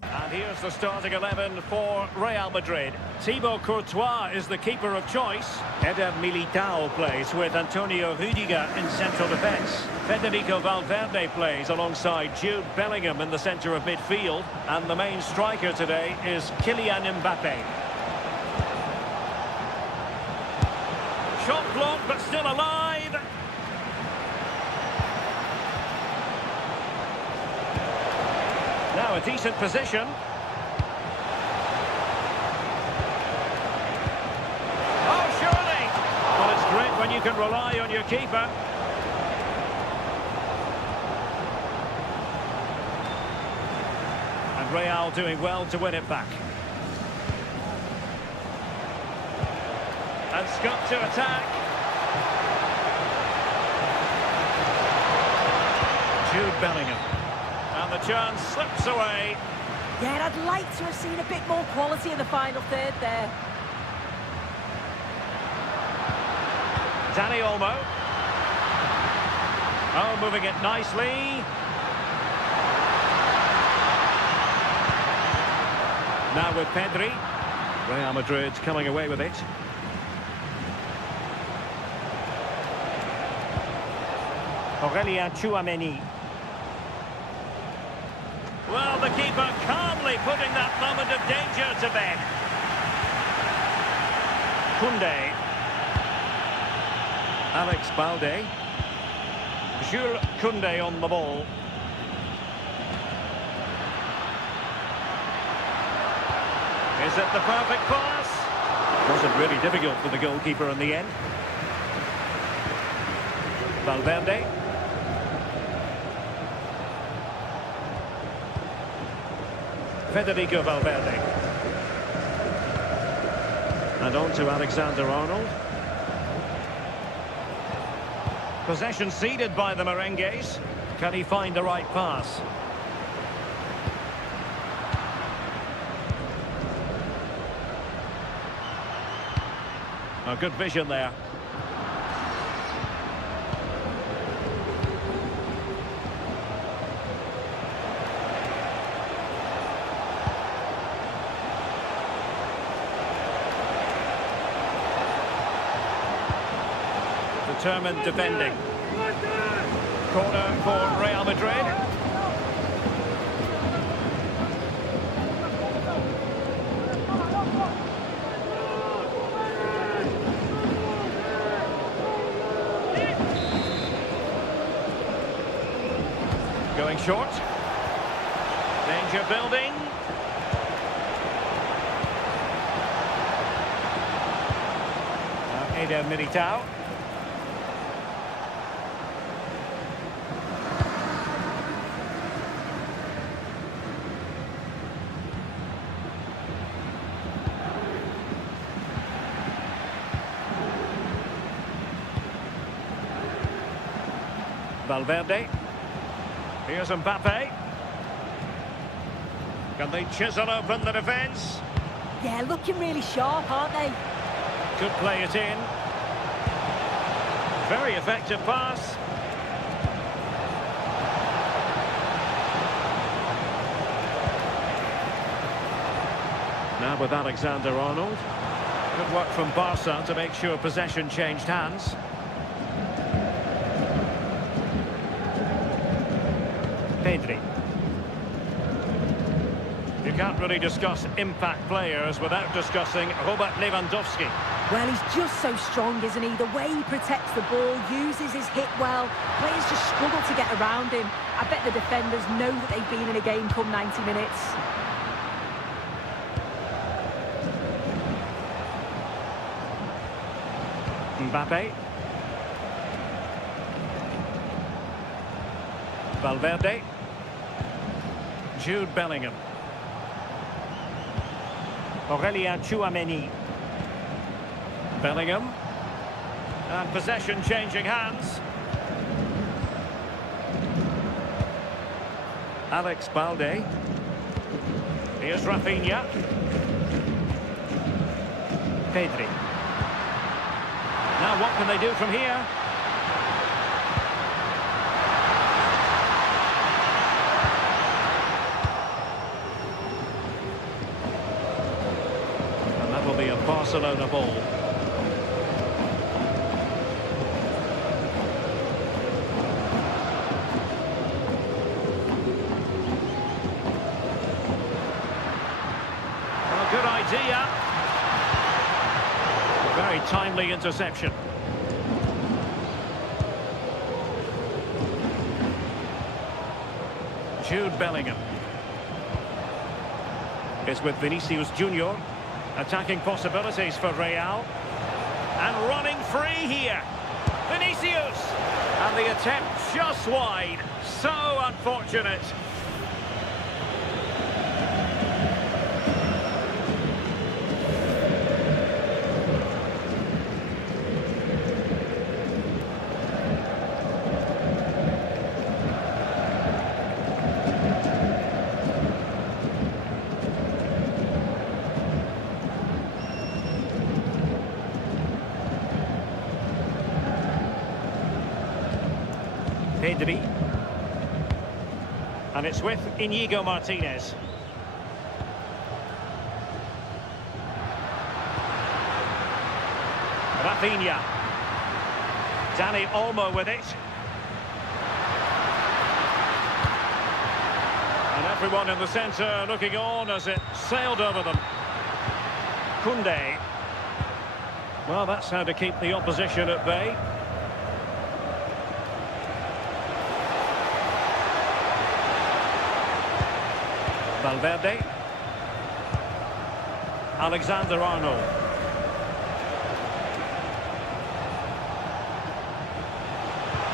And here's the starting 11 for Real Madrid. Thibaut Courtois is the keeper of choice. Eder Militao plays with Antonio Rüdiger in central defence. Federico Valverde plays alongside Jude Bellingham in the centre of midfield. And the main striker today is Kylian Mbappe. Shot blocked but still alive. Now a decent position. Oh, surely! Well, it's great when you can rely on your keeper. And Real doing well to win it back. And Scott to attack. Jude Bellingham. And the chance slips away. Yeah, I'd like to have seen a bit more quality in the final third there. Dani Olmo. Oh, moving it nicely. Now with Pedri. Real Madrid coming away with it. Aurelien Tchouameni. Well, the keeper calmly putting that moment of danger to bed. Koundé. Alex Balde. Jules Koundé on the ball. Is it the perfect pass? Wasn't really difficult for the goalkeeper in the end. Valverde. Federico Valverde. And on to Alexander-Arnold. Possession ceded by the Merengues. Can he find the right pass? A good vision there. Determined defending. Corner for Real Madrid. Going short. Danger building. Now Eder Militao. Valverde. Here's Mbappe. Can they chisel open the defence? Yeah, looking really sharp, aren't they? Could play it in. Very effective pass. Now with Alexander-Arnold. Good work from Barca to make sure possession changed hands. Pedri. You can't really discuss impact players without discussing Robert Lewandowski. Well, he's just so strong, isn't he? The way he protects the ball, uses his hit well. Players just struggle to get around him. I bet the defenders know that they've been in a game come 90 minutes. Mbappe. Valverde. Jude Bellingham. Aurelien Tchouameni. Bellingham. And possession changing hands. Alex Balde. Here's Rafinha. Pedri. Now what can they do from here? Barcelona ball. Well, good idea. Very timely interception. Jude Bellingham is with Vinicius Junior. Attacking possibilities for Real. And running free here. Vinicius! And the attempt just wide. So unfortunate. Pedri. And it's with Inigo Martinez. Rafinha. Dani Olmo with it. And everyone in the centre looking on as it sailed over them. Koundé. Well, that's how to keep the opposition at bay. Valverde. Alexander-Arnold.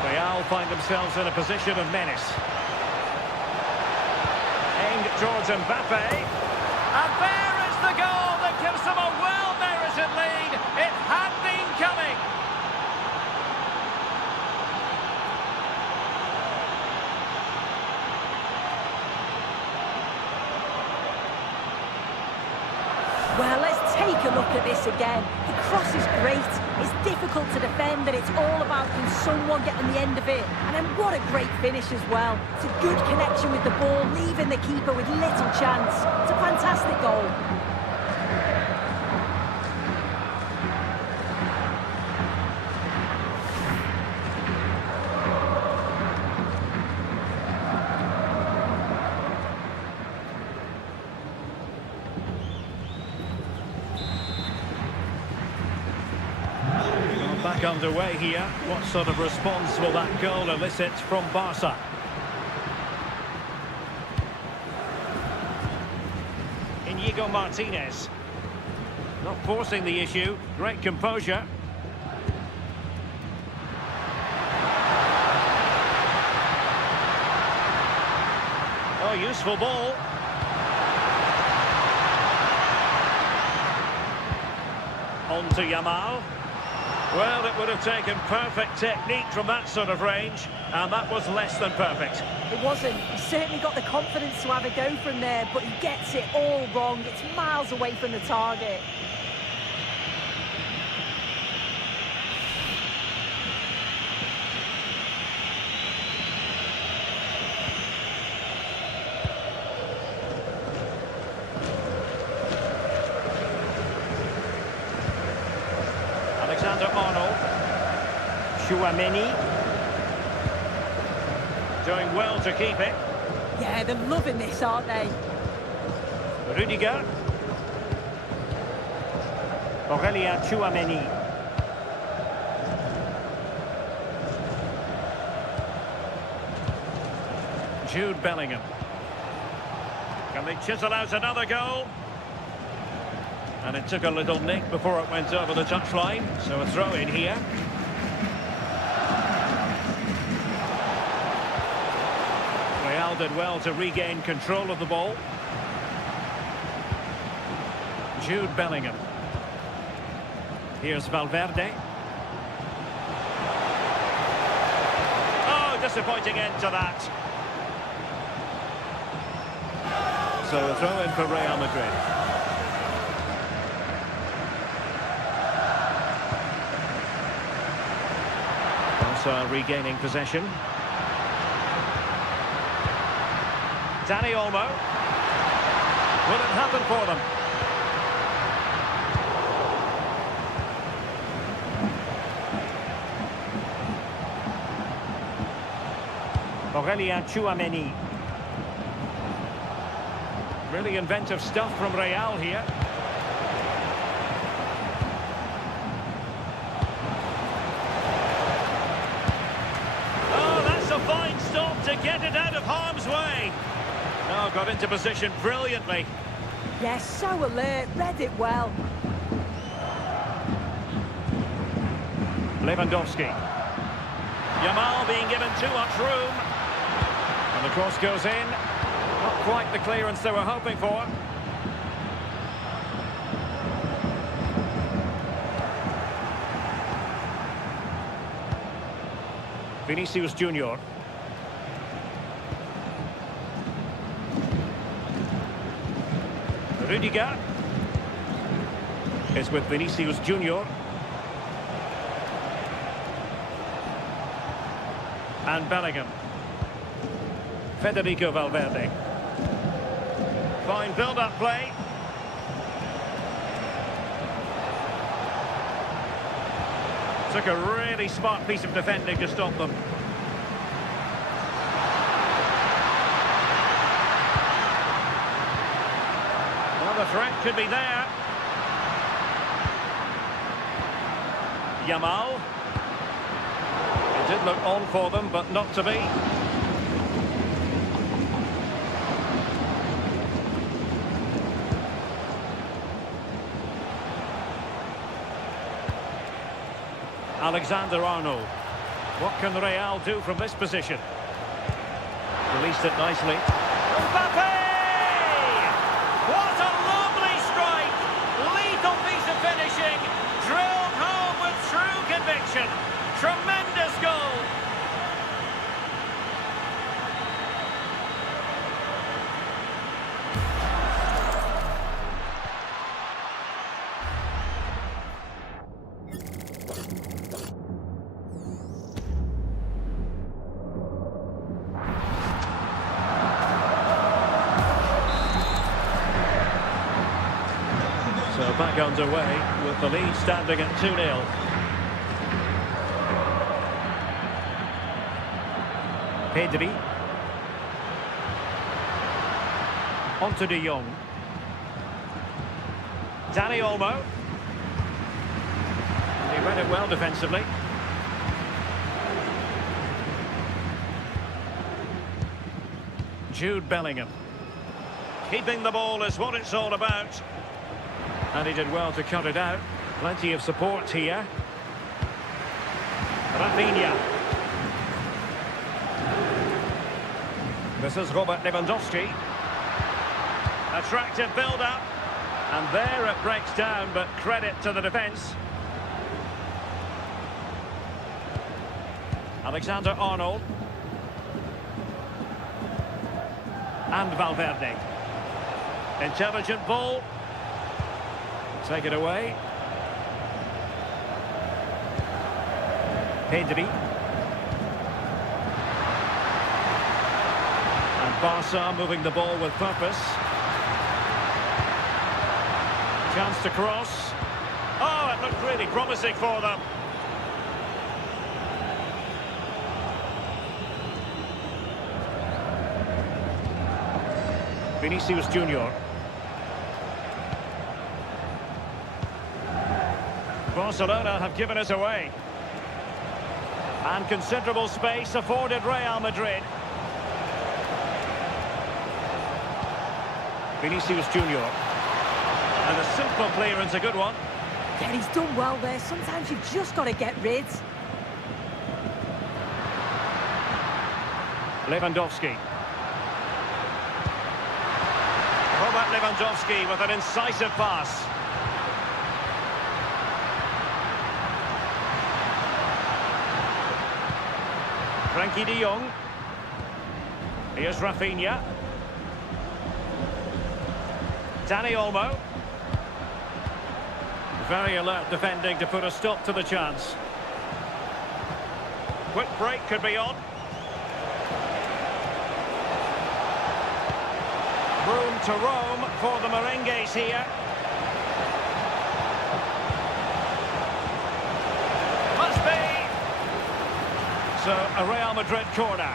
Real find themselves in a position of menace. Aimed towards Mbappe. And there is the goal that gives them a well-merited lead. It had been coming. Well, let's take a look at this again. The cross is great, it's difficult to defend, and it's all about can someone get on the end of it. And then what a great finish as well. It's a good connection with the ball, leaving the keeper with little chance. It's a fantastic goal. Back underway here. What sort of response will that goal elicit from Barca? Inigo Martinez. Not forcing the issue. Great composure. Oh, useful ball. On to Yamal. Well, it would have taken perfect technique from that sort of range, and that was less than perfect. It wasn't. He certainly got the confidence to have a go from there, but he gets it all wrong. It's miles away from the target. Alexander-Arnold. Tchouaméni. Doing well to keep it. Yeah, they're loving this, aren't they? Rudiger. Aurélien Tchouaméni. Jude Bellingham. Can they chisel out another goal? And it took a little nick before it went over the touchline, so a throw in here. Real did well to regain control of the ball. Jude Bellingham. Here's Valverde. Oh, disappointing end to that. So a throw in for Real Madrid. Are regaining possession. Dani Olmo. Will it happen for them? Aurelien Tchouameni. Really inventive stuff from Real here. Oh, that's a fine stop to get it out of harm's way. No, got into position brilliantly. Yes, so alert, read it well. Lewandowski. Yamal being given too much room. And the cross goes in. Not quite the clearance they were hoping for. Vinicius Junior. Rudiger is with Vinicius Junior. And Bellingham. Federico Valverde. Fine build-up play. Took a really smart piece of defending to stop them. Well, the threat could be there. Yamal. It did look on for them, but not to be. Alexander-Arnold. What can Real do from this position? Released it nicely. Mbappe! What a lovely strike! Lethal piece of finishing. Drilled home with true conviction. Tremendous goal. So back underway with the lead standing at 2-0. Pedri. Onto De Jong. Dani Olmo. He read it well defensively. Jude Bellingham. Keeping the ball is what it's all about. And he did well to cut it out. Plenty of support here. Rafinha. This is Robert Lewandowski. Attractive build-up. And there it breaks down, but credit to the defence. Alexander-Arnold. And Valverde. Intelligent ball. Take it away. Pedri. And Barca moving the ball with purpose. Chance to cross. Oh, it looked really promising for them. Vinicius Junior. Barcelona have given it away. And considerable space afforded Real Madrid. Vinicius Junior. And a simple clearance, a good one. Yeah, he's done well there. Sometimes you've just got to get rid. Lewandowski. Robert Lewandowski with an incisive pass. Frankie de Jong. Here's Rafinha. Dani Olmo. Very alert defending to put a stop to the chance. Quick break could be on. Room to roam for the Merengues here. Must be. So, a Real Madrid corner.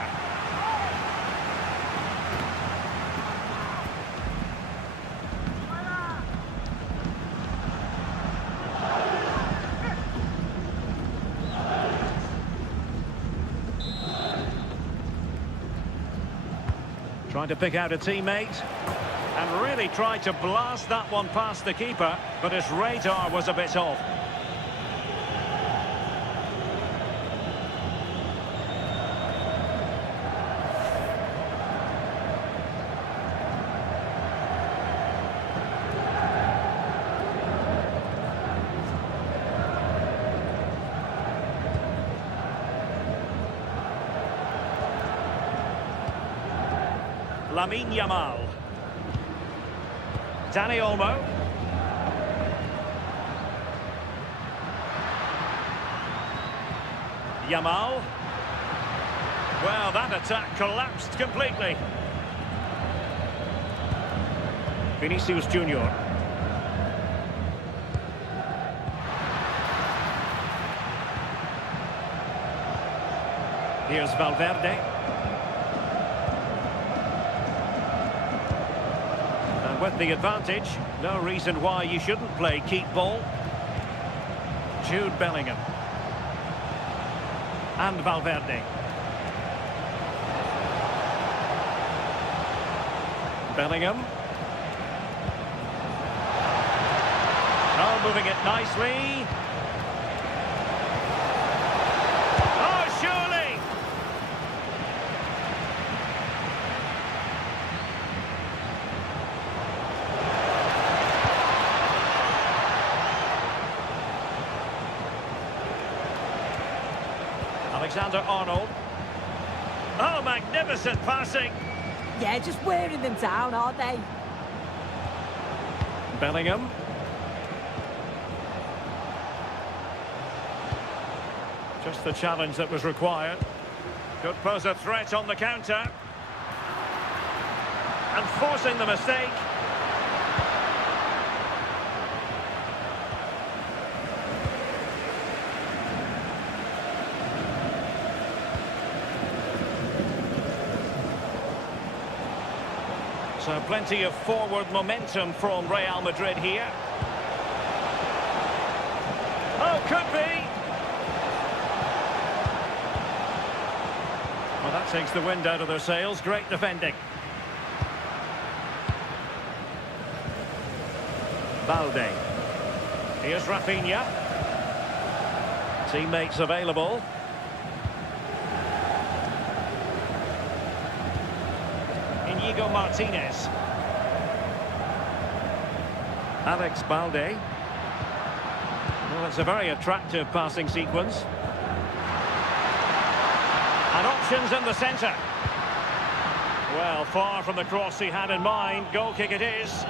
Trying to pick out a teammate. And really tried to blast that one past the keeper, but his radar was a bit off. Lamine Yamal. Dani Olmo. Yamal. Well, that attack collapsed completely. Vinicius Junior. Here's Valverde. With the advantage, no reason why you shouldn't play keep ball. Jude Bellingham. And Valverde. Bellingham. Oh, moving it nicely. Oh, surely! Alexander-Arnold. Oh, magnificent passing. Yeah, just wearing them down, aren't they? Bellingham. Just the challenge that was required. Could pose a threat on the counter. And forcing the mistake. So plenty of forward momentum from Real Madrid here. Oh, could be! Well, that takes the wind out of their sails. Great defending. Balde. Here's Rafinha. Teammates available. Inigo Martinez. Alex Balde. Well, it's a very attractive passing sequence. And options in the centre. Well, far from the cross he had in mind. Goal kick it is.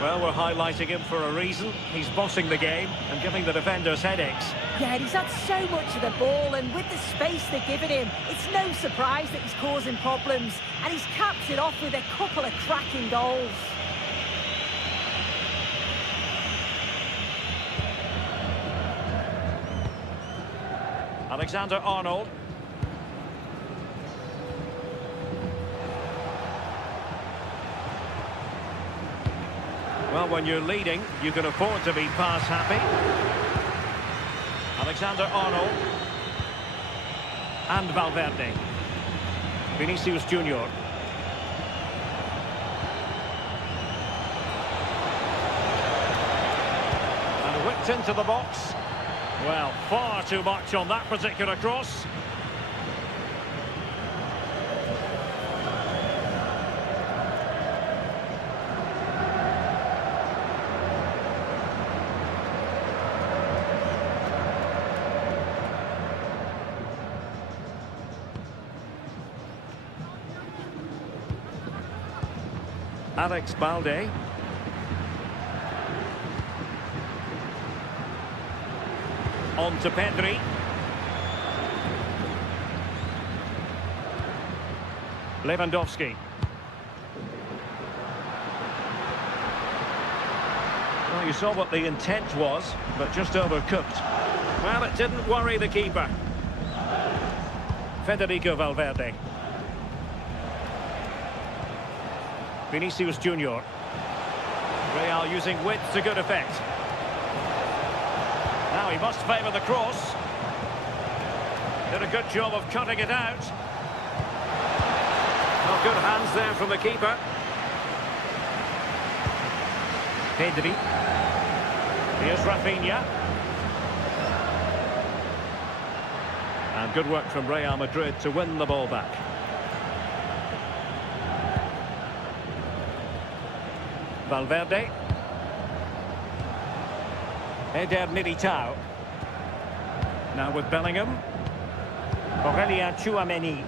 Well, we're highlighting him for a reason. He's bossing the game and giving the defenders headaches. Yeah, he's had so much of the ball, and with the space they're giving him, it's no surprise that he's causing problems. And he's capped it off with a couple of cracking goals. Alexander-Arnold. Well, when you're leading, you can afford to be pass happy. Alexander-Arnold. And Valverde. Vinicius Junior. And whipped into the box. Well, far too much on that particular cross. Alex Balde. On to Pedri. Lewandowski. Well, you saw what the intent was, but just overcooked. Well, it didn't worry the keeper. Federico Valverde. Vinicius Junior. Real using width to good effect. Now he must favour the cross. Did a good job of cutting it out. Well, good hands there from the keeper. Pedri. Here's Rafinha. And good work from Real Madrid to win the ball back. Valverde. Eder Militao. Now with Bellingham. Aurelien Tchouameni.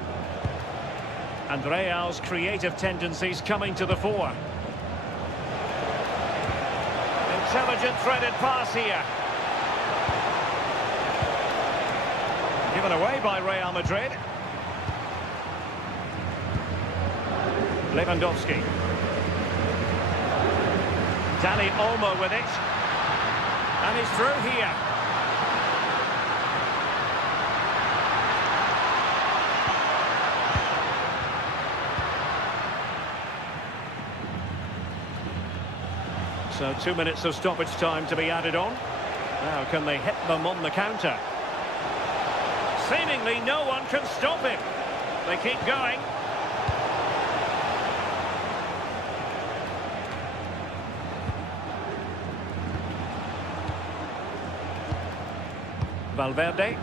And Real's creative tendencies coming to the fore. Intelligent threaded pass here. Given away by Real Madrid. Lewandowski. Dani Olmo with it. And he's through here. So 2 minutes of stoppage time to be added on. Now can they hit them on the counter? Seemingly no one can stop him. They keep going. Valverde.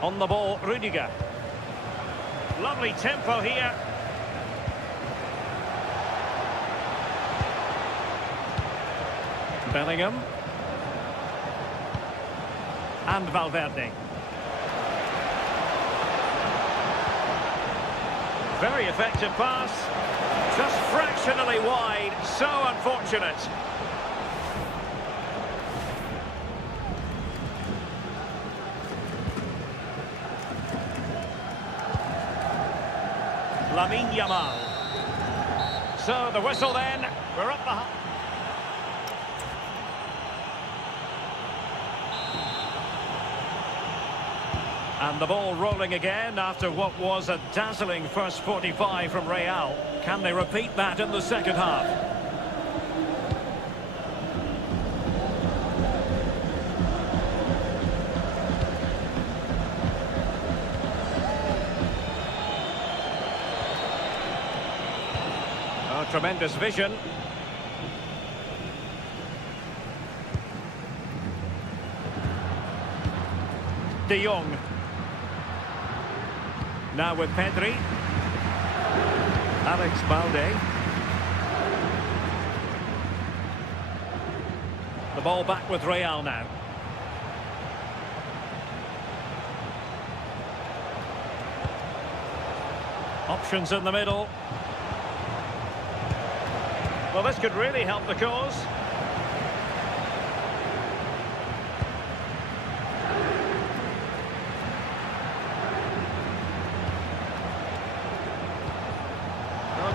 On the ball, Rudiger. Lovely tempo here. Bellingham. And Valverde. Very effective pass. Just fractionally wide. So unfortunate. Lamine Yamal. So the whistle then. We're up the... And the ball rolling again after what was a dazzling first 45 from Real. Can they repeat that in the second half? Oh, tremendous vision. De Jong. Now with Pedri. Alex Balde. The ball back with Real now. Options in the middle. Well, this could really help the cause.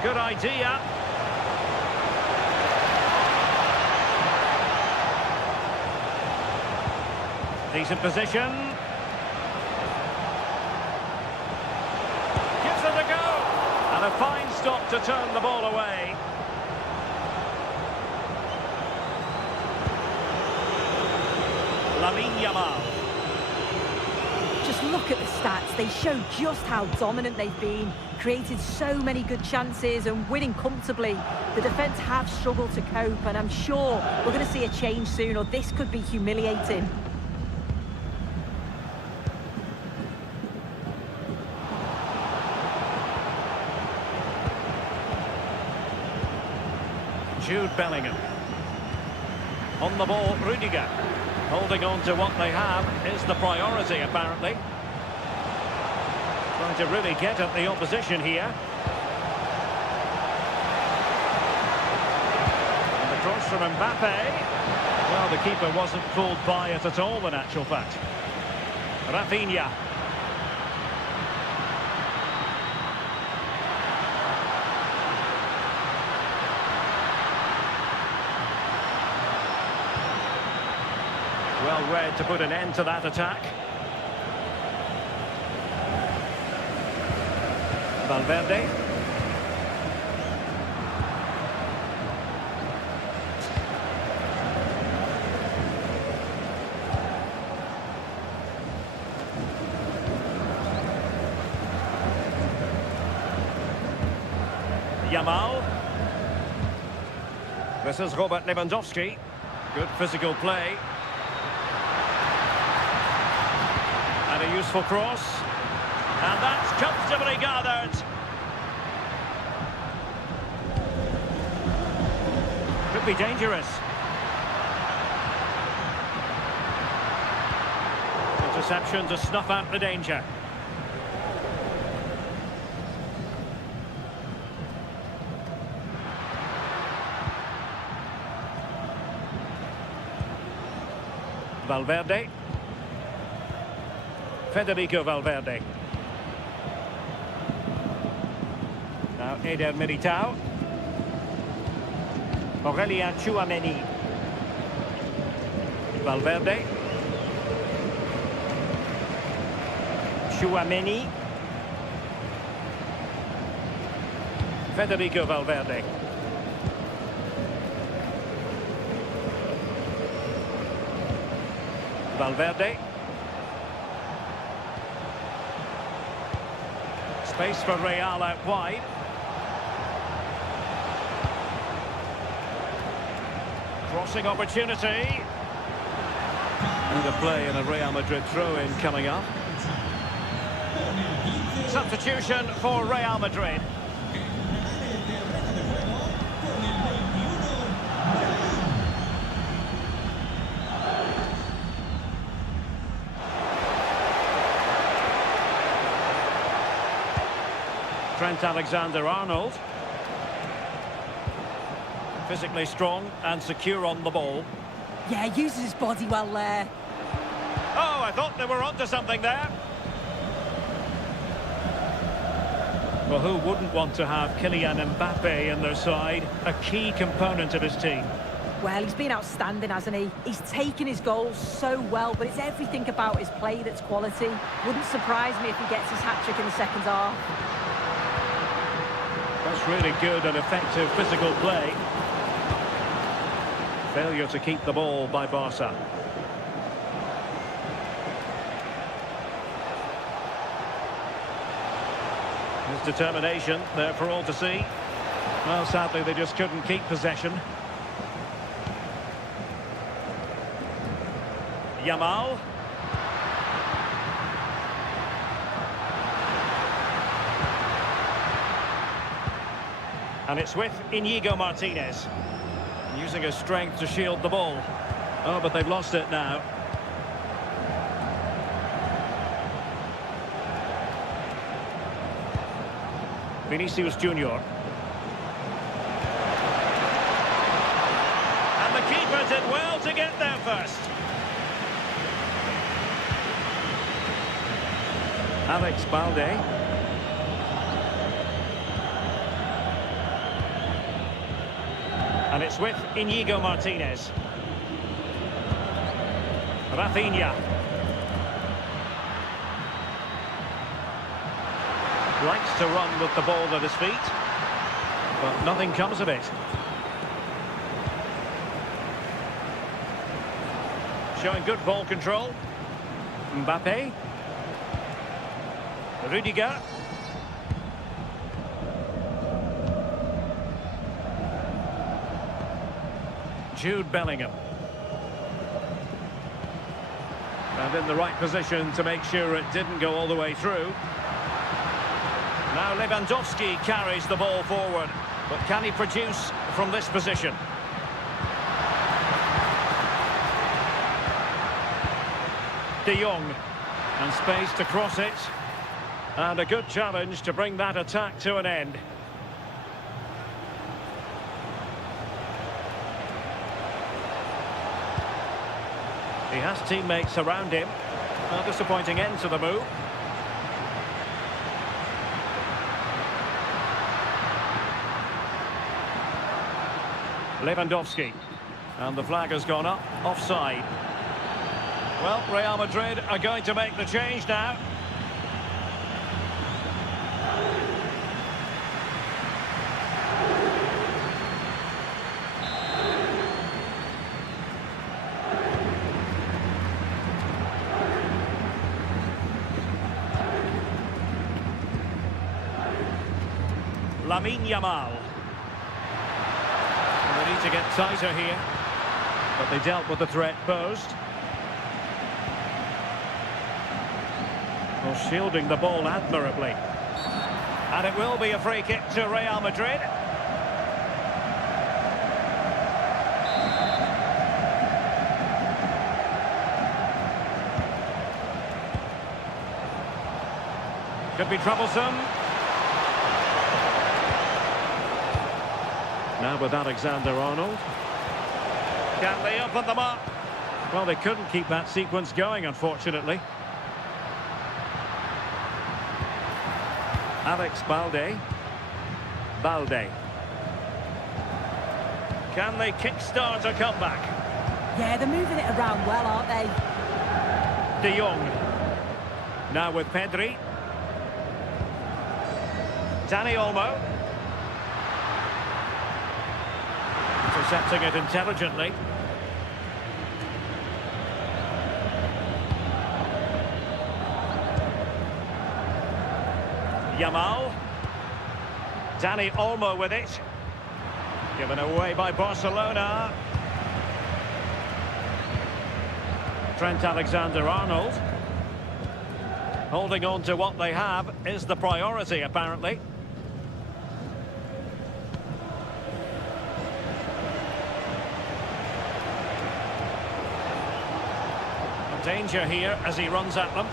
Good idea. Decent position. Gives it a go. And a fine stop to turn the ball away. Lamine Yamal. Just look at the stats. They show just how dominant they've been. Created so many good chances and winning comfortably. The defence have struggled to cope, and I'm sure we're going to see a change soon, or this could be humiliating. Jude Bellingham. On the ball, Rudiger. Holding on to what they have is the priority, apparently. Trying to really get at the opposition here. And the cross from Mbappe. Well, the keeper wasn't fooled by it at all, in actual fact. Rafinha. Well read to put an end to that attack. Valverde. Yamal. This is Robert Lewandowski. Good physical play. And a useful cross. And that's comfortably gathered. Could be dangerous. Interception to snuff out the danger. Valverde. Federico Valverde. Now Eder Militao. Aurelien Tchouameni. Valverde. Tchouameni. Federico Valverde. Valverde. Space for Real out wide. Crossing opportunity. And a play and a Real Madrid throw-in coming up. Substitution for Real Madrid. Trent Alexander-Arnold. Physically strong and secure on the ball. Yeah, uses his body well there. Oh, I thought they were onto something there. Well, who wouldn't want to have Kylian Mbappe in their side? A key component of his team. Well, he's been outstanding, hasn't he? He's taken his goals so well, but it's everything about his play that's quality. Wouldn't surprise me if he gets his hat-trick in the second half. That's really good and effective physical play. Failure to keep the ball by Barca. His determination there for all to see. Well, sadly, they just couldn't keep possession. Yamal. And it's with Inigo Martinez. Using his strength to shield the ball. Oh, but they've lost it now. Vinicius Junior. And the keeper did well to get there first. Alex Balde. And it's with Inigo Martinez. Rafinha. Likes to run with the ball at his feet, but nothing comes of it. Showing good ball control. Mbappe. Rudiger. Jude Bellingham. And in the right position to make sure it didn't go all the way through. Now Lewandowski carries the ball forward. But can he produce from this position? De Jong. And space to cross it. And a good challenge to bring that attack to an end. He has teammates around him. A disappointing end to the move. Lewandowski. And the flag has gone up, offside. Well, Real Madrid are going to make the change now. Lamine Yamal. need to get tighter here. But they dealt with the threat posed. Well, shielding the ball admirably. And it will be a free kick to Real Madrid. Could be troublesome. Now with Alexander-Arnold. Can they open them up? Well, they couldn't keep that sequence going, unfortunately. Alex Balde. Balde. Can they kickstart a comeback? Yeah, they're moving it around well, aren't they? De Jong. Now with Pedri. Dani Olmo. Intercepting it intelligently. Yamal. Dani Olmo with it. Given away by Barcelona. Trent Alexander-Arnold. Holding on to what they have is the priority, apparently. Danger here as he runs at them.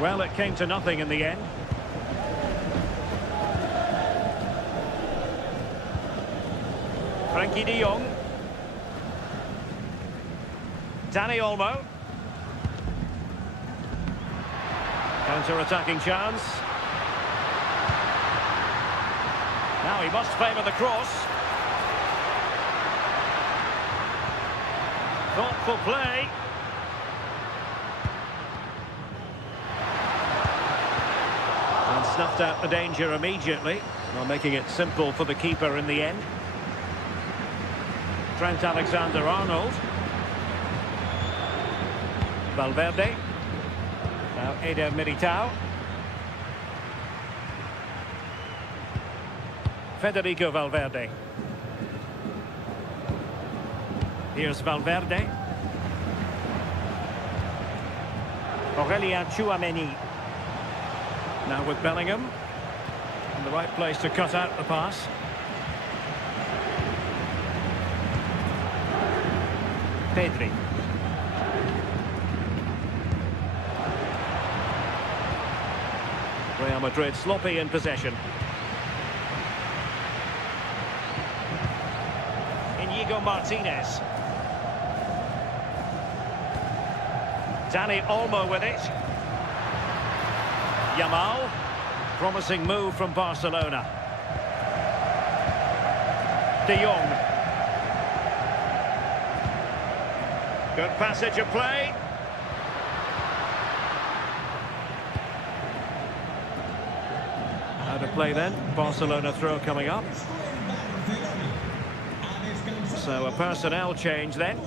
Well, it came to nothing in the end. Frankie de Jong. Dani Olmo. Counter-attacking chance. Now he must favour the cross. Thoughtful play. And snuffed out the danger immediately, while making it simple for the keeper in the end. Trent Alexander-Arnold. Valverde. Now Eder Militao. Federico Valverde. Here's Valverde. Aurelien Tchouameni. Now with Bellingham. In the right place to cut out the pass. Pedri. Real Madrid sloppy in possession. Inigo Martinez. Dani Olmo with it. Yamal. Promising move from Barcelona. De Jong. Good passage of play. Out of play then. Barcelona throw coming up. So a personnel change then.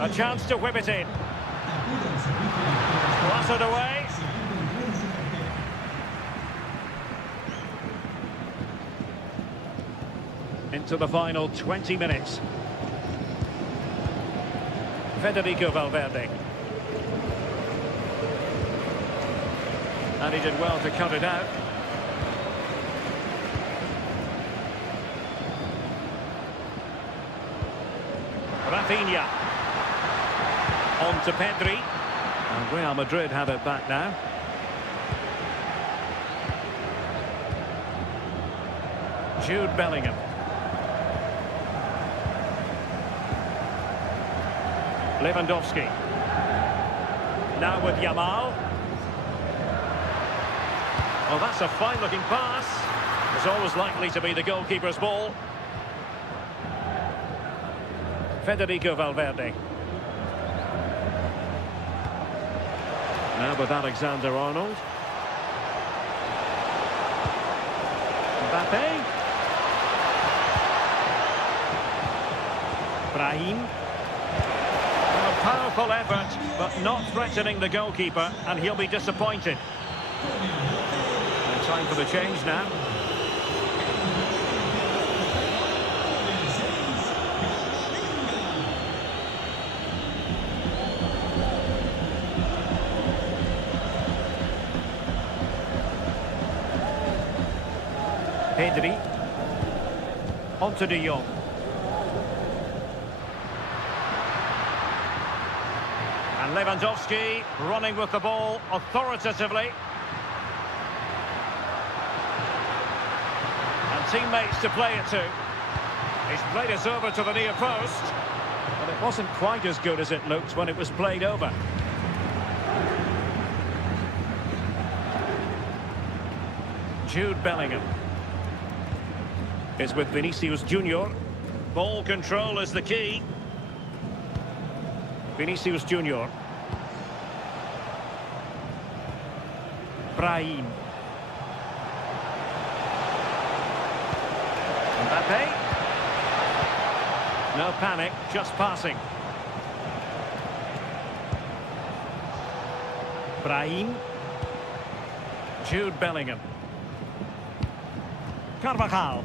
A chance to whip it in. Blasted away. Into the final 20 minutes. Federico Valverde. And he did well to cut it out. Rafinha. On to Pedri. And Real Madrid have it back now. Jude Bellingham. Lewandowski. Now with Yamal. Oh, that's a fine-looking pass. It's always likely to be the goalkeeper's ball. Federico Valverde. Now with Alexander-Arnold. Mbappe. Powerful effort, but not threatening the goalkeeper, and he'll be disappointed. And time for the change now. Pedri. On to De Jong. And Lewandowski running with the ball authoritatively. And teammates to play it to. He's played it over to the near post. But it wasn't quite as good as it looked when it was played over. Jude Bellingham is with Vinicius Junior. Ball control is the key. Vinicius Junior. Brahim. Mbappe. No panic, just passing. Brahim. Jude Bellingham. Carvajal.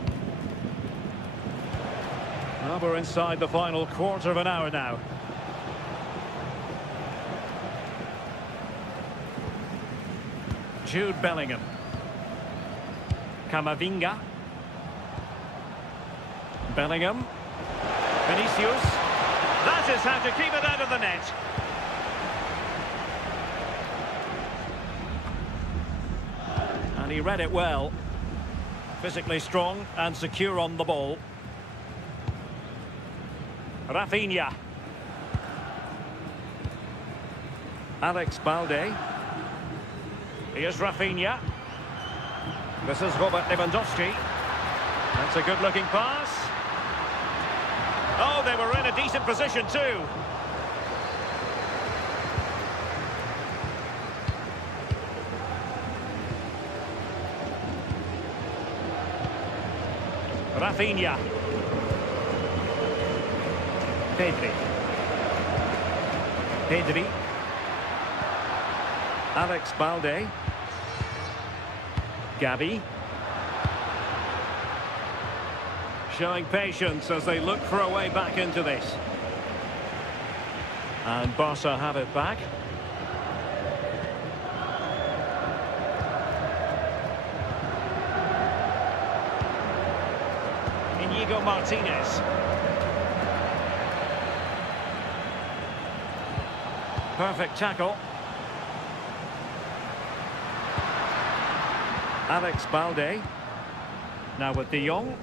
Well, we're inside the final quarter of an hour now. Jude Bellingham. Camavinga. Bellingham. Vinicius. That is how to keep it out of the net. And he read it well. Physically strong and secure on the ball. Rafinha. Alex Balde. Here's Rafinha. This is Robert Lewandowski. That's a good-looking pass. Oh, they were in a decent position too. Rafinha. Pedri. Pedri. Alex Balde. Gavi. Showing patience as they look for a way back into this. And Barca have it back. Inigo Martinez. Perfect tackle. Alex Balde. Now with De Jong.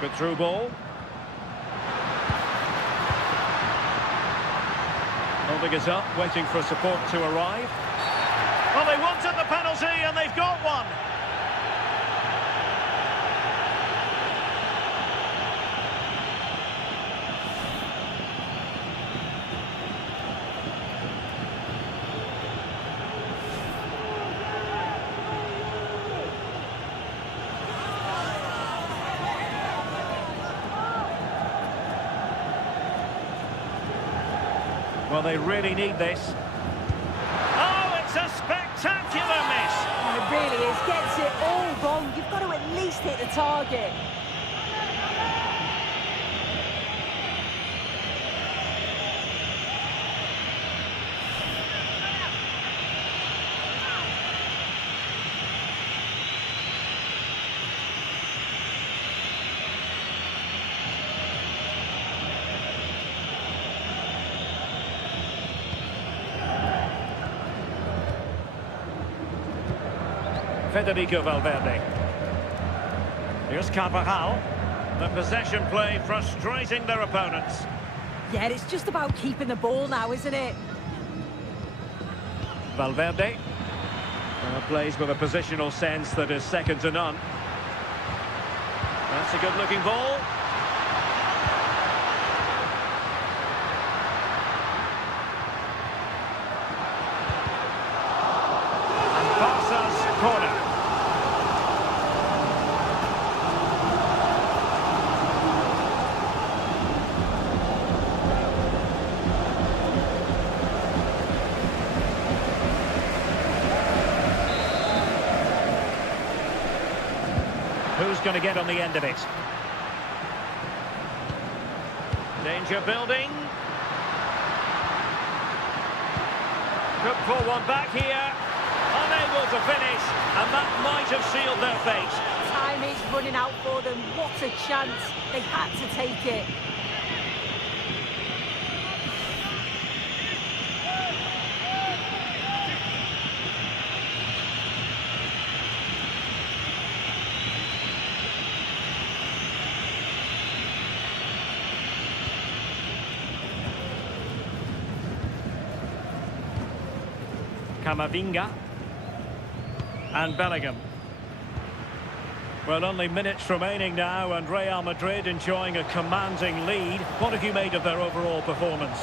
Good through ball. Holding it up, waiting for support to arrive. Well, they wanted the penalty and they've got one. Well, they really need this. Oh, it's a spectacular miss. Oh, it really is. Gets it all wrong. You've got to at least hit the target. Federico Valverde. Here's Carvajal. The possession play frustrating their opponents. Yeah, it's just about keeping the ball now, isn't it? Valverde. Plays with a positional sense that is second to none. That's a good-looking ball. And Barca's corner. Who's going to get on the end of it? Danger building. Could pull one back here. Unable to finish, and that might have sealed their fate. Time is running out for them. What a chance. They had to take it. Camavinga and Bellingham. Well, only minutes remaining now, and Real Madrid enjoying a commanding lead. What have you made of their overall performance?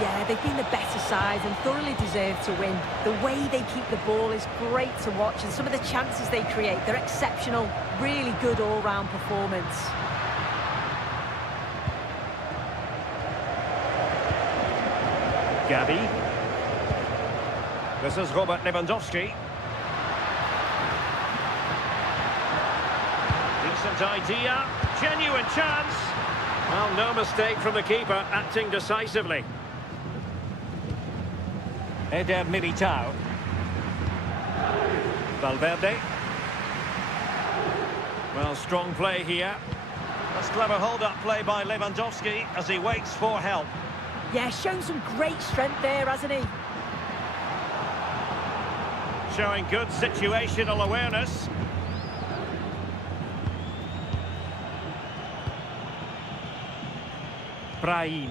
Yeah, they've been the better side and thoroughly deserve to win. The way they keep the ball is great to watch, and some of the chances they create, they're exceptional. Really good all-round performance. Gavi. This is Robert Lewandowski. Decent idea, genuine chance. Well, no mistake from the keeper, acting decisively. Eder Militao. Valverde. Well, strong play here. That's clever hold-up play by Lewandowski as he waits for help. Yeah, shown some great strength there, hasn't he? Showing good situational awareness. Brahim.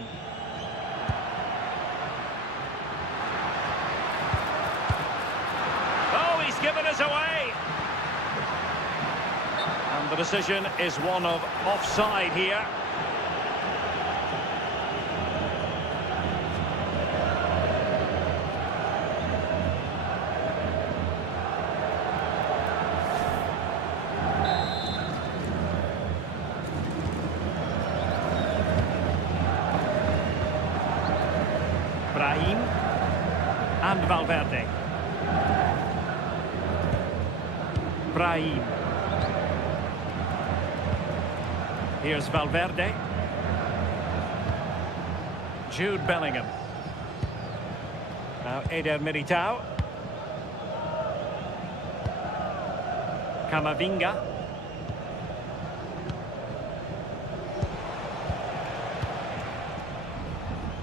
Oh, he's given us away. And the decision is one of offside here. Brahim and Valverde. Brahim. Here's Valverde. Jude Bellingham. Now Eder Militao. Camavinga.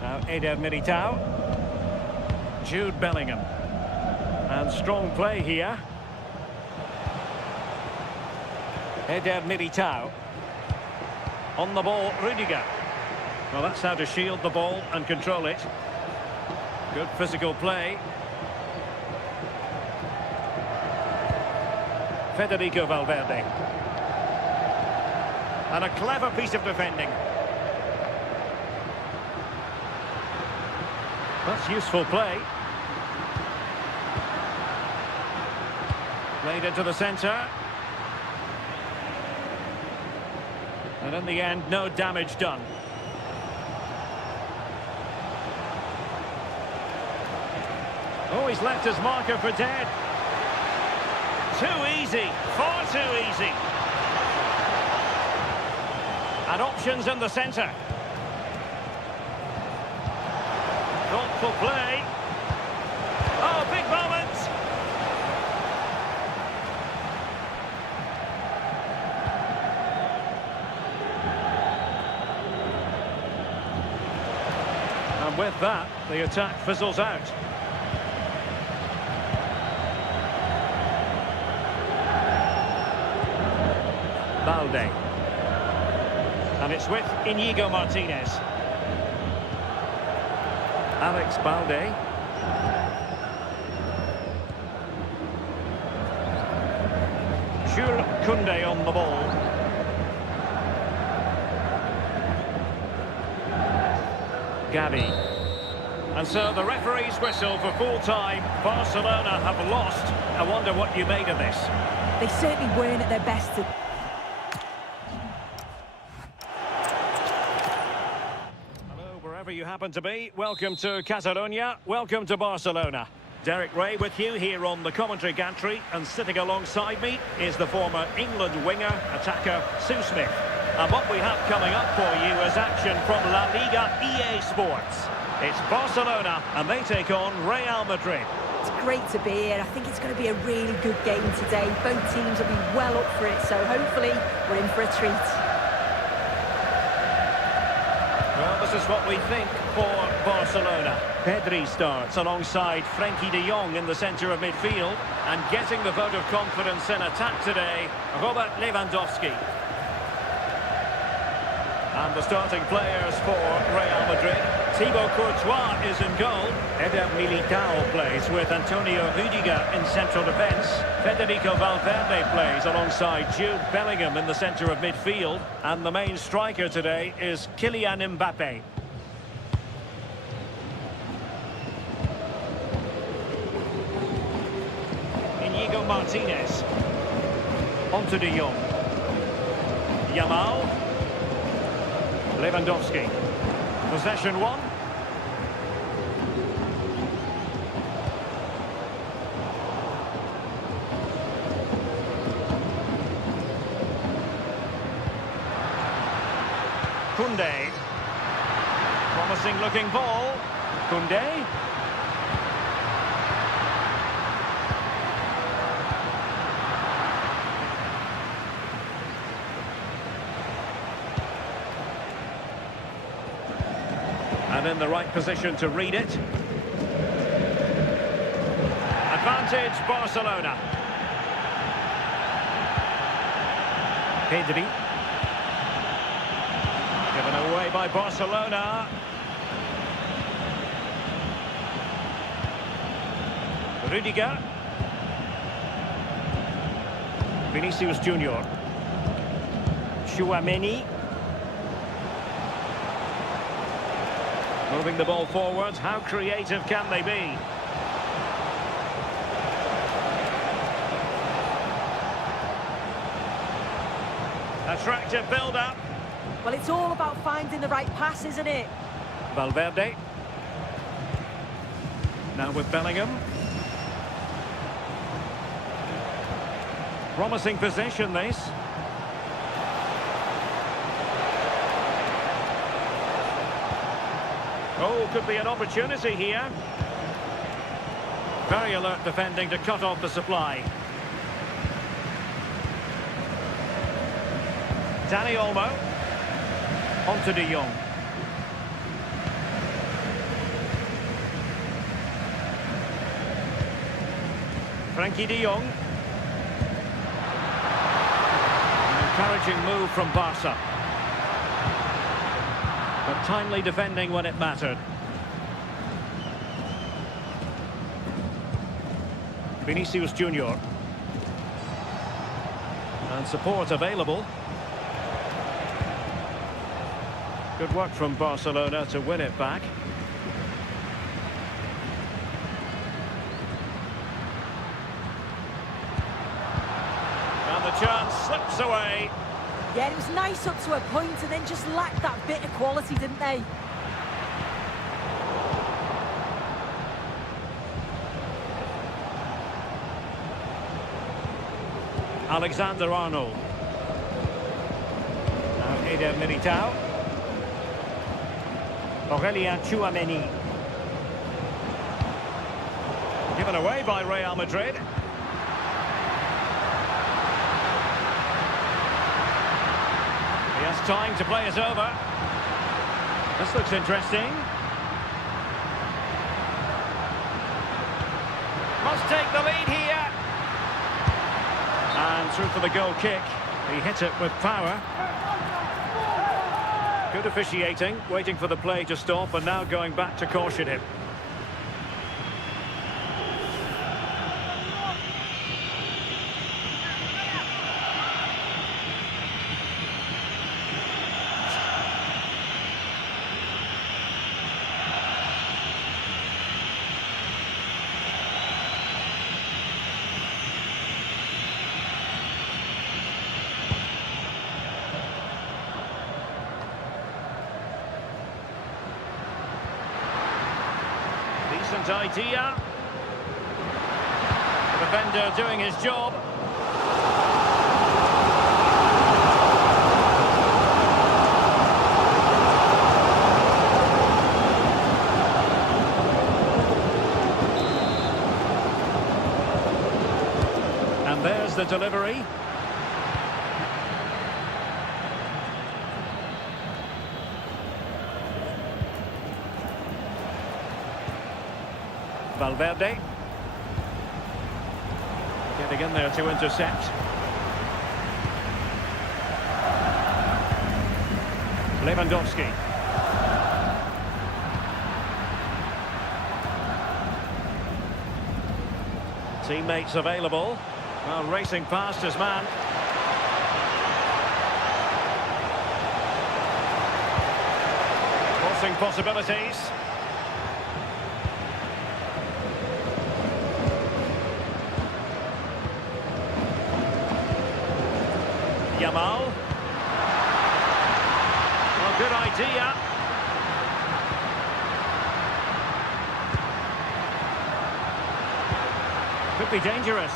Now Eder Militao. Jude Bellingham. And strong play here. Eder Militao. On the ball, Rudiger. Well, that's how to shield the ball and control it. Good physical play. Federico Valverde. And a clever piece of defending. That's useful play. Played into the centre. And in the end, no damage done. Oh, he's left his marker for dead. Too easy, far too easy. And options in the centre. Thoughtful play. Oh, big moment. And with that, the attack fizzles out. Balde. And it's with Inigo Martinez. Alex Balde. Jules Koundé on the ball. Gavi. And so the referee's whistle for full time. Barcelona have lost. I wonder what you made of this. They certainly weren't at their best. Hello, wherever you happen to be. Welcome to Catalonia. Welcome to Barcelona. Derek Ray with you here on the commentary gantry, and sitting alongside me is the former England winger, attacker Sue Smith. And what we have coming up for you is action from La Liga EA Sports. It's Barcelona and they take on Real Madrid. It's great to be here. I think it's going to be a really good game today. Both teams will be well up for it, so hopefully we're in for a treat. Well, this is what we think for Barcelona. Pedri starts alongside Frenkie de Jong in the centre of midfield, and getting the vote of confidence in attack today, Robert Lewandowski. And the starting players for Real Madrid. Thibaut Courtois is in goal. Eder Militao plays with Antonio Rudiger in central defence. Federico Valverde plays alongside Jude Bellingham in the centre of midfield. And the main striker today is Kylian Mbappe. Inigo Martinez. On to de Jong. Yamal. Lewandowski. Possession one. Koundé. Promising looking ball. Koundé. And in the right position to read it. Advantage Barcelona. Pedri. Given away by Barcelona. Rudiger. Vinicius Junior. Tchouaméni. Moving the ball forward, how creative can they be? Attractive build-up. Well, it's all about finding the right pass, isn't it? Valverde. Now with Bellingham. Promising possession, this. Oh, could be an opportunity here. Very alert defending to cut off the supply. Dani Olmo. On to de Jong. Frenkie de Jong. An encouraging move from Barca. But timely defending when it mattered. Vinicius Junior. And support available. Good work from Barcelona to win it back. And the chance slips away. Yeah, it was nice up to a point and then just lacked that bit of quality, didn't they? Alexander-Arnold. Now Eder Militao. Aurelien Tchouaméni. Given away by Real Madrid. He has time to play it over. This looks interesting. Must take the lead here. And through for the goal kick. He hit it with power. Good officiating, waiting for the play to stop and now going back to caution him. Decent idea. defender doing his job. And there's the delivery. Valverde. Getting in there to intercept. Lewandowski. Teammates available. Well, racing past his man. Crossing possibilities. Yamal. Well, good idea. Could be dangerous.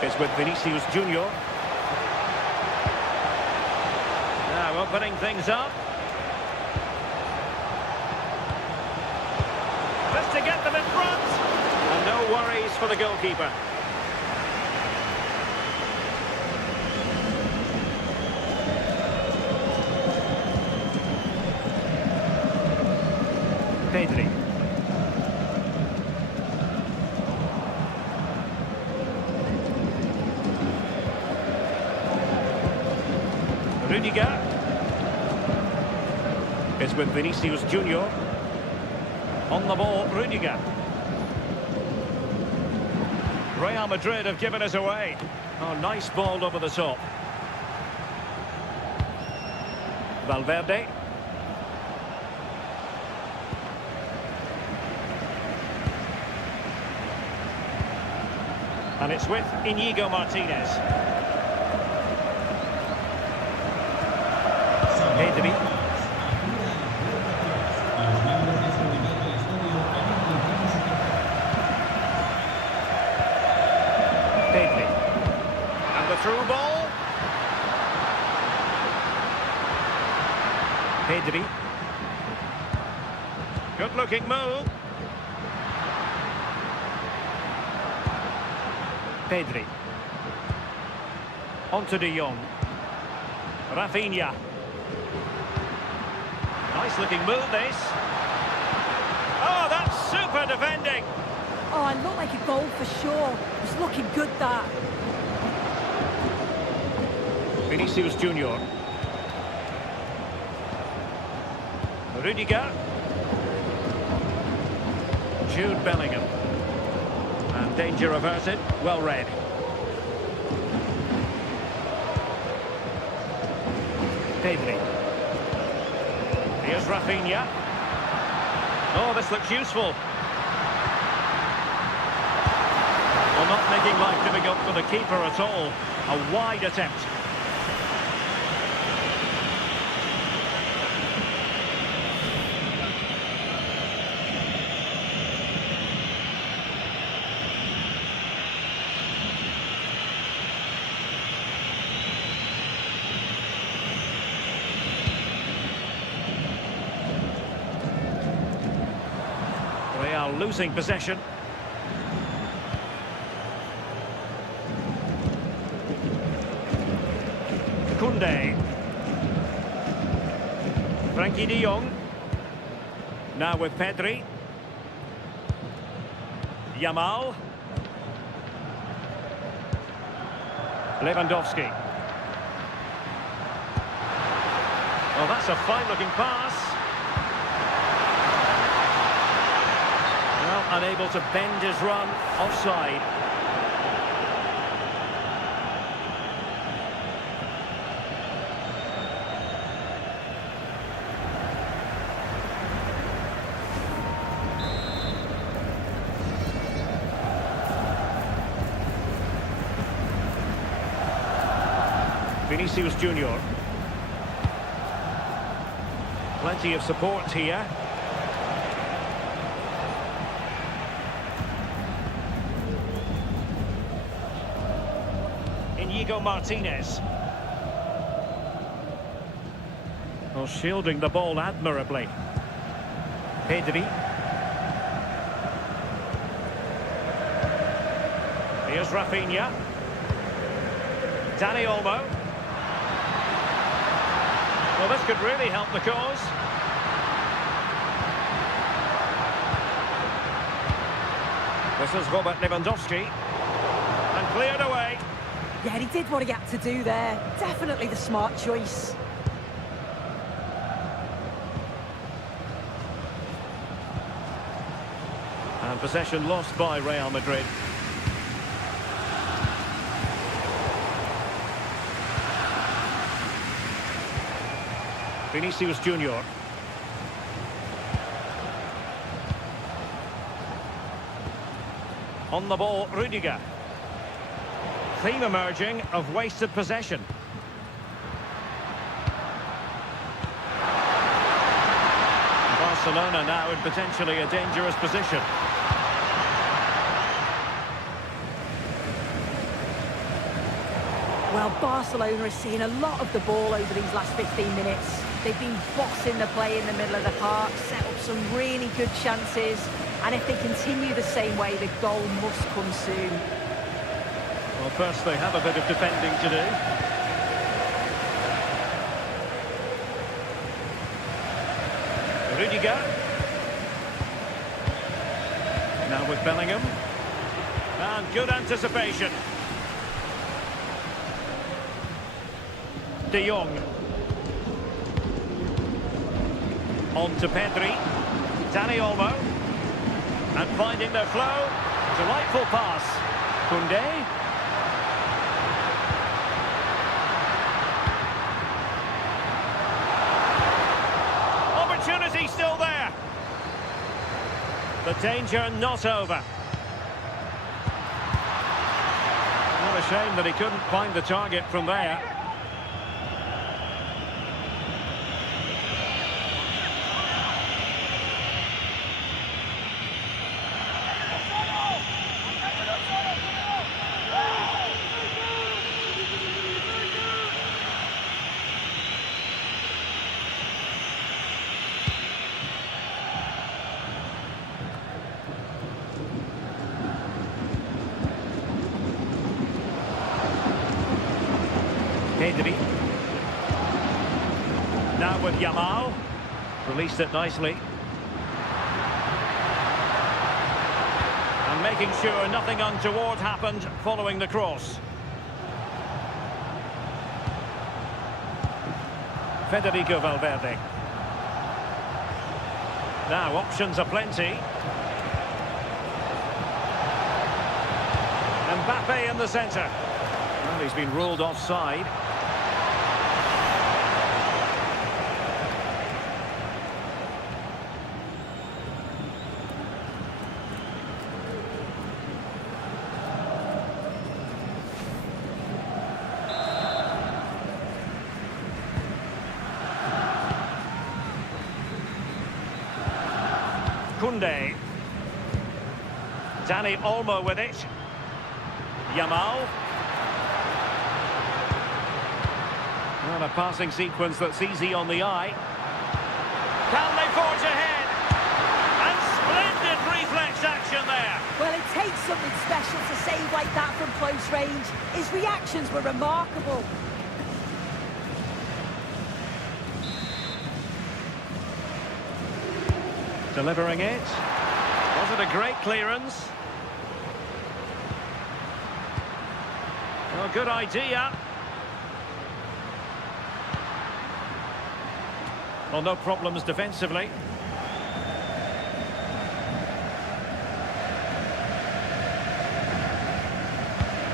It's with Vinicius Junior. Now opening things up. Just to get them in front. And no worries for the goalkeeper. Pedri. Rudiger. It's with Vinicius Junior. On the ball, Rudiger. Real Madrid have given us away. Oh, nice ball over the top. Valverde. And it's with Íñigo Martinez. Pedri. Pedri. And the through ball. Pedri. Good looking move. Pedri. On to De Jong. Rafinha. Nice looking move this. Oh, that's super defending. Oh, it looked like a goal for sure. It's looking good, that. Vinicius Junior. Rudiger. Jude Bellingham. And danger averted. Well read. Pedri. Here's Rafinha. Oh, this looks useful. Well, not making life difficult for the keeper at all. A wide attempt. Real losing possession. Koundé. Frankie de Jong. Now with Pedri. Yamal. Lewandowski. Well, that's a fine-looking pass. Well, unable to bend his run. Offside. Vinicius Junior. Plenty of support here. Inigo Martinez. Well, shielding the ball admirably. Pedri. Here's Rafinha. Dani Olmo. Well, this could really help the cause. This is Robert Lewandowski. And cleared away. Yeah, he did what he had to do there. Definitely the smart choice. And possession lost by Real Madrid. Vinicius Junior. On the ball, Rudiger. Theme emerging of wasted possession. Barcelona now in potentially a dangerous position. Well, Barcelona is seeing a lot of the ball over these last 15 minutes. They've been bossing the play in the middle of the park, set up some really good chances, and if they continue the same way, the goal must come soon. Well, first they have a bit of defending to do. Rudiger. Now with Bellingham. And good anticipation. De Jong. On to Pedri. Dani Olmo. And finding their flow. Delightful pass. Koundé. Opportunity still there. The danger not over. What a shame that he couldn't find the target from there. Pedri. Now with Yamal. Released it nicely. And making sure nothing untoward happened following the cross. Federico Valverde. Now options are plenty. Mbappe in the centre. Well, he's been ruled offside. Koundé. Dani Olmo with it. Yamal. Well, a passing sequence that's easy on the eye. Can they forge ahead? And splendid reflex action there. Well, it takes something special to save like that from close range. His reactions were remarkable. Delivering it. Was it a great clearance? Well, good idea. Well, no problems defensively.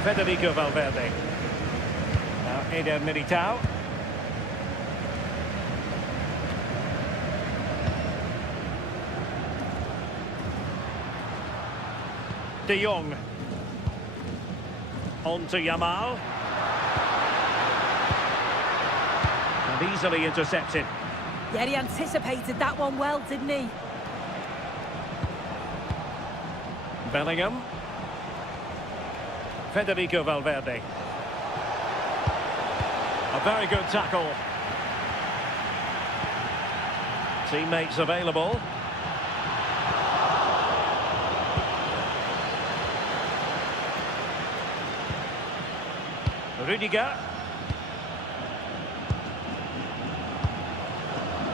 Federico Valverde. Now Eder Militao. De Jong. On to Yamal. And easily intercepted. Yeah, he anticipated that one well, didn't he? Bellingham. Federico Valverde. A very good tackle. Teammates available. Rudiger.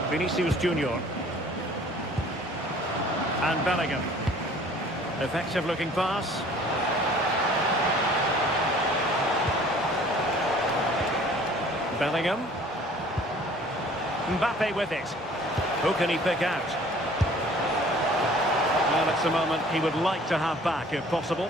Vinicius Junior. And Bellingham. Effective looking pass. Bellingham. Mbappe with it. Who can he pick out? Well, it's a moment he would like to have back if possible.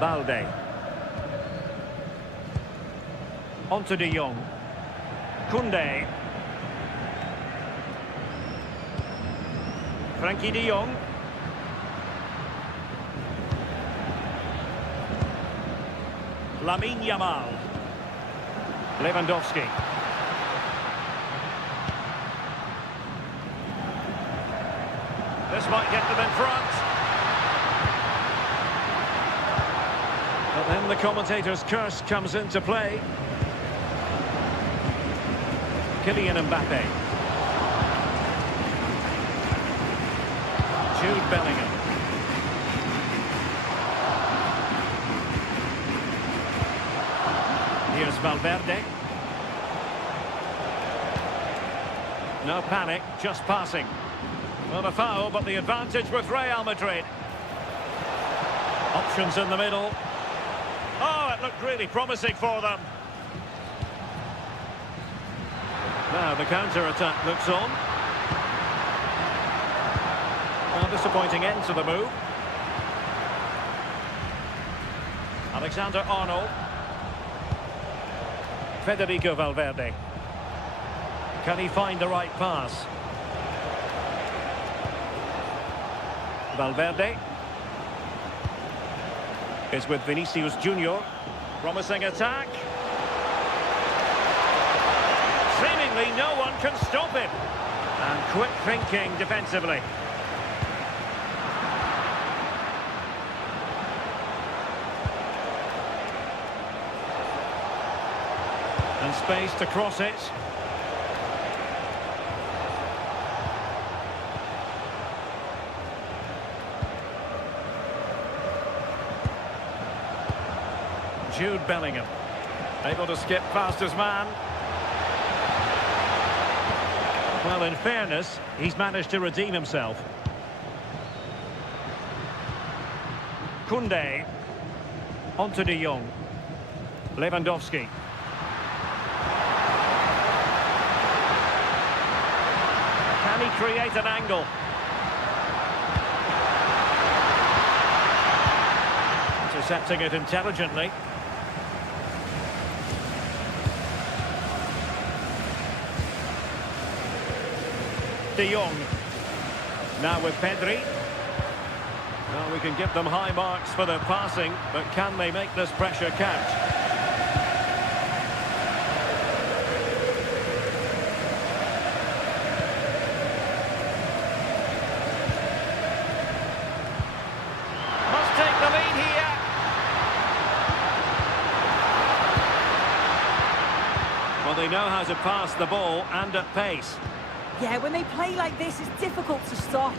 Balde. On to De Jong. Koundé. Frankie De Jong. Lamine Yamal. Lewandowski. This might get them in front. But then the commentator's curse comes into play. Kylian Mbappe. Jude Bellingham. Here's Valverde. No panic, just passing. Well, a foul, but the advantage with Real Madrid. Options in the middle. Oh, it looked really promising for them. Now the counter-attack looks on. Well, disappointing end to the move. Alexander-Arnold. Federico Valverde. Can he find the right pass? Valverde is with Vinicius Junior. Promising attack. Seemingly no one can stop him. And quick thinking defensively. And space to cross it. Jude Bellingham, able to skip past his man. Well, in fairness, he's managed to redeem himself. Koundé. On to De Jong. Lewandowski. Can he create an angle? Intercepting it intelligently. De Jong. Now with Pedri. Well, we can give them high marks for their passing, but can they make this pressure count? Must take the lead here. Well, they know how to pass the ball and at pace. Yeah, when they play like this, it's difficult to stop.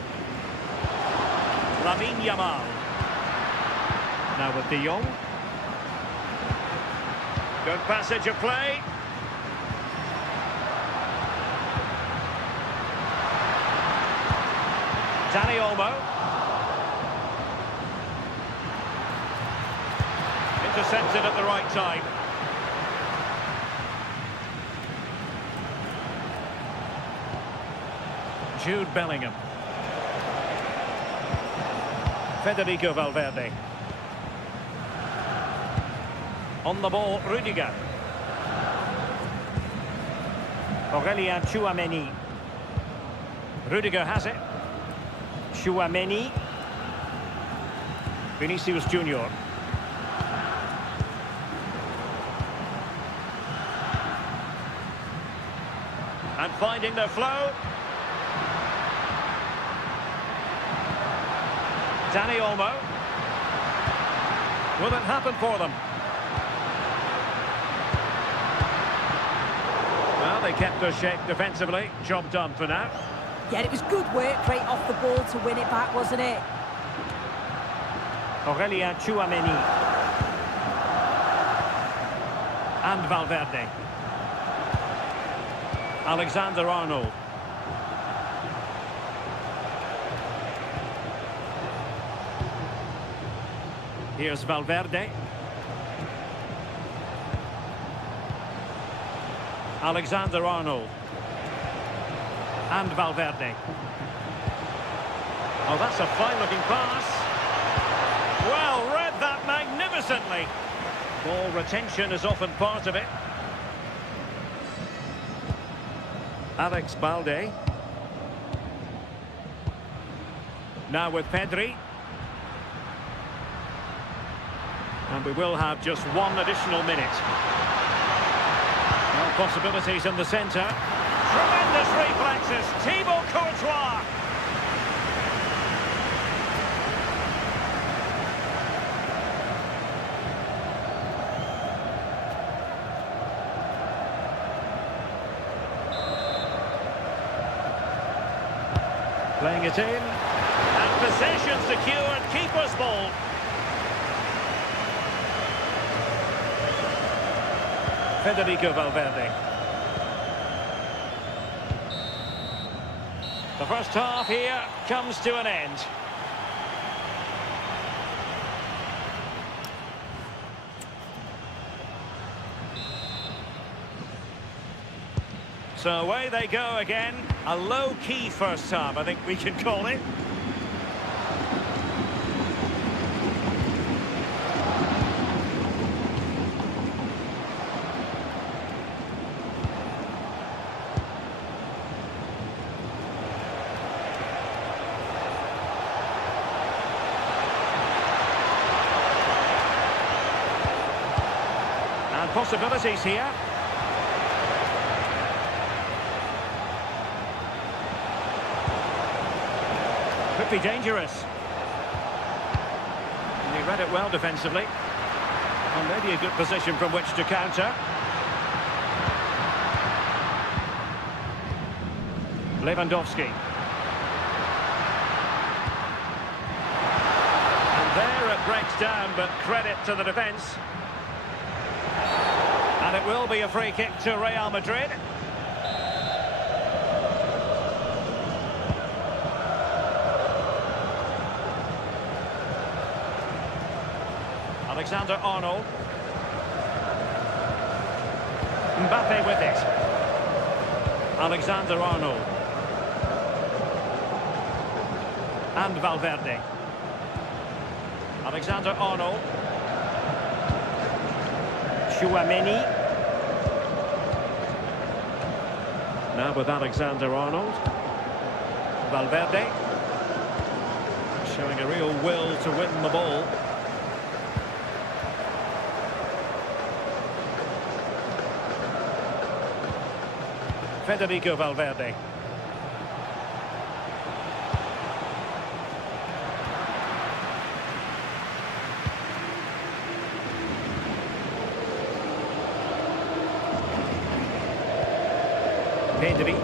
Lamine Yamal. Now with De Jong. Good passage of play. Dani Olmo. Intercepted at the right time. Jude Bellingham. Federico Valverde. On the ball, Rudiger. Aurelien Tchouameni. Rudiger has it. Tchouameni. Vinicius Junior. And finding the flow. Dani Olmo. Will it happen for them? Well, they kept their shape defensively. Job done for now. Yeah, it was good work right off the ball to win it back, wasn't it? Aurelien Tchouameni. And Valverde. Alexander-Arnold. Here's Valverde. Alexander-Arnold. And Valverde. Oh, that's a fine-looking pass. Well, read that magnificently. Ball retention is often part of it. Alex Balde. Now with Pedri. And we will have just one additional minute. No possibilities in the centre. Tremendous reflexes. Thibaut Courtois. Playing it in. And possession secured. Keeper's ball. Federico Valverde. The first half here comes to an end. So away they go again. A low-key first half, I think we can call it. And possibilities here. Could be dangerous. And he read it well defensively. And maybe a good position from which to counter. Lewandowski. And there it breaks down, but credit to the defence. And it will be a free kick to Real Madrid. Alexander-Arnold. Mbappe with it. Alexander-Arnold. And Valverde. Alexander-Arnold. Tchouameni. Now with Alexander-Arnold. Valverde. Showing a real will to win the ball. Federico Valverde. Pedri.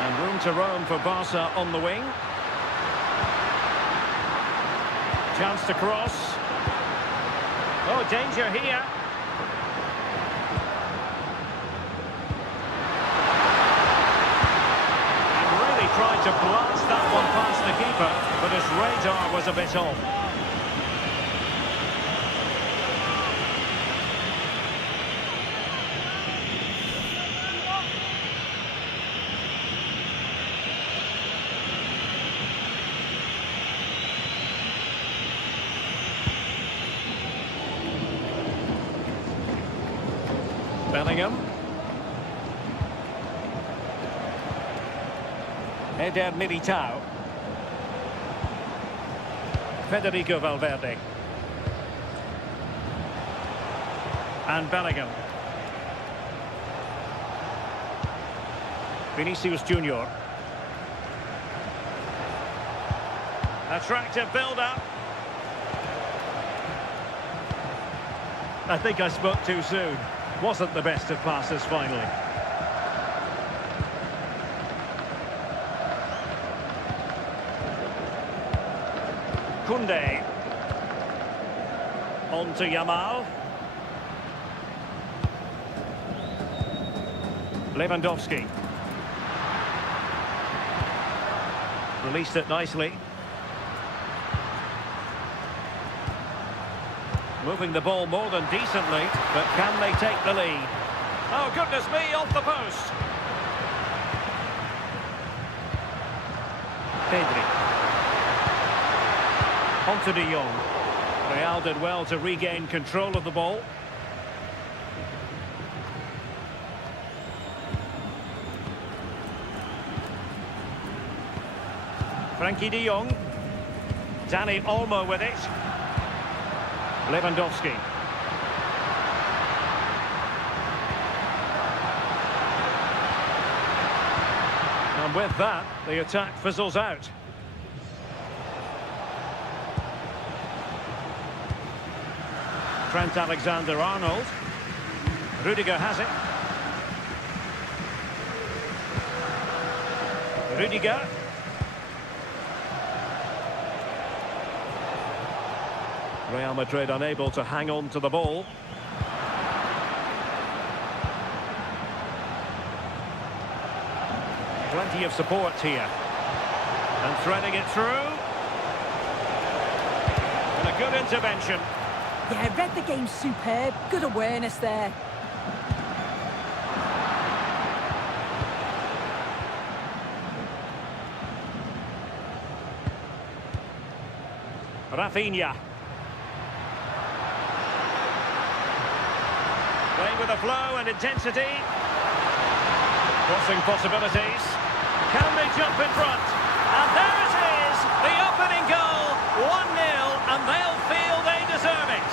And room to roam for Barca on the wing. Chance to cross. Oh, danger here. And really tried to blast that one past the keeper, but his radar was a bit off. Bellingham. Eder Militao. Federico Valverde. And Bellingham. Vinicius Junior. Attractive build-up. I think I spoke too soon. Wasn't the best of passes finally. Koundé. On to Yamal. Lewandowski. Released it nicely. Moving the ball more than decently, but can they take the lead? Oh, goodness me, off the post. Pedri. On to De Jong. Real did well to regain control of the ball. Frankie De Jong. Dani Olmo with it. Lewandowski. And with that, the attack fizzles out. Trent Alexander-Arnold. Rudiger has it. Rudiger. Real Madrid unable to hang on to the ball. Plenty of support here. And threading it through. And a good intervention. Yeah, read the game superb. Good awareness there. Rafinha. Playing with a flow and intensity. Crossing possibilities. Can they jump in front? And there it is! The opening goal! 1-0, and they'll feel they deserve it.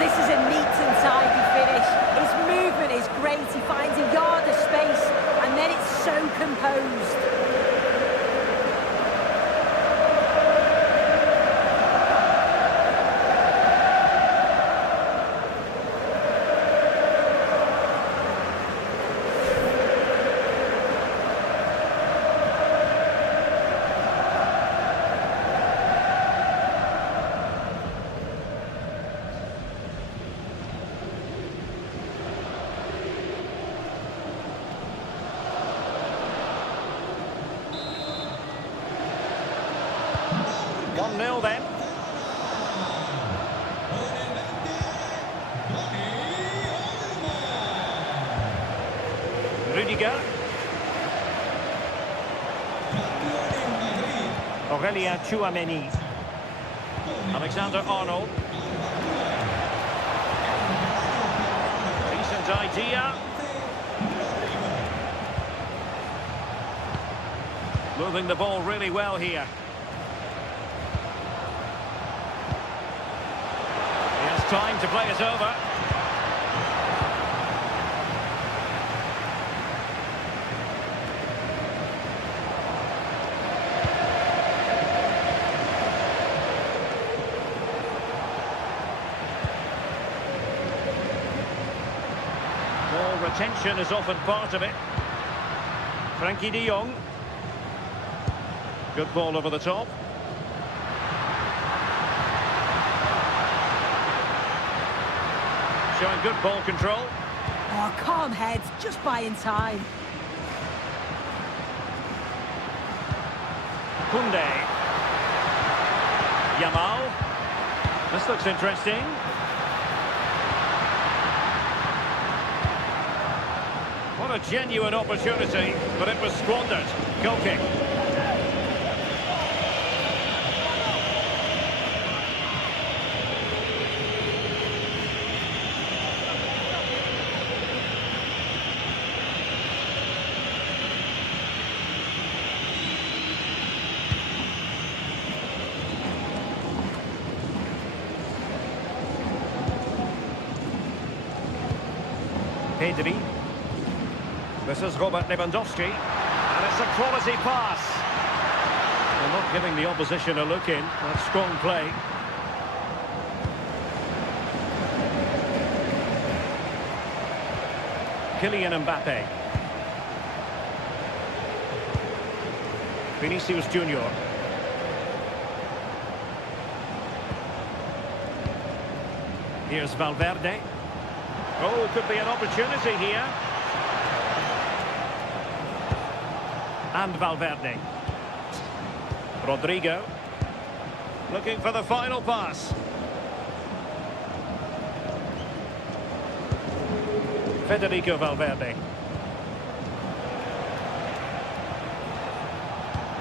This is a neat and tidy finish. His movement is great. He finds a yard of space, and then it's so composed. Nil then. Rudiger. Aurelien Tchouameni. Alexander-Arnold. Decent idea. Moving the ball really well here. Time to play it over. Ball retention is often part of it. Frankie De Jong. Good ball over the top. Showing good ball control. Oh, calm heads, just buying time. Koundé. Yamal. This looks interesting. What a genuine opportunity, but it was squandered. Goal kick. Pedri. This is Robert Lewandowski. And it's a quality pass. They're not giving the opposition a look in. That's strong play. Kylian Mbappe. Vinicius Junior. Here's Valverde. Oh, could be an opportunity here. And Valverde. Rodrigo. Looking for the final pass. Federico Valverde.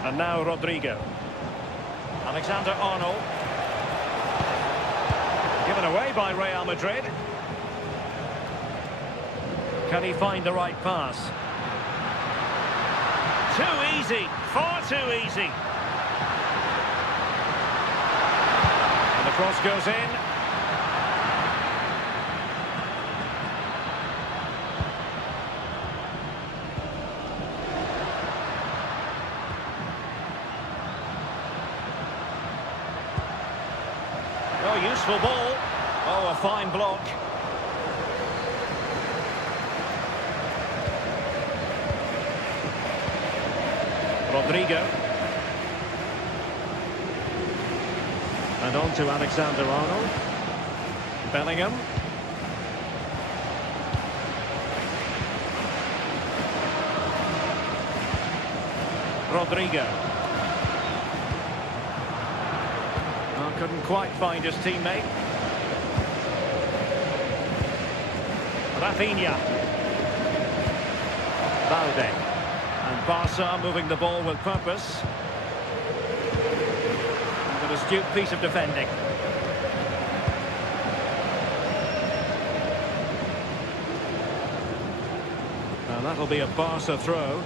And now Rodrigo. Alexander-Arnold. Given away by Real Madrid. Can he find the right pass? Too easy, far too easy. And the cross goes in. Oh, useful ball. Oh, a fine block. Rodrigo. And on to Alexander-Arnold. Bellingham. Rodrigo. Oh, couldn't quite find his teammate. Rafinha. Balde. And Barca moving the ball with purpose. An astute piece of defending. Now that'll be a Barca throw.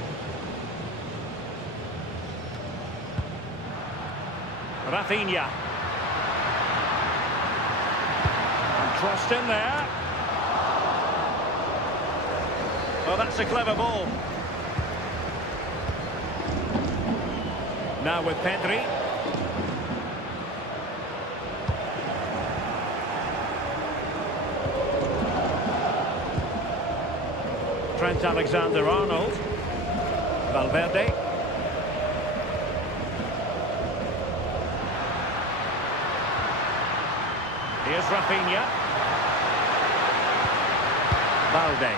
Rafinha. And crossed in there. Oh, that's a clever ball. Now with Pedri. Trent Alexander-Arnold. Valverde. Here's Rafinha. Balde.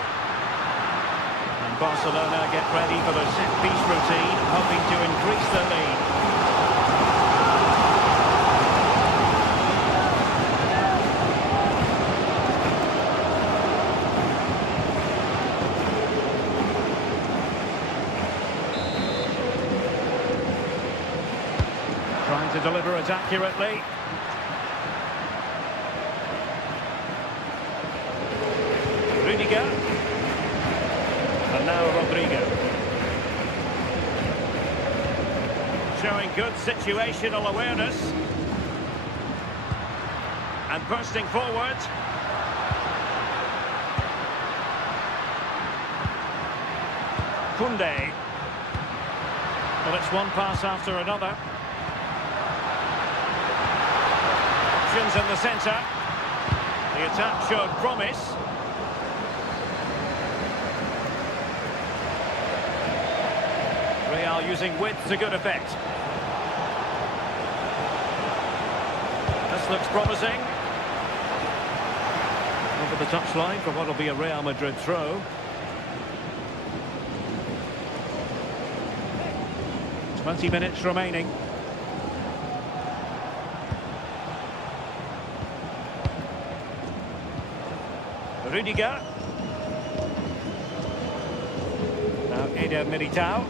And Barcelona get ready for their set-piece routine, hoping to increase their lead. Trying to deliver it accurately. Rudiger. And now Rodrigo. Showing good situational awareness. And bursting forward. Koundé. Well, it's one pass after another. Options in the centre. The attack showed promise. Real using width to good effect. This looks promising. Over the touchline for what will be a Real Madrid throw. Twenty minutes remaining. Rudiger. Eder Militao.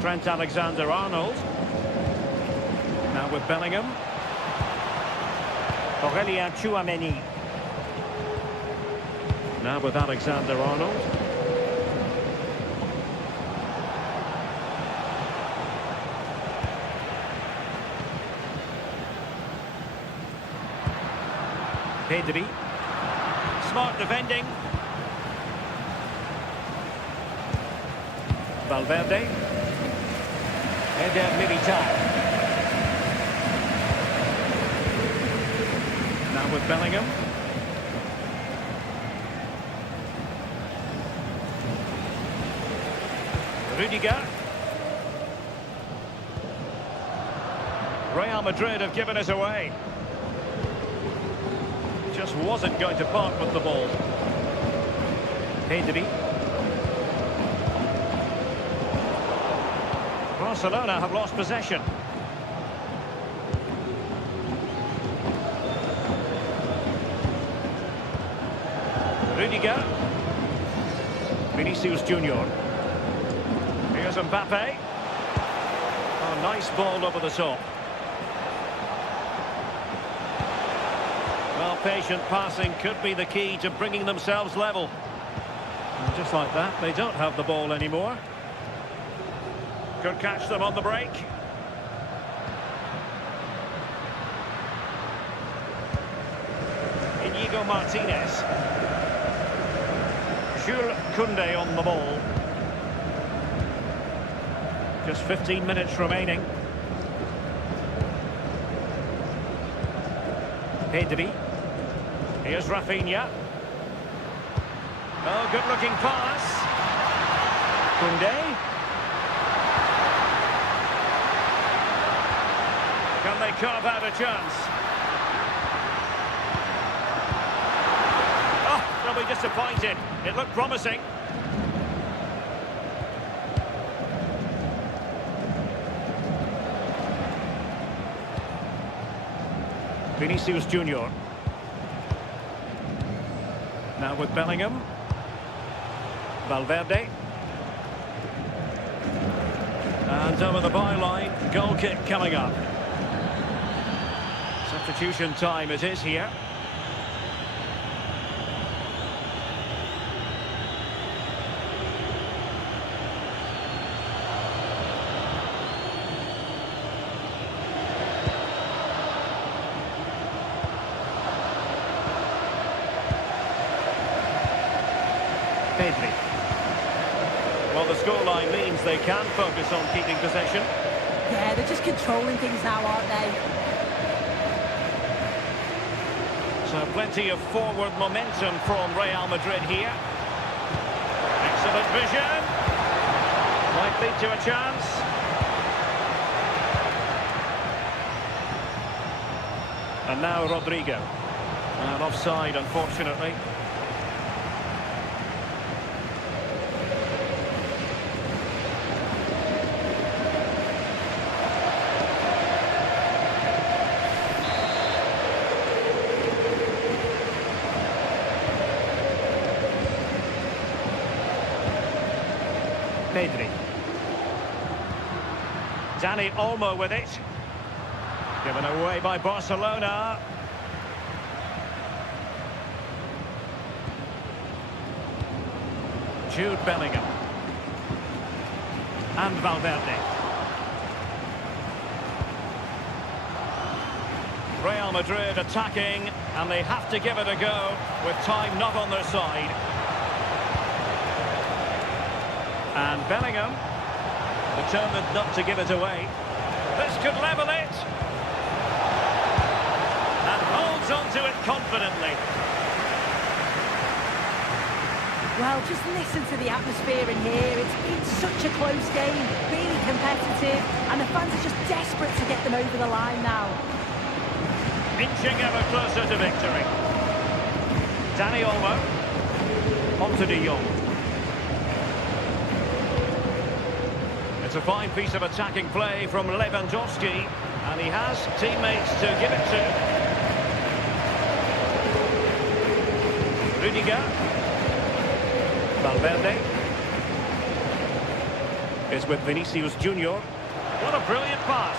Trent Alexander-Arnold. Now with Bellingham. Aurelien Tchouameni. Now with Alexander-Arnold. Pedri. Smart defending. Valverde. Eder Militao. Now with Bellingham. Rudiger. Real Madrid have given us away. Just wasn't going to part with the ball. Pedri. Barcelona have lost possession. Rudiger. Vinicius Junior. Here's Mbappe. Oh, nice ball over the top. Well, patient passing could be the key to bringing themselves level. And just like that, they don't have the ball anymore. Could catch them on the break. Inigo Martinez. Jules Koundé on the ball. Just 15 minutes remaining. Pedri. Here's Rafinha. Oh, good-looking pass. Koundé. Can they carve out a chance? Oh, they'll be disappointed. It looked promising. Vinicius Junior. Now with Bellingham. Valverde. And over the byline, goal kick coming up. Substitution time it is here. Pedri. Well, the scoreline means they can focus on keeping possession. Yeah, they're just controlling things now, aren't they? So plenty of forward momentum from Real Madrid here. Excellent vision. Might lead to a chance. And now Rodrigo. And offside, unfortunately. Pedri. Dani Olmo with it. Given away by Barcelona. Jude Bellingham. And Valverde. Real Madrid attacking, and they have to give it a go with time not on their side. And Bellingham, determined not to give it away. This could level it. And holds on to it confidently. Well, just listen to the atmosphere in here. It's been such a close game, really competitive, and the fans are just desperate to get them over the line now. Inching ever closer to victory. Dani Olmo. On to De Jong. It's a fine piece of attacking play from Lewandowski, and he has teammates to give it to. Rudiger. Valverde is with Vinicius Junior. What a brilliant pass.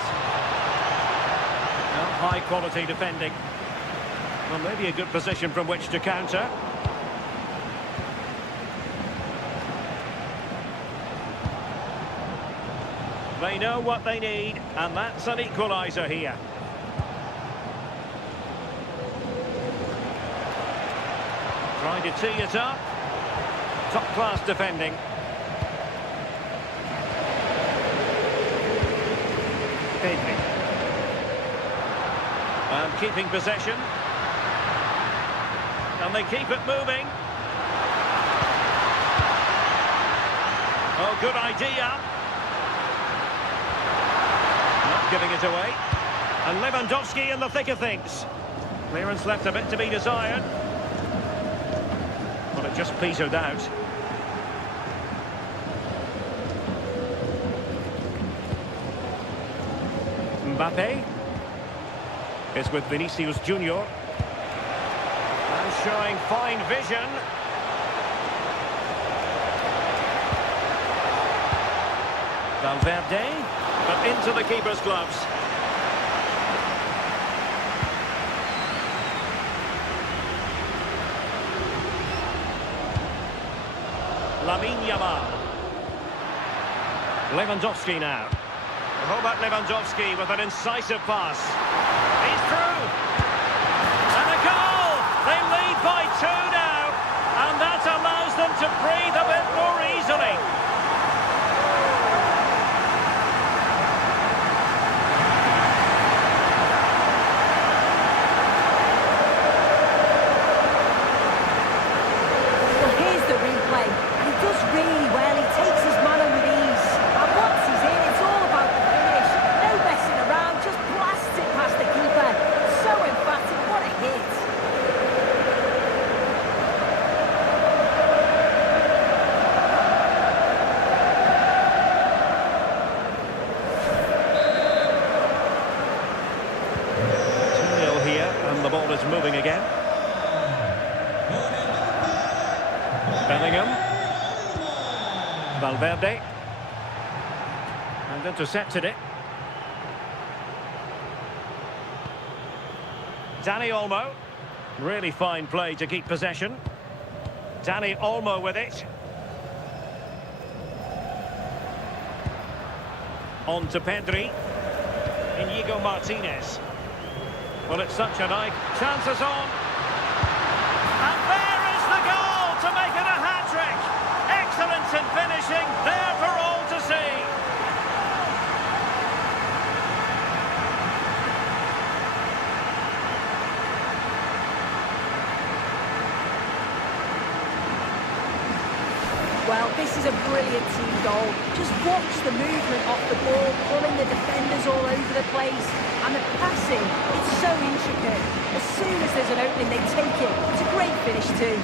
Well, high quality defending. Well, maybe a good position from which to counter. They know what they need, and that's an equaliser here. Trying to tee it up. Top-class defending. Pedri. And keeping possession. And they keep it moving. Oh, good idea. Not giving it away. And Lewandowski in the thick of things. Clearance left a bit to be desired. Well, it just petered out. Mbappe is with Vinicius Junior. And showing fine vision. Valverde, but into the keeper's gloves. Lamine Yamal. Lewandowski now. Robert Lewandowski with an incisive pass. He's through. And a goal! They lead by 2 now. And that allows them to breathe a bit more easily. Well, here's the replay. He does really well. He takes his man on with ease. And once he's in, it's all about the finish. No messing around, just blasts it past the keeper. So emphatic, what a hit. Here, and the ball is moving again. Bellingham. Valverde. And intercepted it. Dani Olmo. Really fine play to keep possession. Dani Olmo with it. On to Pedri. Inigo Martinez. Well, it's such a night. Chances on. And there is the goal to make it a hat-trick. Excellence in finishing, there for all to see. Well, this is a brilliant team goal. Just watch the movement off the ball, pulling the defenders all over the place. And the passing, it's so intricate. As soon as there's an opening, they take it. It's a great finish too.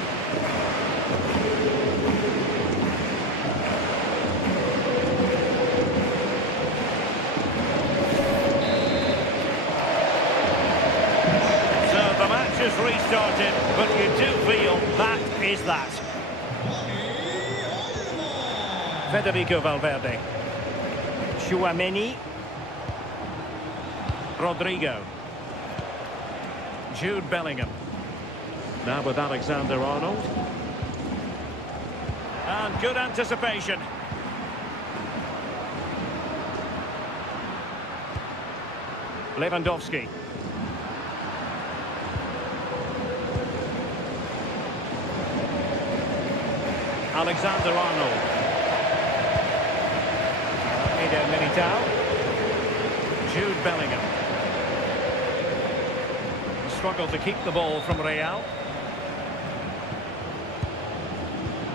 So the match is restarted, but you do feel that is that. Federico Valverde. Tchouaméni. Rodrigo. Jude Bellingham. Now with Alexander-Arnold. And good anticipation. Lewandowski. Alexander-Arnold. Eder Militao. Jude Bellingham. Struggled to keep the ball from Real.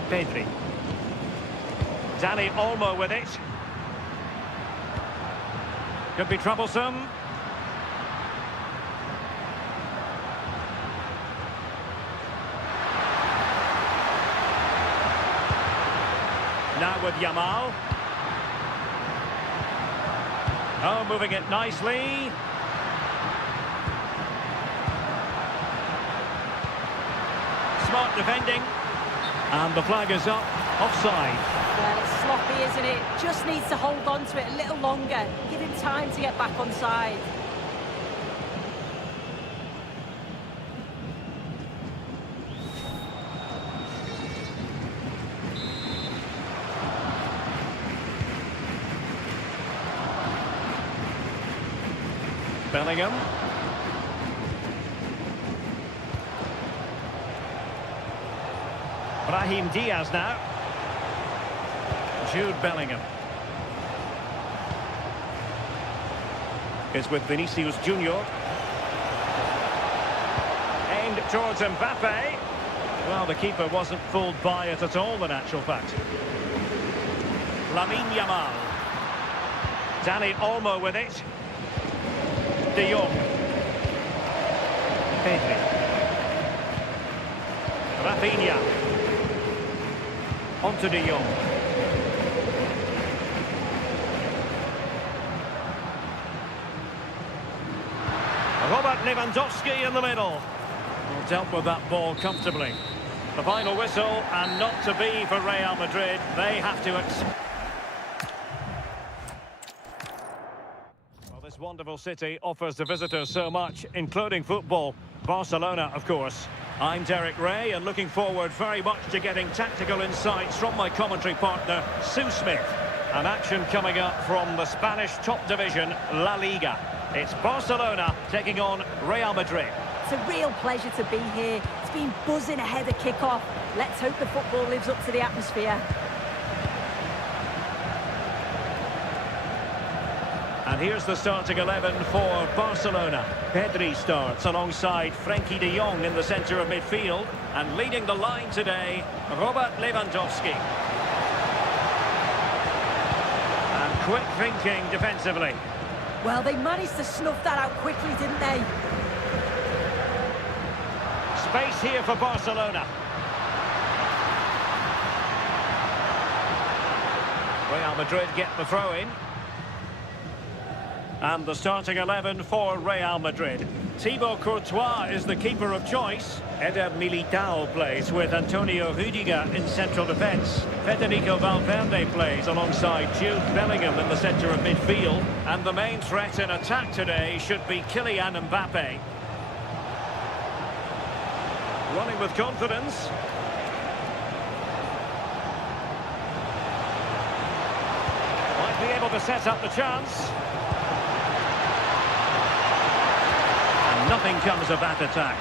Pedri. Dani Olmo with it. Could be troublesome. Now with Yamal. Oh, moving it nicely. Smart defending. And the flag is up. Offside. Well, it's sloppy, isn't it? Just needs to hold on to it a little longer. Give him time to get back on side. Bellingham. Brahim Diaz now. Jude Bellingham. Is with Vinicius Junior. Aimed towards Mbappe. Well, the keeper wasn't fooled by it at all, in actual fact. Lamine Yamal. Dani Olmo with it. De Jong. Pedri. Rafinha. On to De Jong. Robert Lewandowski in the middle. Well, dealt with that ball comfortably. The final whistle, and not to be for Real Madrid. They have to This wonderful city offers the visitors so much, including football. Barcelona, of course. I'm Derek Ray, and looking forward very much to getting tactical insights from my commentary partner, Sue Smith. An action coming up from the Spanish top division, La Liga. It's Barcelona taking on Real Madrid. It's a real pleasure to be here. It's been buzzing ahead of kick-off. Let's hope the football lives up to the atmosphere. And here's the starting 11 for Barcelona. Pedri starts alongside Frenkie de Jong in the centre of midfield. And leading the line today, Robert Lewandowski. And quick thinking defensively. Well, they managed to snuff that out quickly, didn't they? Space here for Barcelona. Real Madrid get the throw-in. And the starting 11 for Real Madrid. Thibaut Courtois is the keeper of choice. Eder Militao plays with Antonio Rudiger in central defence. Federico Valverde plays alongside Jude Bellingham in the centre of midfield. And the main threat in attack today should be Kylian Mbappe. Running with confidence. Might be able to set up the chance. Nothing comes of that attack.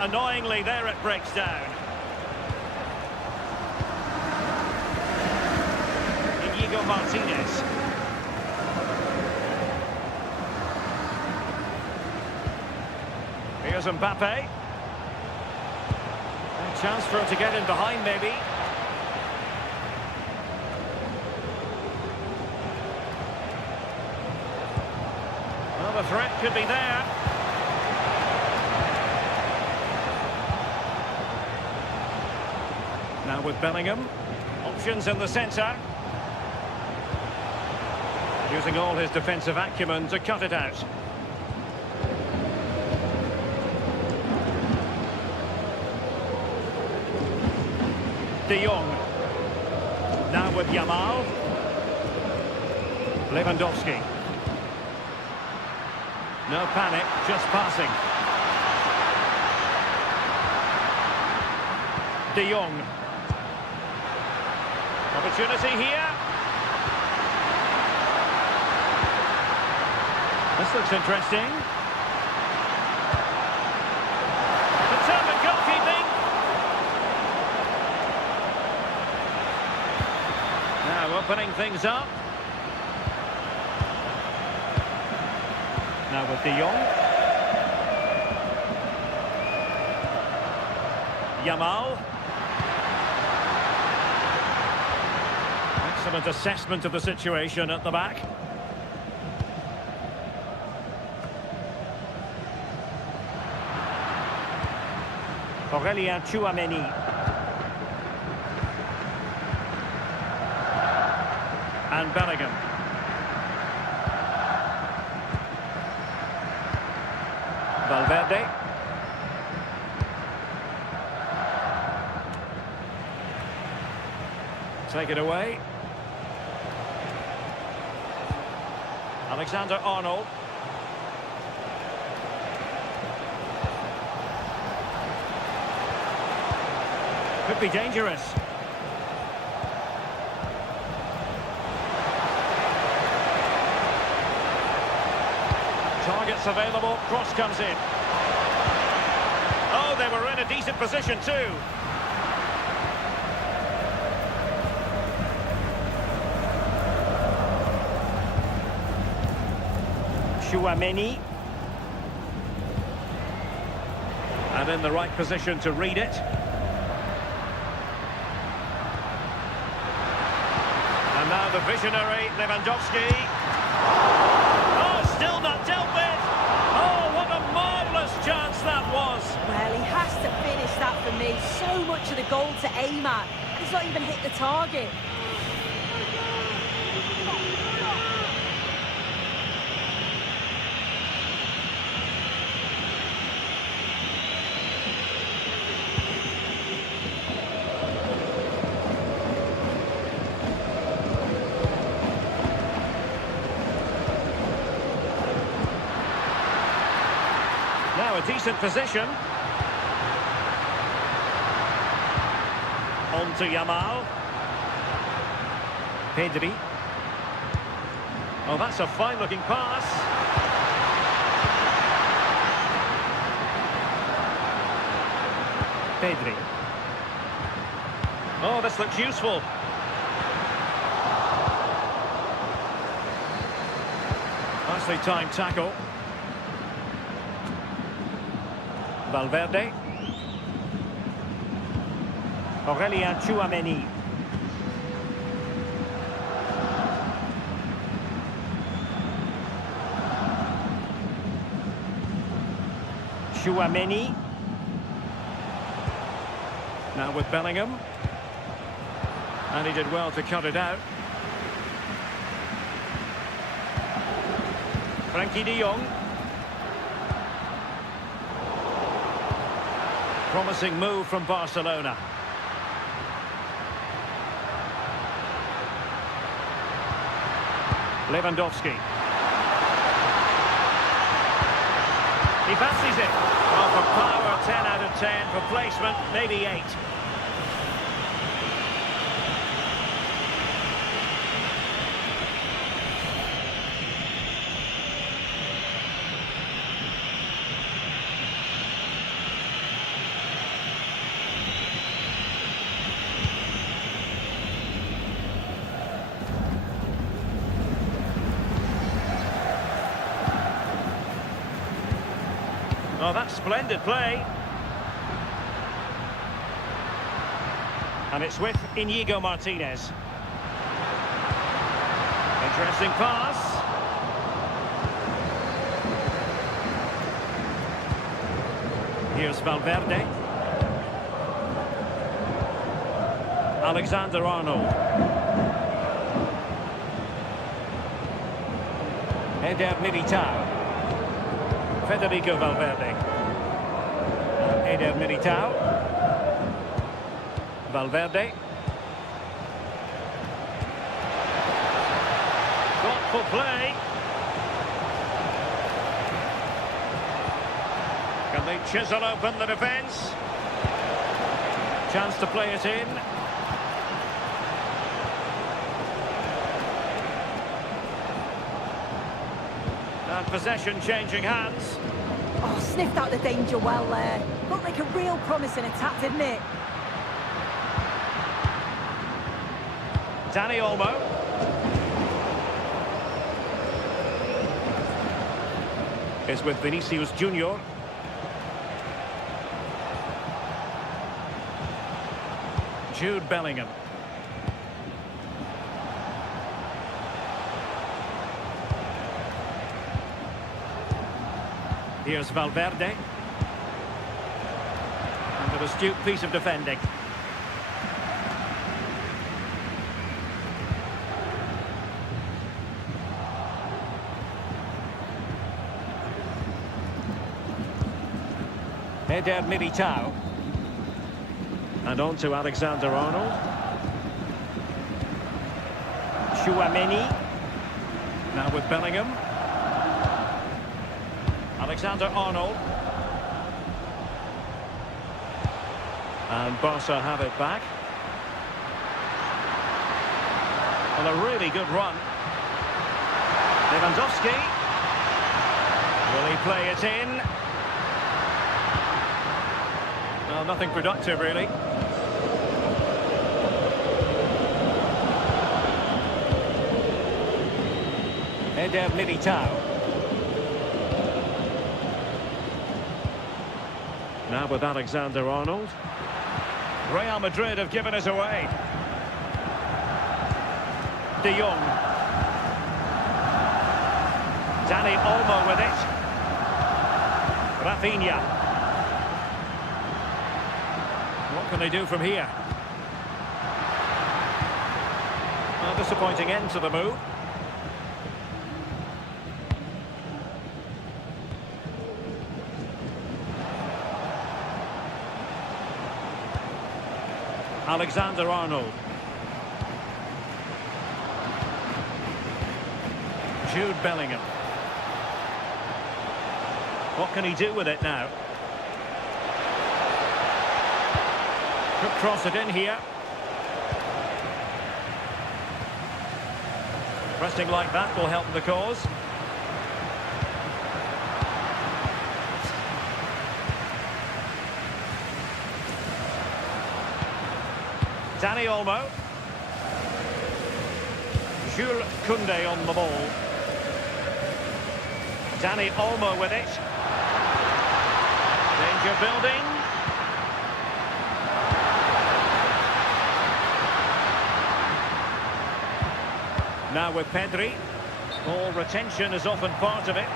Annoyingly, there it breaks down. Inigo Martinez. Here's Mbappe. A chance for him to get in behind, maybe. The threat could be there. Now with Bellingham. Options in the centre. Using all his defensive acumen to cut it out. De Jong. Now with Yamal. Lewandowski. No panic, just passing. De Jong. Opportunity here. This looks interesting. Determined goalkeeping. Now opening things up. Now with De Jong. Yamal. Excellent assessment of the situation at the back. Aurelien Tchouameni. And Bellingham. Valverde. Take it away. Alexander-Arnold. Could be dangerous. Targets available, cross comes in. Oh, they were in a decent position too. Tchouaméni. And in the right position to read it. And now the visionary Lewandowski. Oh, still not dealt with. Oh, what a marvellous chance that was. Well, he has to finish that for me. So much of the goal to aim at. And he's not even hit the target. Now a decent position. On to Yamal. Pedri. Oh, that's a fine-looking pass. Pedri. Oh, this looks useful. Nicely timed tackle. Valverde. Aurélien Tchouaméni. Tchouaméni. Now with Bellingham. And he did well to cut it out. Frenkie de Jong. Promising move from Barcelona. Lewandowski. He fancies it. Well, for power, 10 out of 10. For placement, maybe 8. Oh, that's splendid play. And it's with Íñigo Martínez. Interesting pass. Here's Valverde. Alexander-Arnold. Eder Militao. Federico Valverde. Eder Militao. Valverde. Thoughtful play. Can they chisel open the defence? Chance to play it in. And possession changing hands. Oh, sniffed out the danger well there. Looked like a real promising attack, didn't it? Dani Olmo. Is with Vinicius Junior. Jude Bellingham. Here's Valverde. And an astute piece of defending. Eder Militao. And on to Alexander-Arnold. Chouameni. Now with Bellingham. Alexander-Arnold. And Barca have it back. Well, a really good run. Lewandowski. Will he play it in? Well, nothing productive, really. Eder Militao. Now with Alexander-Arnold. Real Madrid have given it away. De Jong. Dani Olmo with it. Rafinha. What can they do from here? A disappointing end to the move. Alexander-Arnold. Jude Bellingham. What can he do with it now? Could cross it in here. Pressing like that will help the cause. Dani Olmo. Jules Koundé on the ball. Dani Olmo with it. Danger building. Now with Pedri. Ball retention is often part of it.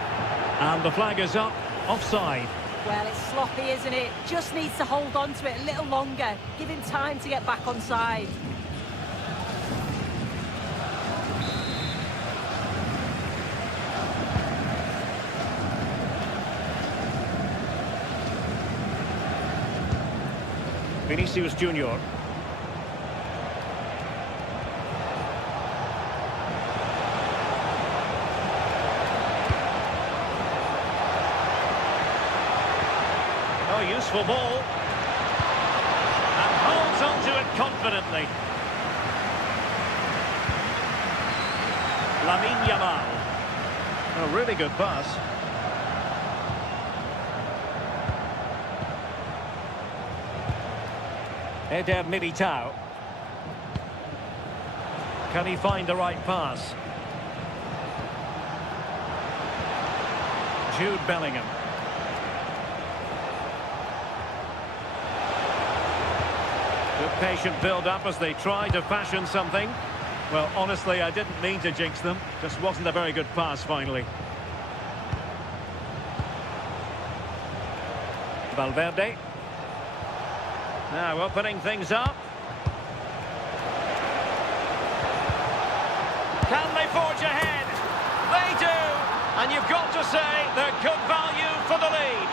And the flag is up. Offside. Well, it's sloppy, isn't it? Just needs to hold on to it a little longer. Give him time to get back on side. Vinicius Junior. Useful ball. And holds onto it confidently. Lamine Yamal. A really good pass. Eder Militao. Can he find the right pass? Jude Bellingham. Good patient build-up as they try to fashion something. Well, honestly, I didn't mean to jinx them. Just wasn't a very good pass, finally. Valverde. Now opening things up. Can they forge ahead? They do! And you've got to say they're good value for the lead.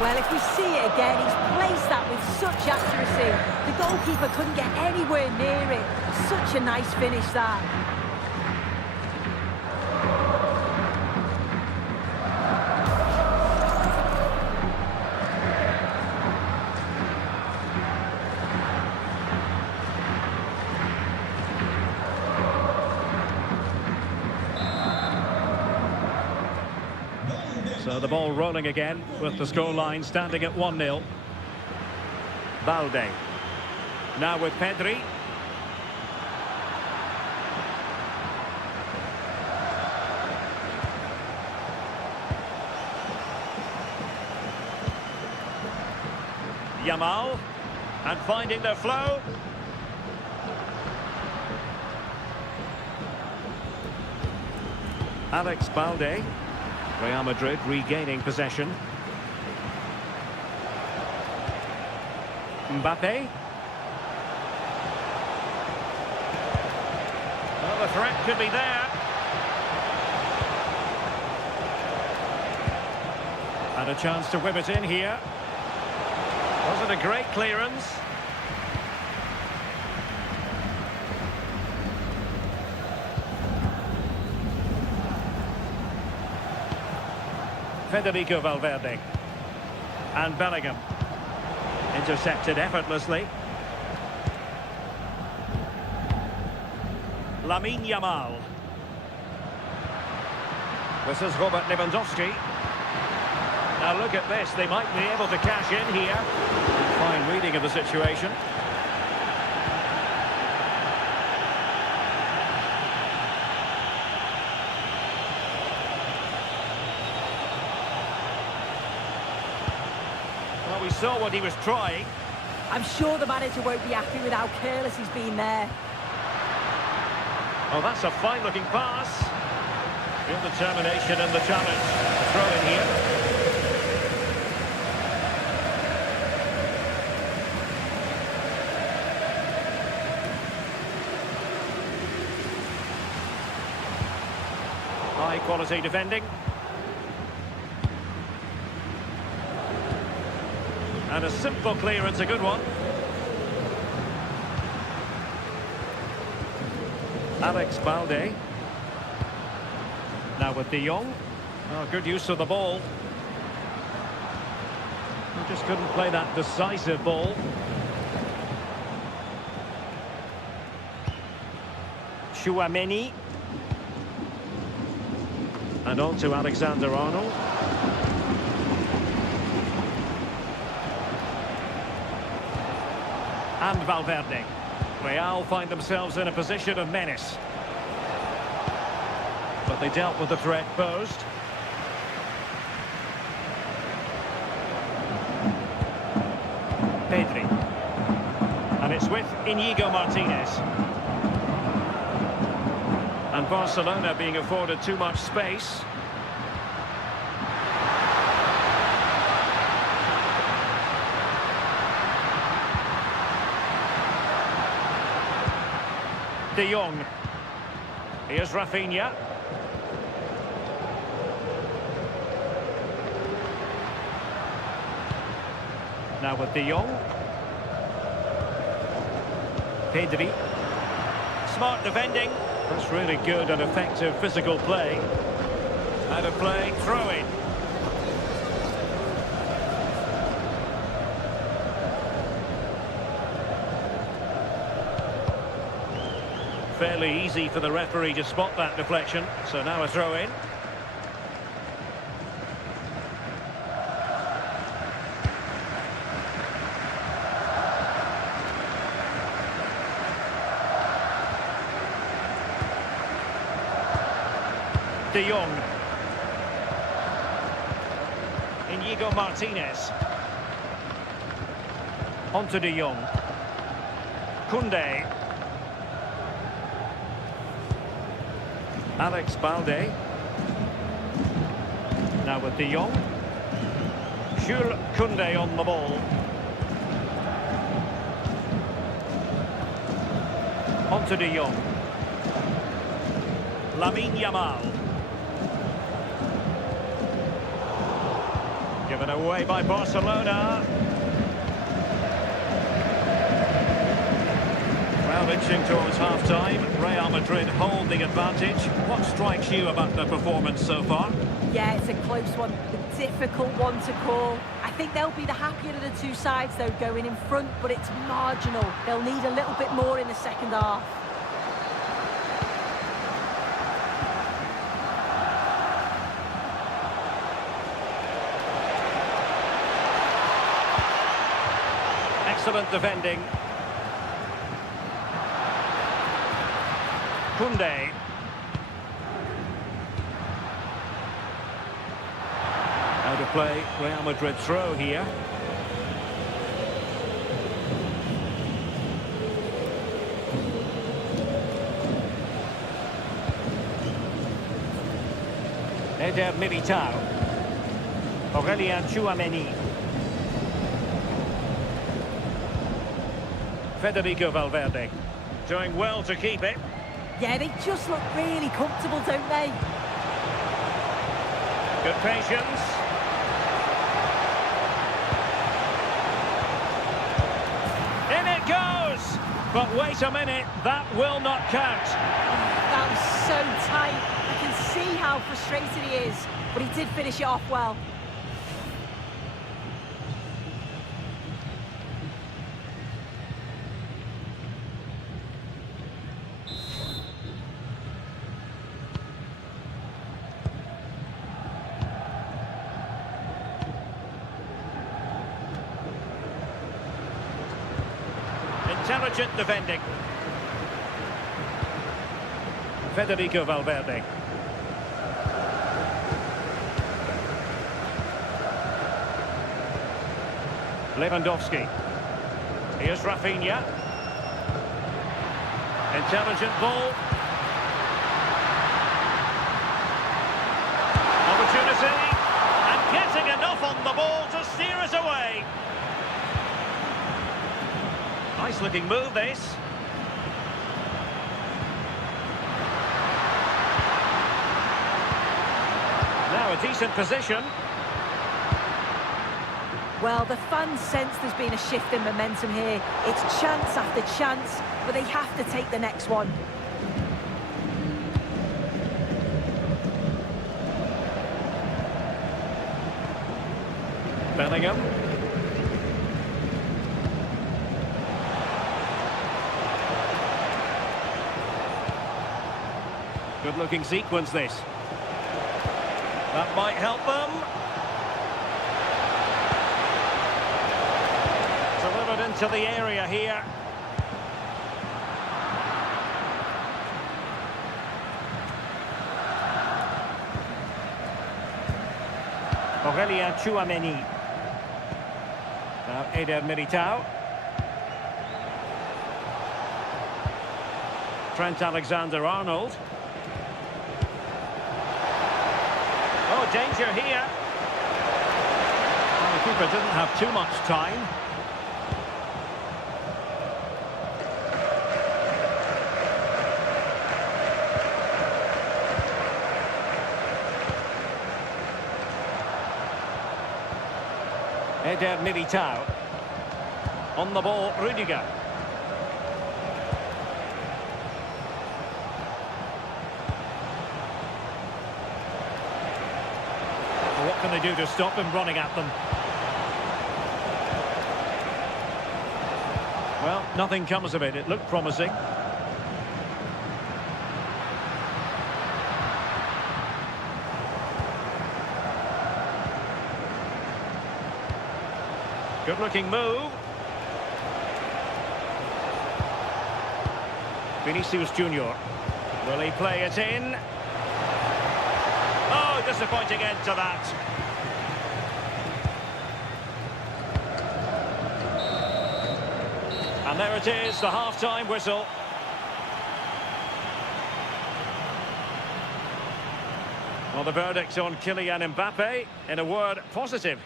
Well, if we see it again, he's placed that with such accuracy. The goalkeeper couldn't get anywhere near it. Such a nice finish, that. So the ball rolling again with the scoreline standing at 1-0. Balde. Now with Pedri. Yamal. And finding their flow. Alex Balde. Real Madrid regaining possession. Mbappe. threat could be there. And a chance to whip it in here. Wasn't a great clearance. Federico Valverde. And Bellingham. Intercepted effortlessly. Lamine Yamal. This is Robert Lewandowski. Now look at this, they might be able to cash in here. Fine reading of the situation. Well, we saw what he was trying. I'm sure the manager won't be happy with how careless he's been there. Oh, that's a fine-looking pass. Real determination in the challenge. Throw in here. High-quality defending. And a simple clearance, a good one. Alex Balde. Now with De Jong. Oh, good use of the ball. He just couldn't play that decisive ball. Chouameni. And on to Alexander-Arnold. And Valverde. Real find themselves in a position of menace. But they dealt with the threat posed. Pedri. And it's with Inigo Martinez. And Barcelona being afforded too much space. De Jong. Here's Rafinha. Now with De Jong. Pedri. Smart defending. That's really good and effective physical play. Out of play, throw in. Fairly easy for the referee to spot that deflection, so now a throw in. De Jong. Inigo Martinez. On to De Jong. Koundé. Alex Balde. Now with De Jong. Jules Koundé on the ball. On to De Jong. Lamine Yamal. Given away by Barcelona. Well, inching towards half-time. Real Madrid hold the advantage. What strikes you about the performance so far? Yeah, it's a close one. A difficult one to call. I think they'll be the happier of the two sides, though, going in front, but it's marginal. They'll need a little bit more in the second half. Excellent defending. Koundé. Out of play, Real Madrid throw here. Eder Militao. Aurelien Chouameni. Federico Valverde. Doing well to keep it. Yeah, they just look really comfortable, don't they? Good patience. In it goes! But wait a minute, that will not count. That was so tight. I can see how frustrated he is, but he did finish it off well. Intelligent defending. Federico Valverde. Lewandowski. Here's Rafinha. Intelligent ball. Opportunity. And getting enough on the ball to steer us away. Nice looking move, this. Now a decent position. Well, the fans sense there's been a shift in momentum here. It's chance after chance, but they have to take the next one. Bellingham. Good looking sequence, this. That might help them. Delivered into the area here. Aurelien Tchouameni. Now Eder Militao. Trent Alexander-Arnold. Oh, danger here. Well, the keeper didn't have too much time. Eder Militao. On the ball, Rudiger. What can they do to stop him running at them? Well, nothing comes of it. It looked promising. Good-looking move. Vinicius Junior. Will he play it in? Oh, disappointing end to that. And there it is, the half-time whistle. Well, the verdict on Kylian Mbappe, in a word, positive.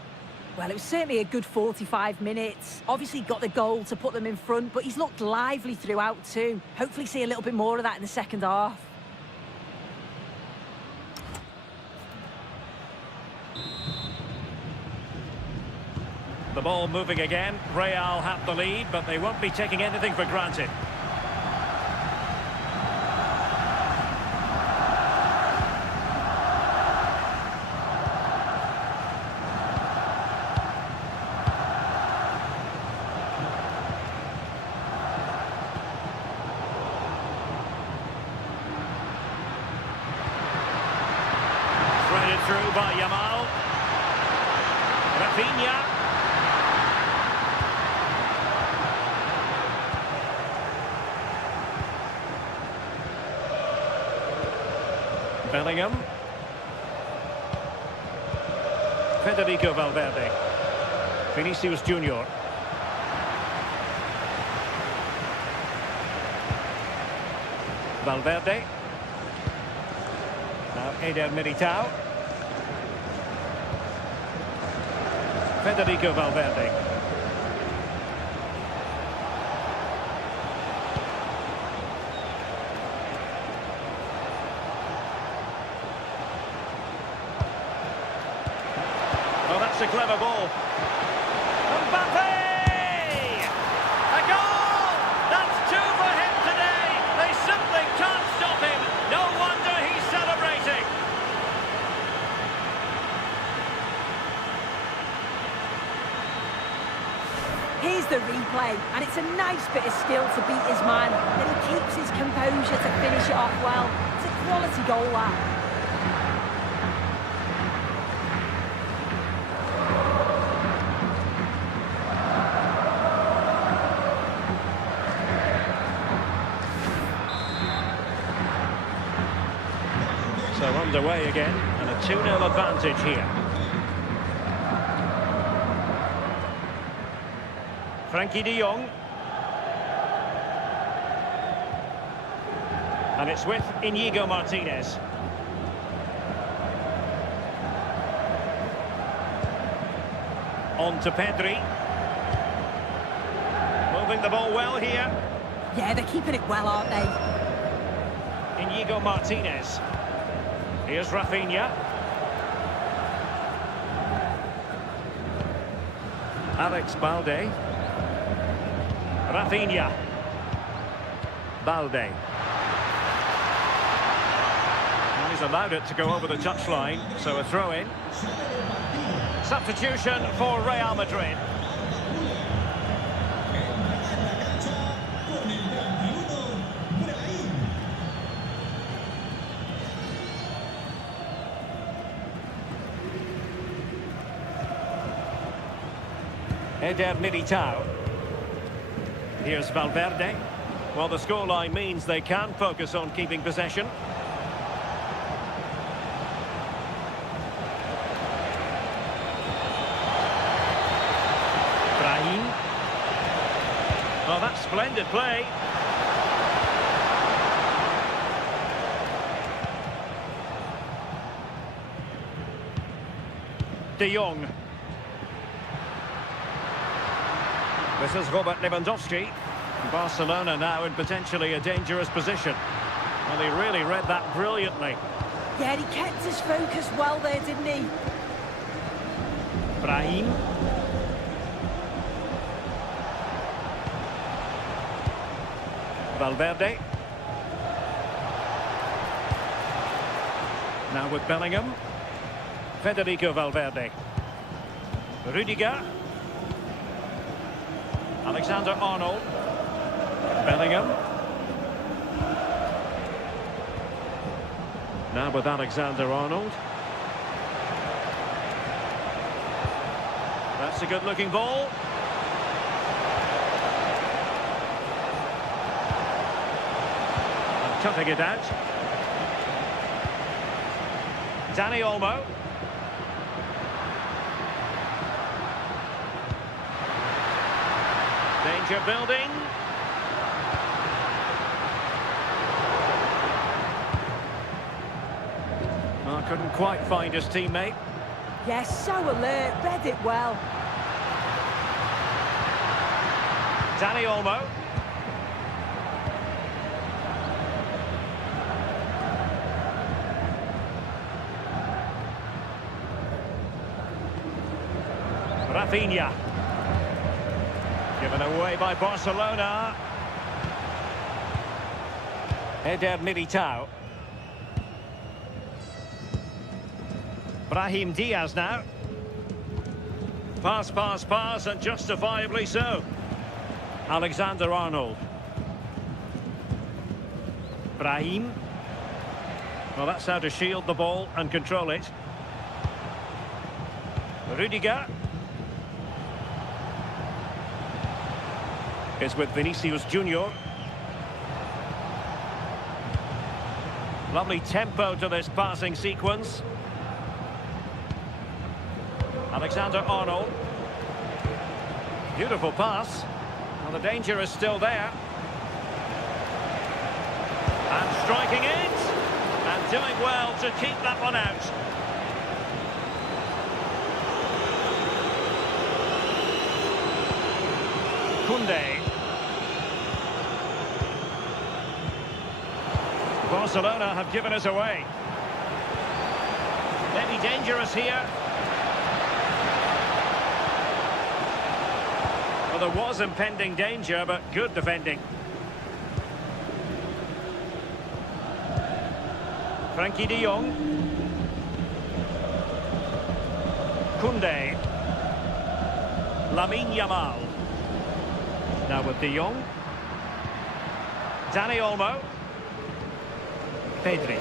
Well, it was certainly a good 45 minutes. Obviously got the goal to put them in front, but he's looked lively throughout too. Hopefully see a little bit more of that in the second half. The ball moving again. Real have the lead, but they won't be taking anything for granted. Threaded through by Yamal. Rafinha. Bellingham. Federico Valverde. Vinicius Junior. Valverde. Now Eder Militao. Federico Valverde. That's a clever ball. Mbappe! A goal! That's two for him today. They simply can't stop him. No wonder he's celebrating. Here's the replay, and it's a nice bit of skill to beat his man. Then he keeps his composure to finish it off well. It's a quality goal, that. So underway again, and a 2-0 advantage here. Frankie de Jong. And it's with Inigo Martinez. On to Pedri. Moving the ball well here. Yeah, they're keeping it well, aren't they? Inigo Martinez. Here's Rafinha. Alex Balde. Rafinha. Balde. And he's allowed it to go over the touchline, so a throw-in. Substitution for Real Madrid. Eder Militao. Here's Valverde. Well, the scoreline means they can focus on keeping possession. Brahim. Oh, that's splendid play. De Jong. This is Robert Lewandowski. Barcelona now in potentially a dangerous position. Well, he really read that brilliantly. Yeah, he kept his focus well there, didn't he? Brahim. Valverde. Now with Bellingham. Federico Valverde. Rudiger. Alexander-Arnold. Bellingham. Now with Alexander-Arnold. That's a good-looking ball. And cutting it out. Dani Olmo. Danger building. Oh, couldn't quite find his teammate. Yes, so alert, read it well. Dani Olmo. Rafinha. Given away by Barcelona. Eder Militao. Brahim Diaz now. Pass, pass, pass, and justifiably so. Alexander-Arnold. Brahim. Well, that's how to shield the ball and control it. Rudiger. Is with Vinicius Junior. Lovely tempo to this passing sequence. Alexander-Arnold. Beautiful pass. Well, the danger is still there. And striking it. And doing well to keep that one out. Koundé. Barcelona have given us away. Maybe dangerous here. Well, there was impending danger, but good defending. Frankie de Jong. Koundé. Lamine Yamal. Now with de Jong. Dani Olmo. Pedri.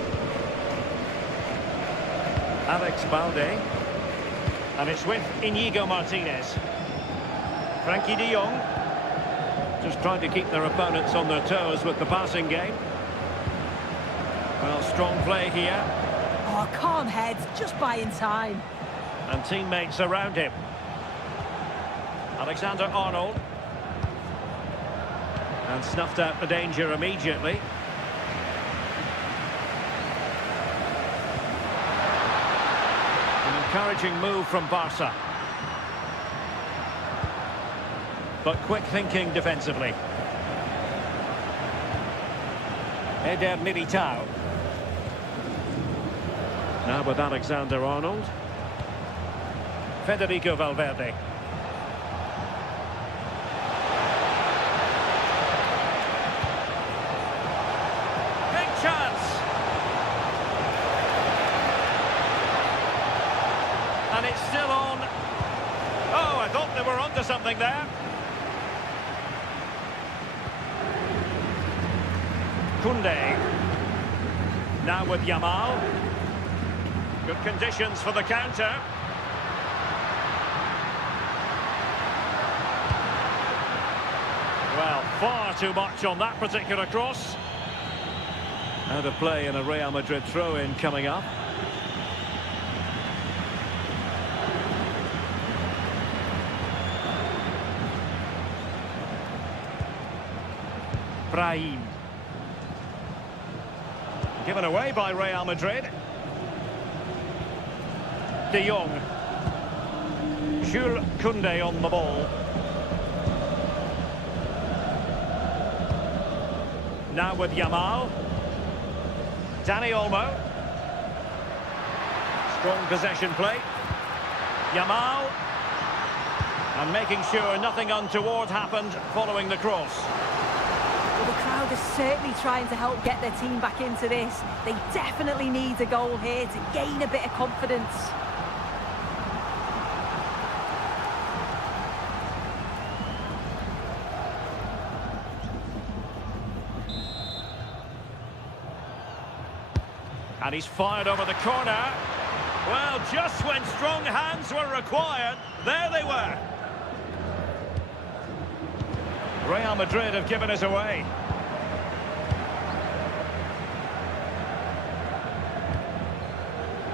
Alex Balde. And it's with Inigo Martinez. Frankie de Jong. Just trying to keep their opponents on their toes with the passing game. Well, strong play here. Oh, calm heads, just buying time. And teammates around him. Alexander-Arnold. And snuffed out the danger immediately. An encouraging move from Barca. But quick thinking defensively. Eder Militao. Now with Alexander-Arnold. Federico Valverde. Big chance! And it's still on. Oh, I thought they were onto something there. Koundé. Now with Yamal. Good conditions for the counter. Well, far too much on that particular cross. Out of play and a Real Madrid throw-in coming up. Brahim. Given away by Real Madrid. De Jong. Jules Koundé on the ball. Now with Yamal. Dani Olmo. Strong possession play. Yamal. And making sure nothing untoward happened following the cross. Well, the crowd are certainly trying to help get their team back into this. They definitely need a goal here to gain a bit of confidence. And he's fired over the corner. Well, just when strong hands were required, there they were. Real Madrid have given us away.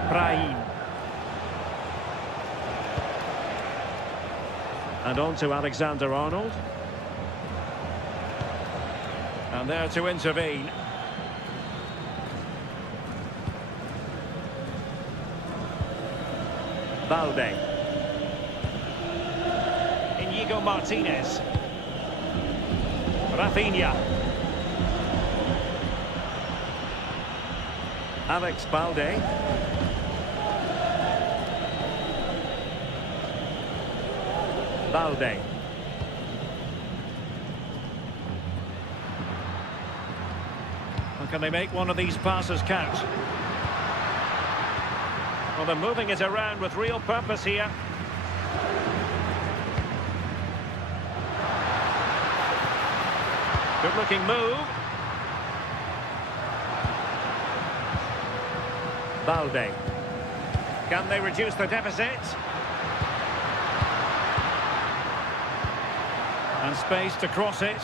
Brahim. And on to Alexander-Arnold. And there to intervene. Balde. Inigo Martinez. Rafinha. Alex Balde. Balde. How can they make one of these passes count? Well, they're moving it around with real purpose here. Good-looking move. Balde. Can they reduce the deficit? And space to cross it.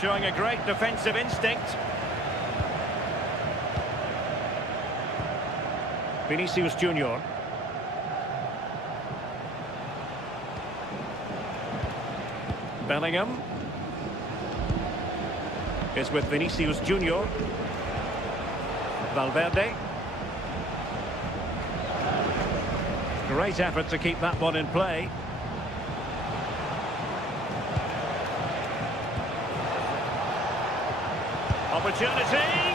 Showing a great defensive instinct. Vinicius Junior. Bellingham is with Vinicius Junior. Valverde. Great effort to keep that one in play. Opportunity.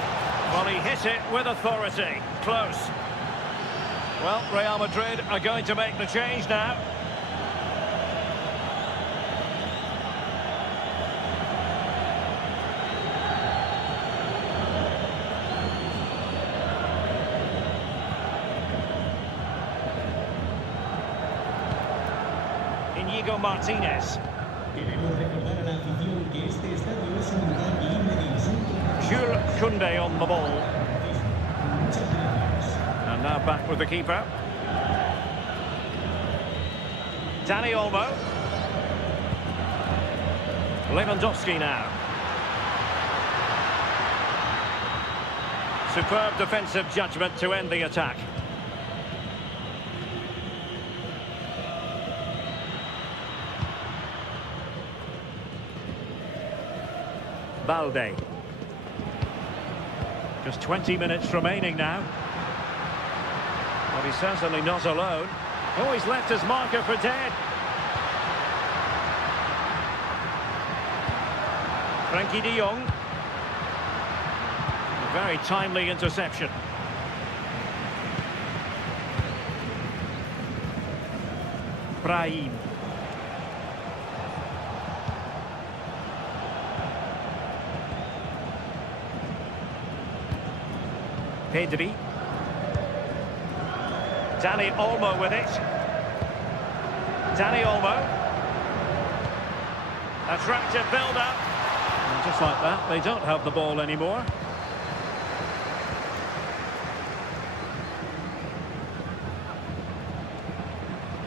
Well, he hit it with authority. Close. Well, Real Madrid are going to make the change now. Íñigo Martínez. Queremos recordar a la afición que este estadio es un lugar libre de insultos. Jules Koundé on the ball. Muchas gracias. And now back with the keeper. Dani Olmo. Lewandowski now. Superb defensive judgment to end the attack. Balde. Just 20 minutes remaining now. But he's certainly not alone. Oh, he's left his marker for dead. Frankie de Jong. A very timely interception. Brahim. Pedri. Dani Olmo with it. Dani Olmo. Attractive build-up. And just like that, they don't have the ball anymore.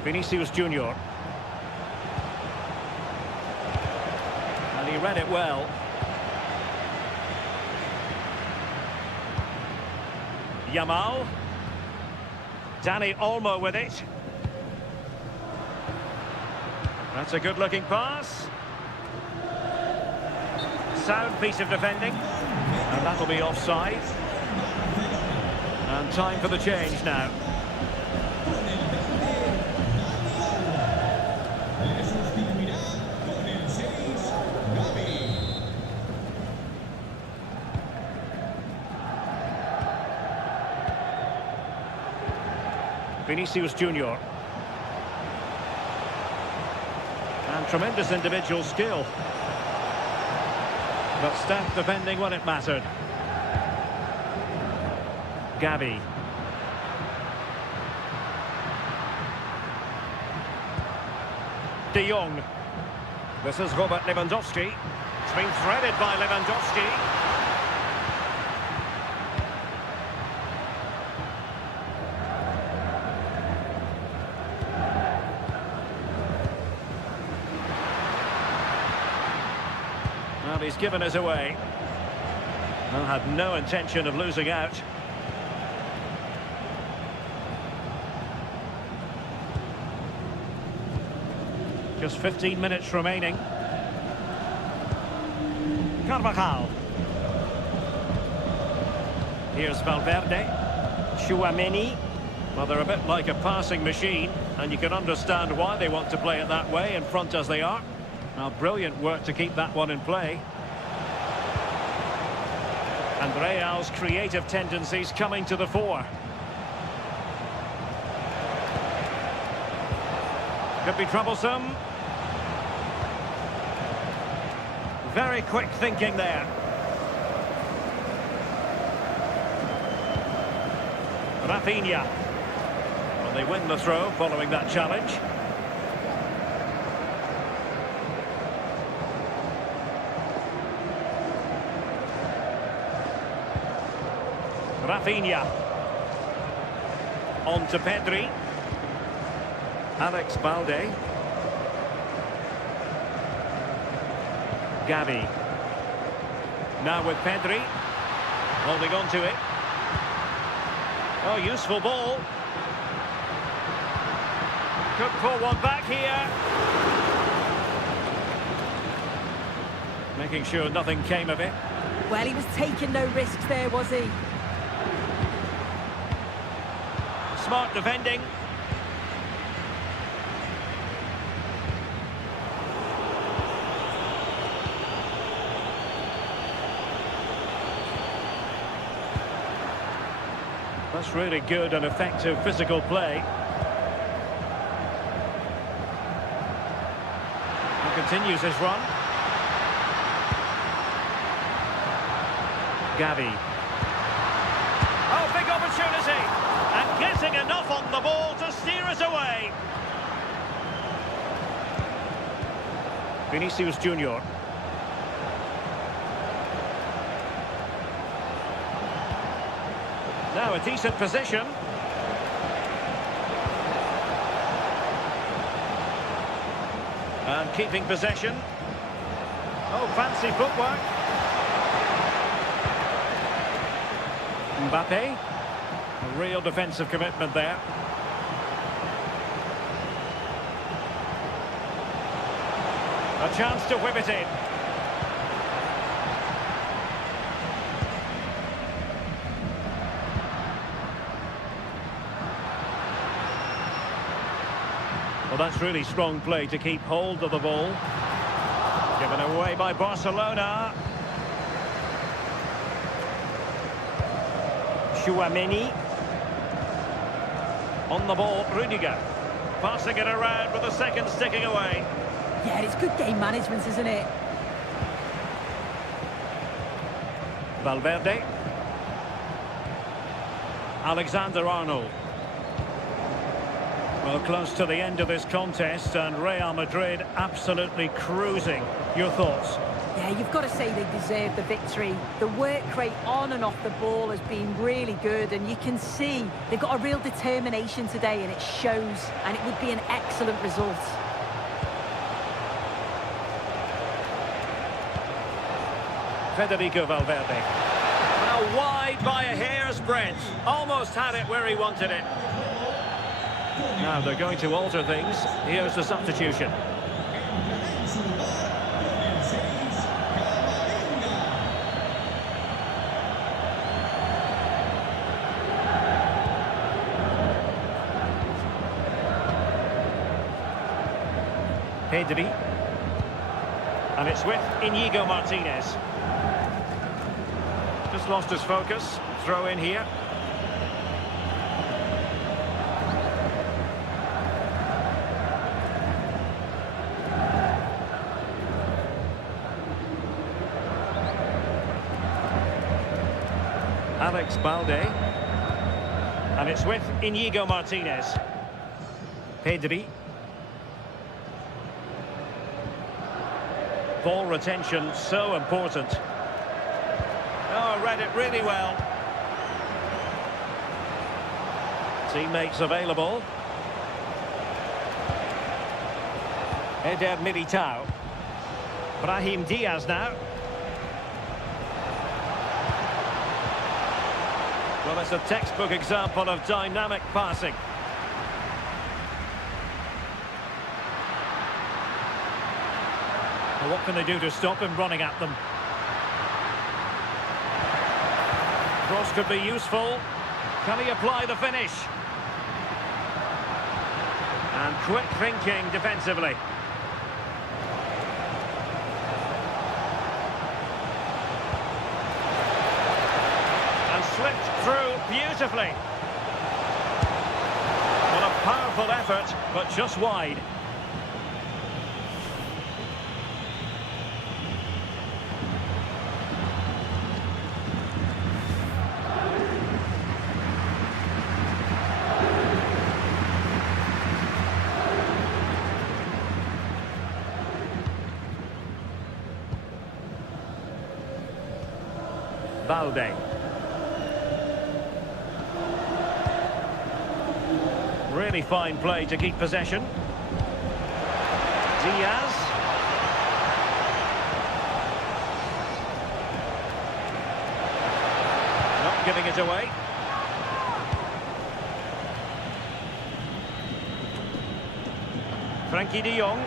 Vinicius Junior. And he read it well. Yamal. Dani Olmo with it. That's a good-looking pass. Sound piece of defending. And that'll be offside. And time for the change now. Vinicius Junior. And tremendous individual skill. But staff defending when it mattered. Gavi. De Jong. This is Robert Lewandowski. It's been threaded by Lewandowski. Well, he's given us away. Well, had no intention of losing out. Just 15 minutes remaining. Carvajal. Here's Valverde. Tchouaméni. Well, they're a bit like a passing machine, and you can understand why they want to play it that way, in front as they are. Now, brilliant work to keep that one in play. And Real's creative tendencies coming to the fore. Could be troublesome. Very quick thinking there. Rafinha. Well, they win the throw following that challenge. Rafinha. On to Pedri. Alex Balde. Gavi. Now with Pedri. Holding on to it. Oh, useful ball. Could pull one back here. Making sure nothing came of it. Well, he was taking no risks there, was he? Smart defending. That's really good and effective physical play. He continues his run. Gavi. Oh, big opportunity. And getting enough on the ball to steer it away. Vinicius Junior. Now a decent position. And keeping possession. Oh, fancy footwork. Mbappe. A real defensive commitment there. A chance to whip it in. Well, that's really strong play to keep hold of the ball. Given away by Barcelona. Chouameni. On the ball, Rudiger. Passing it around with a second sticking away. Yeah, it's good game management, isn't it? Valverde. Alexander-Arnold. Well, close to the end of this contest, and Real Madrid absolutely cruising. Your thoughts? Yeah, you've got to say they deserve the victory. The work rate on and off the ball has been really good, and you can see they've got a real determination today, and it shows, and it would be an excellent result. Federico Valverde. Now wide by a hair's breadth. Almost had it where he wanted it. Now they're going to alter things. Here's the substitution. Pedri. And it's with Inigo Martinez. Just lost his focus. Throw in here. Alex Balde. And it's with Inigo Martinez. Pedri. Ball retention so important. Oh, read it really well. Teammates available. Eder Militao. Brahim Diaz now. Well, it's a textbook example of dynamic passing. Well, what can they do to stop him running at them? Cross could be useful. Can he apply the finish? And quick thinking defensively. And slipped through beautifully. Well, a powerful effort, but just wide. Balde. Really fine play to keep possession. Diaz. Not giving it away. Frankie de Jong.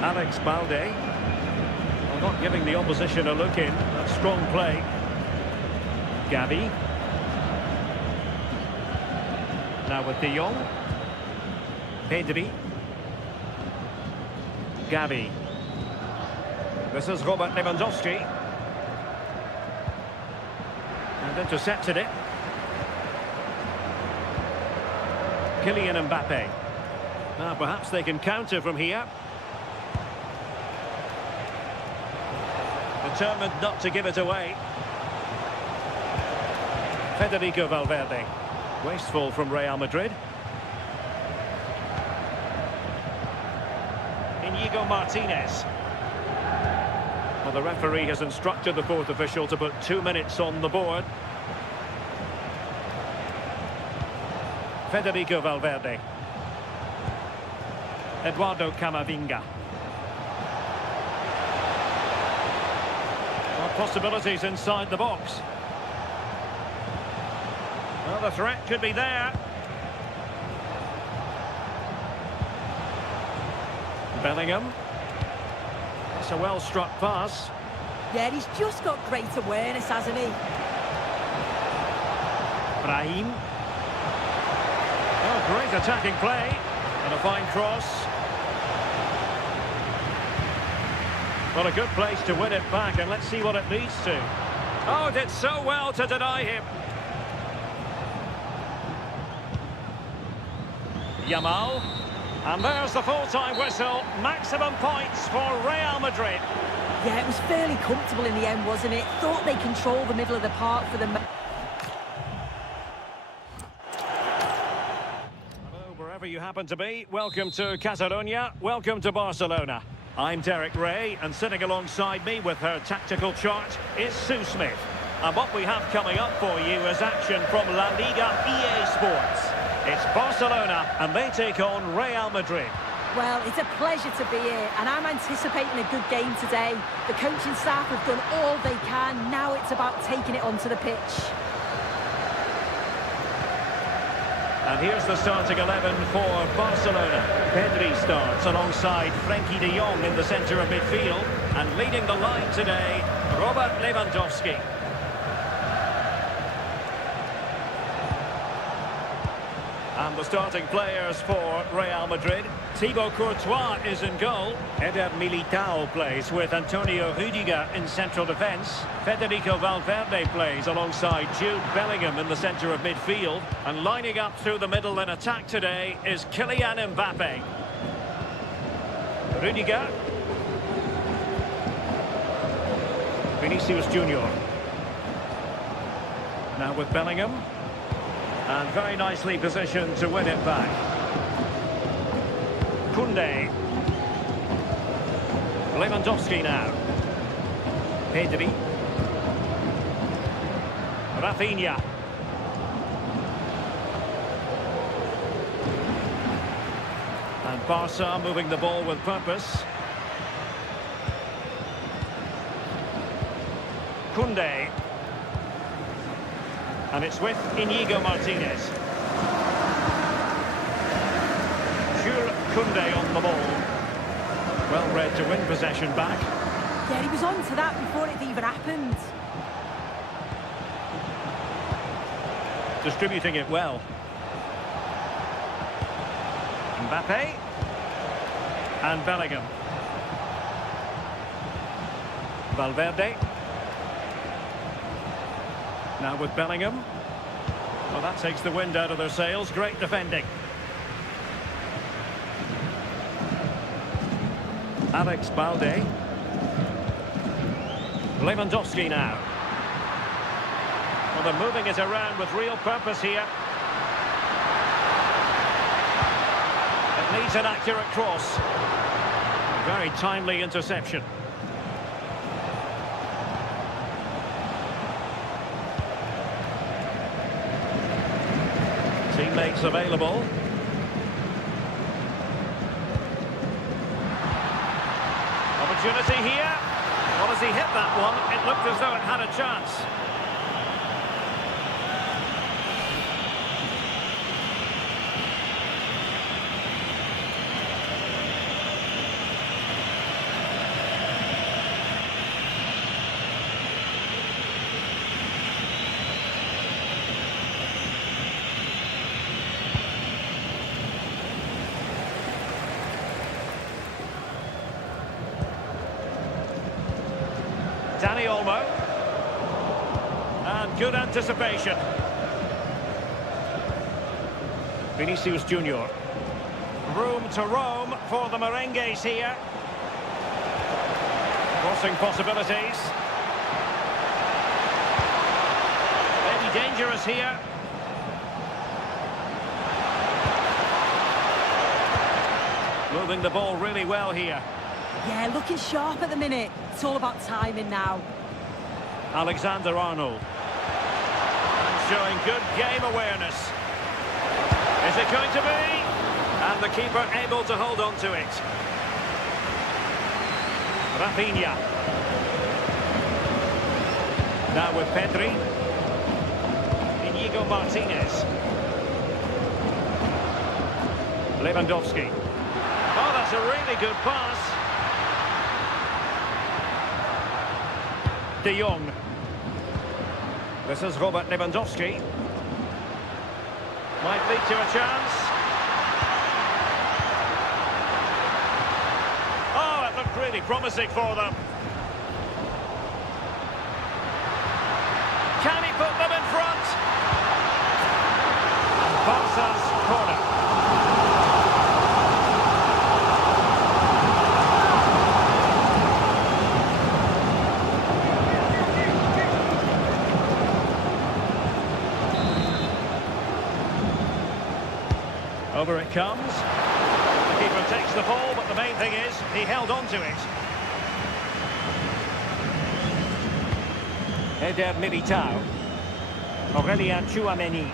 Alex Balde. Not giving the opposition a look in. That's strong play. Gavi. Now with de Jong. Pedri. Gavi. This is Robert Lewandowski. And intercepted it. Kylian Mbappe. Now perhaps they can counter from here. Determined not to give it away. Federico Valverde. Wasteful from Real Madrid. Inigo Martinez. Well, the referee has instructed the fourth official to put 2 minutes on the board. Federico Valverde. Eduardo Camavinga. Well, possibilities inside the box. Well, the threat could be there. Bellingham. That's a well-struck pass. Yeah, he's just got great awareness, hasn't he? Brahim. Oh, great attacking play. And a fine cross. Well, a good place to win it back, and let's see what it leads to. Oh, did so well to deny him. Yamal. And there's the full-time whistle. Maximum points for Real Madrid. Yeah, it was fairly comfortable in the end, wasn't it? Thought they controlled the middle of the park for the... Hello, wherever you happen to be. Welcome to Catalonia. Welcome to Barcelona. I'm Derek Ray, and sitting alongside me with her tactical chart is Sue Smith. And what we have coming up for you is action from La Liga EA Sports. It's Barcelona, and they take on Real Madrid. Well, it's a pleasure to be here, and I'm anticipating a good game today. The coaching staff have done all they can. Now it's about taking it onto the pitch. And here's the starting 11 for Barcelona. Pedri starts alongside Frenkie de Jong in the centre of midfield. And leading the line today, Robert Lewandowski. And the starting players for Real Madrid. Thibaut Courtois is in goal. Eder Militao plays with Antonio Rudiger in central defence. Federico Valverde plays alongside Jude Bellingham in the centre of midfield. And lining up through the middle in attack today is Kylian Mbappe. Rudiger. Vinicius Junior. Now with Bellingham. And very nicely positioned to win it back. Koundé. Lewandowski now. Pedri. Rafinha. And Barca moving the ball with purpose. Koundé. And it's with Inigo Martinez. Jules Koundé on the ball. Well read to win possession back. Yeah, he was on to that before it even happened. Distributing it well. Mbappe. And Bellingham. Valverde. Now with Bellingham. Well, that takes the wind out of their sails. Great defending. Alex Balde. Lewandowski now. Well, they're moving it around with real purpose here. It needs an accurate cross. Very timely interception. Teammates available. Opportunity here. Well, as he hit that one, it looked as though it had a chance. Dani Olmo. And Good anticipation. Vinicius Junior. Room to roam for the merengues here. Crossing possibilities. Maybe dangerous here. Moving the ball really well here. Yeah, looking sharp at the minute. It's all about timing now. Alexander-Arnold. And showing good game awareness. Is it going to be? And the keeper able to hold on to it. Rafinha. Now with Pedri. Inigo Martinez. Lewandowski. Oh, that's a really good pass. De Jong. This is Robert Lewandowski. Might lead to a chance. Oh, it looked really promising for them. Can he put them in front? And Barca's corner. Over it comes. The keeper takes the ball, but the main thing is he held on to it. Eder Militao. Aurelien Tchouameni.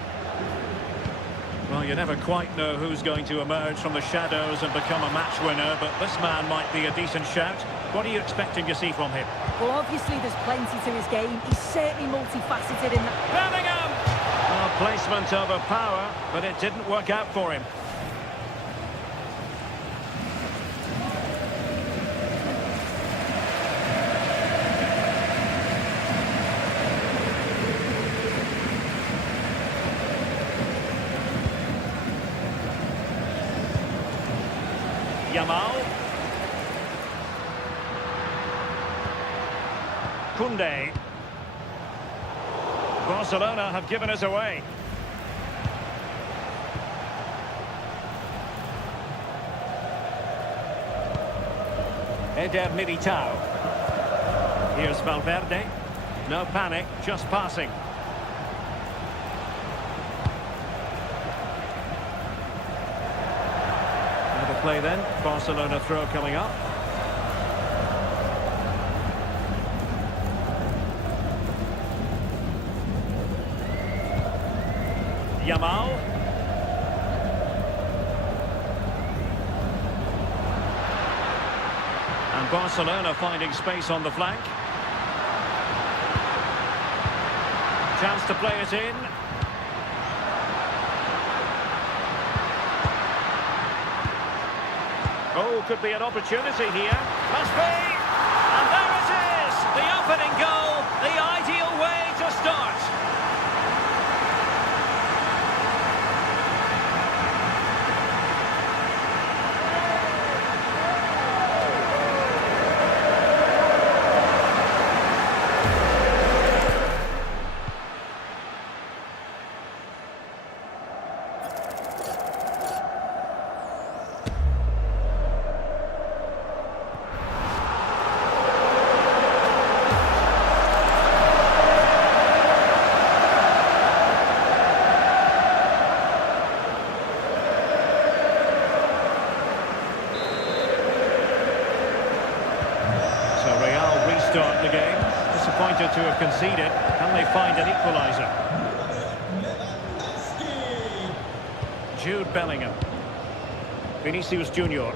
Well, you never quite know who's going to emerge from the shadows and become a match winner, but this man might be a decent shout. What are you expecting to see from him? Well, obviously there's plenty to his game. He's certainly multifaceted in that. Bellingham! Well, placement over power, but it didn't work out for him. Yamal. Koundé. Barcelona have given us away. Eder Militao. Here's Valverde. No panic, just passing. Another play then. Barcelona throw coming up. Yamal. And Barcelona finding space on the flank. Chance to play it in. Oh, could be an opportunity here. Must be! And there it is! The opening goal, the ideal way to start. Start the game. Disappointed to have conceded. Can they find an equaliser? Jude Bellingham. Vinicius Junior.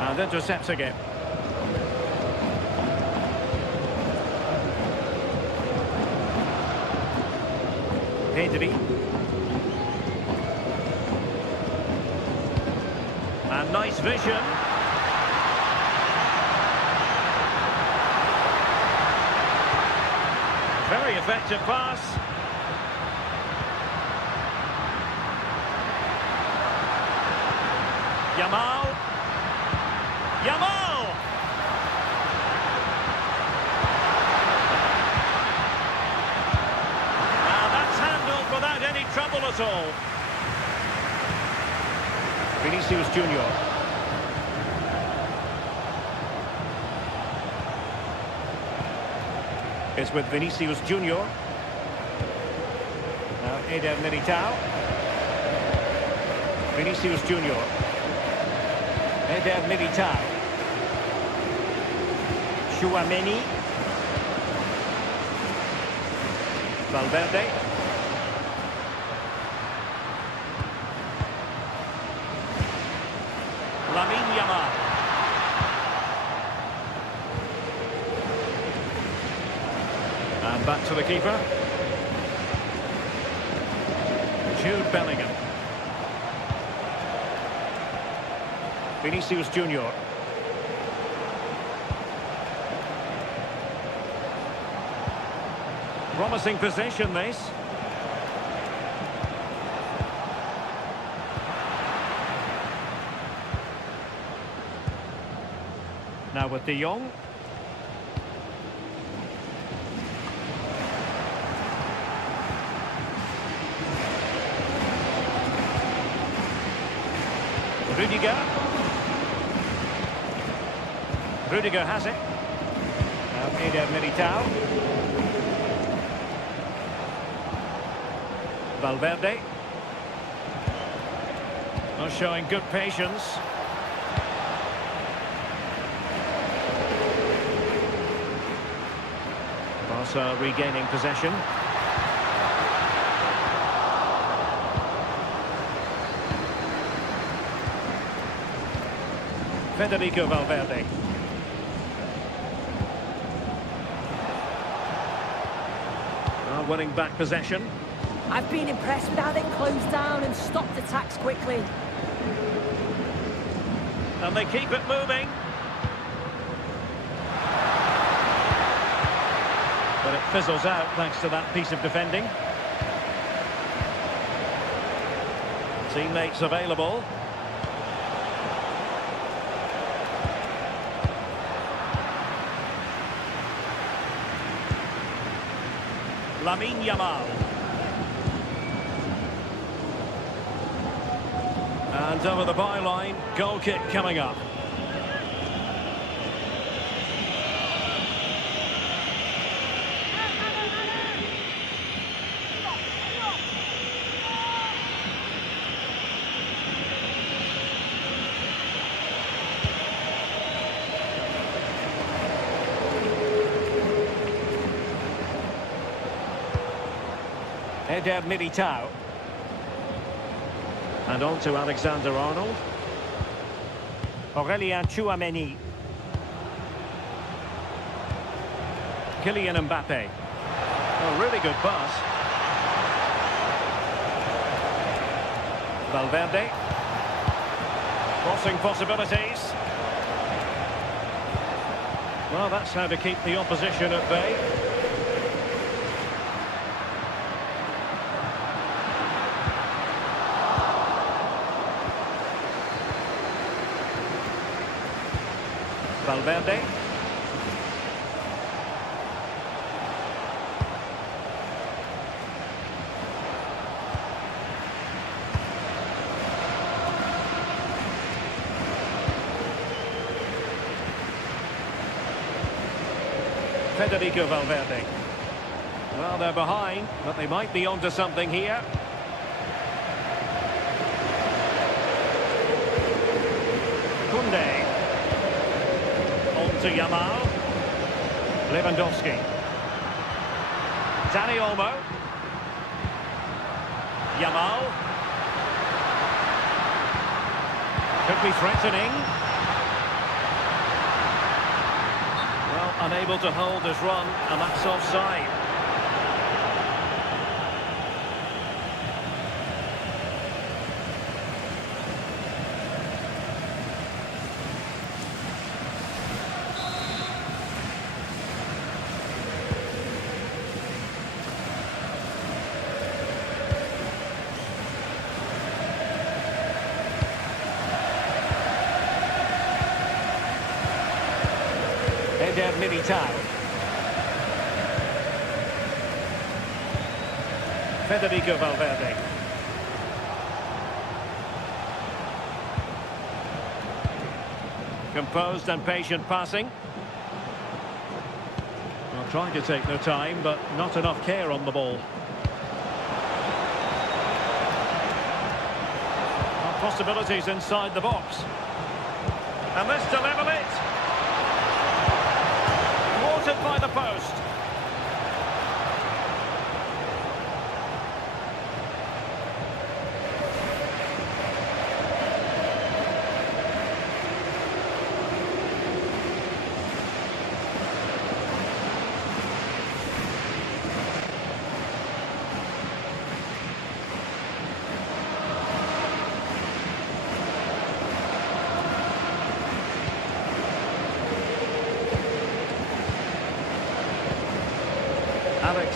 And intercepts again. Pedri. And nice vision. Very effective pass. Yamal. Yamal! whistle. Vinicius Junior. It's with Vinicius Junior. Now Eder Militao. Vinicius Junior. Eder Militao. Tchouaméni. Valverde. Lamine Yamal. And back to the keeper. Jude Bellingham. Vinicius Junior. Promising possession, this. Now with De Jong. Rudiger. Rudiger has it. Now Eder Militao. Valverde. Not showing good patience. Barca regaining possession. Federico Valverde. Winning back possession. I've been impressed with how they closed down and stopped attacks quickly. And they keep it moving. But it fizzles out thanks to that piece of defending. Teammates available. Lamine Yamal. And over the byline, goal kick coming up. Eder Militao. And on to Alexander-Arnold. Aurélien Tchouaméni. Kylian Mbappe. A really good pass. Valverde. Crossing possibilities. Well, that's how to keep the opposition at bay. Valverde. Federico Valverde. Well, they're behind, but they might be onto something here. Koundé. To Yamal. Lewandowski. Dani Olmo. Yamal. Could be threatening. Well, unable to hold his run, and that's offside. Eder Militao. Federico Valverde. Composed and patient passing. Well, trying to take their time, but not enough care on the ball. Possibilities inside the box. And this to level it. Thwarted by the post.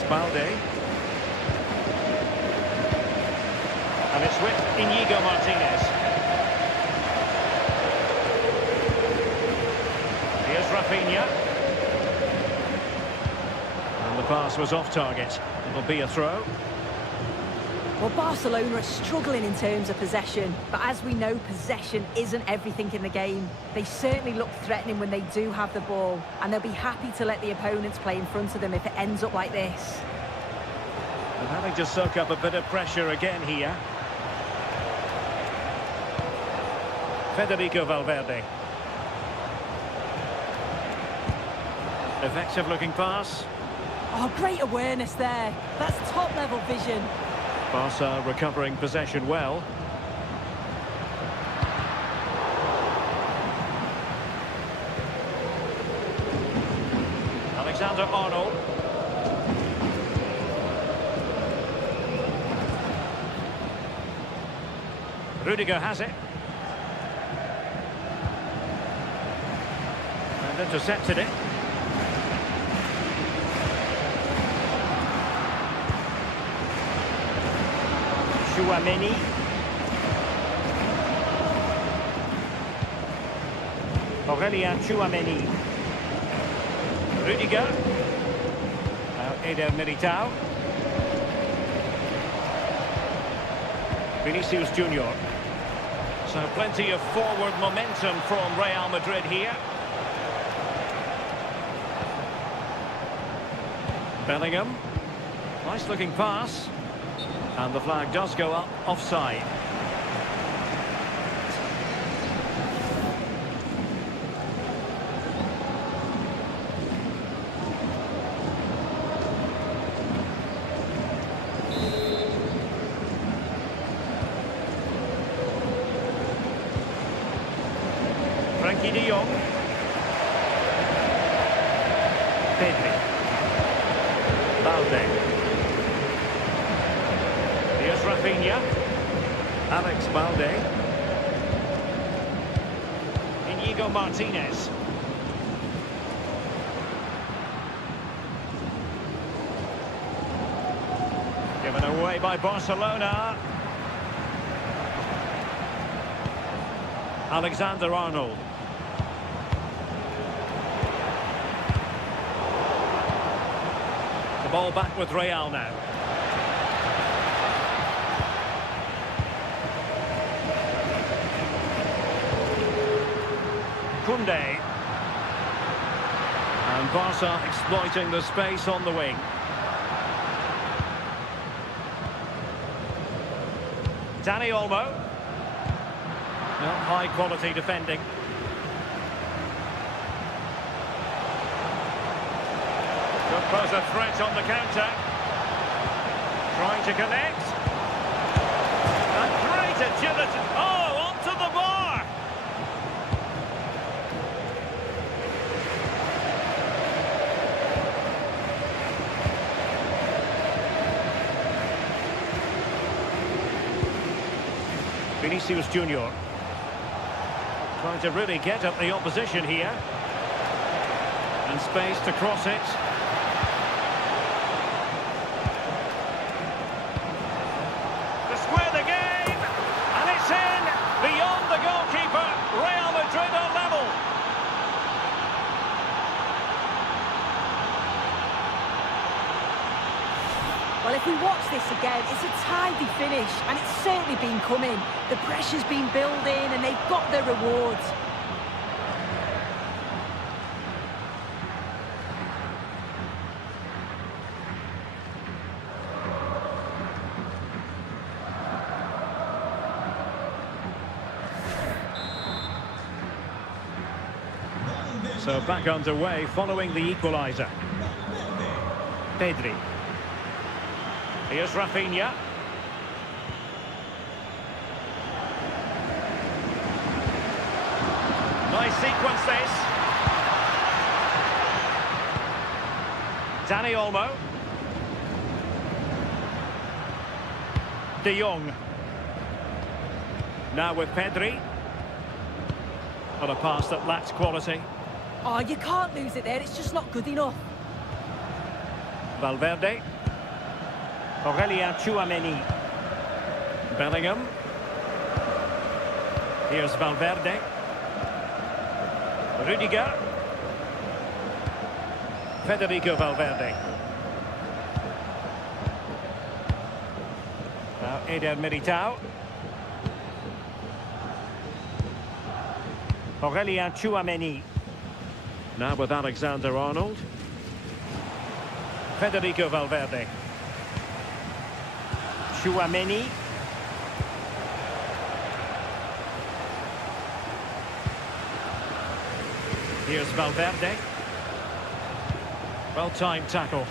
Balde. And it's with Íñigo Martínez. Here's Rafinha. And the pass was off target. It'll be a throw. Well, Barcelona are struggling in terms of possession, but as we know, possession isn't everything in the game. They certainly look threatening when they do have the ball, and they'll be happy to let the opponents play in front of them if it ends up like this. And having to soak up a bit of pressure again here. Federico Valverde. Effective looking pass. Oh, great awareness there. That's top-level vision. Barca recovering possession well. Alexander-Arnold. Rudiger has it. And intercepted it. Chouameni. Aurélien Chouameni. Rudiger. Now Eder Militao. Vinicius Junior. So plenty of forward momentum from Real Madrid here. Bellingham. Nice looking pass. And the flag does go up offside. Frankie de Jong. Pedri. Balde. Here's Rafinha. Alex Balde. Íñigo Martínez. Given away by Barcelona. Alexander-Arnold. The ball back with Real now. Koundé. And Barca exploiting the space on the wing. Dani Olmo. Well, high quality defending. Could pose a threat on the counter. Trying to connect. And great agility. Oh, onto the bar. Vinicius Junior. Trying to really get at the opposition here. And space to cross it. To square the game. And it's in. Beyond the goalkeeper. Real Madrid are level. Well, if we watch this again, it's a tidy finish, and it's certainly been coming. The pressure's been building, and they've got their rewards. So back underway following the equaliser. Pedri. Here's Rafinha. Nice sequence this. Dani Olmo. De Jong. Now with Pedri. On a pass that lacks quality. Oh, you can't lose it there. It's just not good enough. Valverde. Aurelien Tchouameni. Bellingham. Here's Valverde. Rudiger. Federico Valverde. Now Eder Militao. Aurelien Tchouameni. Now with Alexander-Arnold. Federico Valverde. Tchouameni. Here's Valverde. Well-timed tackle.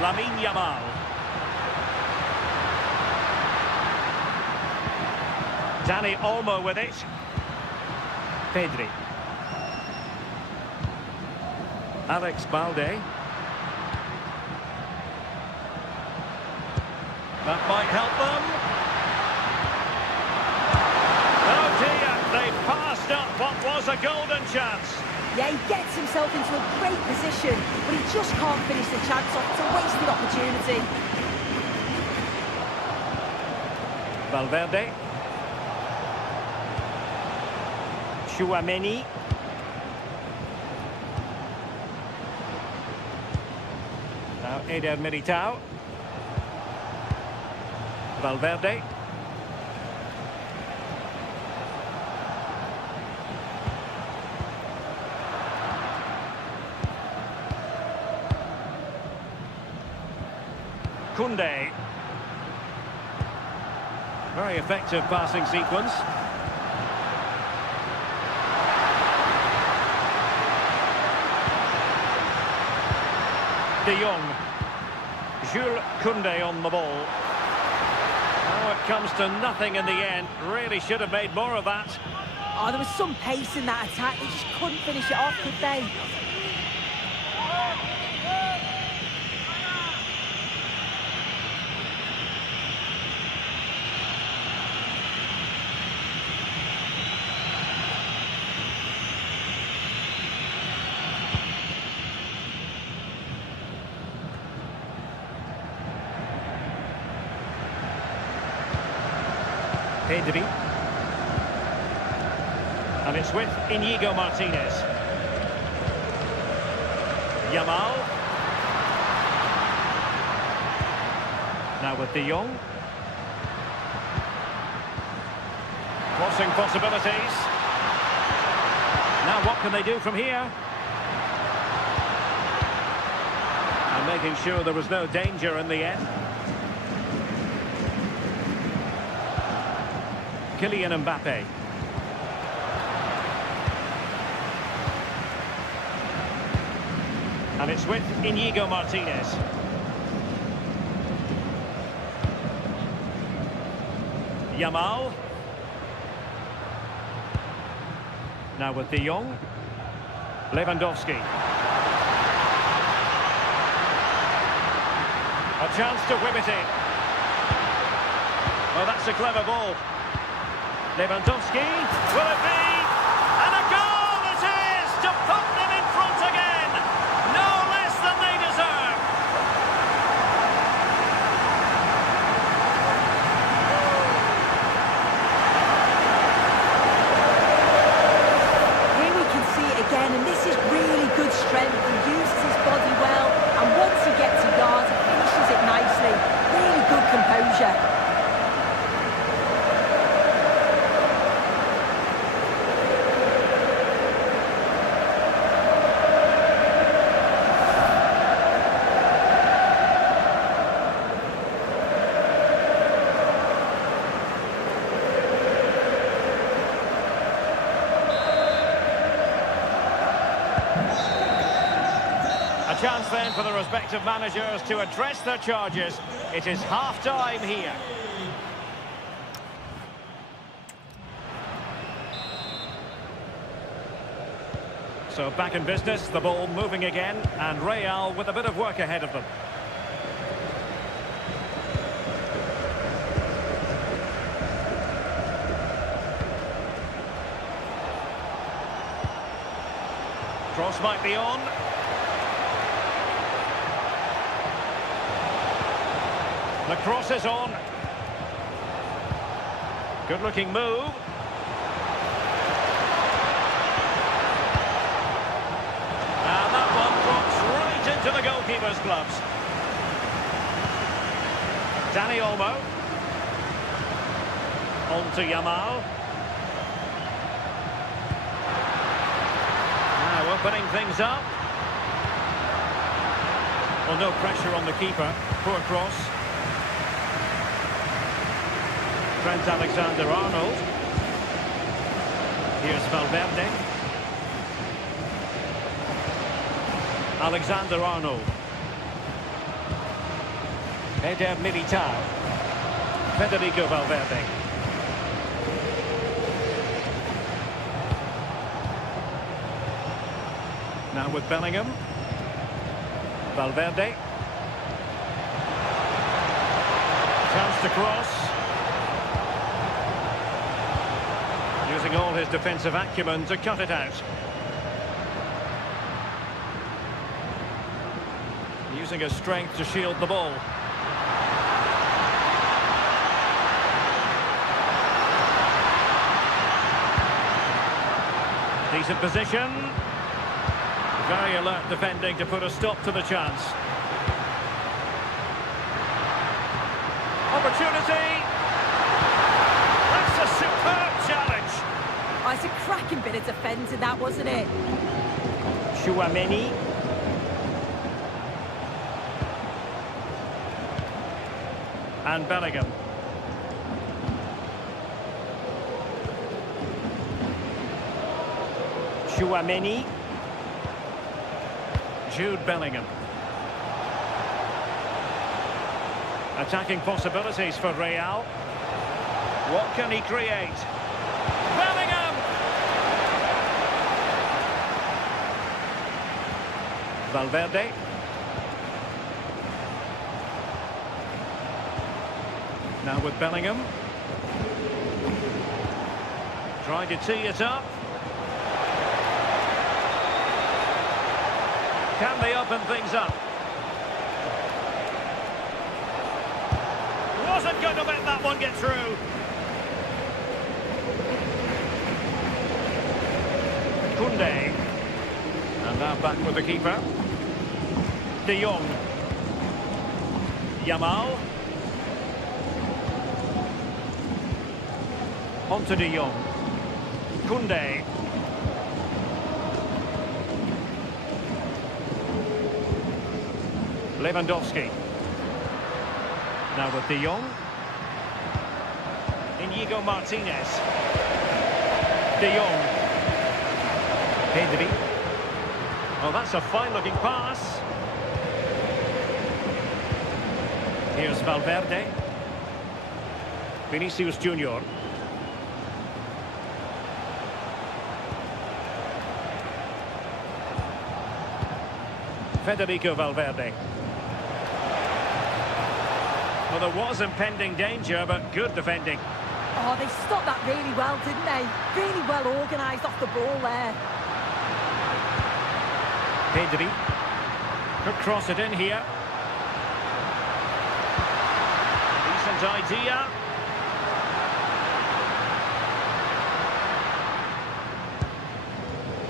Lamine Yamal. Dani Olmo with it. Pedri. Alex Balde. That might help them. Oh dear, they've passed up what was a golden chance. Yeah, he gets himself into a great position, but he just can't finish the chance off. It's a wasted opportunity. Valverde. Tchouameni. Now Eder Militao. Valverde. Koundé. Very effective passing sequence. De Jong. Jules Koundé on the ball. Oh, it comes to nothing in the end. Really should have made more of that. Oh, there was some pace in that attack. They just couldn't finish it off, could they? Pedri. And it's with Inigo Martinez. Yamal. Now with De Jong. Crossing possibilities. Now what can they do from here? And making sure there was no danger in the end. Kylian Mbappe. And it's with Inigo Martinez. Yamal. Now with De Jong. Lewandowski. A chance to whip it in. Well, that's a clever ball. Lewandowski, will it be? And a goal it is to put them in front again. No less than they deserve. Here we can see it again, and this is really good strength. He uses his body well, and once he gets a yard, he finishes it nicely. Really good composure. then for the respective managers to address their charges. It is half-time here. So back in business, the ball moving again, and Real with a bit of work ahead of them. Cross might be on. The cross is on. Good looking move. And that one drops right into the goalkeeper's gloves. Dani Olmo. On to Yamal. Now opening things up. Well, no pressure on the keeper. Poor cross. Trent Alexander-Arnold. Here's Valverde. Alexander-Arnold. Eder Militao. Federico Valverde. Now with Bellingham. Valverde. Chance to cross. Using all his defensive acumen to cut it out. Using his strength to shield the ball. Decent position. Very alert defending to put a stop to the chance. Opportunity. That's a superb challenge. Oh, it's a cracking bit of defending that, wasn't it? Tchouaméni. And Bellingham. Tchouaméni. Jude Bellingham. Attacking possibilities for Real. What can he create? Bellingham! Valverde. Now with Bellingham. Trying to tee it up. Can they open things up? Wasn't going to let that one get through. Koundé. And now back with the keeper. De Jong. Yamal. On to De Jong. Koundé. Lewandowski. Now with De Jong. Inigo Martinez. De Jong. Pedri. Oh, that's a fine-looking pass. Here's Valverde. Vinicius Junior. Federico Valverde. Well, there was impending danger, but good defending. Oh, they stopped that really well, didn't they? Really well organised off the ball there. Pedri. Could cross it in here. Decent idea.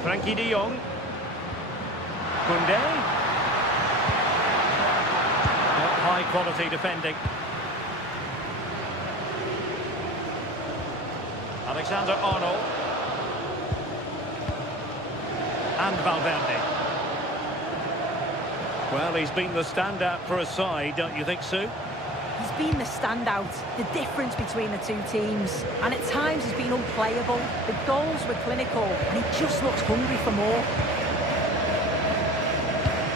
Frankie de Jong. Koundé. High quality defending. Alexander-Arnold. And Valverde. Well, he's been the standout for his side, don't you think, Sue? He's been the standout, the difference between the two teams. And at times he's been unplayable. The goals were clinical, and he just looks hungry for more.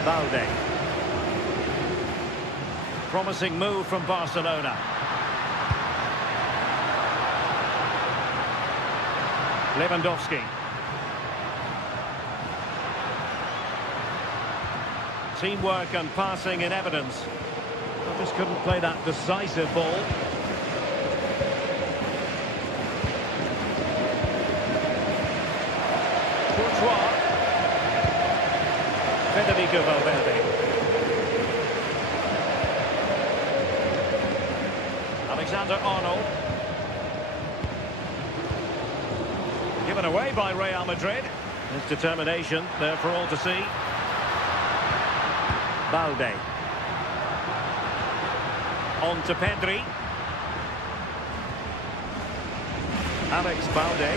Valde. Promising move from Barcelona. Lewandowski. Teamwork and passing in evidence. Just couldn't play that decisive ball. Courtois. Federico Valverde. Alexander-Arnold. Given away by Real Madrid. His determination there for all to see. Balde. On to Pedri. Alex Balde.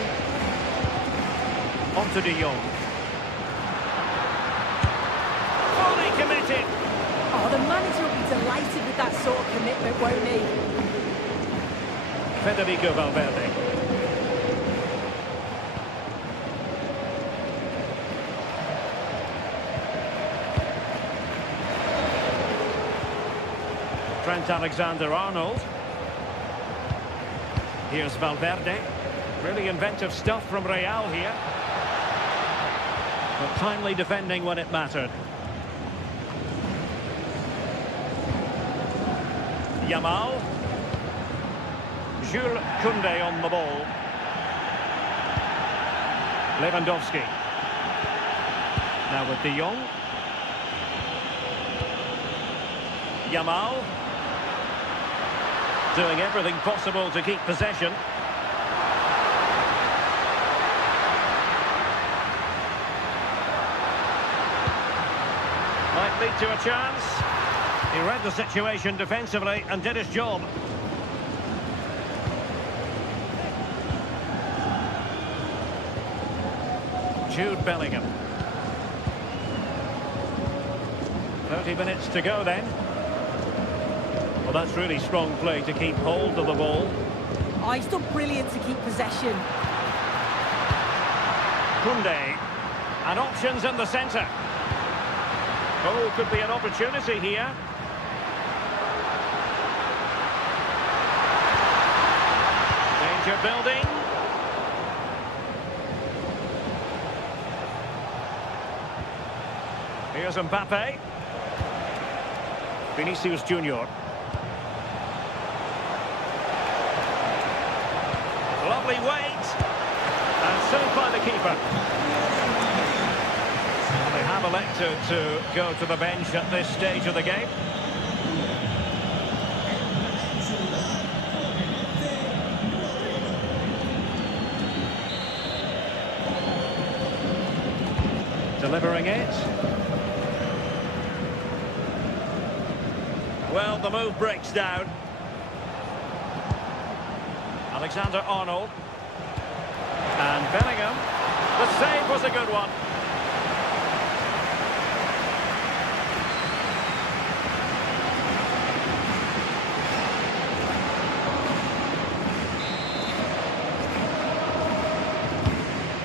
On to De Jong. Fully committed. Oh, the manager will be delighted with that sort of commitment, won't he? Federico Valverde. Trent Alexander-Arnold. Here's Valverde. Really inventive stuff from Real here. But timely defending when it mattered. Yamal. Jules Koundé on the ball. Lewandowski. Now with De Jong. Yamal. Doing everything possible to keep possession. Might lead to a chance. He read the situation defensively and did his job. Jude Bellingham. 30 minutes to go then. Well, that's really strong play to keep hold of the ball. Oh, he's done brilliant to keep possession. Koundé. And options in the centre. Oh, could be an opportunity here. Danger building. Here's Mbappe. Vinicius Junior. Lovely weight. And saved by the keeper. Well, they have elected to go to the bench at this stage of the game. Delivering it. Well, the move breaks down. Alexander-Arnold. And Bellingham. The save was a good one.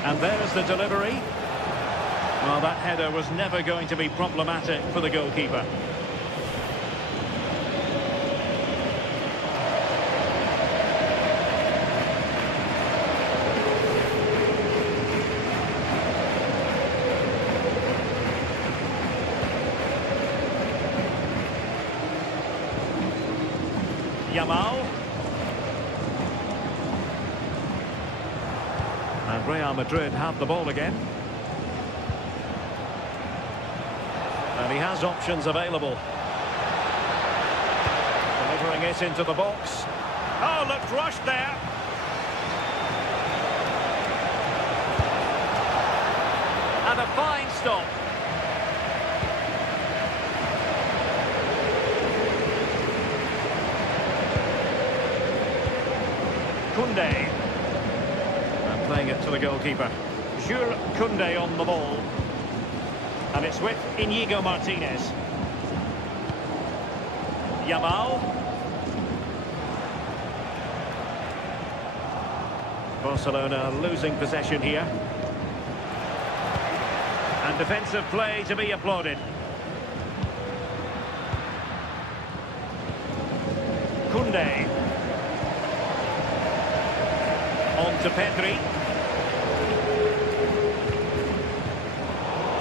And there's the delivery. Well, that header was never going to be problematic for the goalkeeper. Yamal. And Real Madrid have the ball again. And he has options available. Delivering it into the box. Oh, looked rushed there. And a fine stop. Koundé. And playing it to the goalkeeper. Jules Koundé on the ball. And it's with Íñigo Martínez. Yamal. Barcelona losing possession here. And defensive play to be applauded. Koundé. On to Pedri.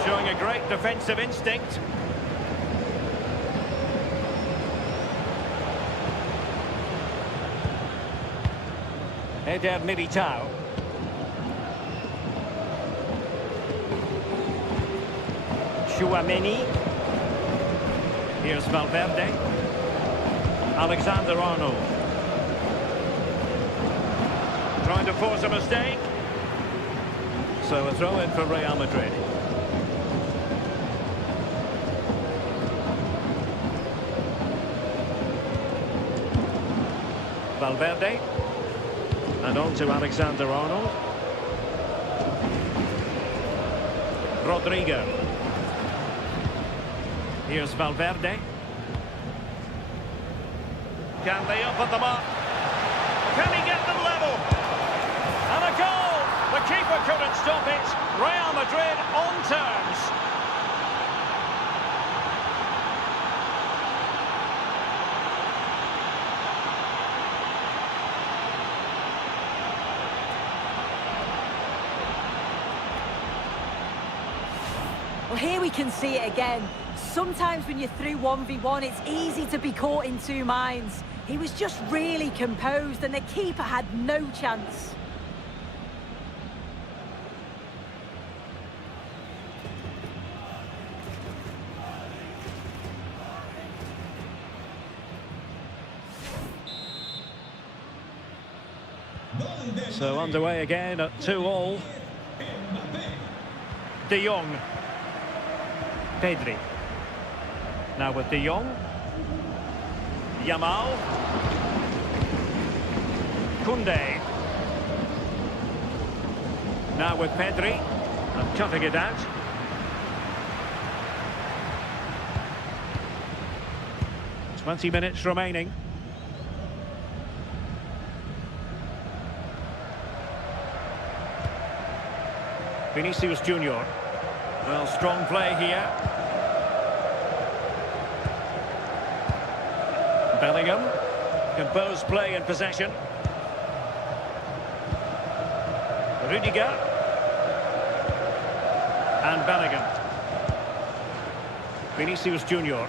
Showing a great defensive instinct. Eder Militao. Chouameni. Here's Valverde. Alexander-Arnold. Trying to force a mistake. So a throw in for Real Madrid. Valverde. And on to Alexander-Arnold. Rodrigo. Here's Valverde. Can they open them up? Can he get them level? And a goal! The keeper couldn't stop it. Real Madrid on terms. Well, here we can see it again. Sometimes when you're through 1v1, it's easy to be caught in two minds. He was just really composed and the keeper had no chance. So underway again at 2-2. De Jong. Pedri. Now with De Jong. Yamal. Koundé. Now with Pedri. And cutting it out. "20 minutes remaining. Vinicius Junior. Well, strong play here. Bellingham. Composed play in possession. Rudiger. And Bellingham. Vinicius Junior.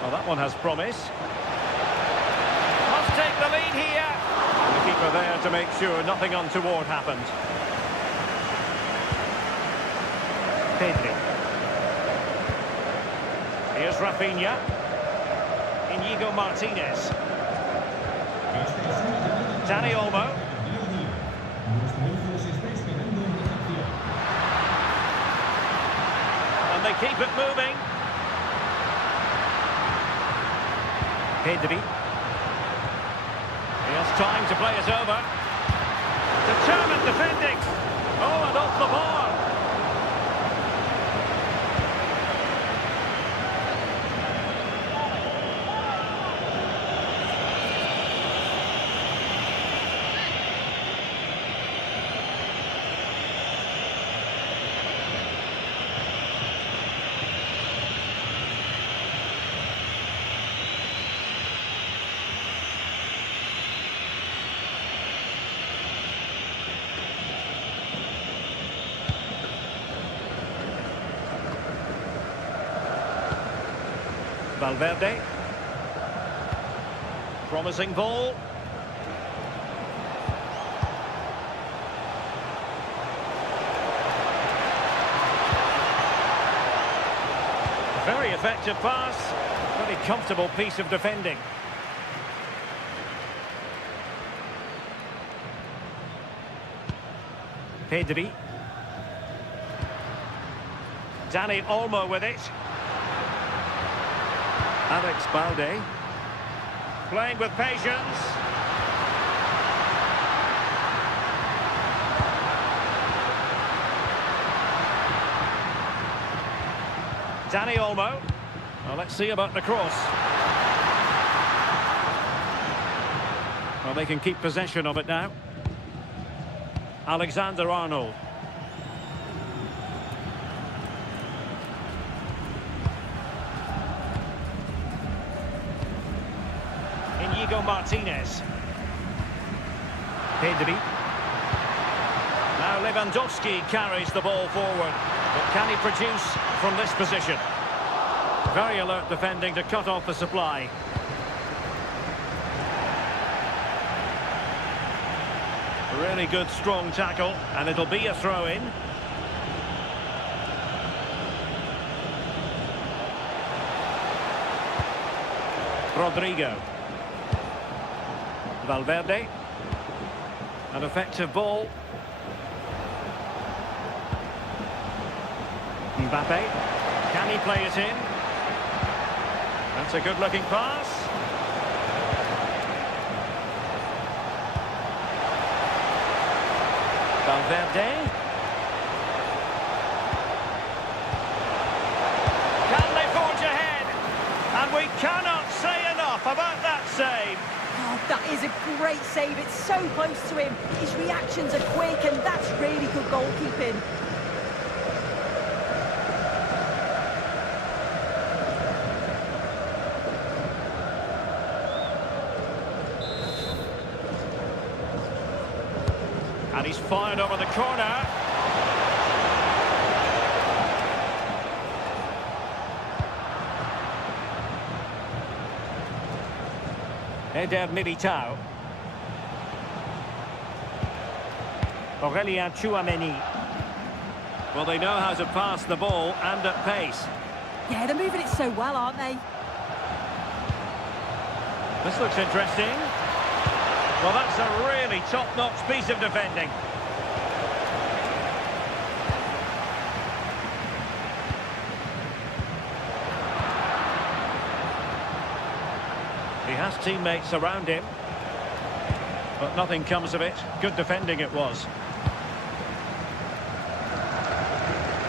Well, that one has promise. Must take the lead here. And the keeper there to make sure nothing untoward happened. Pedri. Here's Rafinha. Inigo Martinez. Dani Olmo. And they keep it moving. Pedri. He has time to play it over. Determined defending. Oh, and off the bar. Valverde. Promising ball. Very effective pass. Very comfortable piece of defending. Pedri. Dani Olmo with it. Alex Balde. Playing with patience. Dani Olmo. Well, let's see about the cross. Well, they can keep possession of it now. Alexander-Arnold. Inigo Martinez. Pedri. Now Lewandowski carries the ball forward. But can he produce from this position? Very alert defending to cut off the supply. Really good strong tackle, and it'll be a throw-in. Rodrigo. Valverde. An effective ball. Mbappe. Can he play it in? That's a good-looking pass. Valverde. Can they forge ahead? And we cannot say enough about that save. Oh, that is a great save. It's so close to him. His reactions are quick, and that's really good goalkeeping. And he's fired over the corner. Eder Militao. Aurelien Tchouameni. Well, they know how to pass the ball and at pace. Yeah, they're moving it so well, aren't they? This looks interesting. Well, that's a really top-notch piece of defending. He has teammates around him, but nothing comes of it. Good defending it was.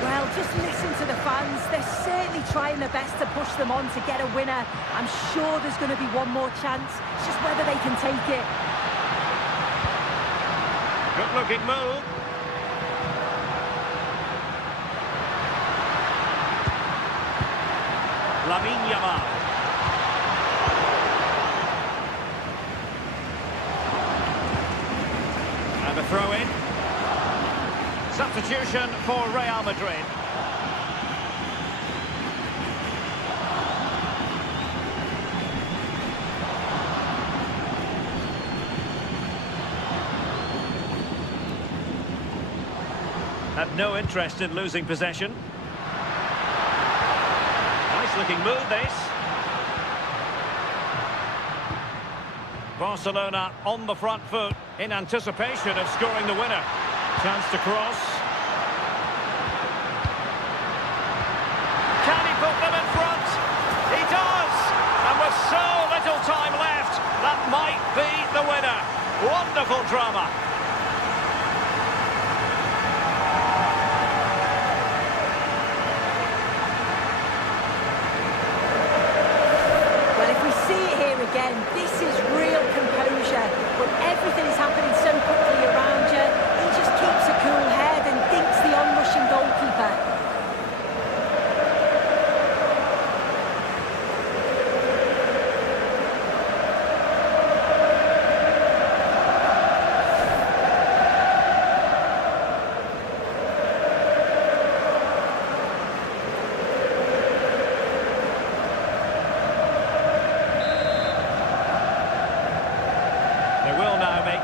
Well, just listen to the fans. They're certainly trying their best to push them on to get a winner. I'm sure there's going to be one more chance. It's just whether they can take it. Good-looking move. Lamine Yamal. And a throw-in. Substitution for Real Madrid. Had no interest in losing possession. Nice looking move, this. Barcelona on the front foot in anticipation of scoring the winner. Chance to cross. Can he put them in front? He does! And with so little time left, that might be the winner. Wonderful drama. Again, this is real composure. When everything is happening so quickly around you, he just keeps a cool head and thinks the onrushing goalkeeper.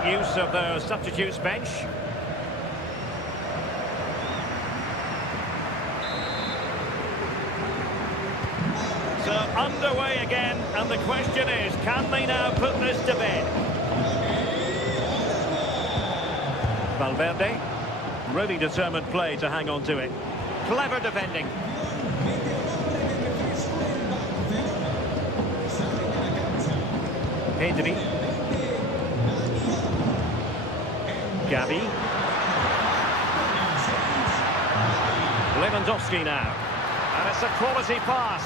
Use of the substitutes bench. So underway again, and the question is, can they now put this to bed? Valverde, really determined play to hang on to it. Clever defending. Pedri. Gavi. Lewandowski now. And it's a quality pass.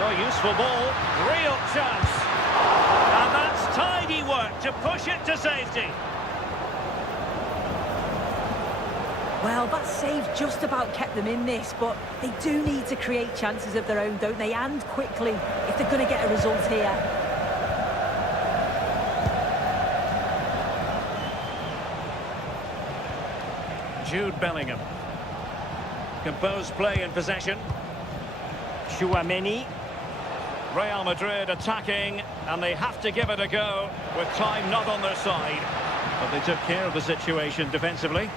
Oh, useful ball. Real chance. And that's tidy work to push it to safety. Well, that save just about kept them in this, but they do need to create chances of their own, don't they? And quickly, if they're going to get a result here. Jude Bellingham. Composed play in possession. Chouameni. Real Madrid attacking, and they have to give it a go with time not on their side. But they took care of the situation defensively.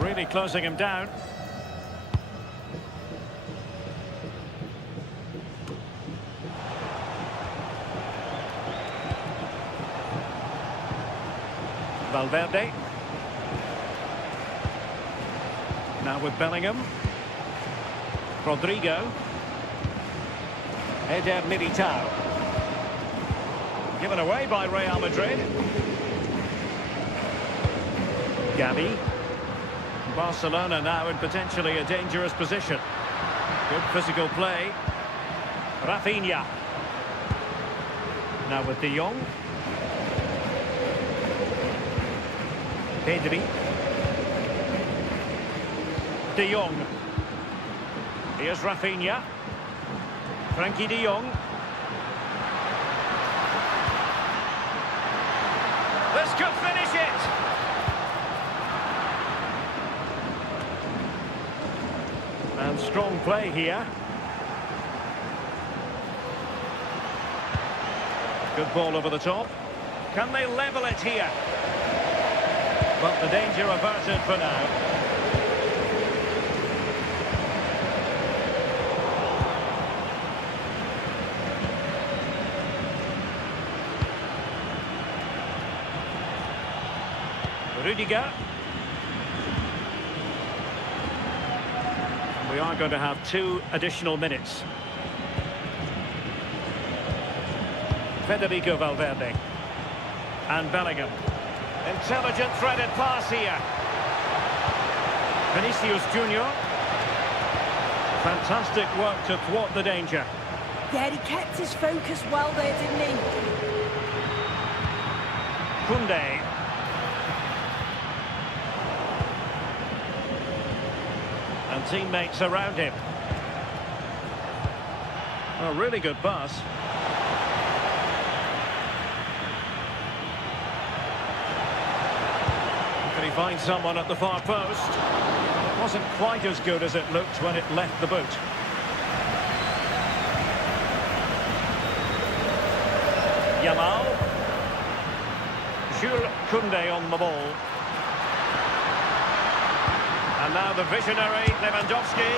Really closing him down. Valverde. Now with Bellingham. Rodrigo. Eder Militao. Given away by Real Madrid. Gavi. Barcelona now in potentially a dangerous position. Good physical play. Rafinha. Now with De Jong. Pedri. De Jong. Here's Rafinha. Frankie De Jong. This could finish it. And strong play here. Good ball over the top. Can they level it here? But the danger averted for now. Rudiger. We are going to have 2 additional minutes. Federico Valverde. And Bellingham. Intelligent threaded pass here. Vinicius Junior. Fantastic work to thwart the danger. Yeah, he kept his focus well there, didn't he? Koundé. And teammates around him. A really good pass. Can he find someone at the far post? It wasn't quite as good as it looked when it left the boot. Yamal. Jules Koundé on the ball. And now the visionary Lewandowski.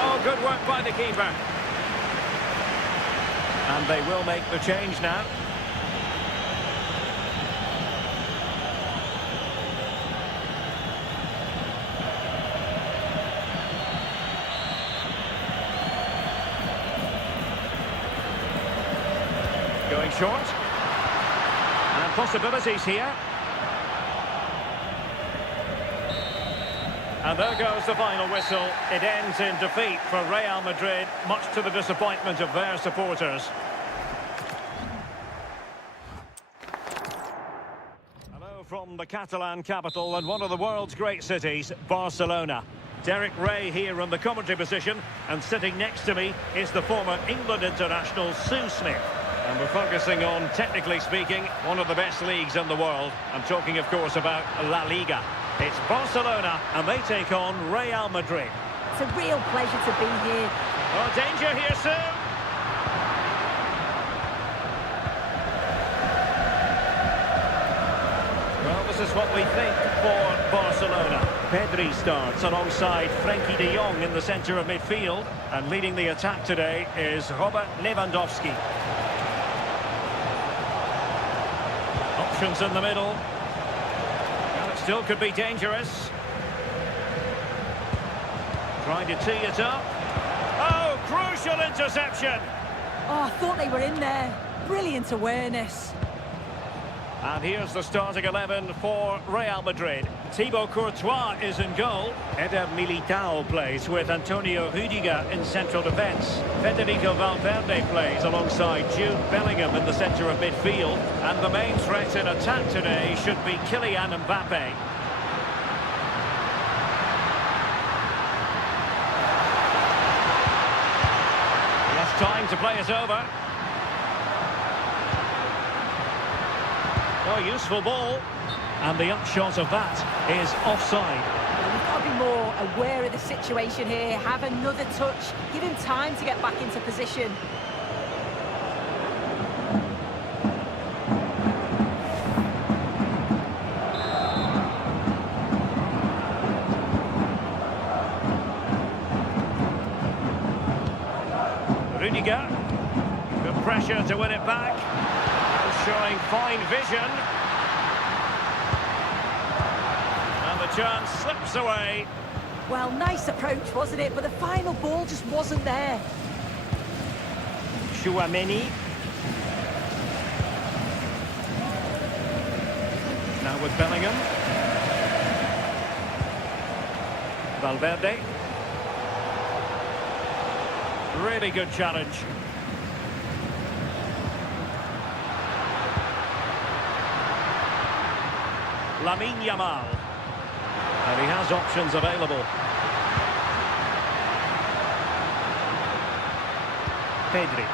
Oh, good work by the keeper. And they will make the change now. Going short. And possibilities here. And there goes the final whistle. It ends in defeat for Real Madrid, much to the disappointment of their supporters. Hello from the Catalan capital and one of the world's great cities, Barcelona. Derek Ray here in the commentary position, and sitting next to me is the former England international Sue Smith. And we're focusing on, technically speaking, one of the best leagues in the world. I'm talking, of course, about La Liga. It's Barcelona, and they take on Real Madrid. It's a real pleasure to be here. Oh, danger here soon. Well, this is what we think for Barcelona. Pedri starts alongside Frankie de Jong in the centre of midfield. And leading the attack today is Robert Lewandowski. Options in the middle. Well, it still could be dangerous. Trying to tee it up. Oh, crucial interception. Oh, I thought they were in there. Brilliant awareness. And here's the starting 11 for Real Madrid. Thibaut Courtois is in goal. Eder Militao plays with Antonio Rudiger in central defence. Federico Valverde plays alongside Jude Bellingham in the centre of midfield. And the main threat in attack today should be Kylian Mbappe. He has time to play it over. Oh, useful ball. And the upshot of that is offside. We've got to be more aware of the situation here. Have another touch. Give him time to get back into position. Rudiger. Good pressure to win it back. Showing fine vision. Chance slips away. Well, nice approach, wasn't it? But the final ball just wasn't there. Chouameni. Now with Bellingham. Valverde. Really good challenge. Lamine Yamal. And he has options available. Pedri.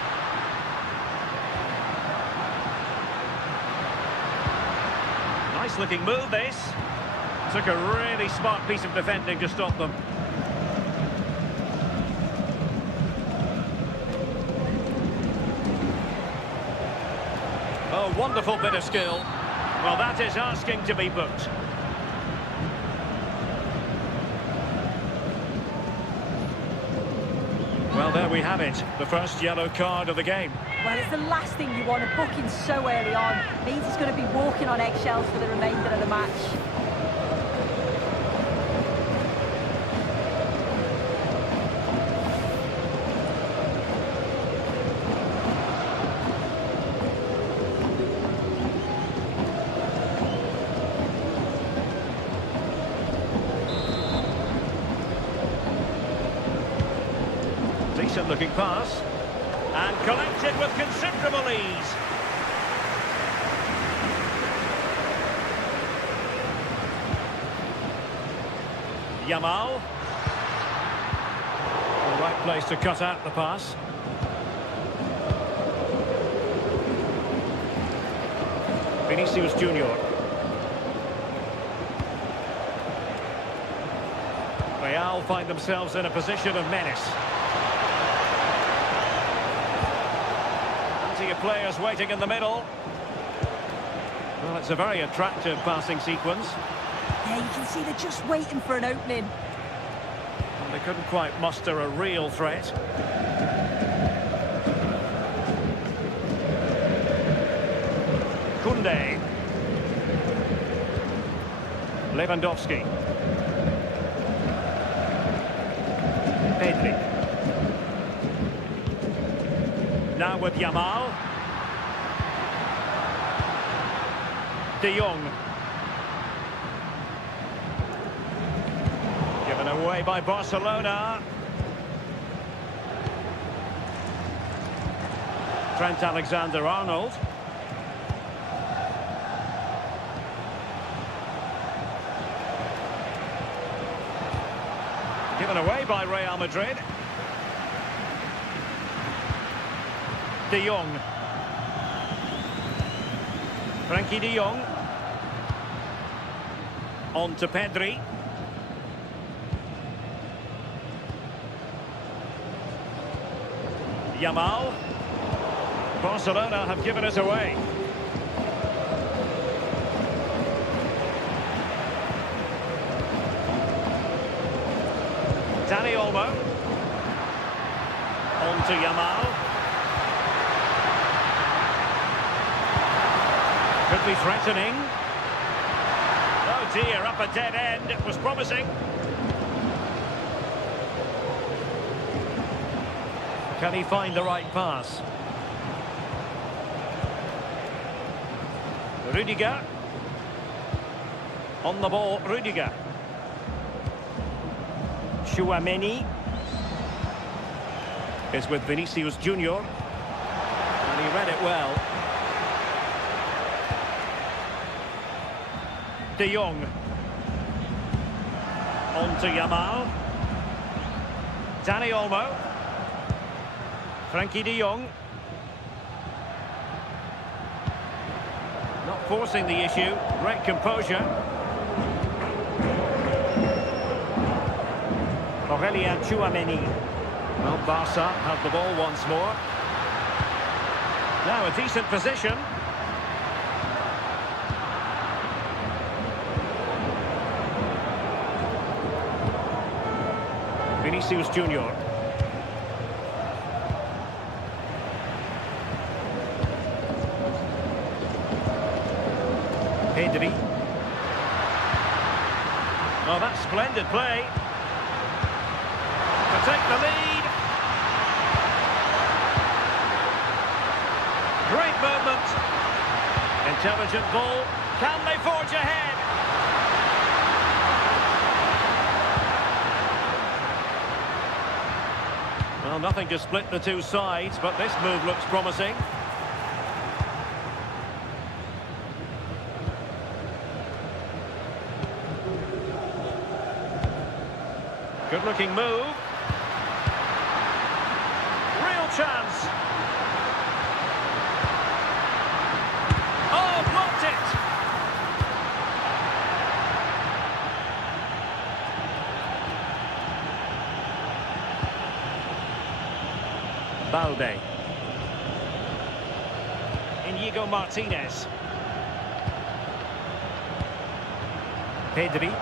Nice looking move this. Took a really smart piece of defending to stop them. Oh, wonderful bit of skill. Well, that is asking to be booked. Well, there we have it. The first yellow card of the game. Well, it's the last thing you want to book in so early on. It means he's going to be walking on eggshells for the remainder of the match. Decent looking pass. And collected with considerable ease. Yamal. The right place to cut out the pass. Vinicius Junior. Real find themselves in a position of menace. Plenty of players waiting in the middle. Well, it's a very attractive passing sequence. Yeah, you can see they're just waiting for an opening. And they couldn't quite muster a real threat. Koundé. Lewandowski. Pedri. Now with Yamal. De Jong. Given away by Barcelona. Trent Alexander-Arnold. Given away by Real Madrid. De Jong. Frankie de Jong. On to Pedri. Yamal. Barcelona have given it away. Dani Olmo. On to Yamal. Could be threatening. Oh dear, up a dead end. It was promising. Can he find the right pass? Rudiger. On the ball, Rudiger. Tchouaméni is with Vinicius Junior. And he read it well. De Jong. On to Yamal. Dani Olmo. Frankie de Jong. Not forcing the issue. Great composure. Aurelien Tchouaméni. Well, Barca have the ball once more. Now a decent position. Vinicius Junior. Pedri. Oh, that's splendid play. To take the lead. Great movement. Intelligent ball. Can they forge ahead? Well, nothing to split the two sides, but this move looks promising. Good-looking move. Real chance. Oh, blocked it. Balde. Inigo Martinez. Pedri.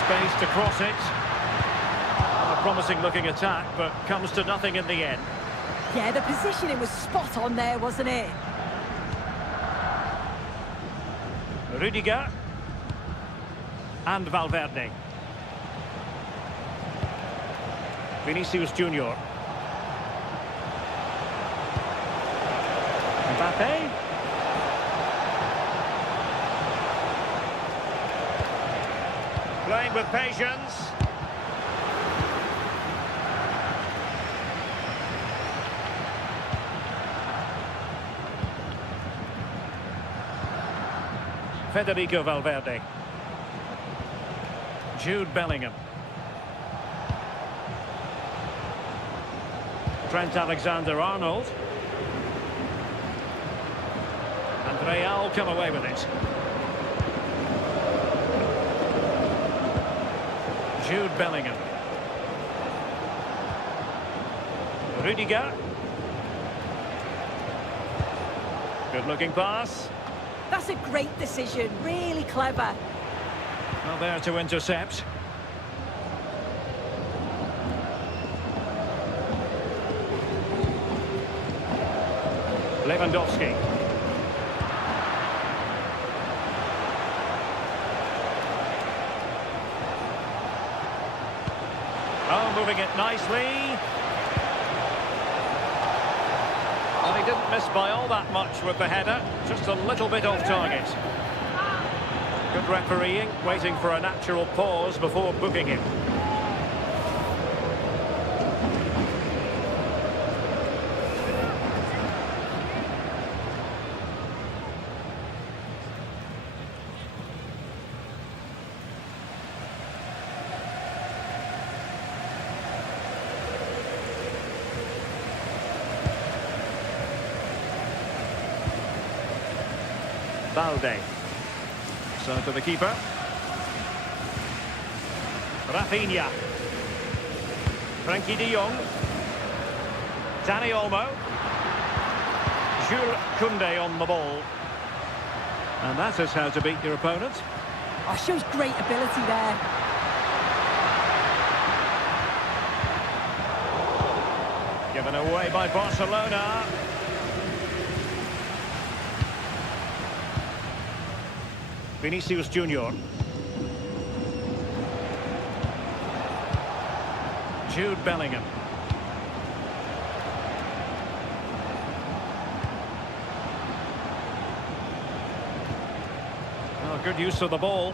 Space to cross it. A promising looking attack, but comes to nothing in the end. Yeah, the positioning was spot on there, wasn't it? Rudiger. And Valverde. Vinicius Junior. Mbappe. Playing with patience. Federico Valverde. Jude Bellingham. Trent Alexander-Arnold. And Real come away with it. Jude Bellingham. Rudiger. Good looking pass. That's a great decision, really clever. Well, there to intercept. Lewandowski. Oh, moving it nicely. And he didn't miss by all that much with the header. Just a little bit off target. Good refereeing, waiting for a natural pause before booking him. Balde. So to the keeper. Rafinha. Frankie de Jong. Dani Olmo. Jules Koundé on the ball. And that is how to beat your opponent. Oh, shows great ability there. Given away by Barcelona. Vinicius Junior. Jude Bellingham. Oh, good use of the ball.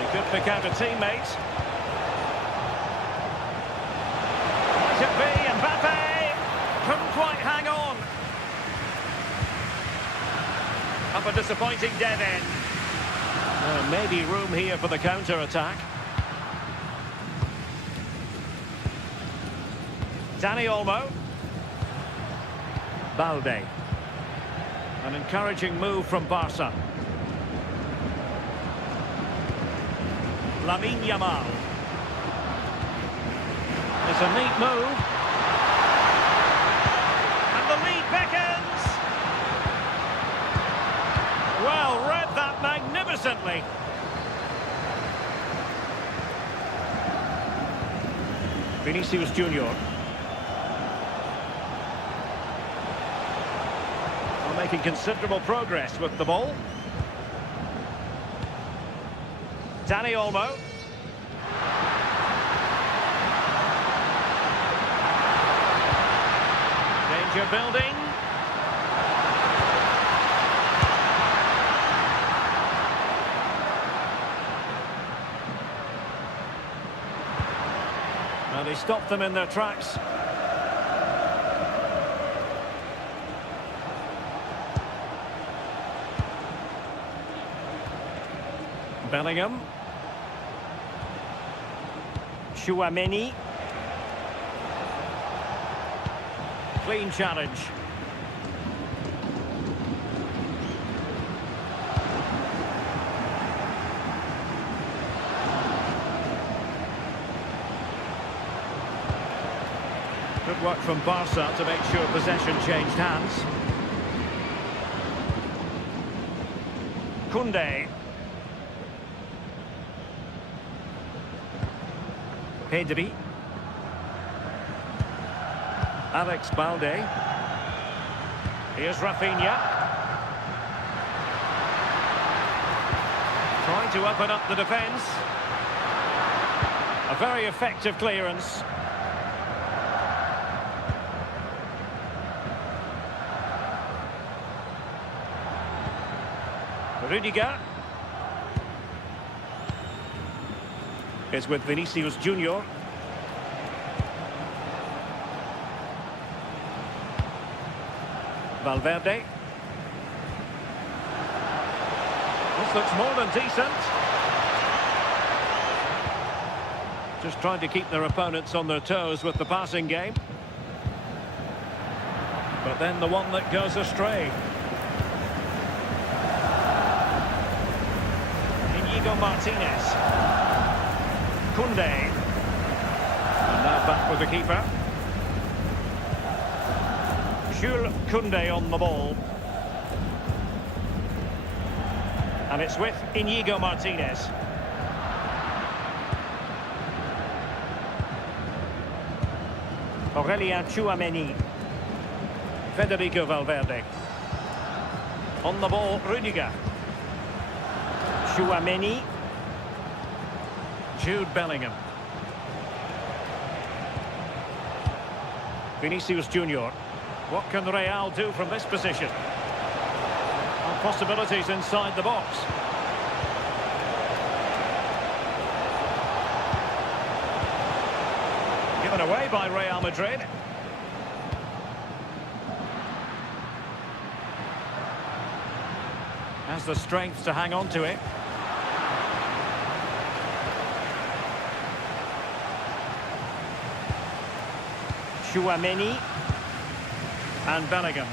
He could pick out a teammate. Might it be Mbappe? Couldn't quite hang on. Up a disappointing dead end. Maybe room here for the counter-attack. Dani Olmo. Balde. An encouraging move from Barca. Lamine Yamal. It's a neat move. And the lead beckons. Well, read that magnificently. Vinicius Junior. Making considerable progress with the ball. Dani Olmo. Danger building. Well, they stopped them in their tracks. Bellingham. Tchouaméni. Clean challenge. Good work from Barca to make sure possession changed hands. Koundé. Pedri. Alex Balde. Here's Rafinha. Trying to open up the defence. A very effective clearance. Rudiger. Is with Vinicius Junior. Valverde. This looks more than decent. Just trying to keep their opponents on their toes with the passing game. But then the one that goes astray. Inigo Martinez. Koundé. And now back with the keeper. Jules Koundé on the ball. And it's with Inigo Martinez. Aurélien Tchouaméni. Federico Valverde. On the ball, Rudiger. Tchouaméni. Jude Bellingham. Vinicius Junior. What can Real do from this position? Well, possibilities inside the box. Given away by Real Madrid. Has the strength to hang on to it. Tchouaméni and Bellingham.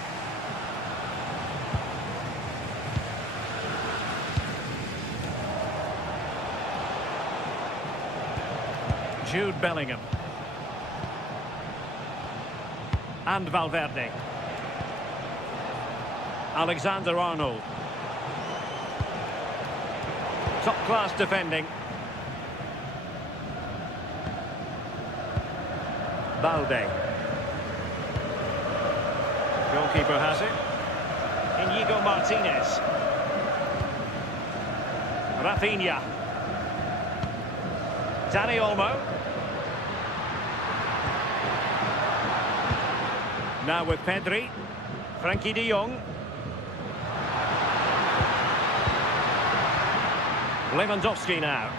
Jude Bellingham. And Valverde. Alexander-Arnold. Top-class defending. Balde. Goalkeeper has it. Inigo Martinez. Rafinha. Dani Olmo. Now with Pedri. Frankie de Jong. Lewandowski now.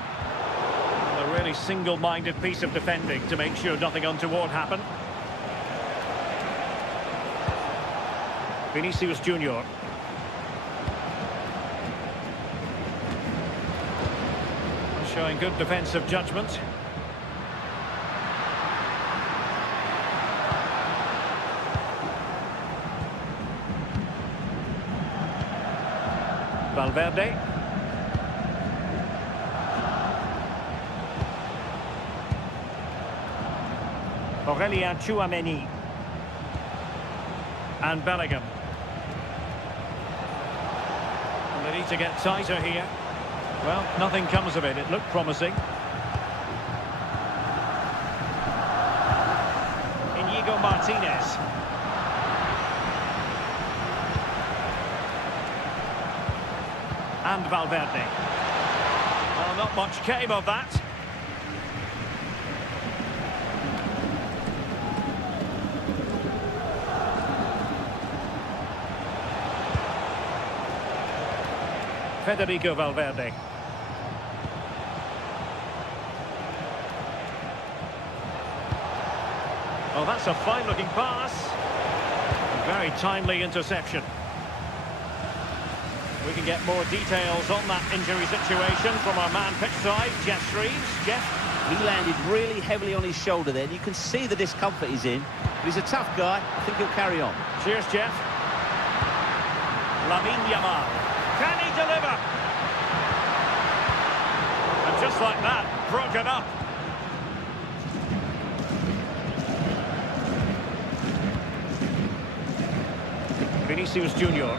A really single-minded piece of defending to make sure nothing untoward happened. Vinicius Junior. Showing good defensive judgment. Valverde. Aurelien Tchouameni. And Bellingham. And they need to get tighter here. Well, nothing comes of it. It looked promising. Inigo Martinez. And Valverde. Well, not much came of that. Federico Valverde. Oh, that's a fine-looking pass. Very timely interception. We can get more details on that injury situation from our man pitch side, Jeff Shreves. Jeff? He landed really heavily on his shoulder there. You can see the discomfort he's in. But he's a tough guy. I think he'll carry on. Cheers, Jeff. Lamine Yamal. Can he deliver? And just like that, broken up. Vinicius Junior.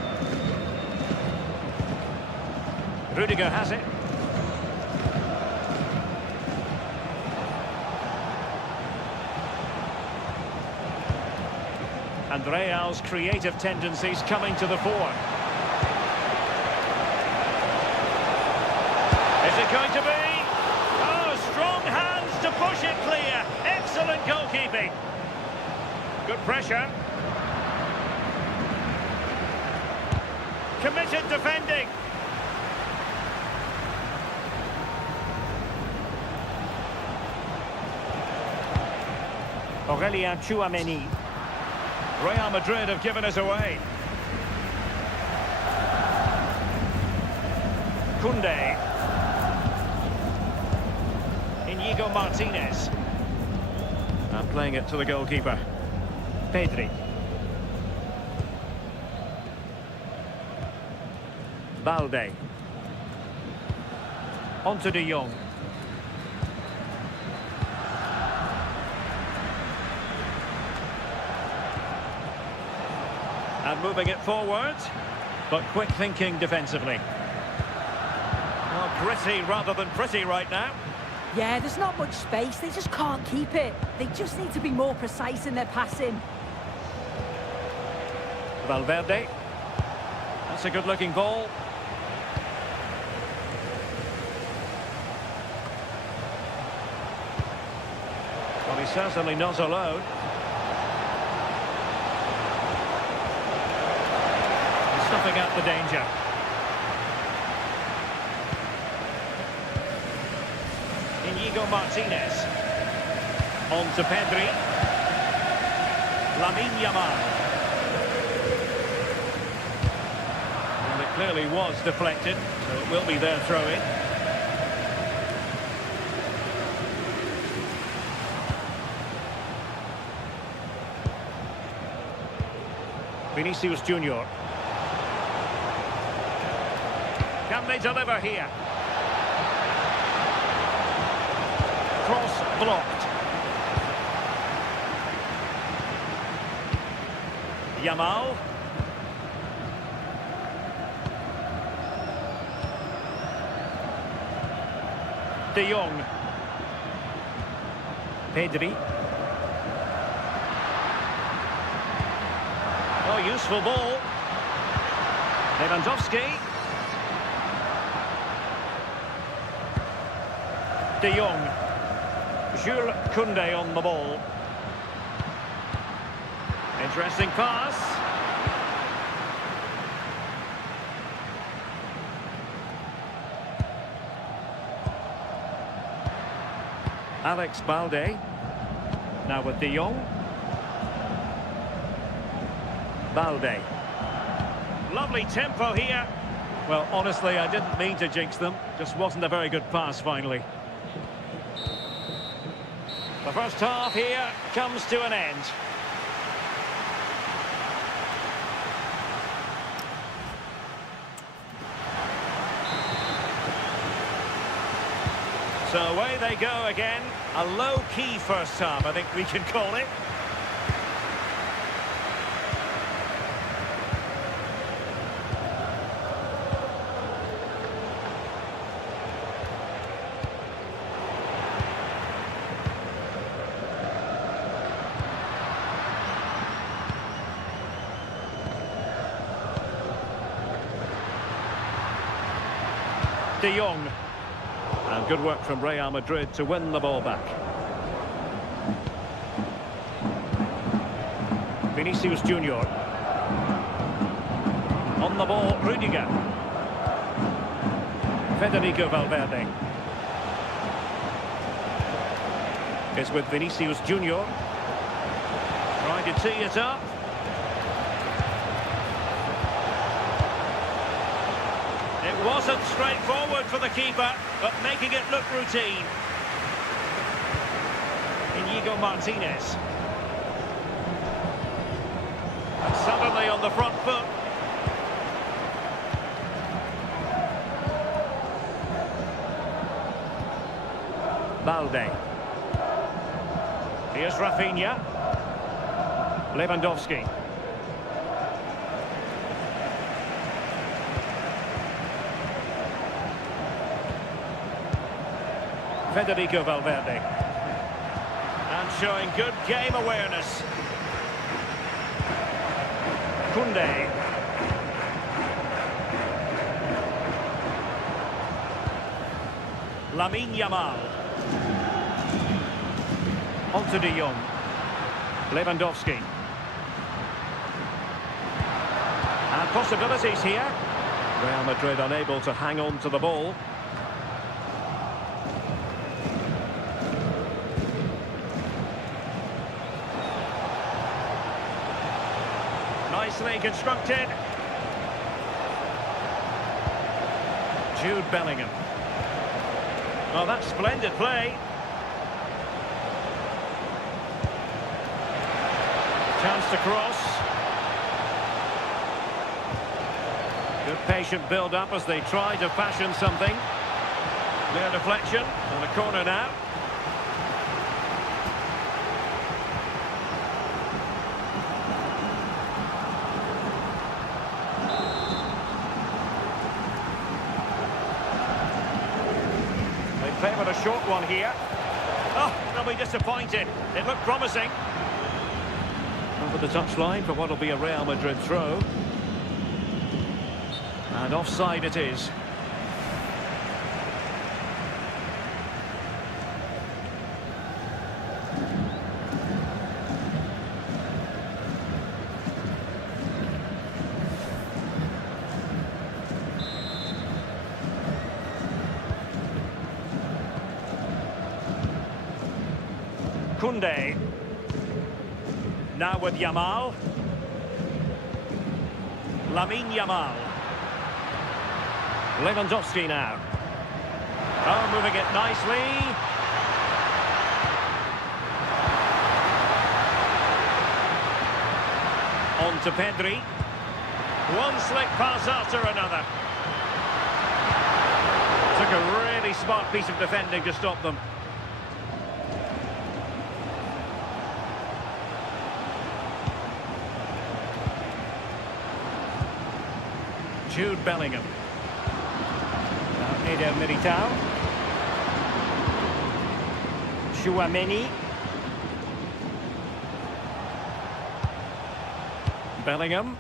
Rudiger has it. And Real's creative tendencies coming to the fore. Is it going to be? Oh, strong hands to push it clear. Excellent goalkeeping. Good pressure. Committed defending. Aurelien Tchouameni. Real Madrid have given us away. Koundé. Inigo Martinez. And playing it to the goalkeeper. Pedri. Balde. On to De Jong. And moving it forward, but quick thinking defensively. Well, gritty rather than pretty right now. Yeah, there's not much space. They just can't keep it. They just need to be more precise in their passing. Valverde. That's a good-looking ball. Well, he's certainly not alone. Snuffing out the danger. Inigo Martinez. On to Pedri. Lamine Yamal. And it clearly was deflected, so it will be their throw-in. Vinicius Junior. Can they deliver here? Cross blocked. Yamal. De Jong. Pedri. Oh, useful ball. Lewandowski. De Jong. Jules Koundé on the ball. Interesting pass. Alex Balde. Now with De Jong. Balde. Lovely tempo here. Well, honestly, I didn't mean to jinx them. Just wasn't a very good pass, finally. The first half here comes to an end. So away they go again. A low-key first half, I think we can call it. De Jong. And good work from Real Madrid to win the ball back. Vinicius Junior. On the ball, Rudiger. Federico Valverde. It's with Vinicius Junior. Trying to tee it up. It wasn't straightforward for the keeper, but making it look routine. Inigo Martinez. And suddenly on the front foot. Balde. Here's Rafinha. Lewandowski. Federico Valverde. And showing good game awareness. Koundé. Lamine Yamal. On to De Jong. Lewandowski. And possibilities here. Real Madrid unable to hang on to the ball. Nicely constructed. Jude Bellingham. Oh, that's splendid play. Chance to cross. Good patient build-up as they try to fashion something. Clear deflection and a corner now. Favoured a short one here. Oh, they'll be disappointed. It looked promising. Over the touchline for what will be a Real Madrid throw. And offside it is. Koundé. Now with Yamal. Lamine Yamal. Lewandowski now. Oh, moving it nicely. On to Pedri. One slick pass after another. Took a really smart piece of defending to stop them. Jude Bellingham. Now Eder Militao. Chouameni. Bellingham.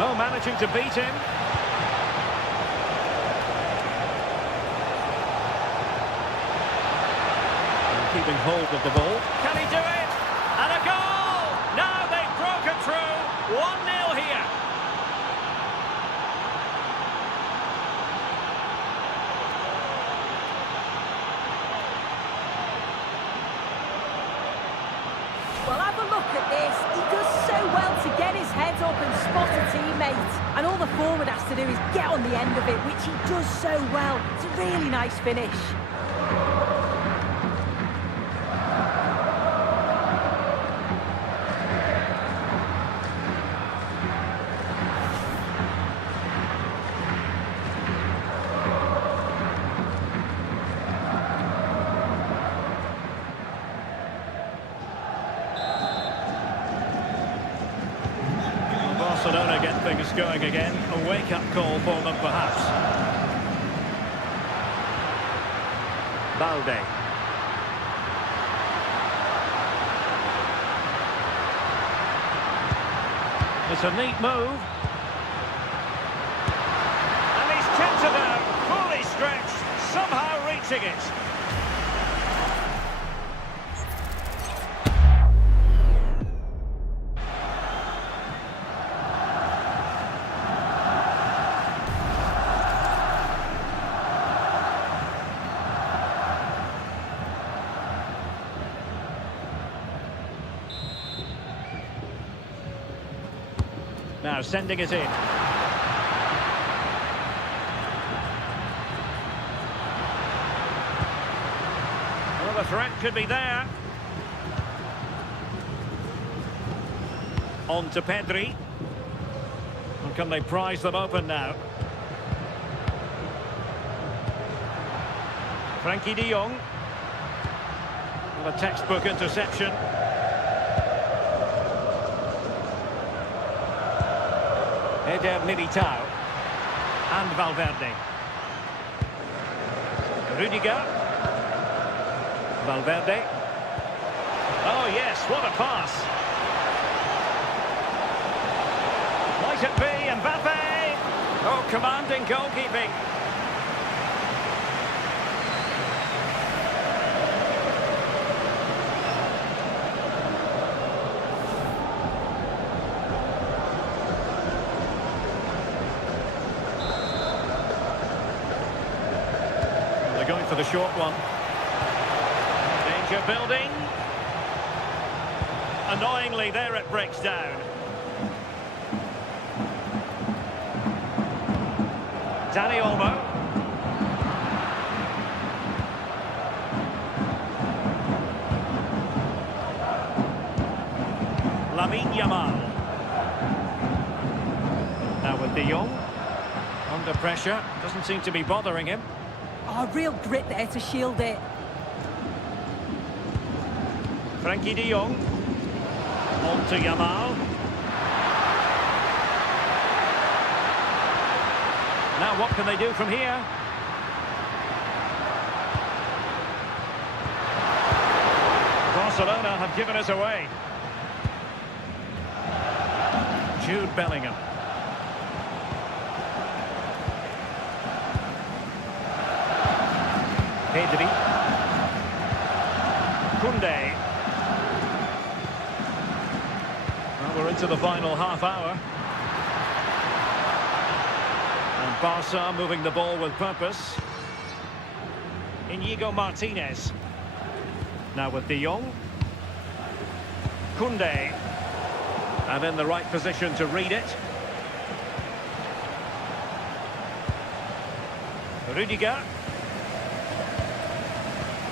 Oh, managing to beat him. And keeping hold of the ball. Can he do it? And a goal! Now they've broken through. 1-0 here. forward has to do is get on the end of it, which he does so well. It's a really nice finish. Barcelona get things going again. A wake-up call for them, perhaps. Balde. It's a neat move. And he's kept it out, fully stretched, somehow reaching it. Now sending it in. Well, the threat could be there. On to Pedri. And can they prise them open now? Frankie de Jong. Well, a textbook interception. Eder Militao and Valverde. Rudiger. Valverde. Oh yes, what a pass. Might it be Mbappe? Oh, commanding goalkeeping. Going for the short one. Danger building. Annoyingly, there it breaks down. Dani Olmo. Lamine Yamal. Now with de Jong. Under pressure. Doesn't seem to be bothering him. Oh, real grit there to shield it. Frankie de Jong. On to Yamal. Now what can they do from here? Barcelona have given us away. Jude Bellingham. Pedri. Koundé. Well, we're into the final half hour. And Barca moving the ball with purpose. Inigo Martinez. Now with de Jong. Koundé. And in the right position to read it. Rudiger.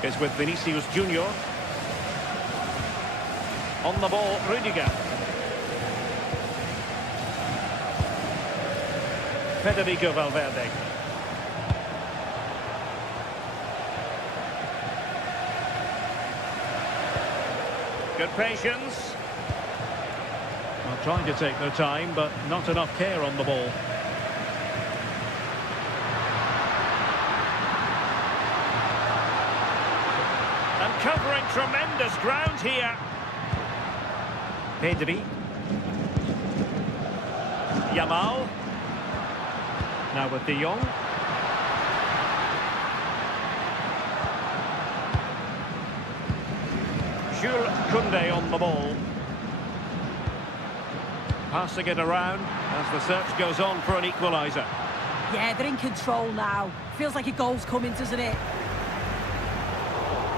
Is with Vinicius Junior. On the ball, Rudiger. Federico Valverde. Good patience. Well, trying to take their time, but not enough care on the ball. Covering tremendous ground here. Pedri. Yamal. Now with de Jong. Jules Koundé on the ball. Passing it around as the search goes on for an equaliser. Yeah, they're in control now. Feels like a goal's coming, doesn't it?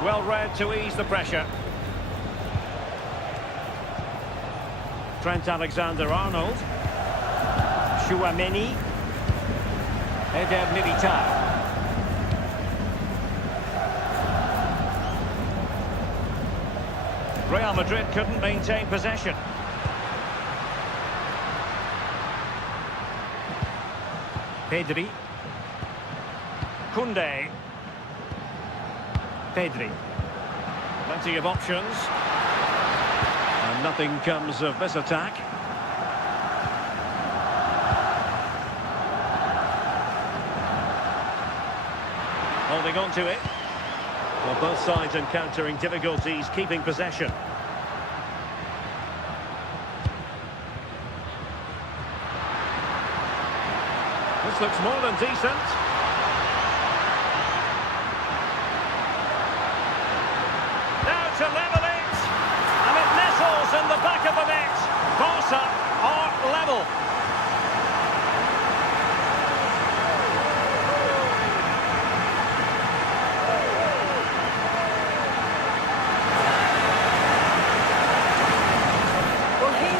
Well read to ease the pressure. Trent Alexander-Arnold. Chouameni. Eder Militao. Real Madrid couldn't maintain possession. Pedri. Koundé. Pedri. Plenty of options. And nothing comes of this attack. Holding on to it. Well, both sides encountering difficulties keeping possession. This looks more than decent. Now to level it. And it nestles in the back of the net. Barca are level.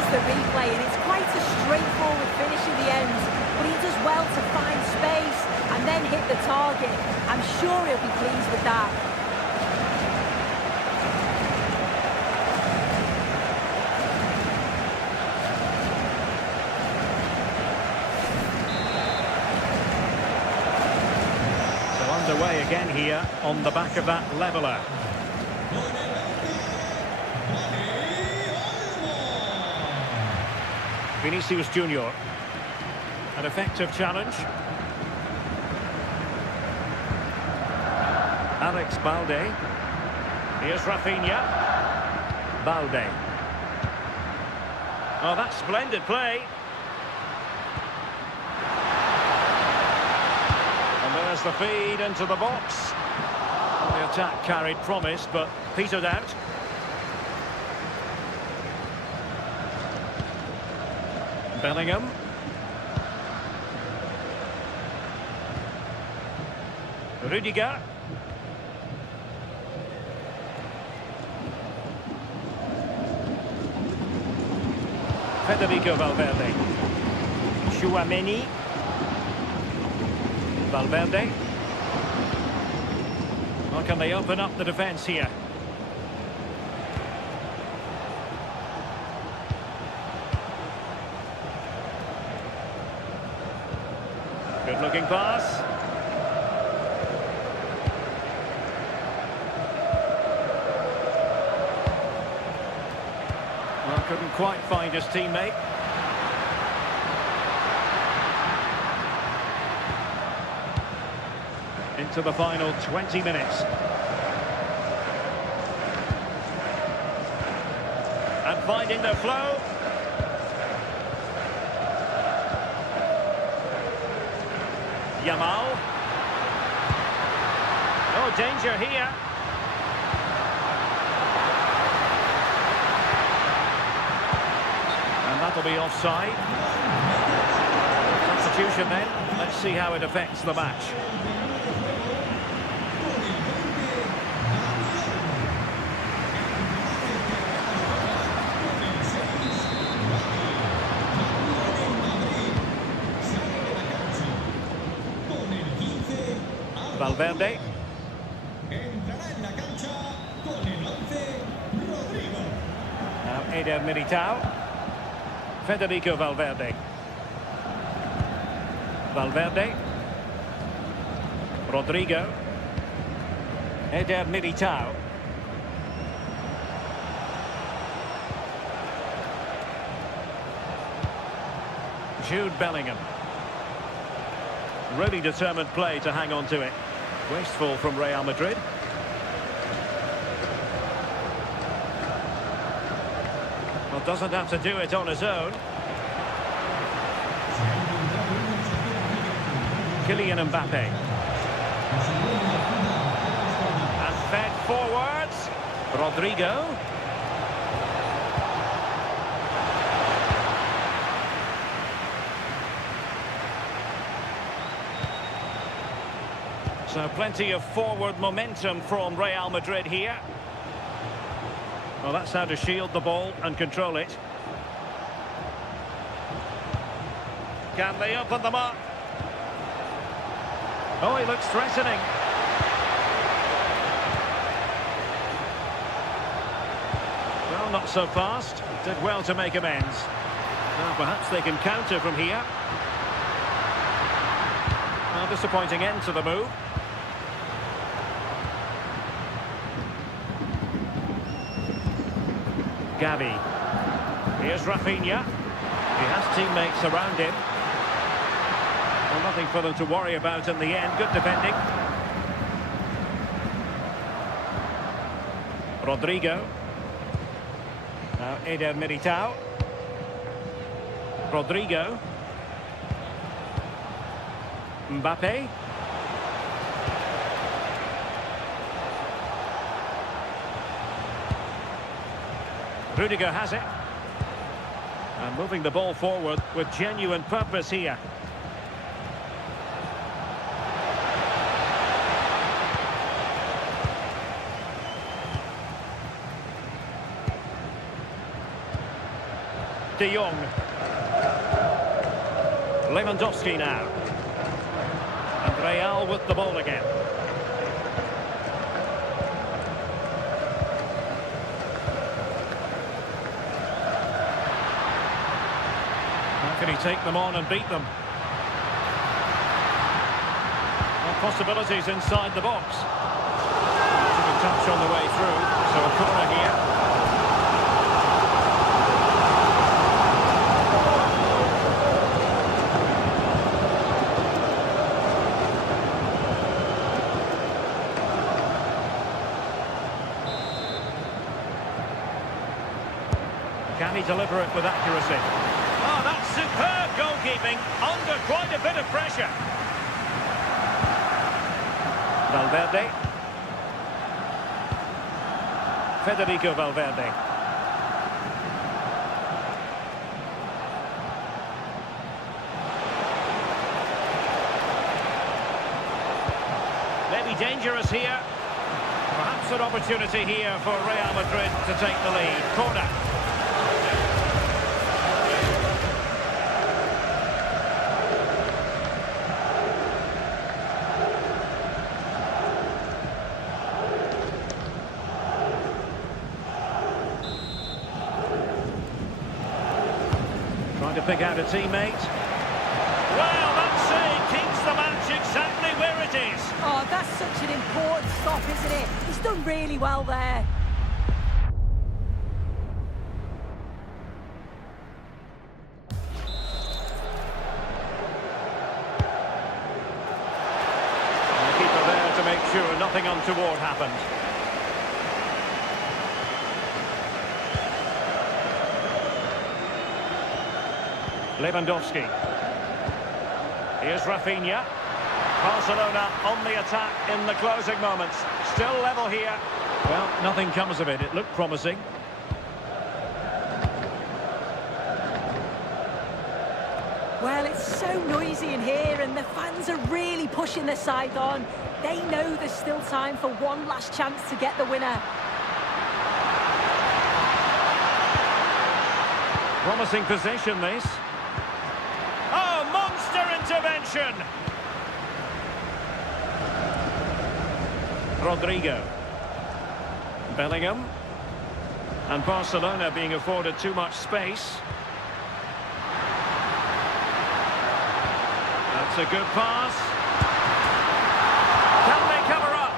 The replay, and it's quite a straightforward finish in the end, but he does well to find space and then hit the target. I'm sure he'll be pleased with that. So underway again here on the back of that leveller. Vinicius Junior. An effective challenge. Alex Balde. Here's Rafinha. Balde. Oh, that's splendid play. And there's the feed into the box. Well, the attack carried promise, but petered out. Bellingham. Rudiger. Federico Valverde. Chouameni. Valverde. Well, can they open up the defence here? Good looking pass. Well, couldn't quite find his teammate. Into the final 20 minutes. And finding the flow. Yamal. Oh, danger here. And that'll be offside. Substitution then. Let's see how it affects the match. Valverde. Now Eder Militao. Federico Valverde. Valverde. Rodrigo. Eder Militao. Jude Bellingham. Really determined play to hang on to it. Wasteful from Real Madrid. Well, doesn't have to do it on his own. Kylian Mbappe. And fed forwards. Rodrigo. So plenty of forward momentum from Real Madrid here. Well, that's how to shield the ball and control it. Can they open them up? Oh, he looks threatening. Well, not so fast. Did well to make amends. Now, perhaps they can counter from here. A disappointing end to the move. Gavi. Here's Rafinha. He has teammates around him. Well, nothing for them to worry about in the end. Good defending. Rodrigo. Now Eder Militao. Rodrigo. Mbappe. Rudiger has it. And moving the ball forward with genuine purpose here. De Jong. Lewandowski now. And Real with the ball again. How can he take them on and beat them? Well, possibilities inside the box. Took a touch on the way through, so a corner here. Can he deliver it with accuracy? Oh, that's superb goalkeeping, under quite a bit of pressure. Valverde. Federico Valverde. Maybe dangerous here. Perhaps an opportunity here for Real Madrid to take the lead. Corner. Trying to pick out a teammate. Well, that save keeps the match exactly where it is. Oh, that's such an important stop, isn't it? He's done really well there. And the keeper there to make sure nothing untoward happened. Lewandowski. Here's Rafinha. Barcelona on the attack in the closing moments. Still level here. Well, nothing comes of it. It looked promising. Well, it's so noisy in here and the fans are really pushing their side on. They know there's still time for one last chance to get the winner. Promising position, this. Oh, monster intervention! Rodrigo. Bellingham. And Barcelona being afforded too much space. That's a good pass. Can they cover up?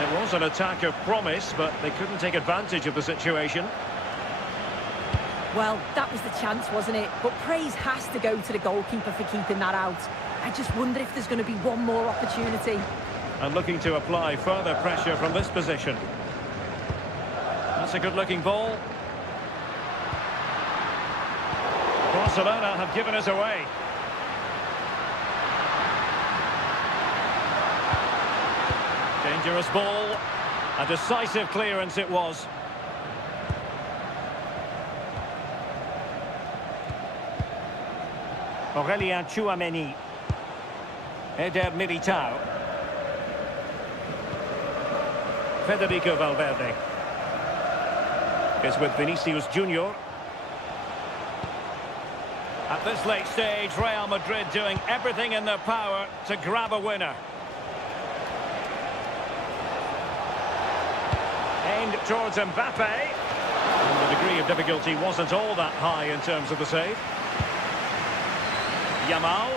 It was an attack of promise, but they couldn't take advantage of the situation. Well, that was the chance, wasn't it? But praise has to go to the goalkeeper for keeping that out. I just wonder if there's going to be one more opportunity. And looking to apply further pressure from this position. That's a good-looking ball. Barcelona have given us away. Dangerous ball. A decisive clearance it was. Aurelien Tchouameni. Eder Militao. Federico Valverde is with Vinicius Junior. At this late stage, Real Madrid doing everything in their power to grab a winner. Aimed towards Mbappe. And the degree of difficulty wasn't all that high in terms of the save. Yamal.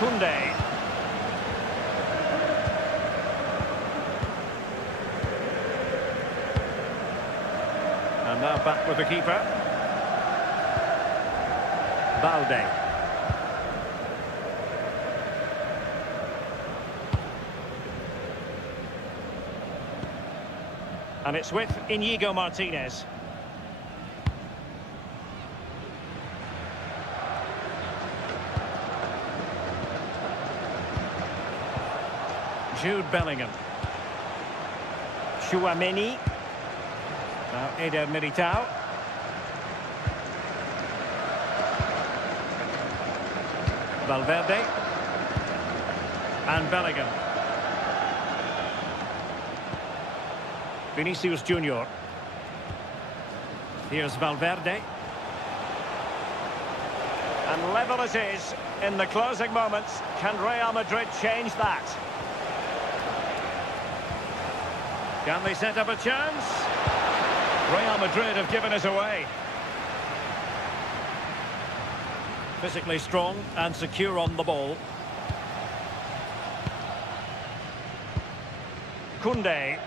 Koundé. And now back with the keeper. Balde. And it's with Inigo Martinez. Jude Bellingham. Chouameni. Now Eder Militao. Valverde. And Bellingham. Vinicius Junior. Here's Valverde. And level it is in the closing moments. Can Real Madrid change that? Can they set up a chance? Real Madrid have given it away. Physically strong and secure on the ball. Koundé.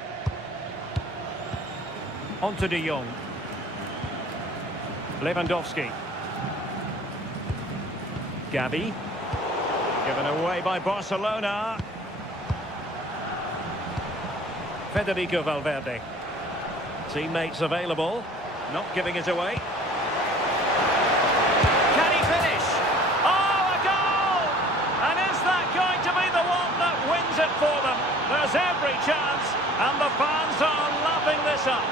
On to De Jong. Lewandowski. Gavi. Given away by Barcelona. Federico Valverde. Teammates available. Not giving it away. Can he finish? Oh, a goal! And is that going to be the one that wins it for them? There's every chance, and the fans are lapping this up.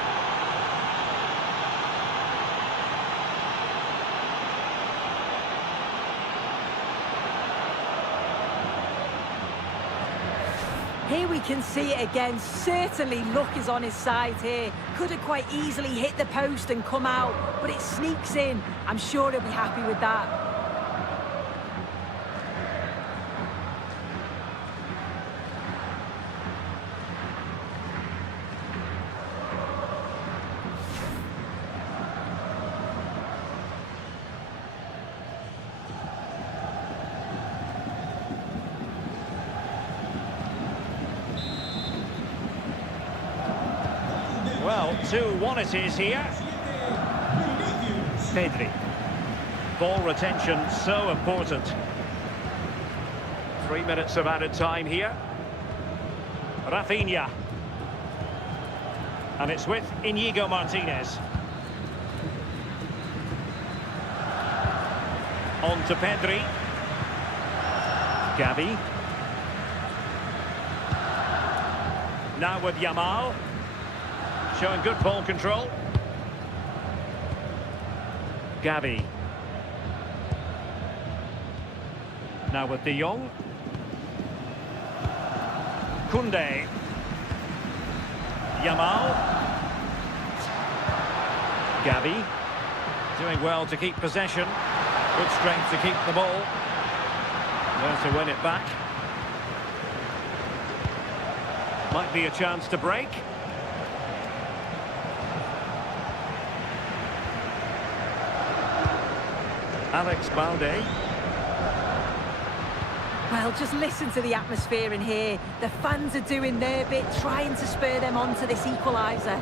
Here we can see it again. Certainly luck is on his side here. Could have quite easily hit the post and come out, but it sneaks in. I'm sure he'll be happy with that. Well, 2-1 it is here. Pedri. Ball retention so important. 3 minutes of added time here. Rafinha. And it's with Inigo Martinez. On to Pedri. Gavi. Now with Yamal. Showing good ball control. Gavi. Now with De Jong. Koundé. Yamal. Gavi. Doing well to keep possession. Good strength to keep the ball. There to win it back. Might be a chance to break. Alex Balde. Well, just listen to the atmosphere in here. The fans are doing their bit, trying to spur them on to this equaliser.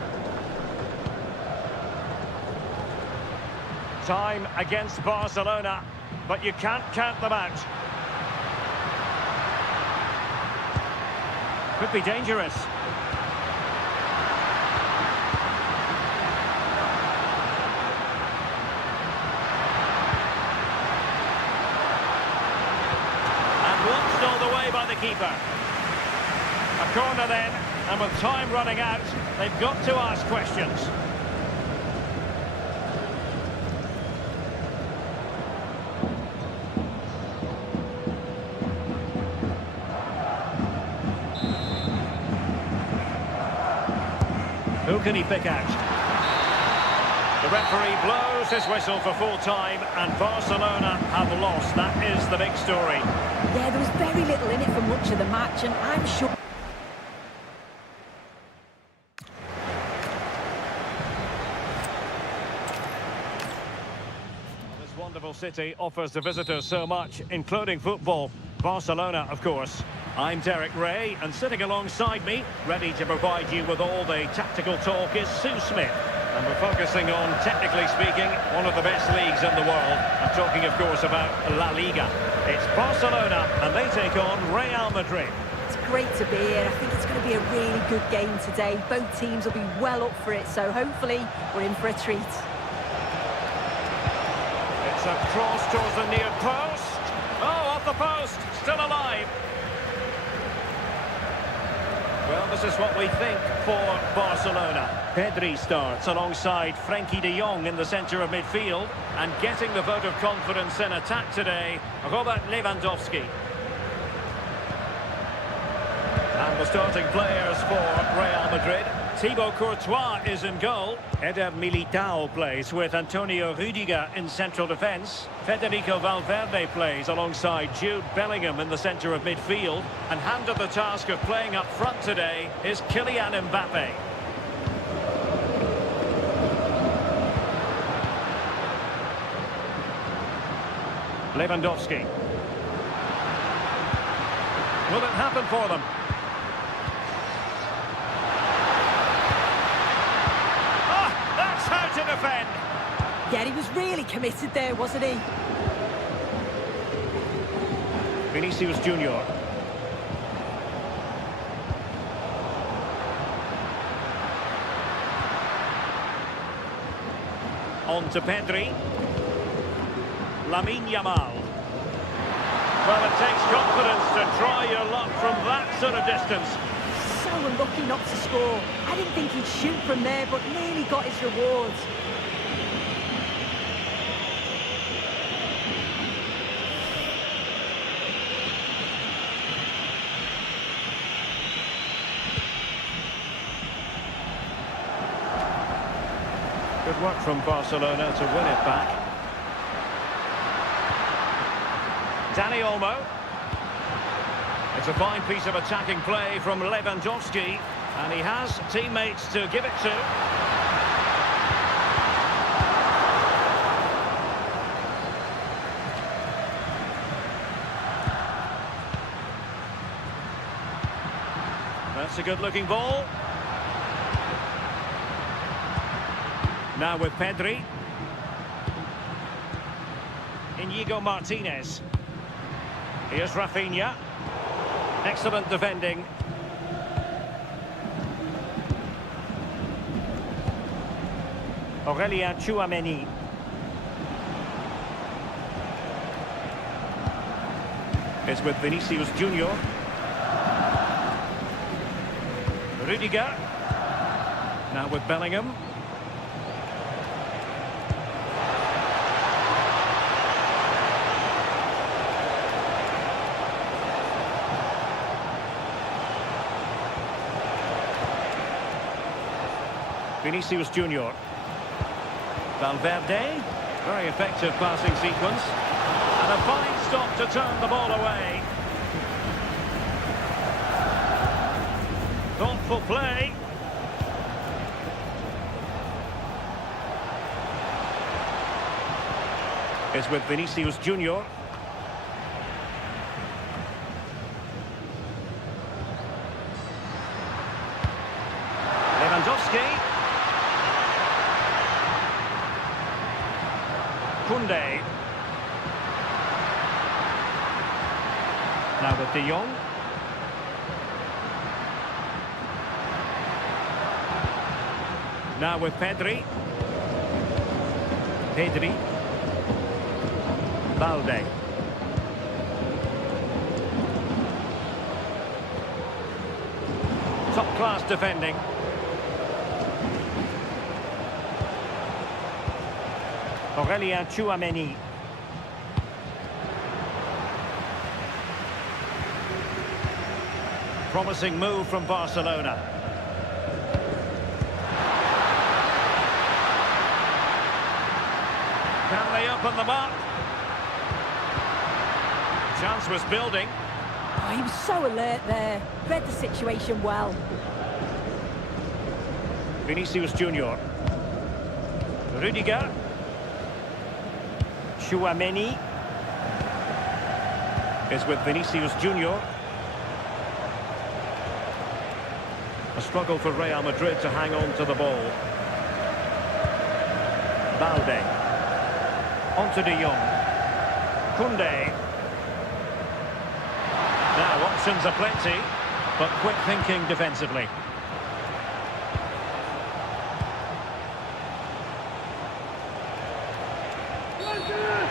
Time against Barcelona, but you can't count them out. Could be dangerous. By the keeper. A corner then, and with time running out, they've got to ask questions. Who can he pick out? The referee blows his whistle for full time, and Barcelona have lost. That is the big story. Yeah, there was very little in it for much of the match, and I'm sure... This wonderful city offers the visitors so much, including football. Barcelona, of course. I'm Derek Ray, and sitting alongside me, ready to provide you with all the tactical talk, is Sue Smith. And we're focusing on, technically speaking, one of the best leagues in the world. I'm talking, of course, about La Liga. It's Barcelona, and they take on Real Madrid. It's great to be here. I think it's going to be a really good game today. Both teams will be well up for it, so hopefully we're in for a treat. It's a cross towards the near post. Oh, off the post, still alive. Well, this is what we think for Barcelona. Pedri starts alongside Frenkie de Jong in the centre of midfield, and getting the vote of confidence in attack today, Robert Lewandowski. And the starting players for Real Madrid. Thibaut Courtois is in goal. Eder Militao plays with Antonio Rudiger in central defence. Federico Valverde plays alongside Jude Bellingham in the centre of midfield. And handed the task of playing up front today is Kylian Mbappe. Lewandowski. Will it happen for them? To defend. Yeah, he was really committed there, wasn't he? Vinicius Junior. On to Pedri. Lamine Yamal. Well, it takes confidence to try your luck from that sort of distance. So unlucky not to score. I didn't think he'd shoot from there, but nearly got his rewards. Good work from Barcelona to win it back. Dani Olmo. It's a fine piece of attacking play from Lewandowski, and he has teammates to give it to. That's a good-looking ball. Now with Pedri. Inigo Martinez. Here's Rafinha. Excellent defending. Aurelien Tchouameni. It's with Vinicius Junior. Rudiger. Now with Bellingham. Vinicius Junior. Valverde. Very effective passing sequence. And a fine stop to turn the ball away. Thoughtful play. It's with Vinicius Junior. Lewandowski. Koundé. Now with de Jong. Now with Pedri. Pedri. Balde. Top-class defending. Aurelien Tchouameni. Promising move from Barcelona. open them up. Chance was building. Oh, he was so alert there. Read the situation well. Vinicius Junior. Rudiger. Tchouaméni is with Vinicius Junior. A struggle for Real Madrid to hang on to the ball. Balde. On to De Jong. Koundé. Now options are plenty, but quick thinking defensively.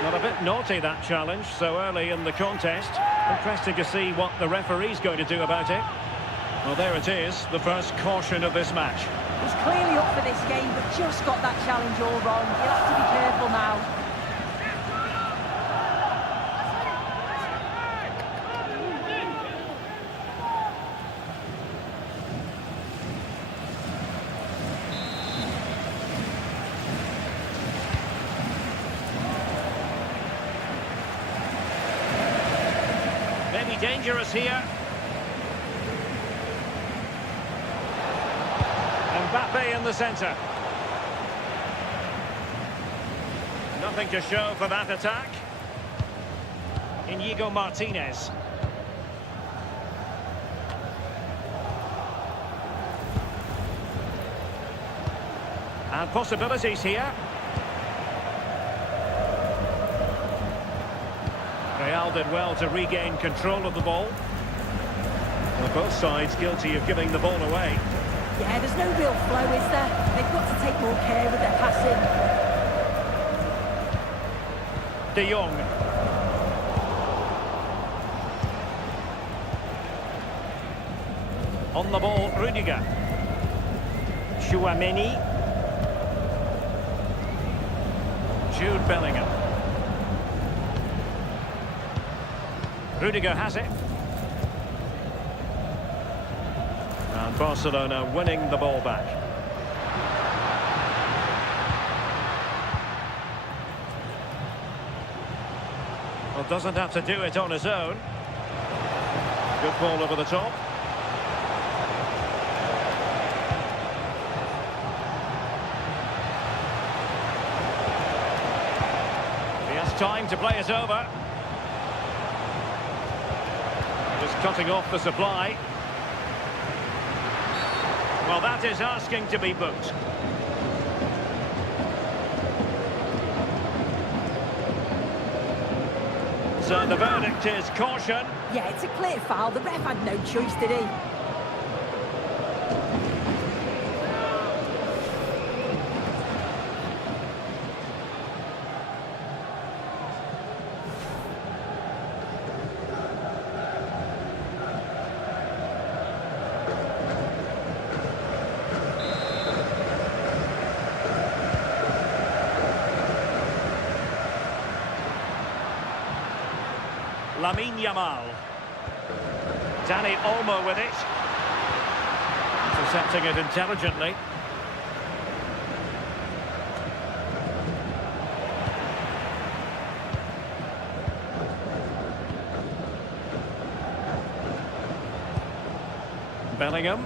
Not a bit naughty, that challenge, so early in the contest. Interesting to see what the referee's going to do about it. Well, there it is, the first caution of this match. He's clearly up for this game, but just got that challenge all wrong. He'll have to be careful now. Maybe dangerous here. Mbappe in the centre. Nothing to show for that attack. Inigo Martinez. And possibilities here. Real did well to regain control of the ball. Well, both sides guilty of giving the ball away. Yeah, there's no real flow, is there? They've got to take more care with their passing. De Jong. On the ball, Rudiger. Tchouaméni. Jude Bellingham. Rudiger has it. And Barcelona winning the ball back. Well, doesn't have to do it on his own. Good ball over the top. He has time to play it over. Just cutting off the supply. Well, that is asking to be booked. So the verdict is caution. Yeah, it's a clear foul. The ref had no choice, did he? Lamine Yamal. Dani Olmo with it. Intercepting it intelligently. Bellingham.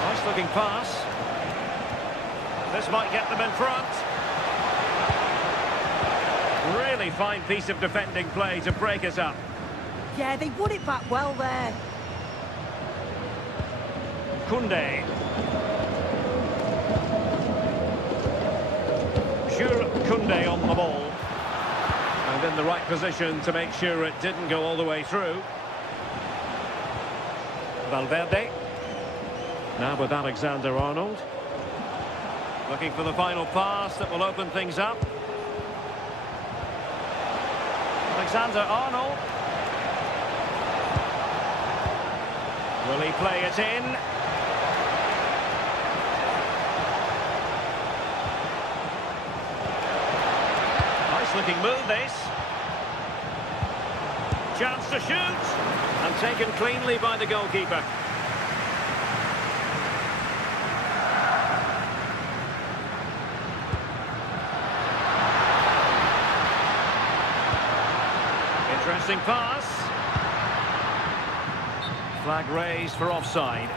Nice looking pass. This might get them in front. Really fine piece of defending play to break us up. Yeah, they won it back well there. Koundé. Jules Koundé on the ball. And in the right position to make sure it didn't go all the way through. Valverde. Now with Alexander-Arnold. Looking for the final pass that will open things up. Alexander-Arnold. Will he play it in? Nice looking move, this. Chance to shoot. And taken cleanly by the goalkeeper. Promising pass. Flag raised for offside.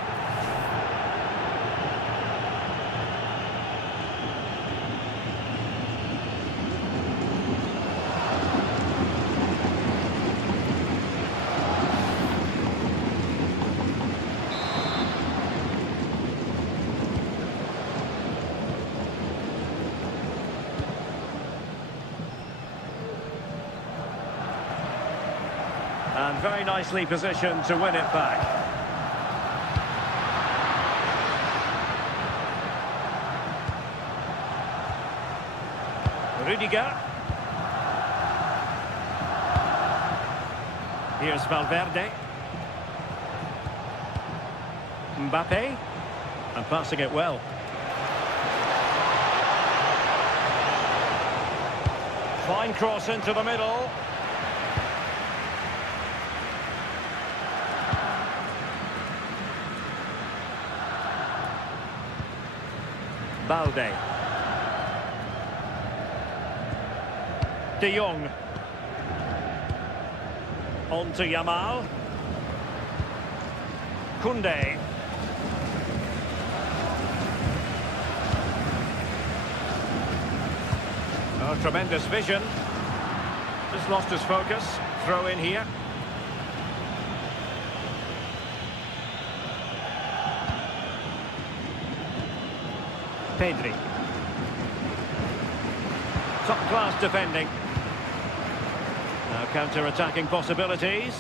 And very nicely positioned to win it back. Rudiger. Here's Valverde. Mbappe. And passing it well. Fine cross into the middle. Balde. De Jong. On to Yamal. Koundé. Oh, tremendous vision. Just lost his focus. Throw in here. Pedri. Top-class defending. Now counter-attacking possibilities.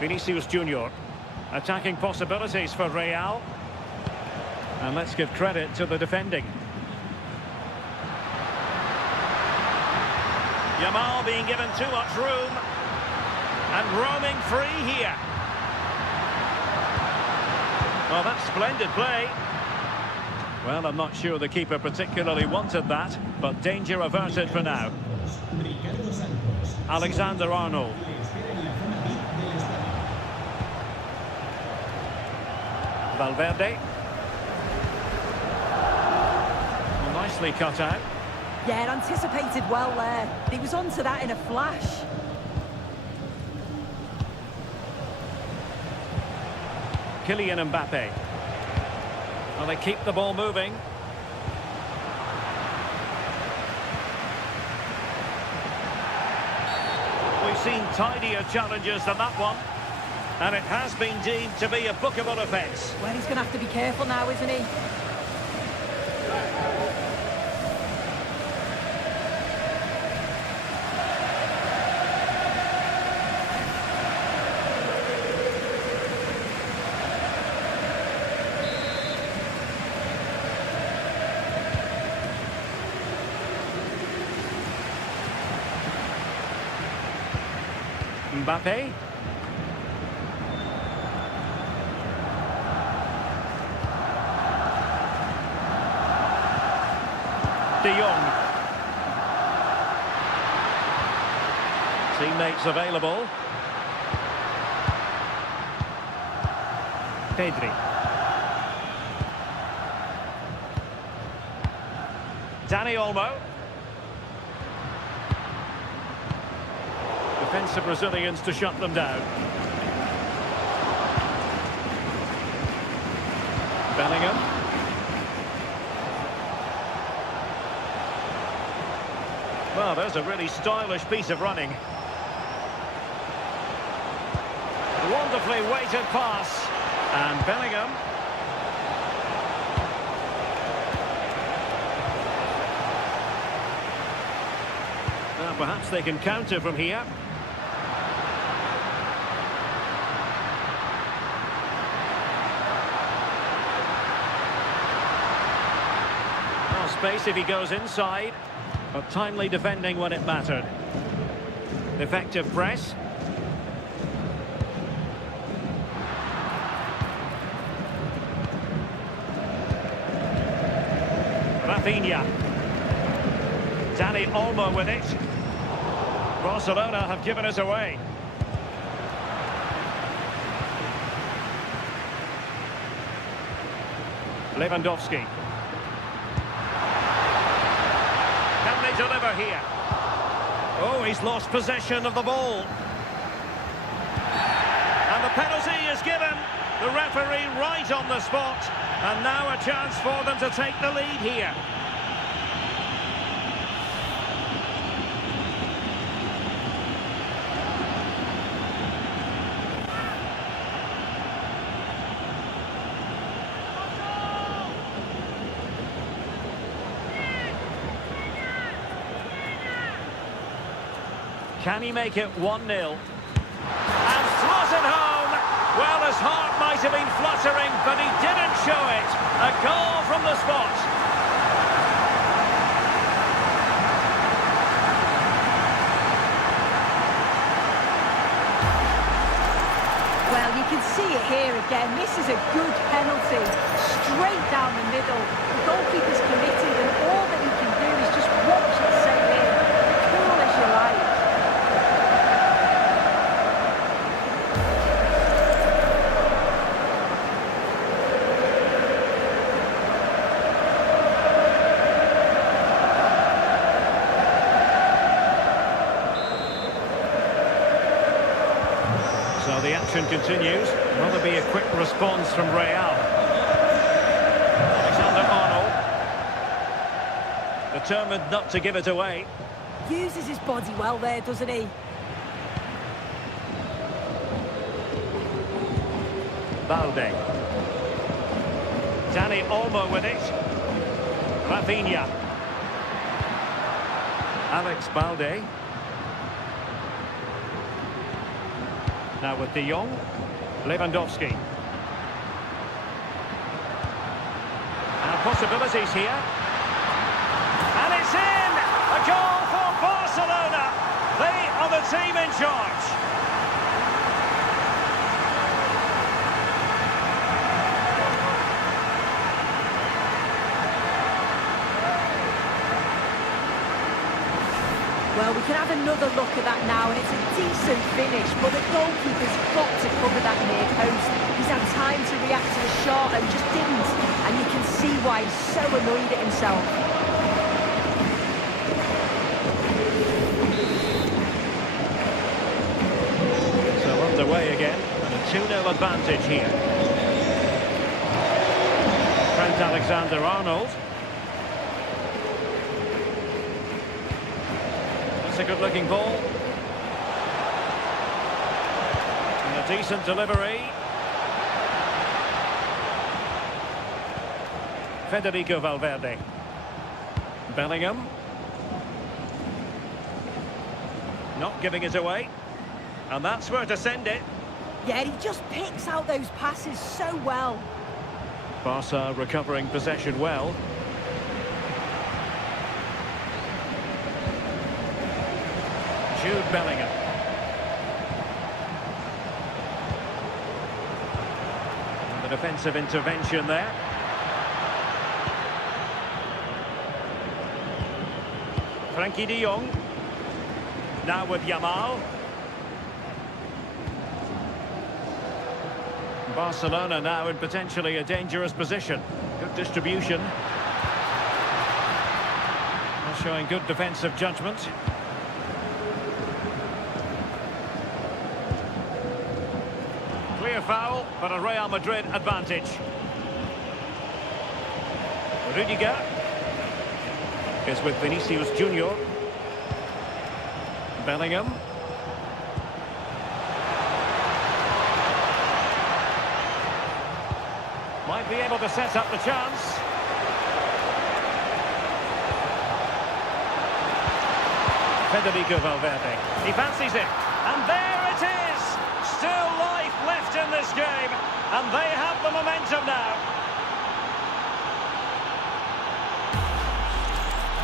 Vinicius Junior. Attacking possibilities for Real. And let's give credit to the defending. Yamal being given too much room. And roaming free here. Well, that's splendid play. Well, I'm not sure the keeper particularly wanted that, but danger averted for now. Alexander-Arnold. Valverde. Well, nicely cut out. Yeah, anticipated well there. He was onto that in a flash. Kylian Mbappe. Well, they keep the ball moving. We've seen tidier challenges than that one. And it has been deemed to be a bookable offence. Well, he's going to have to be careful now, isn't he? Mbappe. De Jong. Teammates available. Pedri. Dani Olmo. Defensive Brazilians to shut them down. Bellingham. Well, there's a really stylish piece of running. Wonderfully weighted pass. And Bellingham. Now perhaps they can counter from here. Well, space if he goes inside. But timely defending when it mattered. Effective press. Rafinha. Dani Olmo with it. Barcelona have given us away. Lewandowski. deliver here. Oh, he's lost possession of the ball. And the penalty is given. The referee right on the spot. And now a chance for them to take the lead here. Can he make it 1-0? And slotted home! Well, his heart might have been fluttering, but he didn't show it. A goal from the spot. Well, you can see it here again. This is a good penalty. Straight down the middle. The goalkeeper's committed, and all that he can do is just watch it sail in. Cool as you like. So the action continues. Will there be a quick response from Real? Alexander-Arnold. Determined not to give it away. Uses his body well there, doesn't he? Balde. Dani Olmo with it. Rafinha. Alex Balde. Now with De Jong. Lewandowski. And possibilities here. And it's in! A goal for Barcelona! They are the team in charge. Well, we can have another look at that now, and it's a decent finish, but the goalkeeper's got to cover that near post. He's had time to react to the shot and just didn't, and you can see why he's so annoyed at himself. So underway again, and a 2-0 advantage here. Trent Alexander-Arnold. A good-looking ball. And a decent delivery. Federico Valverde. Bellingham. Not giving it away. And that's where to send it. Yeah, he just picks out those passes so well. Barca recovering possession well. Jude Bellingham. And the defensive intervention there. Frankie de Jong. Now with Yamal. Barcelona now in potentially a dangerous position. Good distribution. Showing good defensive judgment. Clear foul, but a Real Madrid advantage. Rudiger is with Vinicius Junior. Bellingham. Might be able to set up the chance. Federico Valverde. He fancies it. And there it is! Still life left in this game. And they have the momentum now.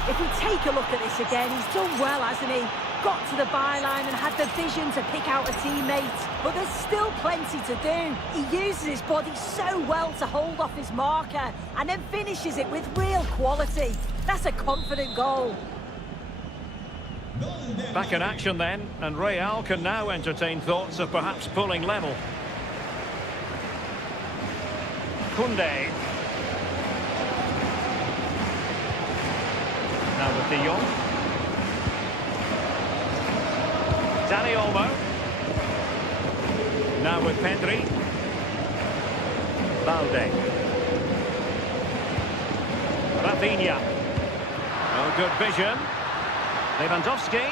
If we take a look at this again, he's done well, hasn't he? Got to the byline and had the vision to pick out a teammate. But there's still plenty to do. He uses his body so well to hold off his marker and then finishes it with real quality. That's a confident goal. Back in action then, and Real can now entertain thoughts of perhaps pulling level. Koundé. Now with De Jong. Dani Olmo. Now with Pedri. Balde. Rafinha. Oh, good vision. Lewandowski.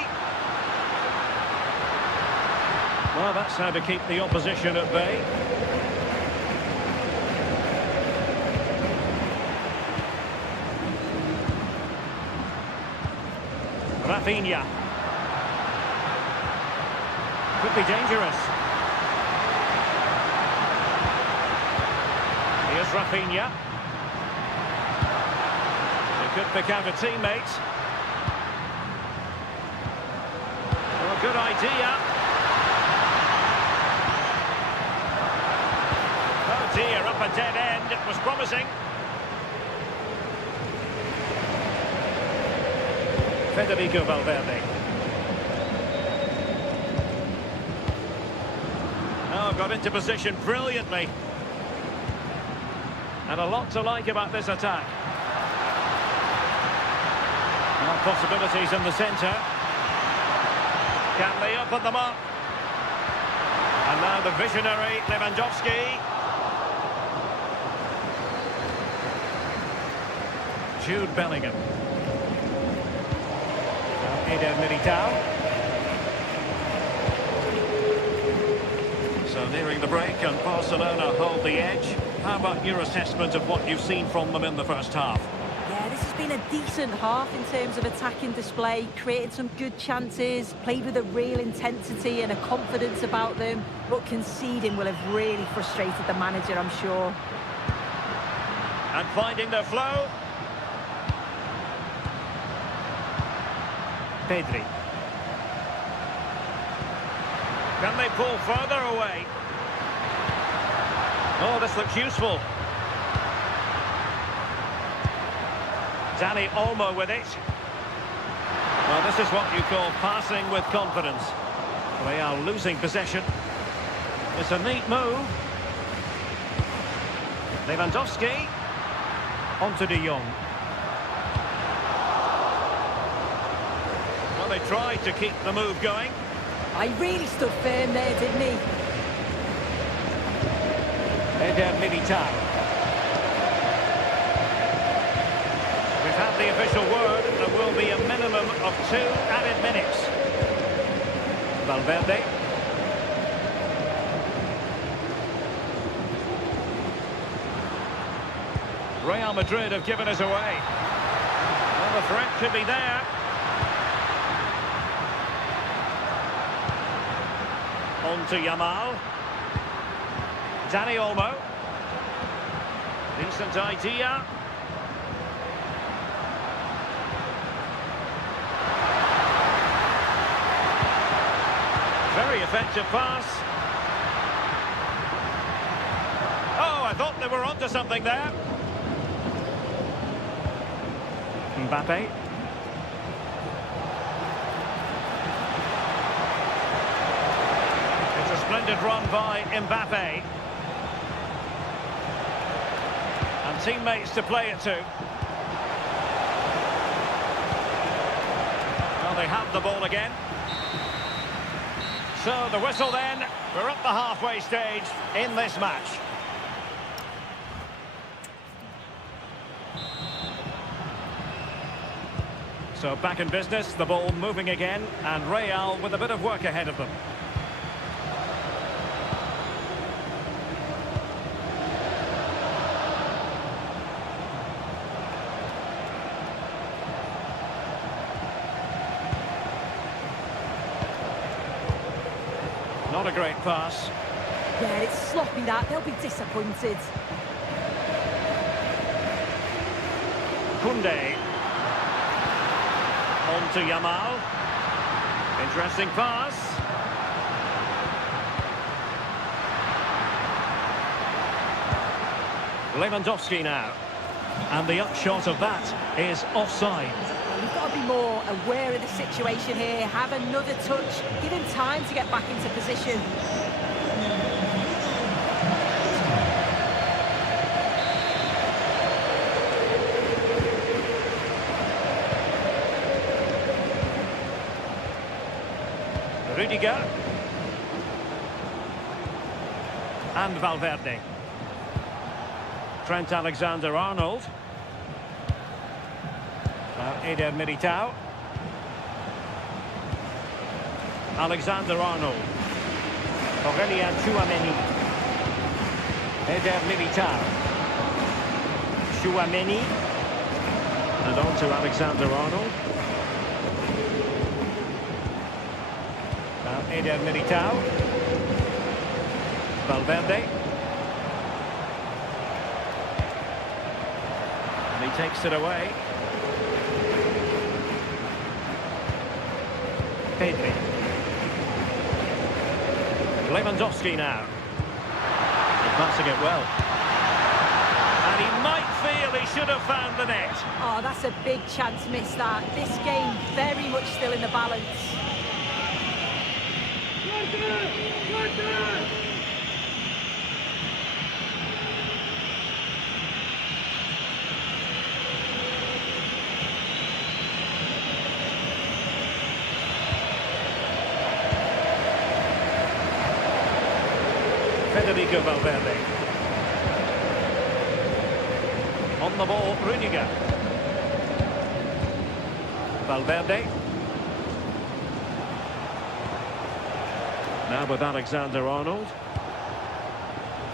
Well, that's how to keep the opposition at bay. Rafinha. Could be dangerous. Here's Rafinha. He could pick out a teammate. Well, good idea. Oh dear, up a dead end. It was promising. Federico Valverde. Oh, got into position brilliantly. And a lot to like about this attack. Well, possibilities in the centre. Can they open them up? And now the visionary Lewandowski. Jude Bellingham. Eder Militao. So nearing the break and Barcelona hold the edge. How about your assessment of what you've seen from them in the first half? Yeah, this has been a decent half in terms of attacking display, created some good chances, played with a real intensity and a confidence about them, but conceding will have really frustrated the manager, I'm sure. And finding their flow. Pedri. Can they pull further away? Oh, this looks useful. Dani Olmo with it. Well, this is what you call passing with confidence. They are losing possession. It's a neat move. Lewandowski. On to De Jong. Well, they tried to keep the move going. I really stood firm there, didn't he? Eder Militao. We've had the official word. There will be a minimum of 2 added minutes. Valverde. Real Madrid have given us away. Well, the threat could be there. On to Yamal. Dani Olmo. Decent idea. Very effective pass. Oh, I thought they were onto something there. Mbappe. It's a splendid run by Mbappe. And teammates to play it to. Well, they have the ball again. So the whistle then. We're up the halfway stage in this match. So back in business, the ball moving again, and Real with a bit of work ahead of them. Not a great pass. Yeah, it's sloppy that. They'll be disappointed. Koundé. On to Yamal. Interesting pass. Lewandowski now. And the upshot of that is offside. We've got to be more aware of the situation here, have another touch, give him time to get back into position. Rudiger. And Valverde. Trent Alexander-Arnold. Now Eder Militao. Alexander-Arnold. Aurelien Tchouameni. Eder Militao. Tchouameni. And on to Alexander-Arnold. Now Eder Militao. Valverde. And he takes it away. Pedri. Lewandowski now. He's passing it well. And he might feel he should have found the net. Oh, that's a big chance missed that. This game very much still in the balance. Federico Valverde. On the ball, Rudiger. Valverde. Now with Alexander-Arnold.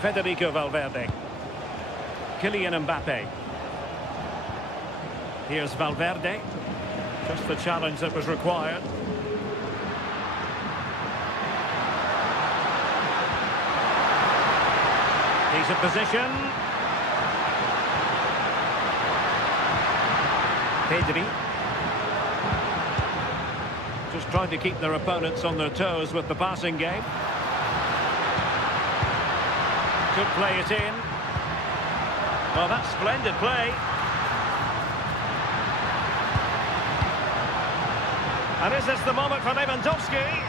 Federico Valverde. Kylian Mbappe. Here's Valverde. Just the challenge that was required. He's in position. Pedri. Just trying to keep their opponents on their toes with the passing game. Could play it in. Well, that's splendid play. And is this the moment for Lewandowski?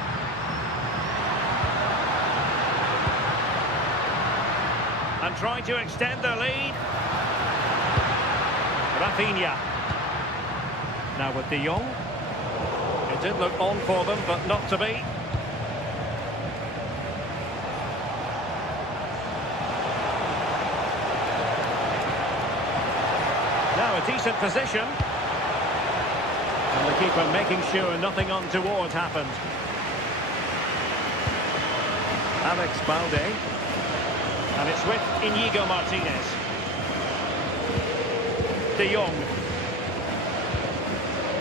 And trying to extend their lead. Rafinha. Now with De Jong. It did look on for them, but not to be. Now a decent position. And the keeper making sure nothing untoward happened. Alex Balde. And it's with Inigo Martinez. De Jong.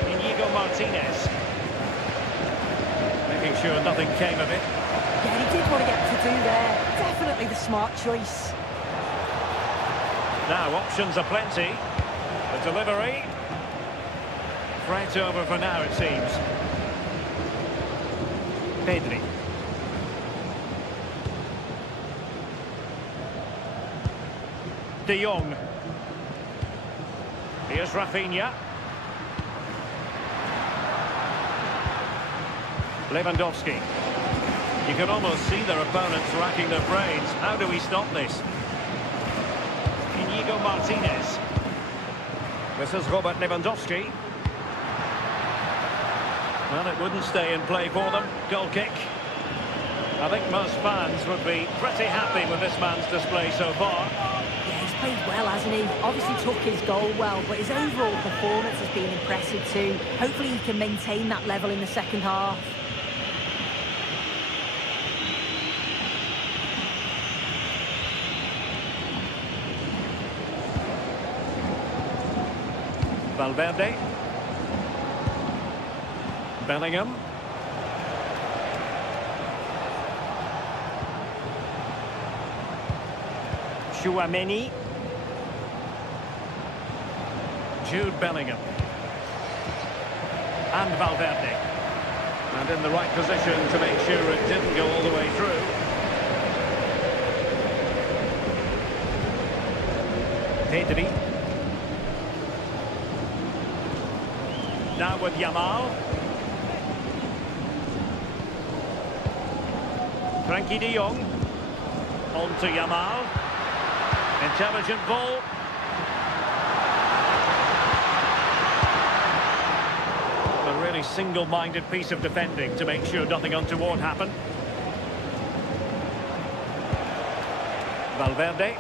Inigo Martinez. Making sure nothing came of it. Yeah, he did what he had to do there. Definitely the smart choice. Now, options are plenty. The delivery. Threat over for now, it seems. Pedri. De Jong. Here's Rafinha. Lewandowski. You can almost see their opponents racking their brains. How do we stop this? Inigo Martinez. This is Robert Lewandowski. Well, it wouldn't stay in play for them. Goal kick. I think most fans would be pretty happy with this man's display so far. Played well, hasn't he? Obviously took his goal well, but his overall performance has been impressive too. Hopefully he can maintain that level in the second half. Valverde. Bellingham. Tchouameni. Jude Bellingham. And Valverde. And in the right position to make sure it didn't go all the way through. Pedri. Now with Yamal. Frankie de Jong. On to Yamal. Intelligent ball. But really really single-minded piece of defending to make sure nothing untoward happened. Valverde.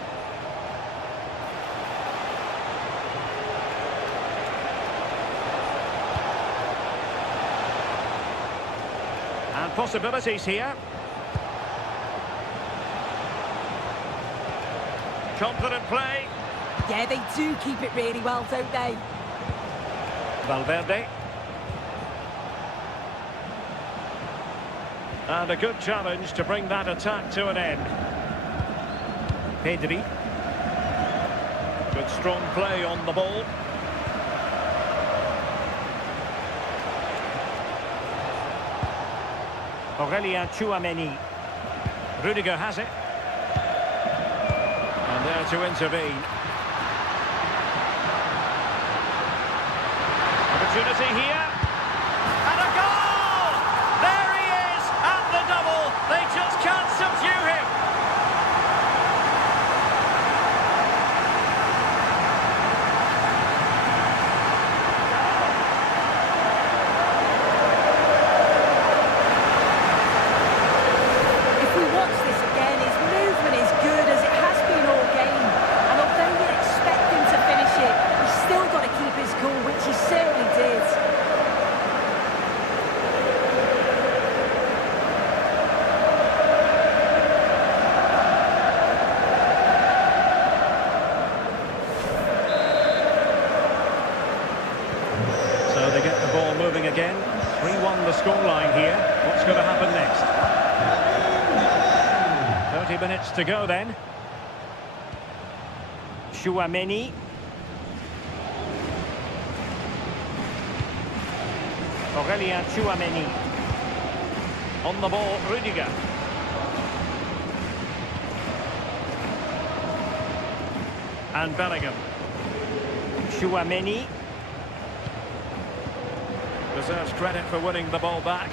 And possibilities here. Confident play. Yeah, they do keep it really well, don't they? Valverde. And a good challenge to bring that attack to an end. Pedri. Good strong play on the ball. Aurelien Tchouameni. Rudiger has it. And there to intervene. Opportunity here. And a goal! There he is at the double. They just can't subdue him. If we watch this again, his movement is good as it has been all game. And although you'd expect him to finish it, he's still got to keep his cool, which he certainly did. So they get the ball moving again. 3-1 the scoreline here. What's going to happen next? 30 minutes to go then. Tchouameni. Aurelien Tchouameni. On the ball, Rudiger. And Bellingham. Tchouameni. Deserves credit for winning the ball back.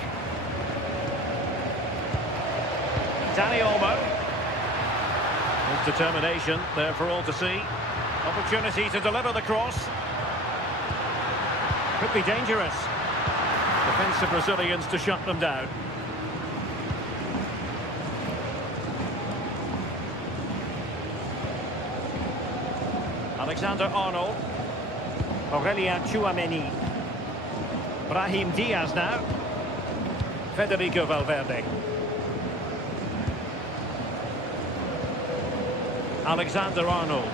Dani Olmo. His determination there for all to see. Opportunity to deliver the cross. Could be dangerous. Defensive Brazilians to shut them down. Alexander-Arnold. Aurelien Tchouameni. Brahim Diaz now. Federico Valverde. Alexander-Arnold.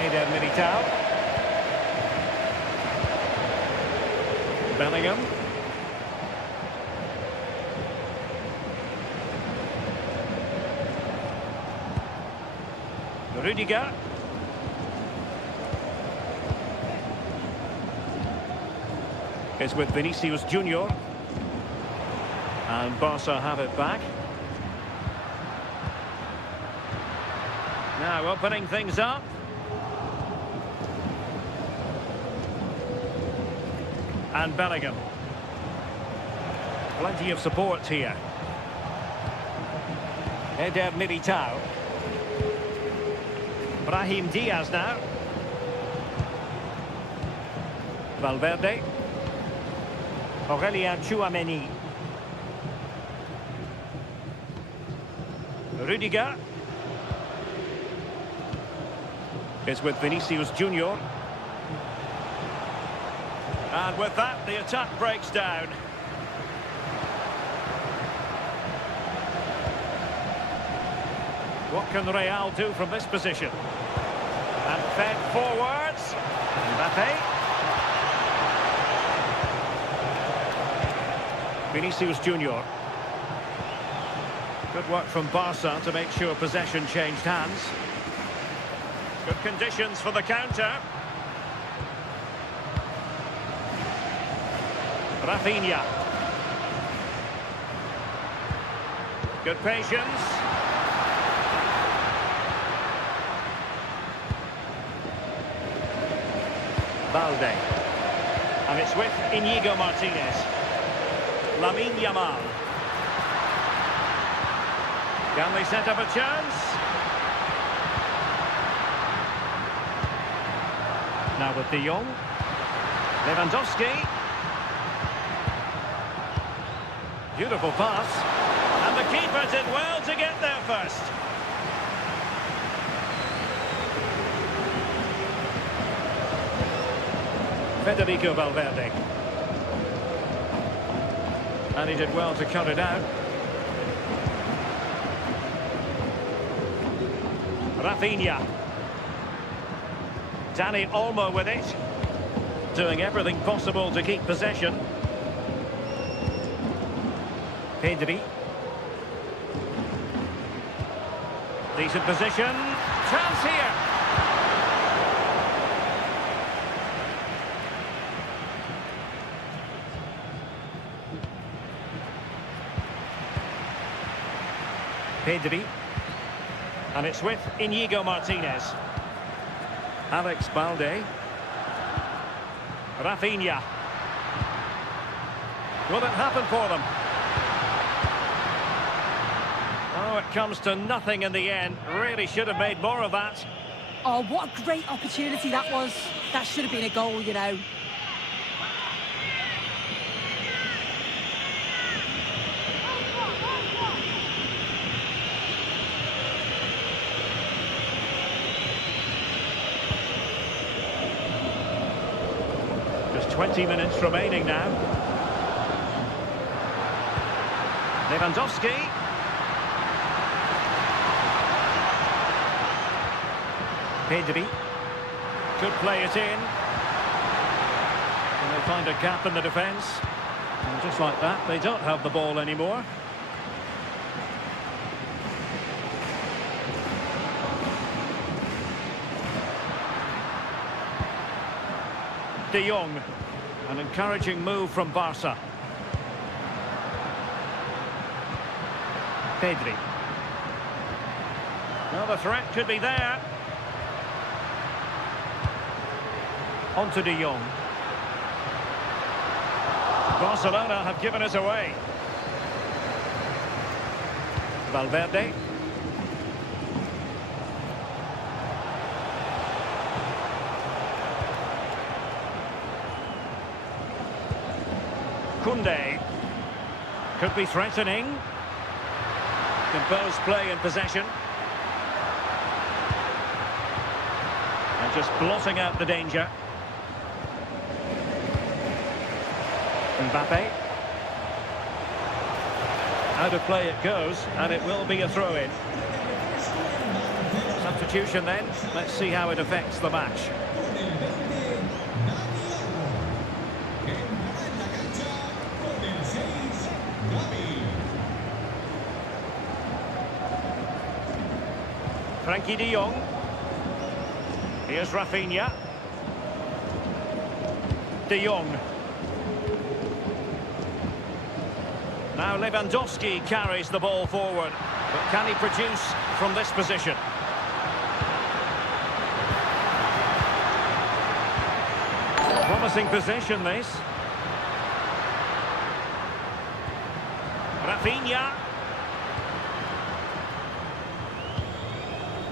Eder Militao. Bellingham. Rudiger. Is with Vinicius Junior. And Barca have it back. Now opening things up. And Bellingham. Plenty of support here. Eder Militao. Brahim Diaz now. Valverde. Aurelien Tchouameni. Rudiger. Is with Vinicius Junior. And with that, the attack breaks down. What can Real do from this position? And fed forwards. Mbappe. Vinicius Junior. Good work from Barca to make sure possession changed hands. Good conditions for the counter. Rafinha. Good patience. Balde. And it's with Inigo Martinez. Lamine Yamal. Can they set up a chance? Now with De Jong. Lewandowski. Beautiful pass. And the keeper did well to get there first. Federico Valverde. And he did well to cut it out. Rafinha. Dani Olmo with it. Doing everything possible to keep possession. Pedri. Decent position. Chance here. Pedri. And it's with Inigo Martinez. Alex Balde. Rafinha. Will it happen for them? Oh, it comes to nothing in the end. Really should have made more of that. Oh, what a great opportunity that was. That should have been a goal, you know. Just 20 minutes remaining now. Lewandowski. Pedri. Could play it in. And they find a gap in the defence. And just like that, they don't have the ball anymore. De Jong. An encouraging move from Barca. Pedri. Well, the threat could be there. On to De Jong. Barcelona have given us away. Valverde. Koundé. Could be threatening. Composed play in possession. And just blotting out the danger. Mbappe. Out of play it goes, and it will be a throw-in. Substitution then. Let's see how it affects the match. Frankie de Jong. Here's Rafinha. De Jong. Now Lewandowski carries the ball forward. But can he produce from this position? Promising possession, this. Rafinha.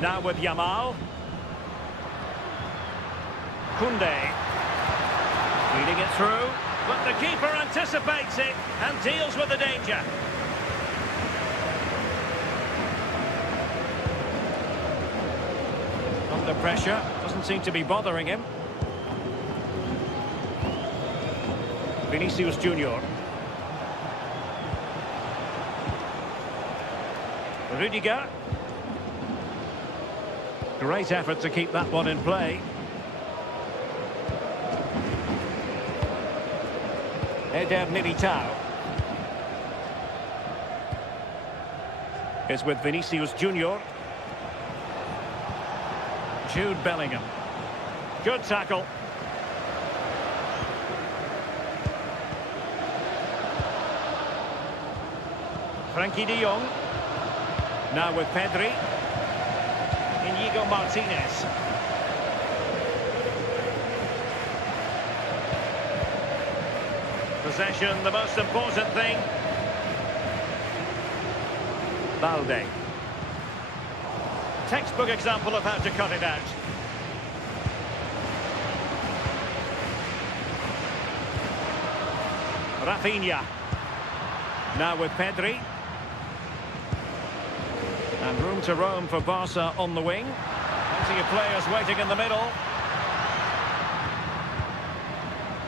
Now with Yamal. Koundé. Feeding it through. But the keeper anticipates it and deals with the danger. Under pressure. Doesn't seem to be bothering him. Vinicius Junior. Rudiger. Great effort to keep that one in play. Eder Militao. Is with Vinicius Junior. Jude Bellingham. Good tackle. Frankie de Jong. Now with Pedri. Inigo Martinez. Possession, the most important thing. Balde. Textbook example of how to cut it out. Rafinha. Now with Pedri. And room to roam for Barca on the wing. Plenty of players waiting in the middle.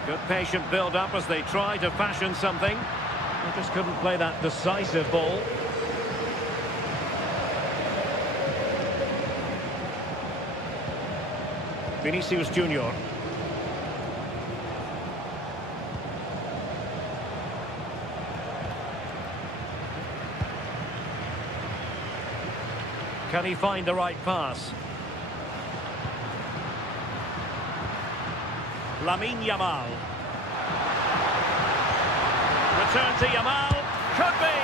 Good patient build-up as they try to fashion something. They just couldn't play that decisive ball. Vinicius Junior. Can he find the right pass? Lamine Yamal. Return to Yamal. Could be.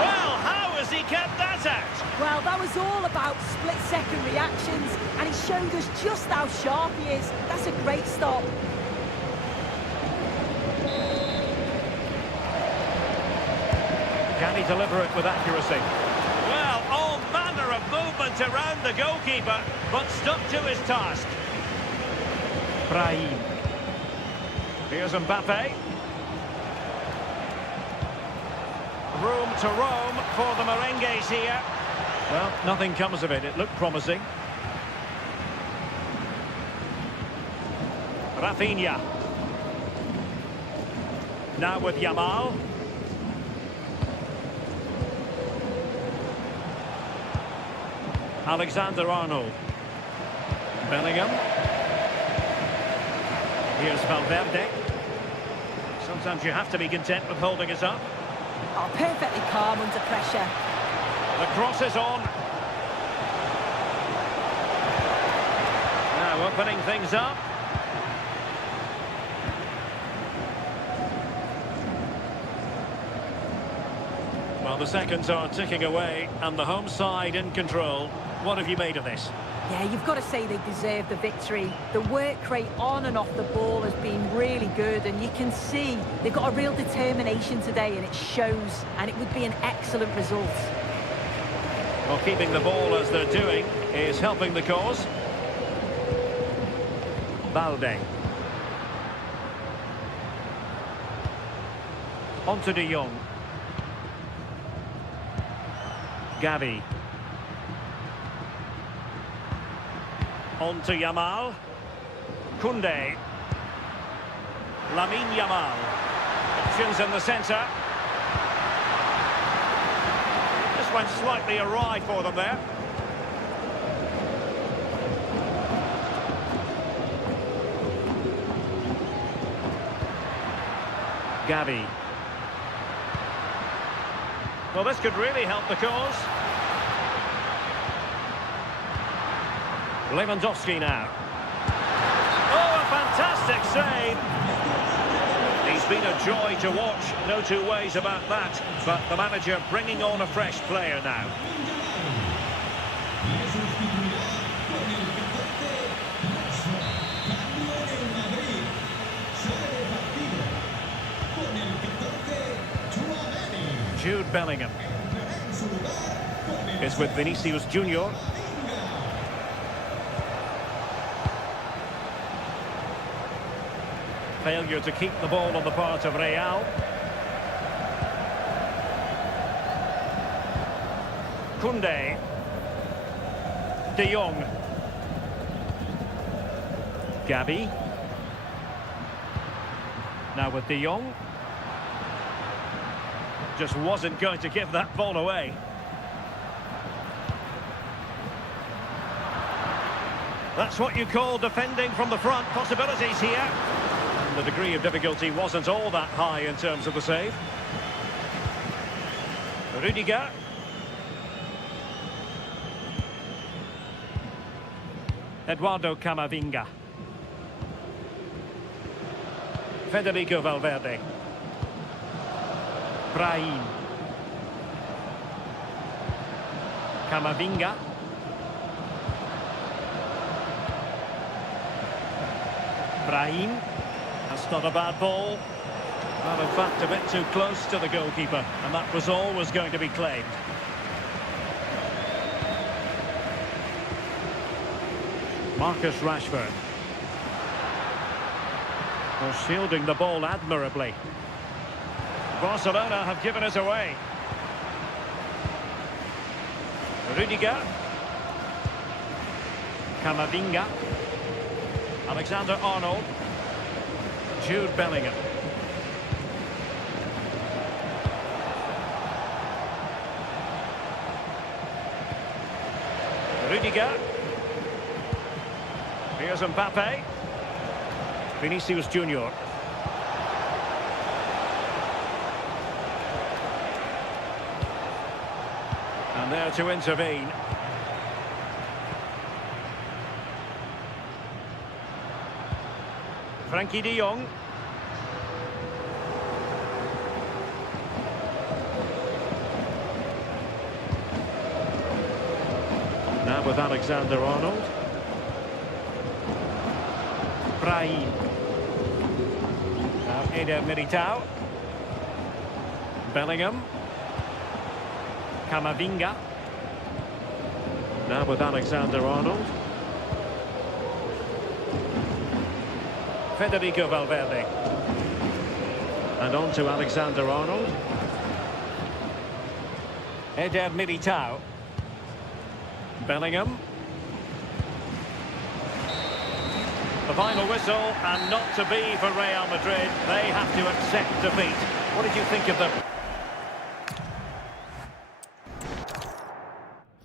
Well, how has he kept that out? Well, that was all about split-second reactions, and he showed us just how sharp he is. That's a great stop. Can he deliver it with accuracy? Well, all manner of movement around the goalkeeper, but stuck to his task. Brahim. Here's Mbappe. Room to roam for the merengues here. Well, nothing comes of it. It looked promising. Rafinha. Now with Yamal. Alexander-Arnold. Bellingham. Here's Valverde. Sometimes you have to be content with holding it up. Oh, perfectly calm under pressure. The cross is on. Now opening things up. Well, the seconds are ticking away and the home side in control. What have you made of this? Yeah, you've got to say they deserve the victory. The work rate on and off the ball has been really good, and you can see they've got a real determination today, and it shows, and it would be an excellent result. Well, keeping the ball as they're doing is helping the cause. Balde. On to De Jong. Gavi. On to Yamal. Koundé. Lamine Yamal. Options in the centre. This went slightly awry for them there. Gavi. Well, this could really help the cause. Lewandowski now. Oh, a fantastic save. He's been a joy to watch, no two ways about that. But the manager bringing on a fresh player now. Jude Bellingham is with Vinicius Junior. Failure to keep the ball on the part of Real. Koundé. De Jong. Gavi. Now with De Jong. Just wasn't going to give that ball away. That's what you call defending from the front. Possibilities here. And the degree of difficulty wasn't all that high in terms of the save. Rudiger. Eduardo Camavinga. Federico Valverde. Brahim. Camavinga. Brahim. That's not a bad ball. Well, in fact, a bit too close to the goalkeeper, and that was always going to be claimed. Marcus Rashford. Well, shielding the ball admirably. Barcelona have given us away. Rudiger. Camavinga. Alexander-Arnold. Jude Bellingham. Rudiger. Here's Mbappe. Vinicius Junior. And there to intervene. Frankie de Jong. Now with Alexander-Arnold. Brahim. Now Eder Militao. Bellingham. Camavinga. Now with Alexander-Arnold. Federico Valverde. And on to Alexander-Arnold. Eder Militao. Bellingham. The final whistle, and not to be for Real Madrid. They have to accept defeat. What did you think of them?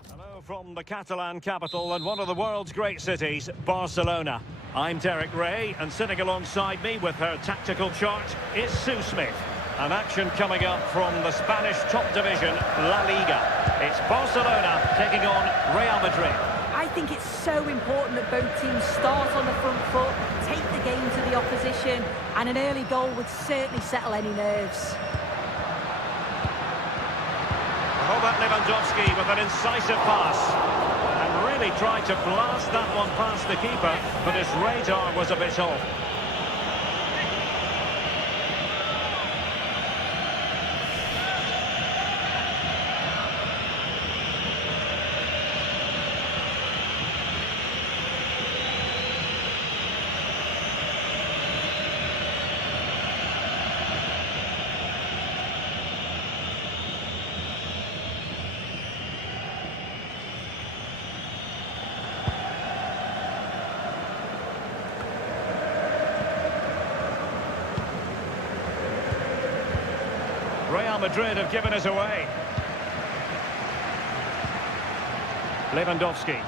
Hello from the Catalan capital and one of the world's great cities, Barcelona. I'm Derek Ray, and sitting alongside me with her tactical chart is Sue Smith. An action coming up from the Spanish top division, La Liga. It's Barcelona taking on Real Madrid. I think it's so important that both teams start on the front foot, take the game to the opposition, and an early goal would certainly settle any nerves. Robert Lewandowski with an incisive pass. And really tried to blast that one past the keeper, but his radar was a bit off. Real Madrid have given us away. Lewandowski.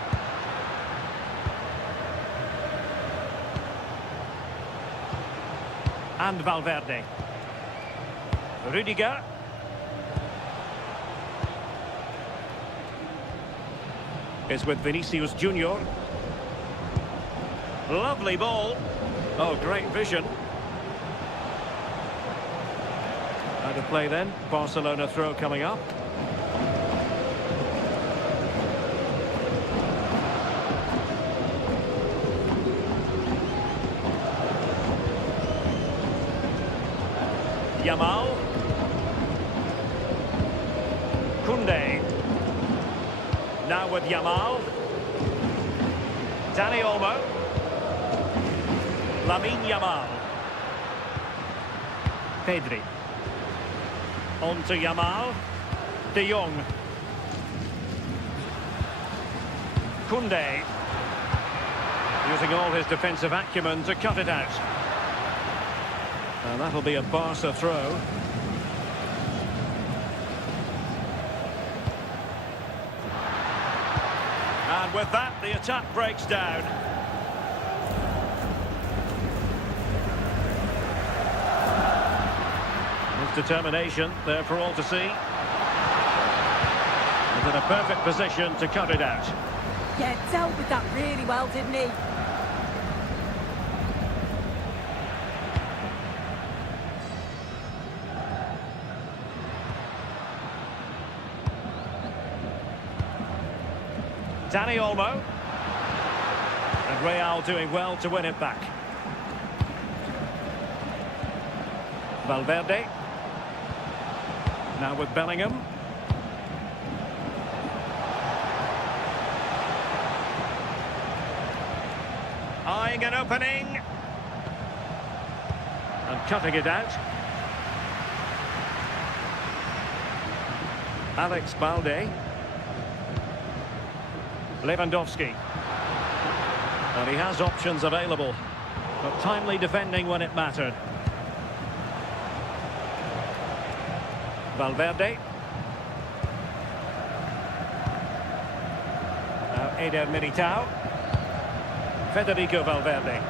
And Valverde. Rudiger. Is with Vinicius Junior. Lovely ball. Oh, great vision. Out of play then. Barcelona throw coming up. Yamal. Koundé. Now with Yamal. Dani Olmo. Lamine Yamal. Pedri. On to Yamal. De Jong. Koundé. Using all his defensive acumen to cut it out. And that'll be a Barca throw. And with that, the attack breaks down. His determination there for all to see. He's in a perfect position to cut it out. Yeah, dealt with that really well, didn't he? Dani Olmo. And Real doing well to win it back. Valverde. Now with Bellingham. Eyeing an opening. And cutting it out. Alex Balde. Lewandowski. And he has options available, but timely defending when it mattered. Valverde. Now Eder Militao. Federico Valverde.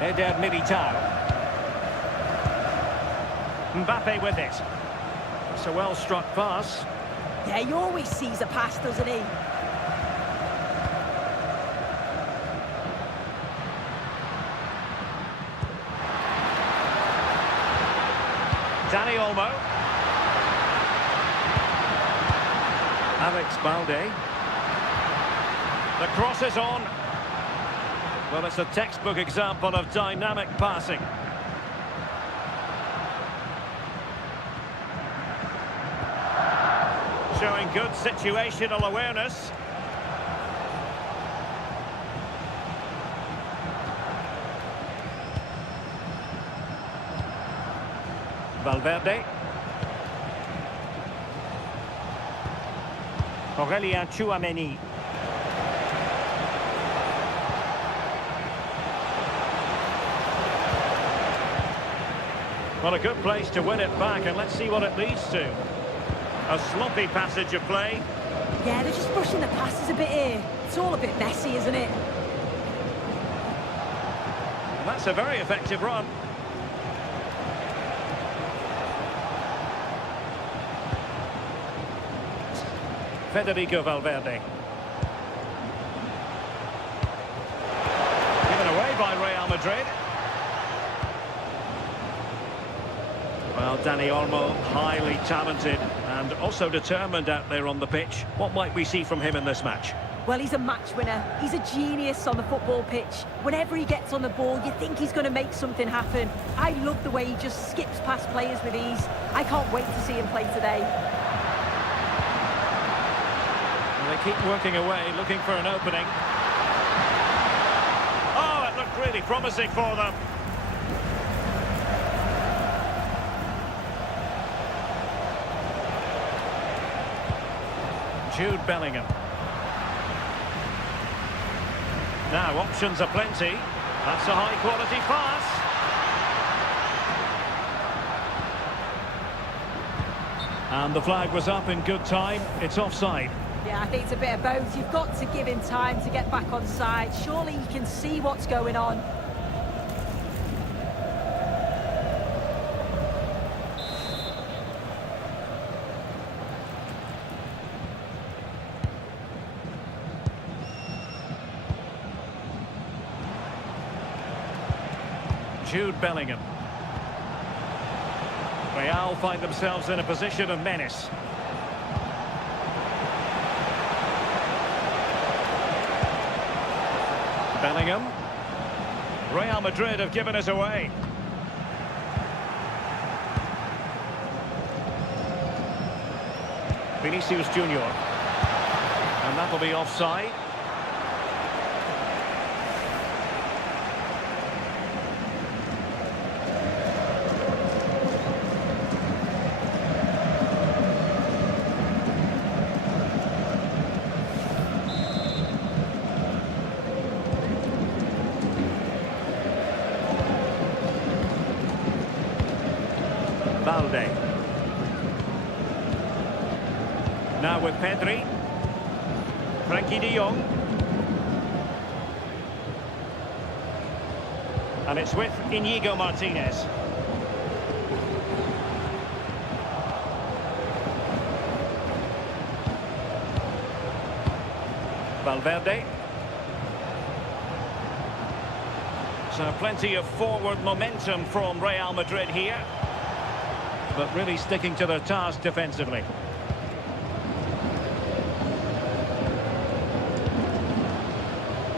Eder Militao. Mbappe with it. It's a well-struck pass. Yeah, he always sees a pass, doesn't he? Dani Olmo. Alex Balde. The cross is on. Well, it's a textbook example of dynamic passing. Showing good situational awareness. Valverde. Aurélien Tchouaméni. Well, a good place to win it back, and let's see what it leads to. A sloppy passage of play. Yeah, they're just pushing the passes a bit here. It's all a bit messy, isn't it? And that's a very effective run. Federico Valverde. Given away by Real Madrid. Well, Dani Olmo, highly talented and also determined out there on the pitch. What might we see from him in this match? Well, he's a match winner. He's a genius on the football pitch. Whenever he gets on the ball, you think he's going to make something happen. I love the way he just skips past players with ease. I can't wait to see him play today. And they keep working away, looking for an opening. Oh, it looked really promising for them. Jude Bellingham. Now, options are plenty. That's a high-quality pass. And the flag was up in good time. It's offside. Yeah, I think it's a bit of both. You've got to give him time to get back on side. Surely he can see what's going on. Jude Bellingham. Real find themselves in a position of menace. Bellingham. Real Madrid have given us away. Vinicius Junior. And that'll be offside. Balde. Now with Pedri. Frankie de Jong. And it's with Inigo Martinez. Valverde. So plenty of forward momentum from Real Madrid here, but really sticking to their task defensively.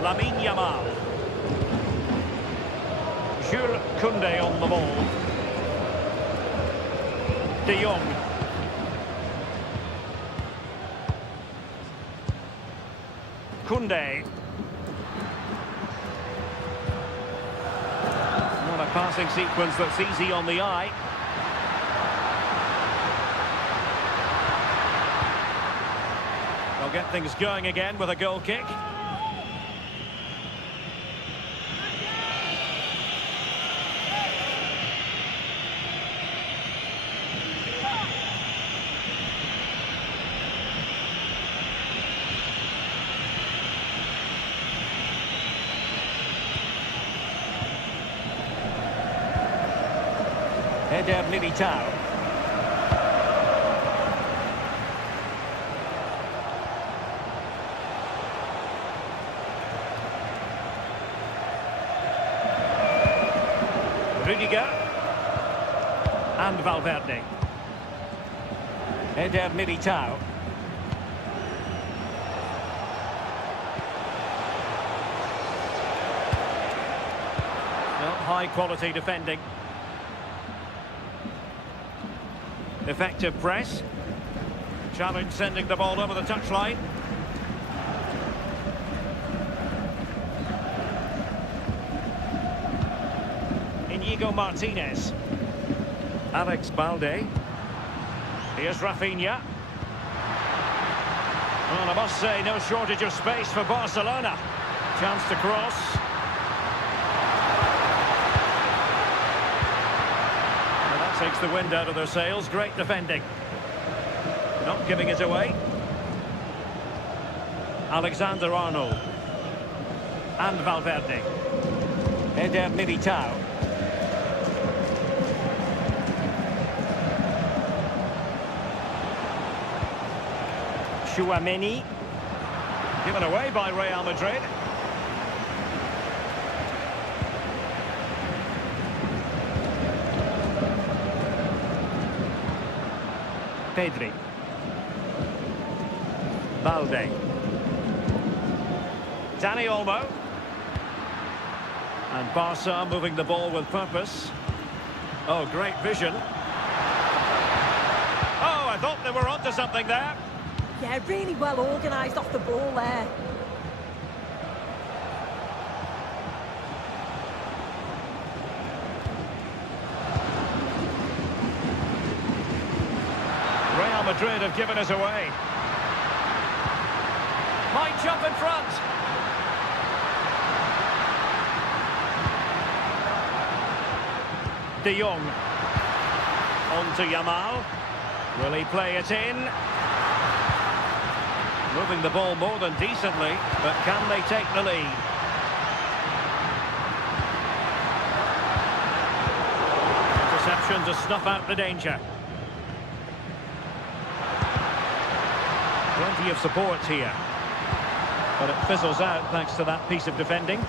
Lamine Yamal. Jules Koundé on the ball. De Jong. Koundé. What a Passing sequence that's easy on the eye. They'll get things going again with a goal kick. Militao. Rudiger. And Valverde. Militao. Well, high quality defending. Effective press. Challenge sending the ball over the touchline. Inigo Martinez. Alex Balde. Here's Rafinha. Well, I must say, no shortage of space for Barcelona. Chance to cross. Takes the wind out of their sails. Great defending. Not giving it away. Alexander-Arnold. And Valverde. Militao. Tchouaméni. Given away by Real Madrid. Pedri. Balde. Dani Olmo. And Barca moving the ball with purpose. Oh, great vision. Oh, I thought they were onto something there. Yeah, really well organised off the ball there. Real Madrid have given us away. Might jump in front. De Jong. On to Yamal. Will he play it in? Moving the ball more than decently, but can they take the lead? Interception to snuff out the danger. Plenty of support here. But it fizzles out thanks to that piece of defending.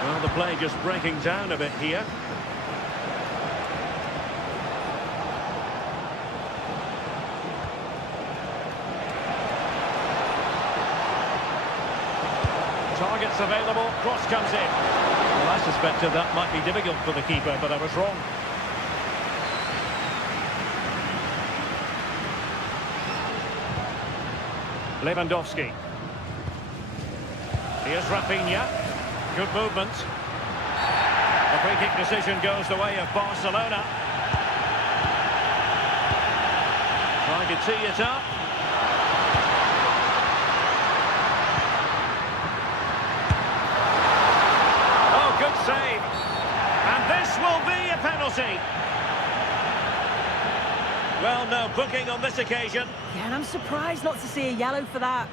Well, the play just breaking down a bit here. Targets available, cross comes in. Well, I suspected that might be difficult for the keeper, but I was wrong. Lewandowski. Here's Rafinha. Good movement. The free kick decision goes the way of Barcelona. Trying to tee it up. Oh, good save. And this will be a penalty. Well, no booking on this occasion. Yeah, and I'm surprised not to see a yellow for that.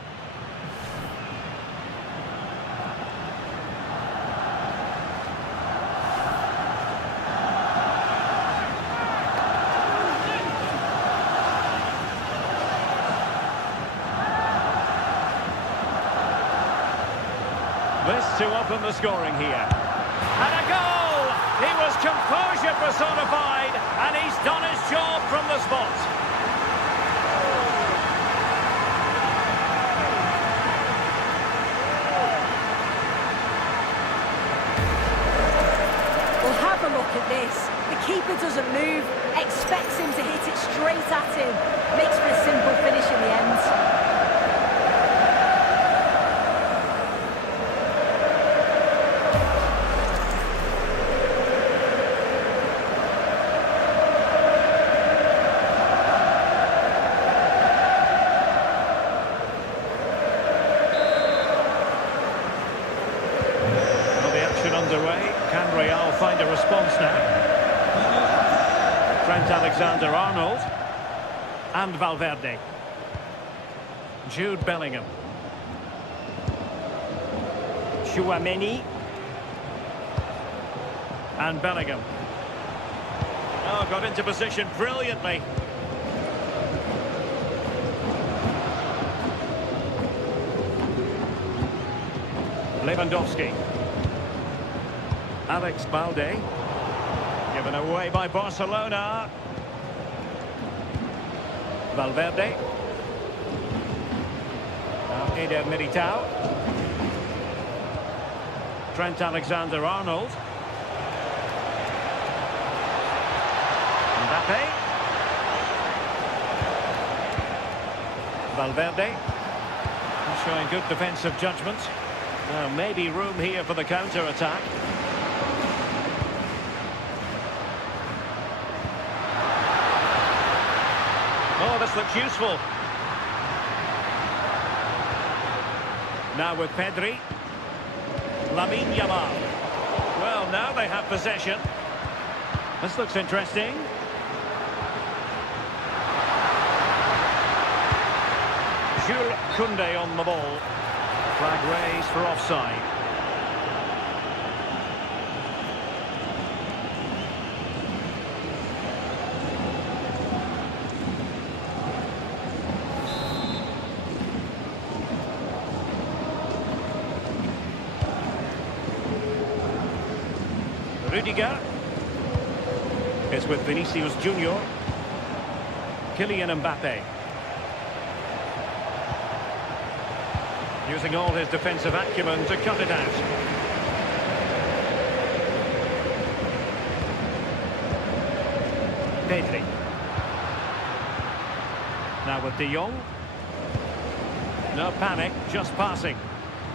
This to open the scoring here. And a goal! He was composure personified, and he's done his job from the spot. Well, have a look at this. The keeper doesn't move, expects him to hit it straight at him. Makes for a simple finish in the end. Alexander-Arnold. And Valverde. Jude Bellingham. Tchouaméni. And Bellingham. Oh, got into position brilliantly. Lewandowski. Alex Balde. Given away by Barcelona. Valverde. Now Eder Militao. Trent Alexander-Arnold. Mbappe. Valverde. Showing good defensive judgment. Now maybe room here for the counter-attack. Oh, this looks useful. Now with Pedri. Lamine Yamal. Well, now they have possession. This looks interesting. Jules Koundé on the ball. Flag raised for offside. Rudiger is with Vinicius Junior. Kylian Mbappe. Using all his defensive acumen to cut it out. Pedri. Now with De Jong. No panic, just passing.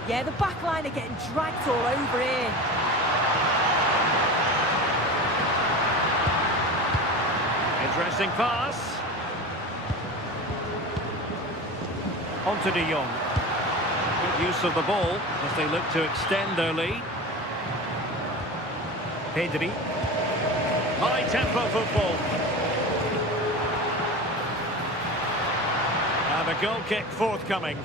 Yeah, the back line are getting dragged all over here. Interesting pass. On to De Jong. Good use of the ball as they look to extend their lead. Pedri. High-tempo football. And a goal kick forthcoming.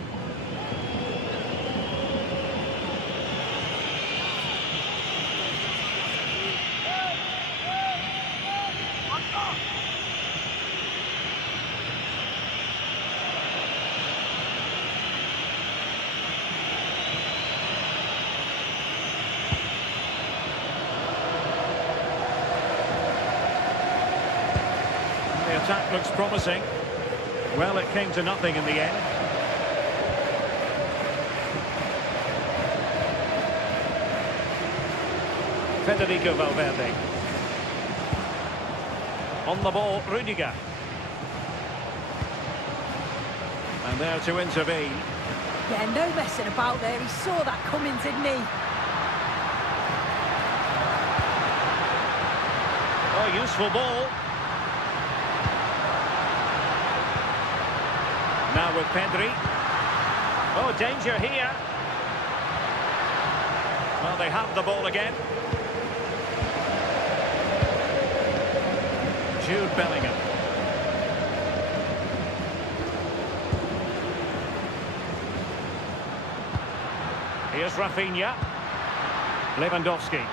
The attack looks promising. Well, it came to nothing in the end. Federico Valverde. On the ball, Rudiger. And there to intervene. Yeah, no messing about there. He saw that coming, didn't he? Oh, useful ball. Now with Pedri. Oh, danger here. Well, they have the ball again. Jude Bellingham. Here's Rafinha. Lewandowski.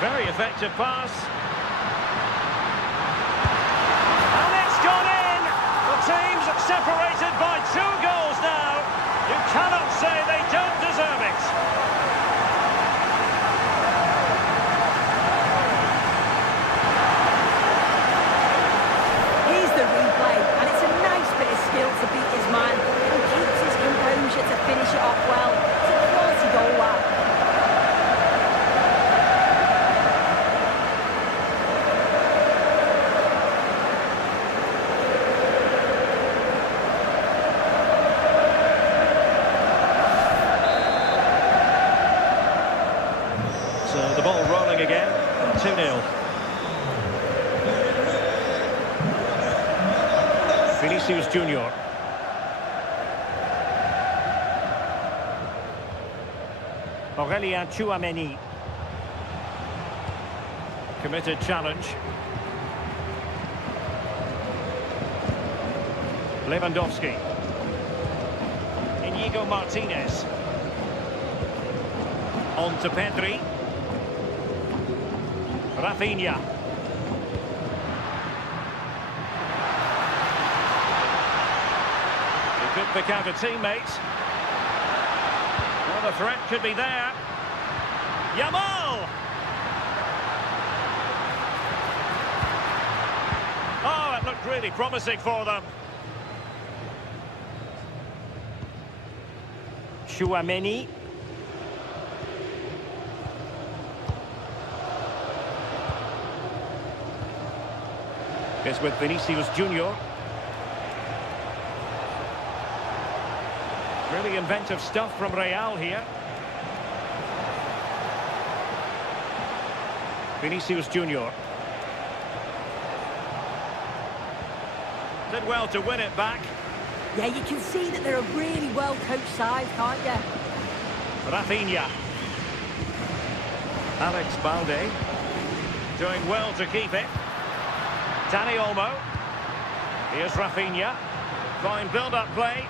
Very effective pass. Teams separated by 2 goals now. You cannot say they don't deserve it. Here's the replay, and it's a nice bit of skill to beat his man and keeps his composure to finish it off well. It's a quality goal, that. So the ball rolling again, 2-0. Vinicius Junior. Aurélien Tchouaméni. Committed challenge. Lewandowski. Inigo Martinez. On to Pedri. Rafinha. He could pick out a teammate. Well, the threat could be there. Yamal! Oh, it looked really promising for them. Tchouaméni. Is with Vinicius Junior. Really inventive stuff from Real here. Vinicius Junior. Did well to win it back. Yeah, you can see that they're a really well-coached side, can't you? Rafinha. Alex Balde. Doing well to keep it. Dani Olmo. Here's Rafinha. Fine build-up play.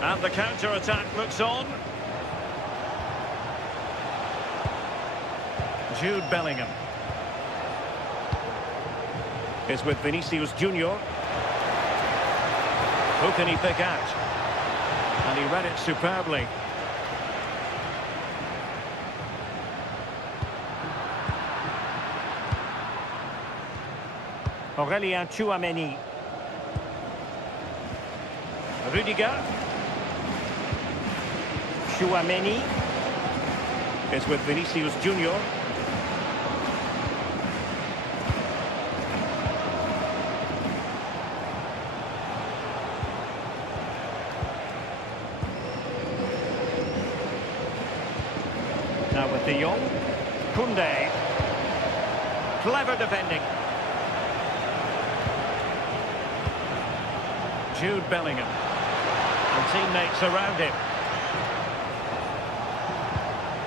And the counter-attack looks on. Jude Bellingham. Is with Vinicius Junior. Who can he pick out? And he read it superbly. Aurélien Tchouaméni. Rudiger. Tchouaméni is with Vinicius Junior. Now with De Jong. Koundé. Clever defending. Jude Bellingham. And teammates around him.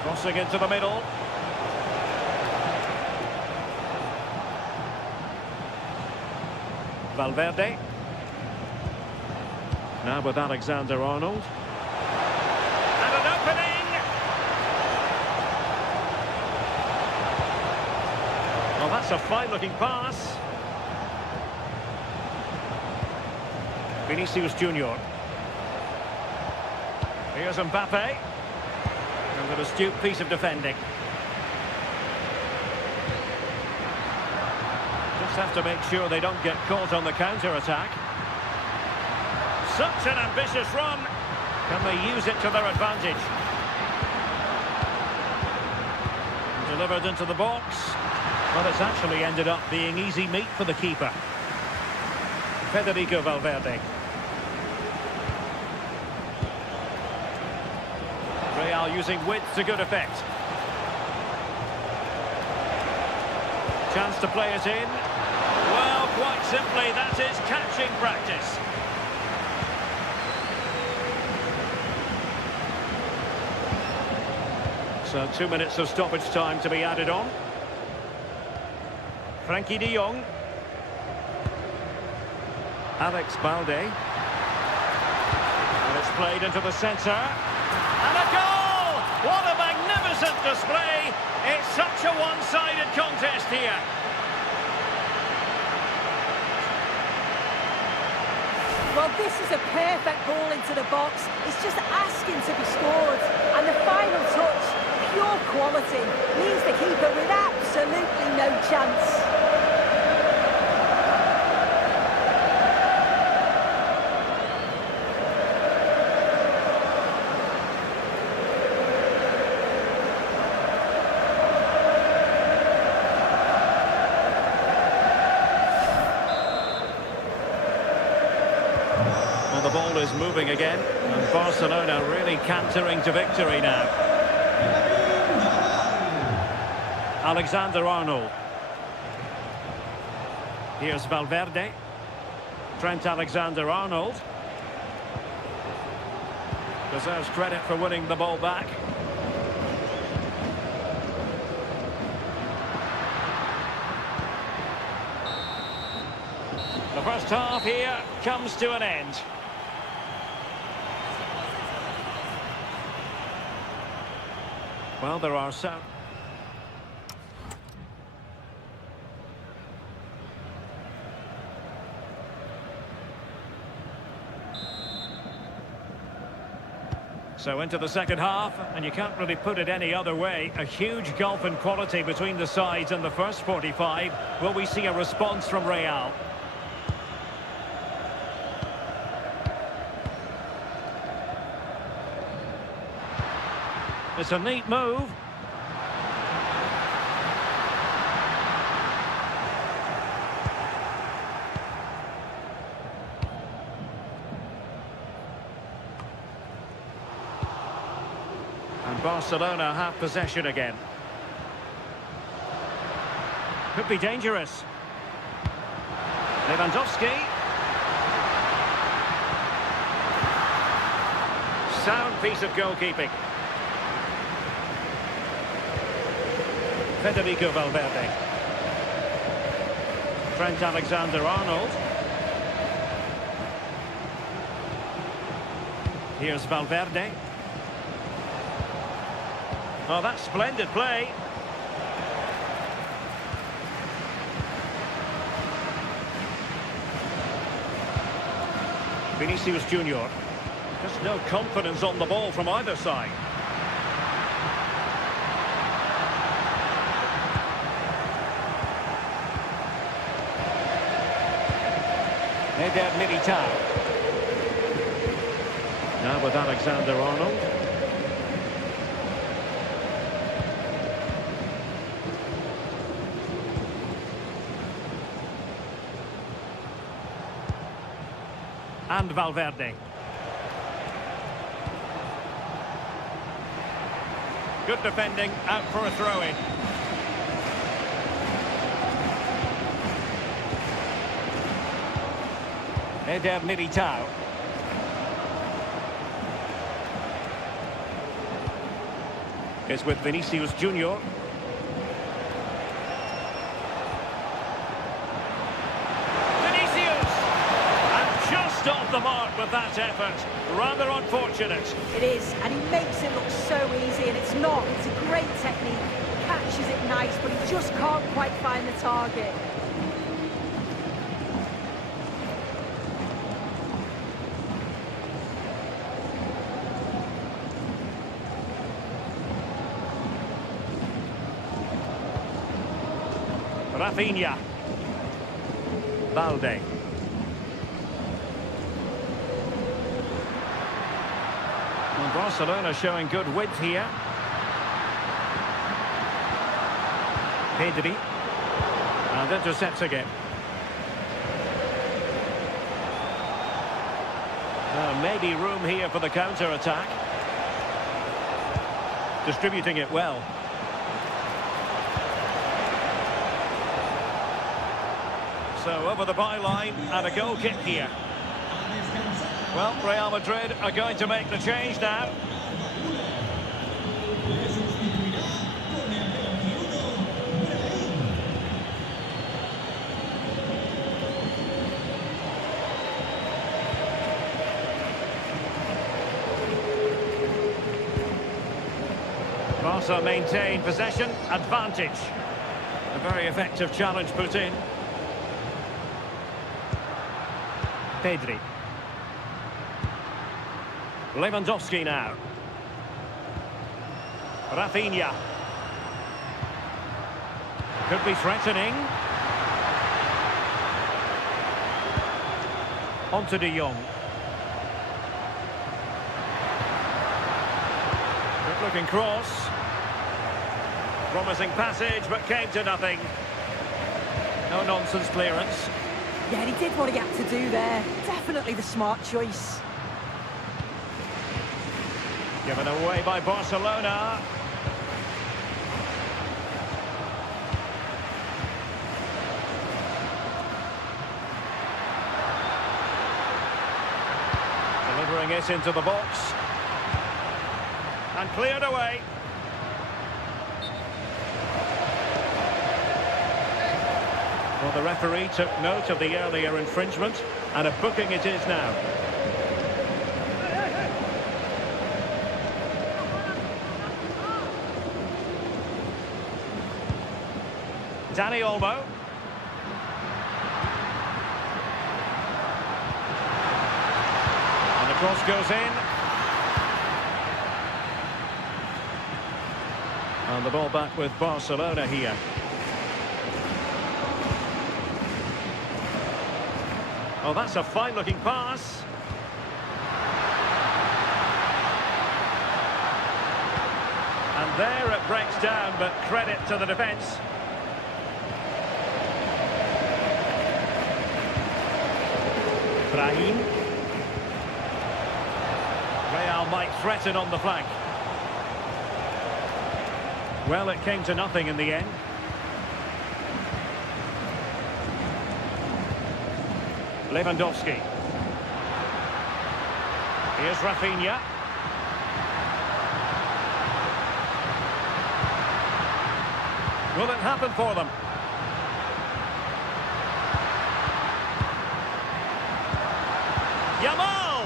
Crossing into the middle. Valverde. Now with Alexander-Arnold. And an opening! Well, that's a fine-looking pass. Vinicius Junior. Here's Mbappe. And an astute piece of defending. Just have to make sure they don't get caught on the counter-attack. Such an ambitious run. Can they use it to their advantage? Delivered into the box. Well, it's actually ended up being easy meat for the keeper. Federico Valverde. Real using width to good effect. Chance to play it in. Well, quite simply, that is catching practice. So 2 minutes of stoppage time to be added on. Frankie de Jong. Alex Balde. And it's played into the centre. And a goal! What a magnificent display! It's such a one-sided contest here. Well, this is a perfect ball into the box. It's just asking to be scored. And the final touch, pure quality, leaves the keeper with absolutely no chance. The ball is moving again, and Barcelona really cantering to victory now. Alexander-Arnold. Here's Valverde. Trent Alexander-Arnold. Deserves credit for winning the ball back. First half here comes to an end. Well, there are some... So into the second half, and you can't really put it any other way. A huge gulf in quality between the sides in the first 45. Will we see a response from Real? It's a neat move. And Barcelona have possession again. Could be dangerous. Lewandowski. Sound piece of goalkeeping. Federico Valverde. Trent Alexander-Arnold. Here's Valverde. Oh, that's splendid play. Vinicius Junior. Just no confidence on the ball from either side. Eder Militao. Now with Alexander-Arnold. And Valverde. Good defending, out for a throw-in. Eder Militao. Is with Vinicius Junior. Vinicius! And just off the mark with that effort. Rather unfortunate. It is, and he makes it look so easy, and it's not. It's a great technique. Catches it nice, but he just can't quite find the target. Rafinha. Balde. And Barcelona showing good width here. Pedri. And intercepts again. Maybe room here for the counter-attack. Distributing it well. So over the byline and a goal kick here. Well, Real Madrid are going to make the change now. Barca maintain possession, advantage. A very effective challenge put in. Pedri. Lewandowski now. Rafinha. Could be threatening. On to De Jong. Good looking cross. Promising passage, but came to nothing. No nonsense clearance. Yeah, he did what he had to do there. Definitely the smart choice. Given away by Barcelona. Delivering it into the box. And cleared away. Well, the referee took note of the earlier infringement, and a booking it is now. Dani Olmo. And the cross goes in. And the ball back with Barcelona here. Oh, that's a fine-looking pass. And there it breaks down, but credit to the defence. Brahim. Real might threaten on the flank. Well, it came to nothing in the end. Lewandowski. Here's Rafinha. Will it happen for them? Yamal!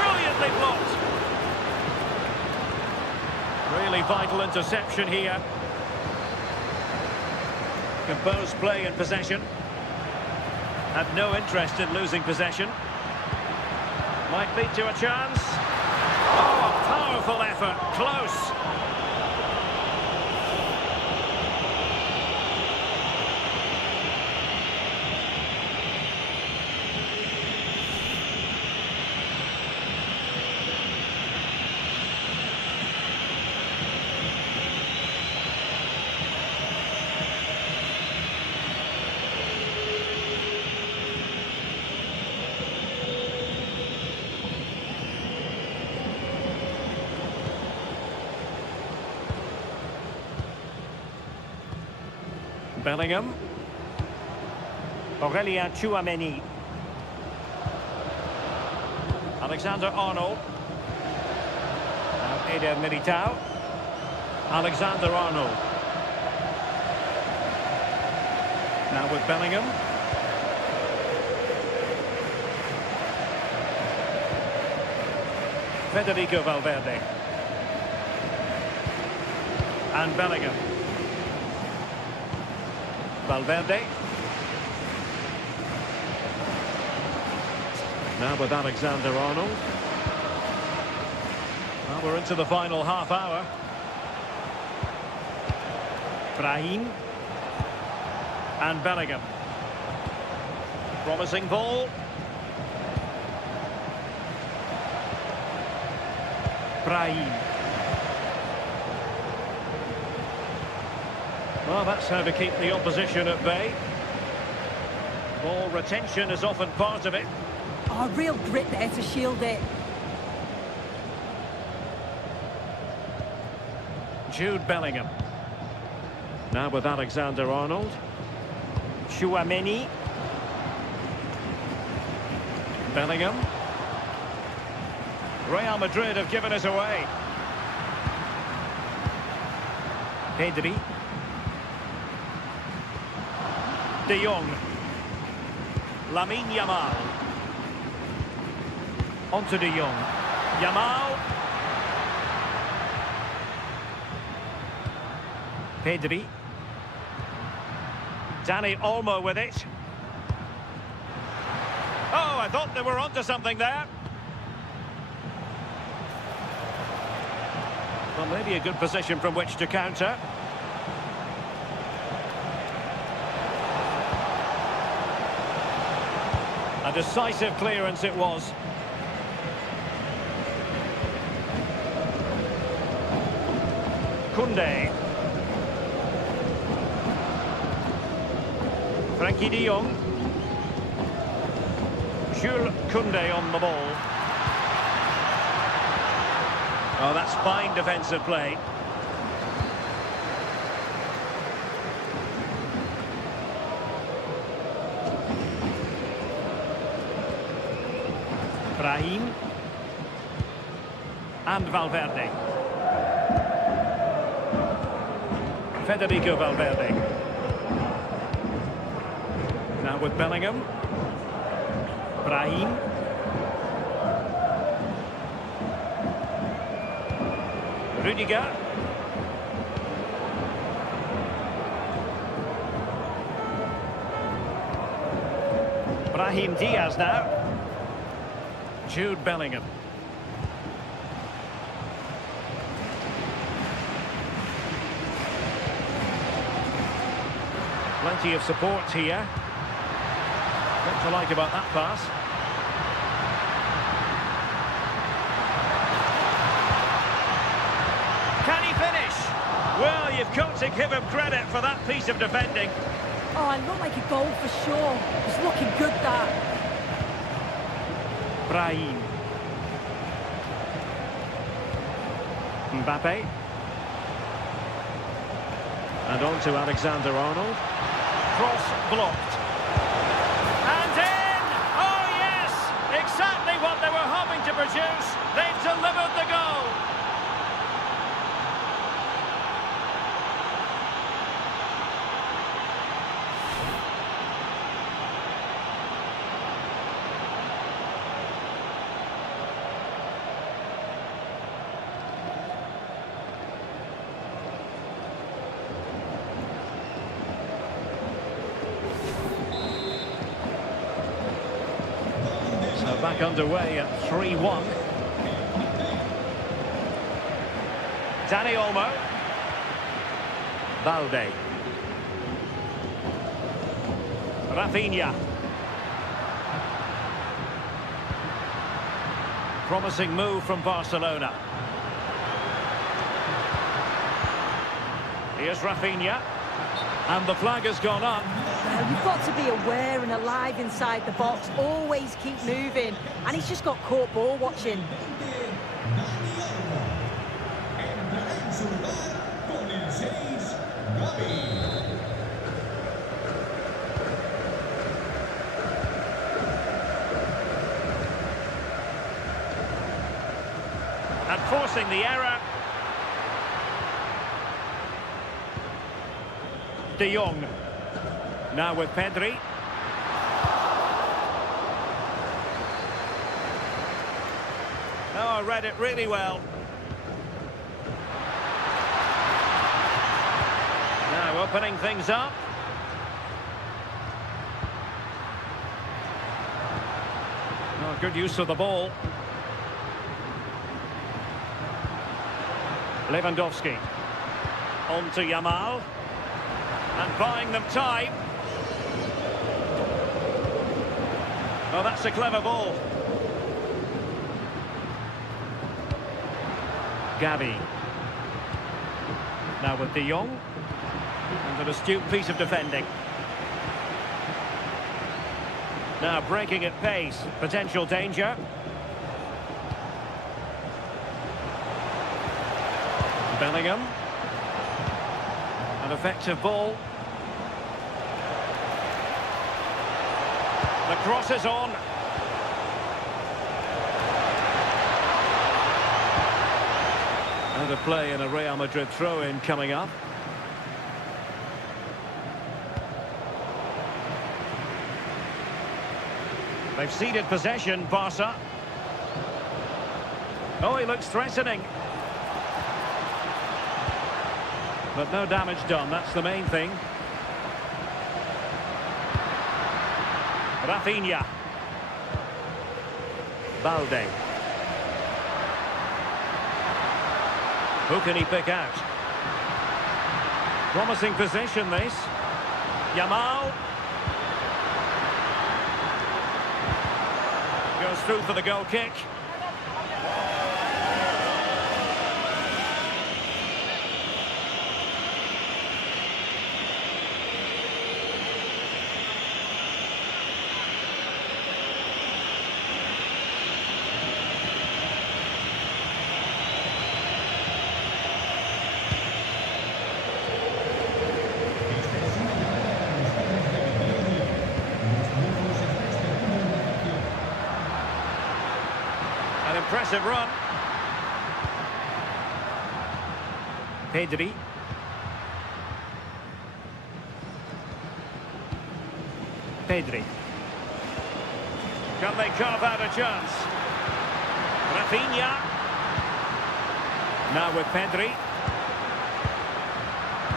Brilliantly blocked. Really vital interception here. Composed play in possession. Had no interest in losing possession. Might lead to a chance. Oh, a powerful effort. Close. Bellingham. Aurelien Tchouameni. Alexander-Arnold. Now Eder Militao. Alexander-Arnold. Now with Bellingham. Federico Valverde. And Bellingham. Valverde. Now with Alexander-Arnold. Well, we're into the final half hour. Brahim. And Bellingham. Promising ball. Brahim. Well, that's how to keep the opposition at bay. Ball retention is often part of it. Oh, real grit there to shield it. Jude Bellingham. Now with Alexander-Arnold. Tchouameni. Bellingham. Real Madrid have given us away. Pedri. De Jong. Lamine Yamal. Onto De Jong. Yamal. Pedri. Dani Olmo with it. Oh, I thought they were onto something there. Well, maybe a good position from which to counter. A decisive clearance it was. Koundé. Frankie de Jong. Jules Koundé on the ball. Oh, that's fine defensive play. Brahim. And Valverde. Federico Valverde. Now with Bellingham. Brahim. Rudiger. Brahim Diaz now. Jude Bellingham. Plenty of support here. What to like about that pass? Can he finish? Well, you've got to give him credit for that piece of defending. Oh, it looked like a goal for sure. It was looking good, that. Brahim. Mbappe. And on to Alexander-Arnold. Cross blocked. And in! Oh, yes! Exactly what they were hoping to produce. They've delivered the goal. So back underway at 3-1. Dani Olmo. Balde. Rafinha. Promising move from Barcelona. Here's Rafinha. And the flag has gone up. Well, you've got to be aware and alive inside the box. Always keep moving. And he's just got caught ball watching. And forcing the error. De Jong. Now with Pedri. Oh, I read it really well. Now opening things up. Oh, good use of the ball. Lewandowski. On to Yamal. And buying them time. Oh, that's a clever ball. Gavi. Now with De Jong. And an astute piece of defending. Now breaking at pace. Potential danger. Bellingham. An effective ball. The cross is on. Out of play and a Real Madrid throw-in coming up. They've ceded possession, Barca. Oh, he looks threatening. But no damage done, that's the main thing. Rafinha. Balde. Who can he pick out? Promising position, this. Yamal. Goes through for the goal kick. An impressive run. Pedri. Pedri. Can they carve out a chance? Rafinha. Now with Pedri.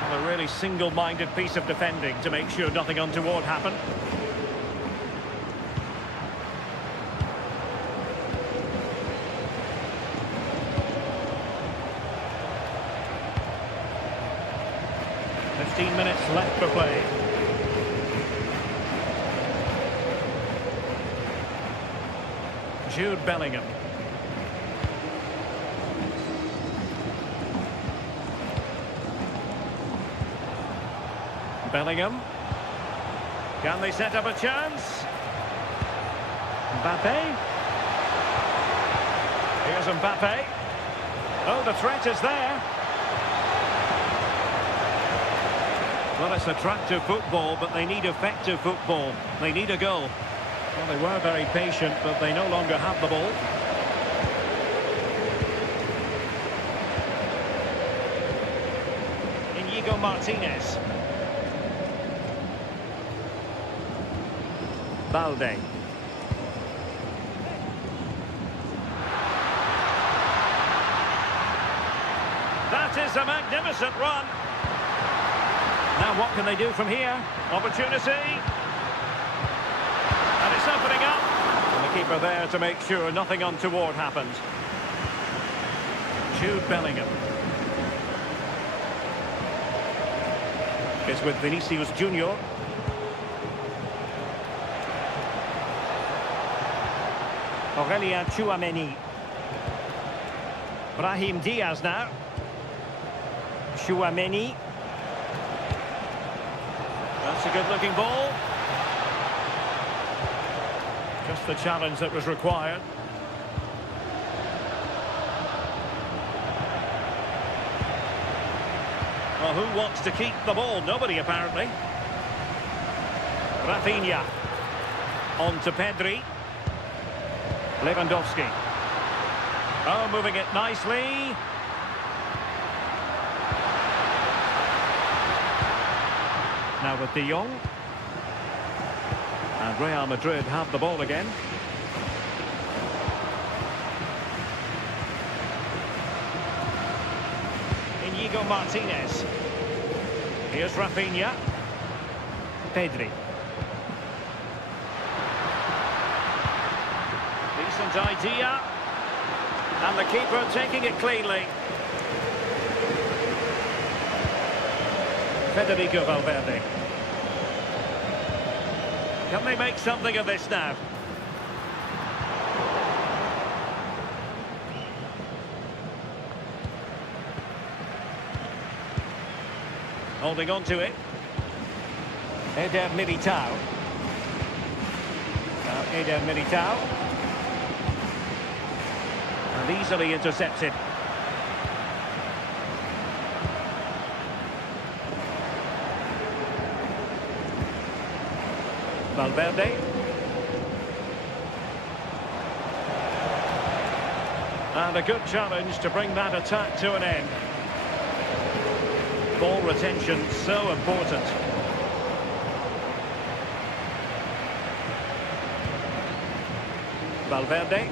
Well, a really single-minded piece of defending to make sure nothing untoward happened. Minutes left to play. Jude Bellingham. Bellingham. Can they set up a chance? Mbappe. Here's Mbappe. Oh, the threat is there. Well, it's attractive football, but they need effective football. They need a goal. Well, they were very patient, but they no longer have the ball. Inigo Martinez. Balde. That is a magnificent run. Now what can they do from here? Opportunity. And it's opening up. And the keeper there to make sure nothing untoward happened. Jude Bellingham. It's with Vinicius Junior. Aurelien Tchouameni. Brahim Diaz now. Tchouameni. That's a good-looking ball. Just the challenge that was required. Well, who wants to keep the ball? Nobody, apparently. Rafinha. On to Pedri. Lewandowski. Oh, moving it nicely. Now with De Jong. And Real Madrid have the ball again. Inigo Martinez. Here's Rafinha. Pedri. Decent idea. And the keeper taking it cleanly. Federico Valverde. Can they make something of this now? Holding on to it. Eder Militao. Now Eder Militao. And easily intercepted. Valverde. And a good challenge to bring that attack to an end. Ball retention so important. Valverde.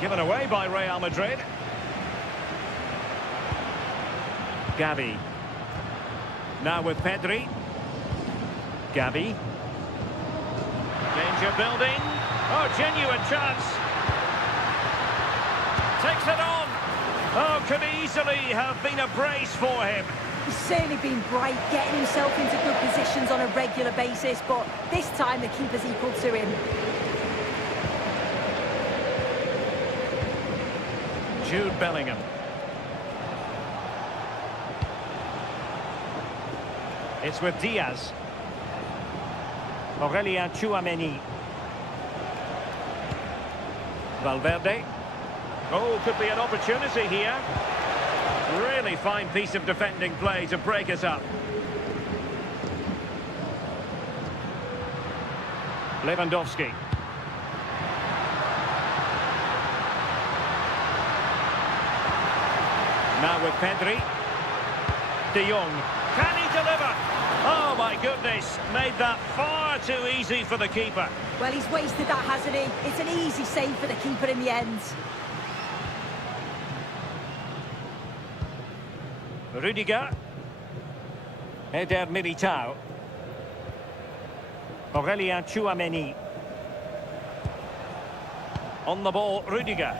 Given away by Real Madrid. Gavi. Now with Pedri. Gavi. Danger building. Oh, genuine chance. Takes it on. Oh, could easily have been a brace for him. He's certainly been bright, getting himself into good positions on a regular basis, but this time the keeper's equal to him. Jude Bellingham. It's with Diaz. Aurelien Tchouameni. Valverde. Oh, could be an opportunity here. Really fine piece of defending play to break us up. Lewandowski. Now with Pedri. De Jong. Can he deliver? Oh, my goodness, made that far too easy for the keeper. Well, he's wasted that, hasn't he? It's an easy save for the keeper in the end. Rudiger. Eder Militao. Aurelien Tchouameni. On the ball, Rudiger.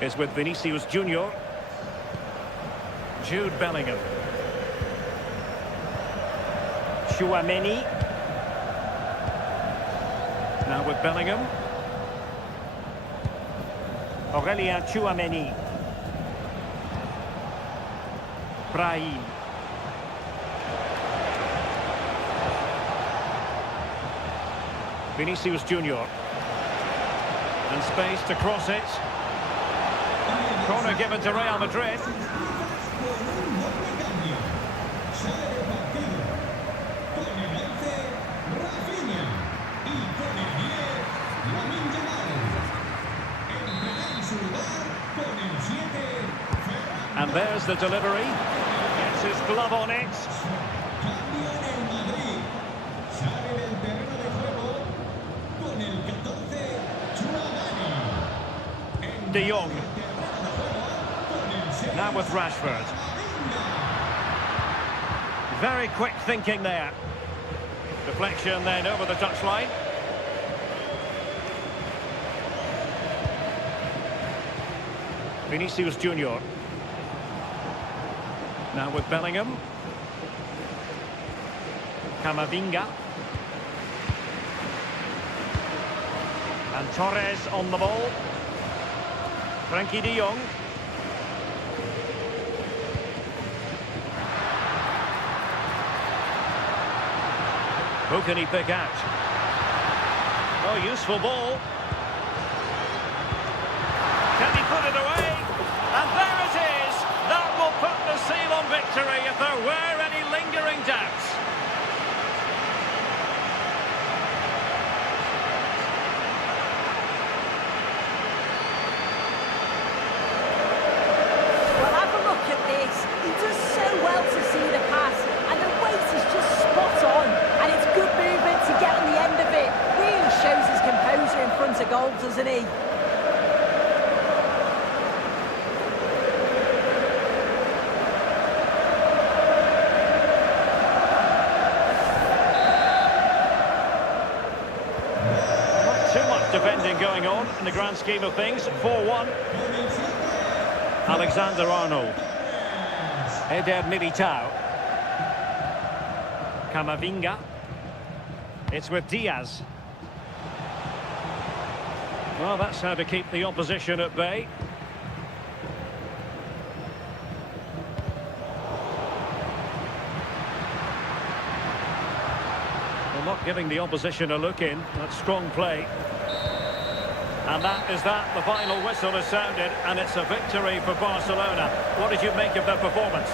Is with Vinicius Junior. Jude Bellingham. Tchouameni. Now with Bellingham. Aurelien Tchouameni. Brahim. Vinicius Junior. And space to cross it. Corner given to Real Madrid. And there's the delivery. Gets his glove on it. De Jong. Now with Rashford. Very quick thinking there. Deflection then over the touchline. Vinicius Junior. Now with Bellingham. Camavinga. And Torres on the ball. Frankie de Jong. Who can he pick out? Oh, useful ball. Can he put it away? And there it is! That will put the seal on victory if there were any lingering doubts. Well, have a look at this. He does so well to see the pass, and the weight is just spot on. And it's good movement to get on the end of it. Really shows his composure in front of goal, doesn't he? Not too much defending going on in the grand scheme of things. 4-1. Alexander-Arnold. Eder Militao. Camavinga. It's with Diaz. Well, that's how to keep the opposition at bay. Well, not giving the opposition a look in. That's strong play. And that is that. The final whistle has sounded, and it's a victory for Barcelona. What did you make of their performance?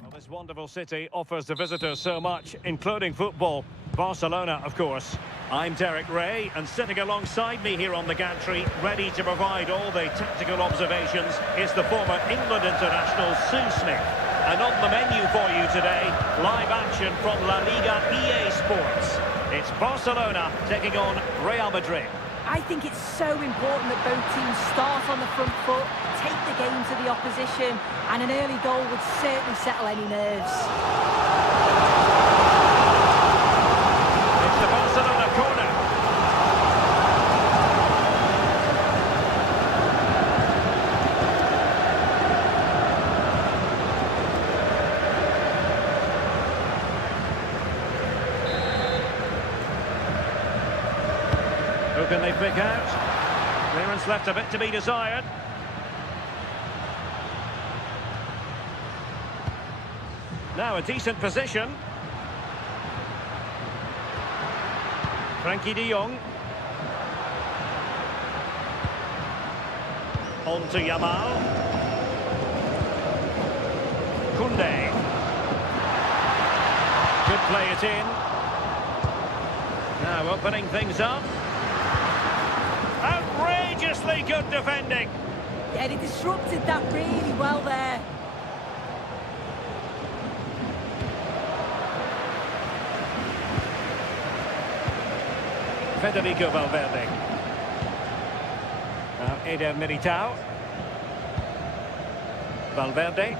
Well, this wonderful city offers the visitors so much, including football. Barcelona, of course. I'm Derek Ray, and sitting alongside me here on the gantry, ready to provide all the tactical observations, is the former England international Sue Smith. And on the menu for you today, live action from La Liga EA Sports. It's Barcelona taking on Real Madrid. I think it's so important that both teams start on the front foot, take the game to the opposition, and an early goal would certainly settle any nerves. It's the Barcelona corner. Who can they pick out? Clearance left a bit to be desired. Now a decent position. Frankie de Jong. On to Yamal. Koundé. Could play it in. Now opening things up. Out Outrageously good defending. Yeah, he disrupted that really well there. Federico Valverde. Now Eder Militao. Valverde.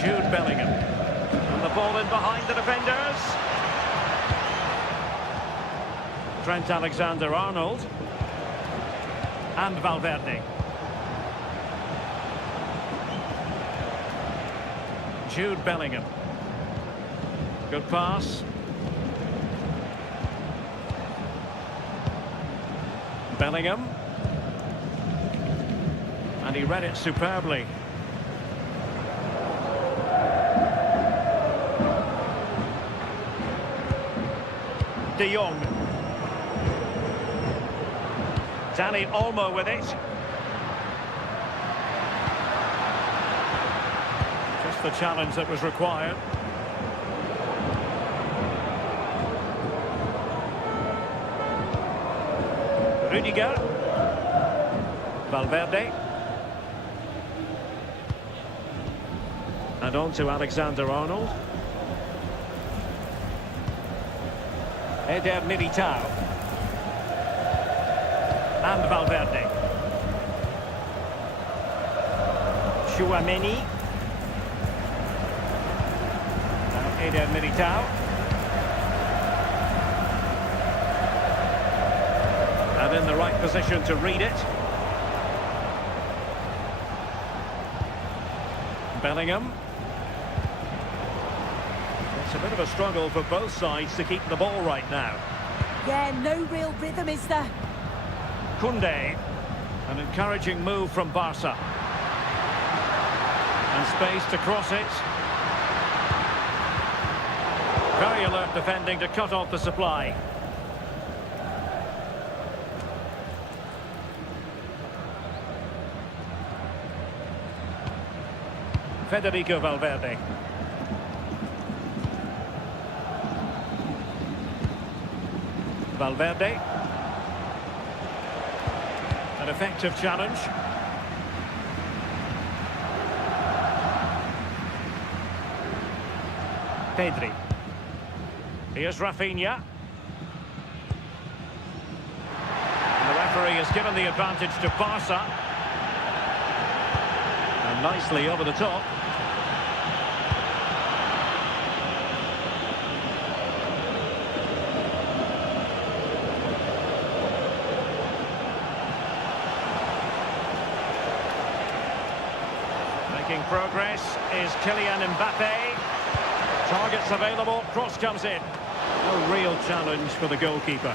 Jude Bellingham. And the ball in behind the defenders. Trent Alexander-Arnold. And Valverde. Jude Bellingham. Good pass. Bellingham. And he read it superbly. De Jong. Dani Olmo with it. Just the challenge that was required. Rudiger. Valverde. And on to Alexander-Arnold. Eder Militao. And Valverde. Tchouaméni. Now Eder Militao. And in the right position to read it. Bellingham. It's a bit of a struggle for both sides to keep the ball right now. Yeah, no real rhythm, is there? Koundé. An encouraging move from Barca. And space to cross it. Very alert defending to cut off the supply. Federico Valverde. Valverde. An effective challenge. Pedri. Here's Rafinha. And the referee has given the advantage to Barca. And nicely over the top. Making progress is Kylian Mbappe. Targets available, cross comes in. No real challenge for the goalkeeper.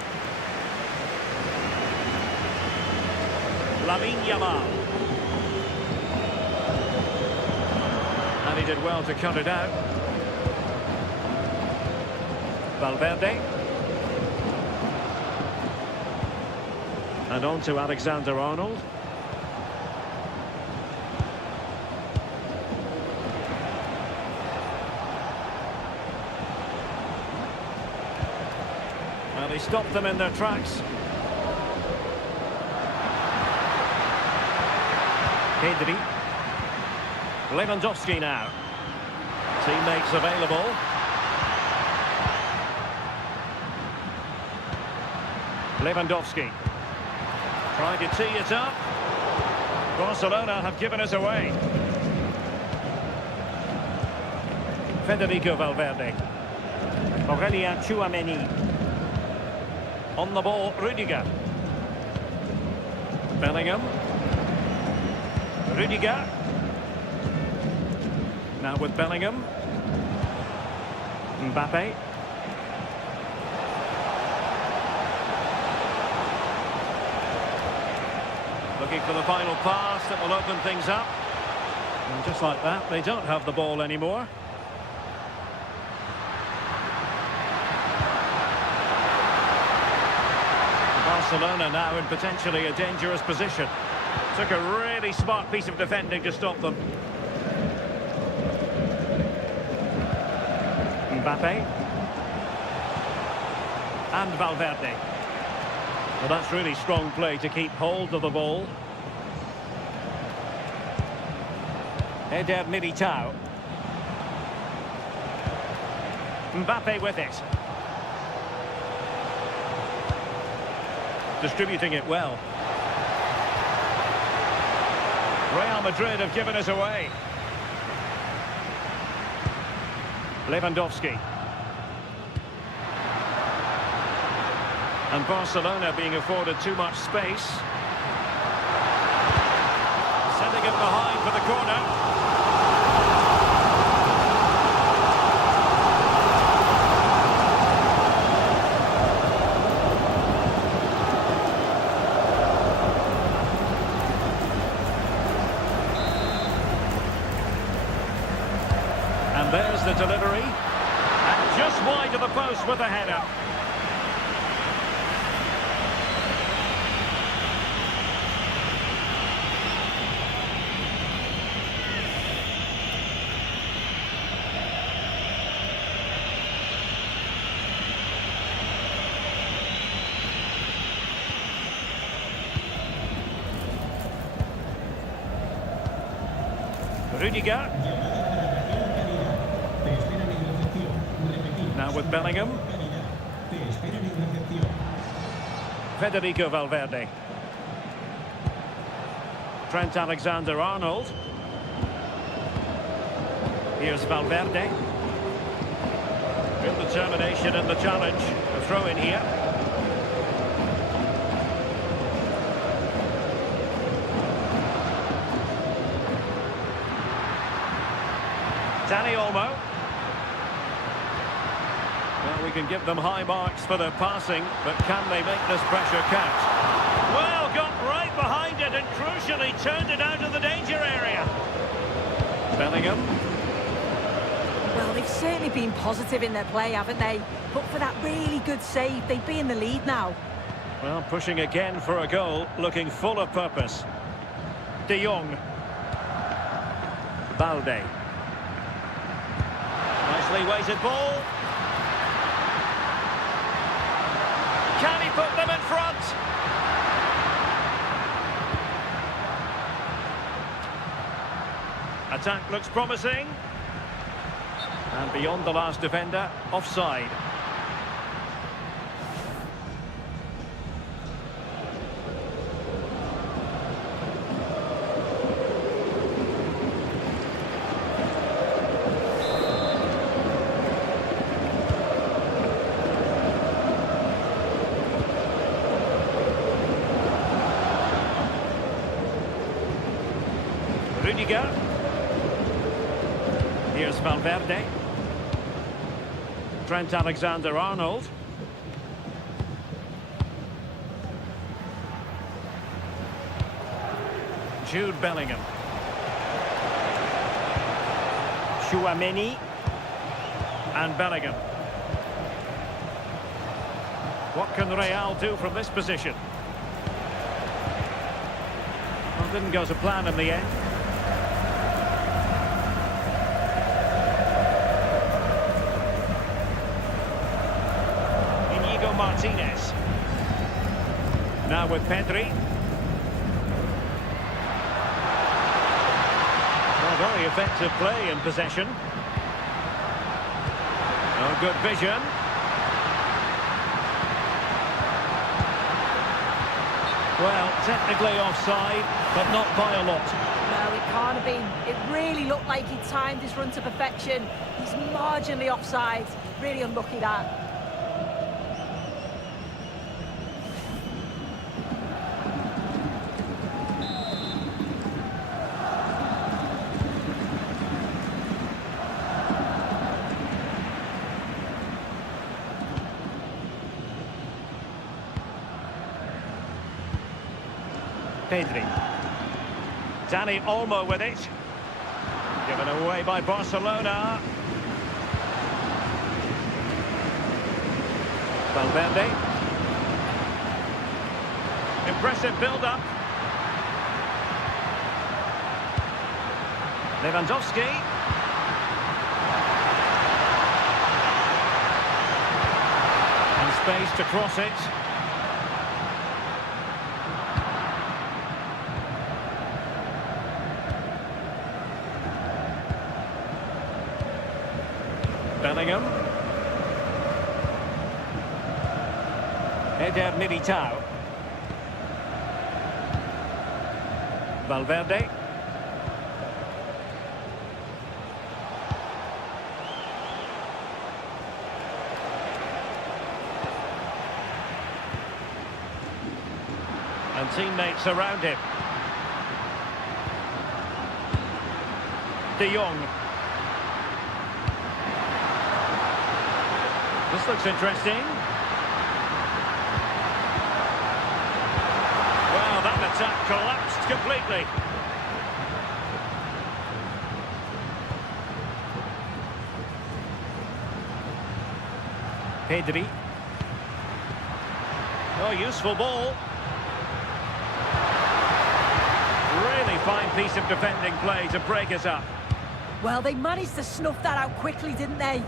Lamine Yamal. And he did well to cut it out. Valverde. And on to Alexander-Arnold. Well, he stopped them in their tracks. Pedri. Lewandowski now. Teammates available. Lewandowski. Trying to tee it up. Barcelona have given us away. Federico Valverde. Aurelien Tchouaméni. On the ball, Rudiger. Bellingham. Rudiger. Now with Bellingham. Mbappe. Looking for the final pass that will open things up. And just like that, they don't have the ball anymore. Barcelona now in potentially a dangerous position. Took a really smart piece of defending to stop them. Mbappe. And Valverde. Well, that's really strong play to keep hold of the ball. Eder Militao. Mbappe with it. Distributing it well. Real Madrid have given us away. Lewandowski. And Barcelona being afforded too much space. Sending it behind for the corner. And there's the delivery. And just wide of the post with the header. Rudiger. Now with Bellingham. Federico Valverde. Trent Alexander-Arnold. Here's Valverde. Real determination in the challenge. A throw in here. Dani Olmo. Well, we can give them high marks for their passing, but can they make this pressure count? Well, got right behind it and crucially turned it out of the danger area. Bellingham. Well, they've certainly been positive in their play, haven't they? But for that really good save, they'd be in the lead now. Well, pushing again for a goal, looking full of purpose. De Jong. Balde. Nicely weighted ball. Can he put them in front? Attack looks promising. And beyond the last defender, offside. Rudiger. Here's Valverde. Trent Alexander-Arnold. Jude Bellingham. Chouameni. And Bellingham. What can Real do from this position? Well, didn't go to plan in the end. Martinez. Now with Pedri. Well, very effective play in possession. Oh, good vision. Well, technically offside, but not by a lot. No, it can't have been. It really looked like he timed his run to perfection. He's marginally offside. Really unlucky that. Pedri. Dani Olmo with it. Given away by Barcelona. Valverde. Impressive build-up. Lewandowski. And space to cross it. Bellingham. Eder Militao. Valverde. And teammates around him. De Jong. This looks interesting. Well, that attack collapsed completely. Pedri. Oh, useful ball. Really fine piece of defending play to break us up. Well, they managed to snuff that out quickly, didn't they?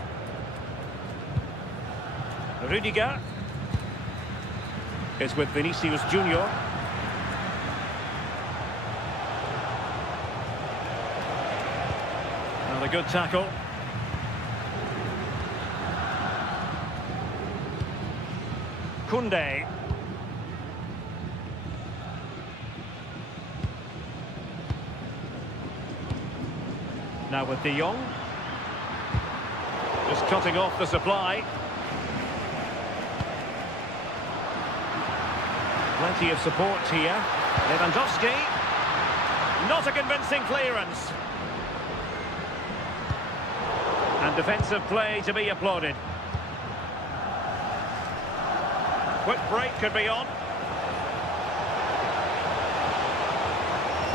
Rudiger is with Vinicius Junior. Another good tackle. Koundé. Now with De Jong. Just cutting off the supply. Plenty of support here. Lewandowski. Not a convincing clearance. And defensive play to be applauded. Quick break could be on.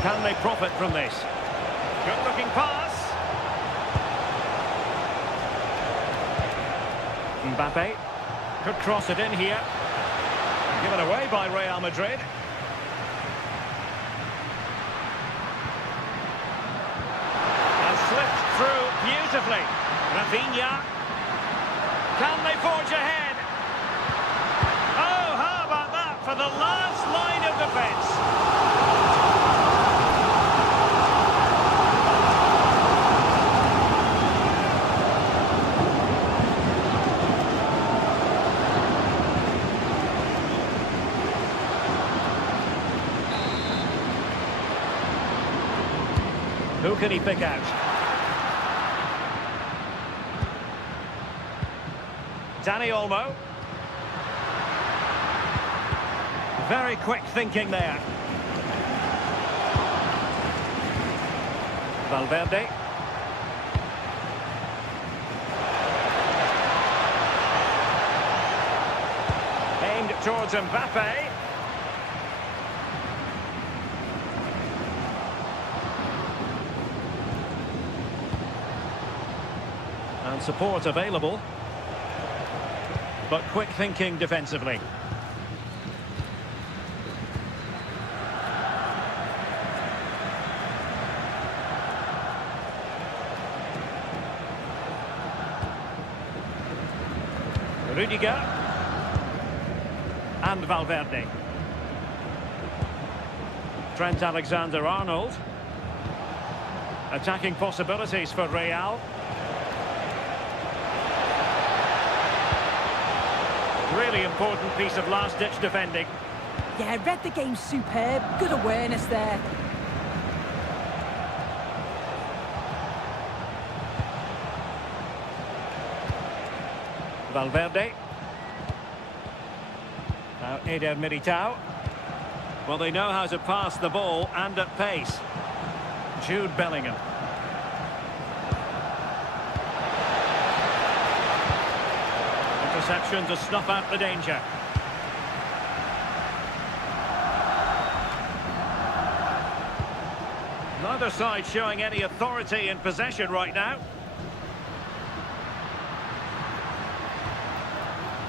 Can they profit from this? Good looking pass. Mbappe could cross it in here. Given away by Real Madrid. And slipped through beautifully. Rafinha. Can they forge ahead? Oh, how about that for the last line of defence? Who can he pick out? Dani Olmo. Very quick thinking there. Valverde. Aimed towards Mbappe. And support available. But quick thinking defensively. Rudiger. And Valverde. Trent Alexander-Arnold. Attacking possibilities for Real. Really important piece of last-ditch defending. Yeah, read the game superb. Good awareness there. Valverde. Now Eder Militao. Well, they know how to pass the ball and at pace. Jude Bellingham. Interception to snuff out the danger. Neither side showing any authority in possession right now.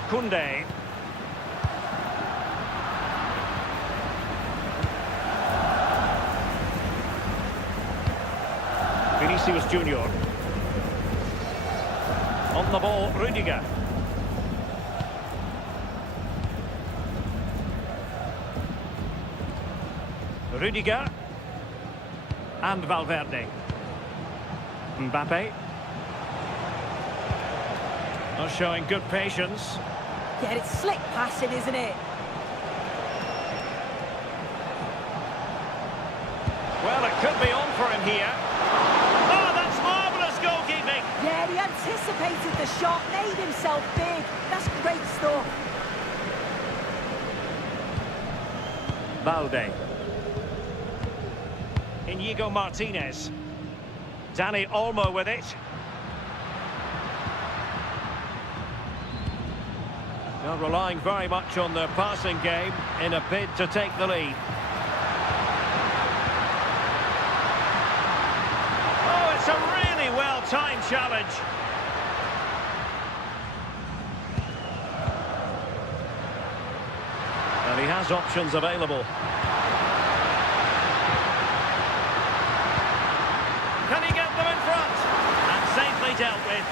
Koundé. Vinicius Junior. On the ball, Rudiger. Rudiger. And Valverde. Mbappe. Not showing good patience. Yeah, it's slick passing, isn't it? Well, it could be on for him here. Oh, that's marvellous goalkeeping. Yeah, he anticipated the shot, made himself big. That's great stuff. Balde. Inigo Martinez. Dani Olmo with it. Well, relying very much on their passing game in a bid to take the lead. Oh, it's a really well-timed challenge. And he has options available. Can he get them in front? And safely dealt with.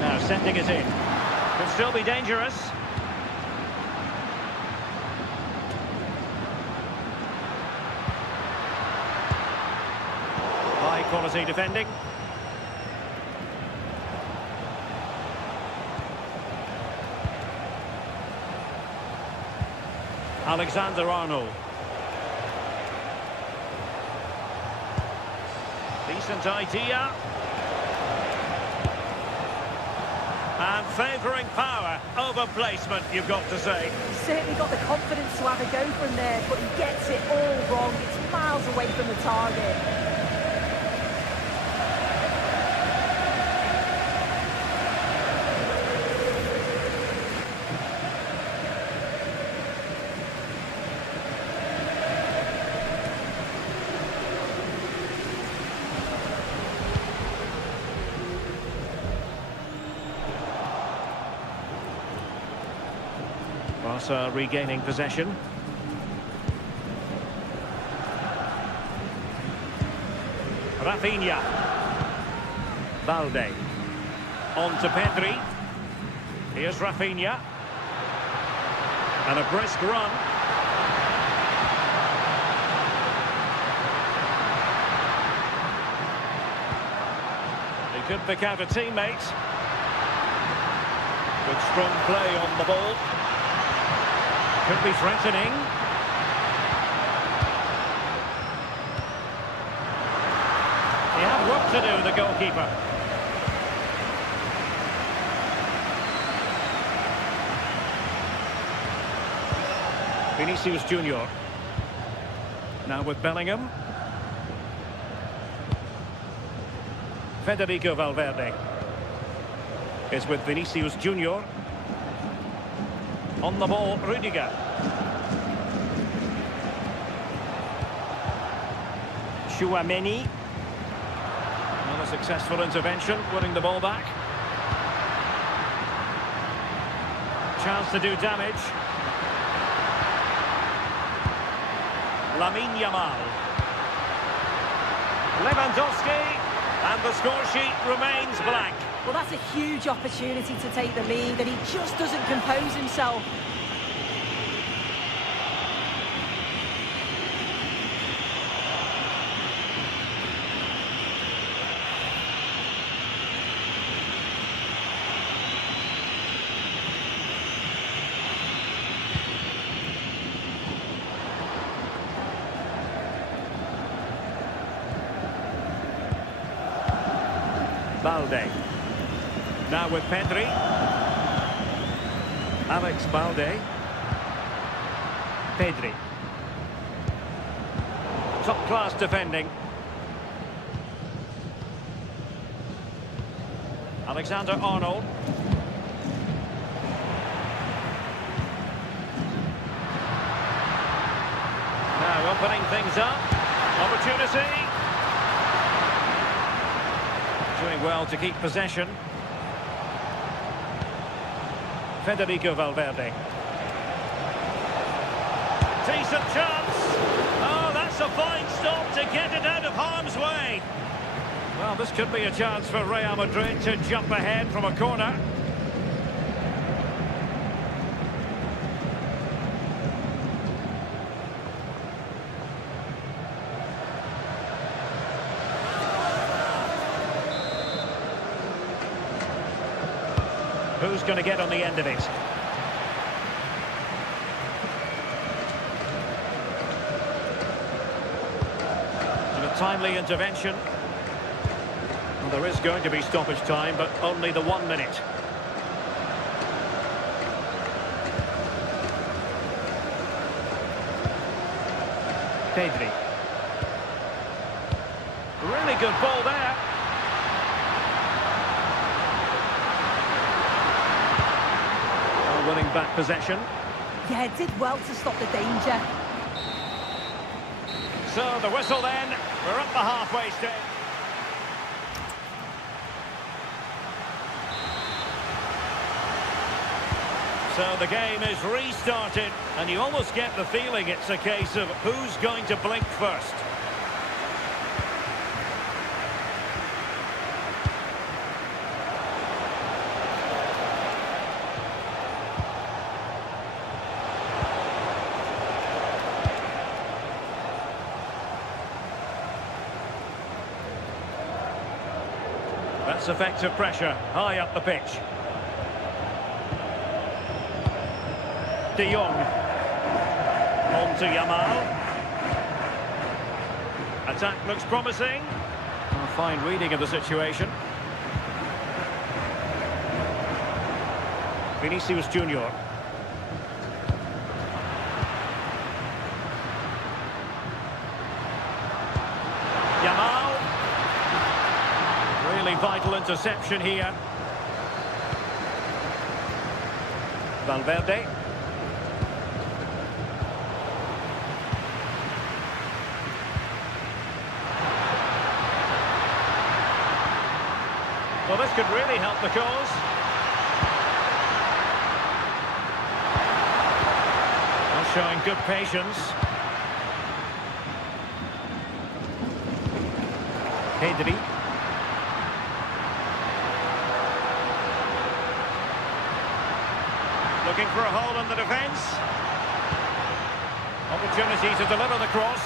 Now sending it in. Could still be dangerous. High quality defending. Alexander-Arnold. Decent idea. And favouring power over placement, you've got to say. He's certainly got the confidence to have a go from there, but he gets it all wrong. It's miles away from the target. Barca regaining possession. Rafinha. Balde. On to Pedri. Here's Rafinha. And a brisk run. He could pick out a teammate. Good strong play on the ball. Could be threatening. He had work to do, the goalkeeper. Vinicius Junior. Now with Bellingham. Federico Valverde is with Vinicius Junior. On the ball, Rudiger. Chouameni. Not a successful intervention, winning the ball back. Chance to do damage. Lamine Yamal. Lewandowski. And the score sheet remains blank. Well, that's a huge opportunity to take the lead, and he just doesn't compose himself. Balde. Now with Pedri. Alex Balde. Pedri. Top-class defending. Alexander-Arnold. Now opening things up. Opportunity. Doing well to keep possession. Federico Valverde. Decent chance. Oh, that's That's a fine stop to get it out of harm's way. Well, this could be a chance for Real Madrid to jump ahead from a corner. Who's going to get on the end of it? And a timely intervention. Well, there is going to be stoppage time, but only the 1 minute. Pedri. Really good ball there. Winning back possession. Yeah, it did well to stop the danger. So the whistle then. We're up the halfway stage. So the game is restarted, and you almost get the feeling it's a case of who's going to blink first. That's effective pressure, high up the pitch. De Jong. On to Yamal. Attack looks promising. A fine reading of the situation. Vinicius Junior. Yamal. Really vital interception here. Valverde. Well, this could really help the cause. Well, showing good patience. Pedri. Looking for a hole in the defence. Opportunity to deliver the cross.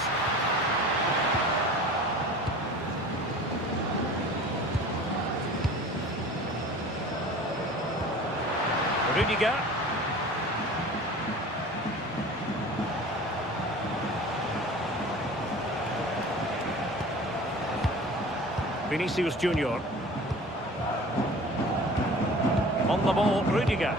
Rudiger. Vinicius Junior. On the ball, Rudiger.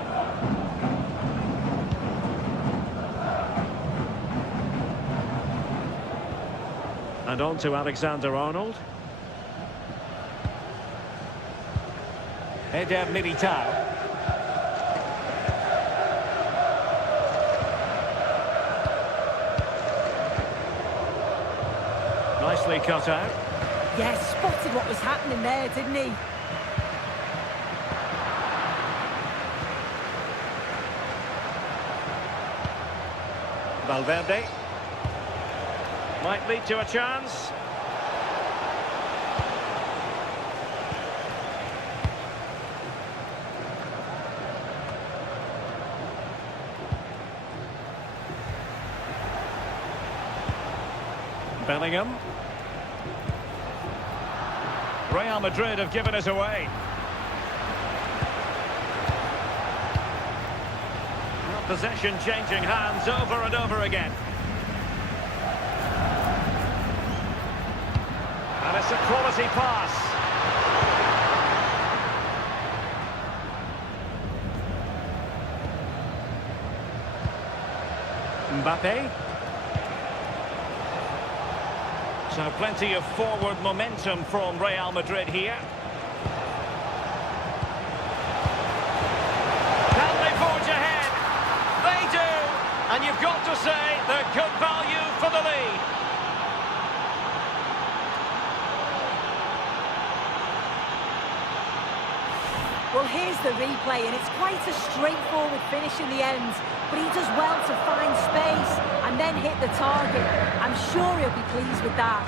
And on to Alexander-Arnold. Eder Militao. Nicely cut out. Yeah, spotted what was happening there, didn't he? Valverde. Might lead to a chance. Bellingham. Real Madrid have given it away. Possession changing hands over and over again. And it's a quality pass. Mbappe. So plenty of forward momentum from Real Madrid here. Can they forge ahead? They do! And you've got to say they're good value for the lead. Well, Well, here's the replay, and it's quite a straightforward finish in the end. But he does well to find space and then hit the target. I'm sure he'll be pleased with that.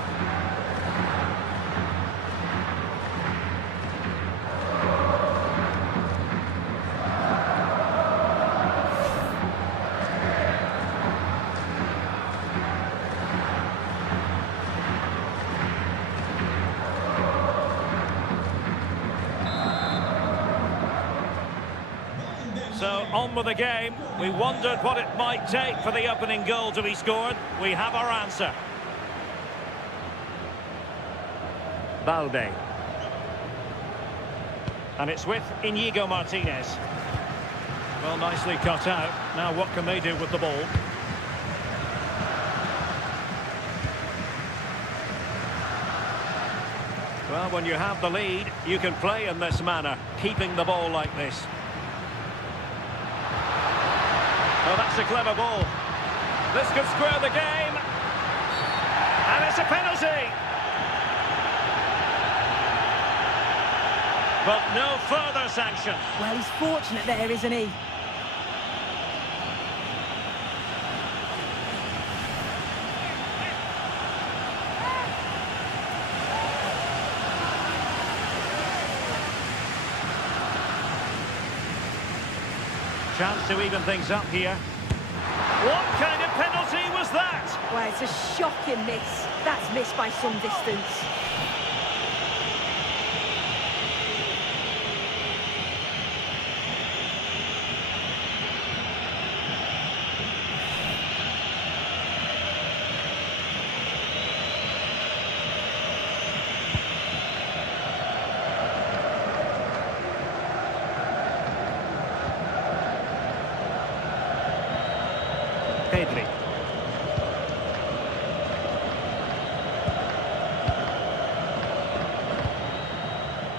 So, on with the game. We wondered what it might take for the opening goal to be scored. We have our answer. Balde. And it's with Inigo Martinez. Well, nicely cut out. Now what can they do with the ball? Well, when you have the lead, you can play in this manner, keeping the ball like this. Oh, that's a clever ball. This could square the game. And it's a penalty. But no further sanction. Well, he's fortunate there, isn't he? Chance to even things up here. What kind of penalty was that? Well, it's a shocking miss. That's missed by some distance. Pedri.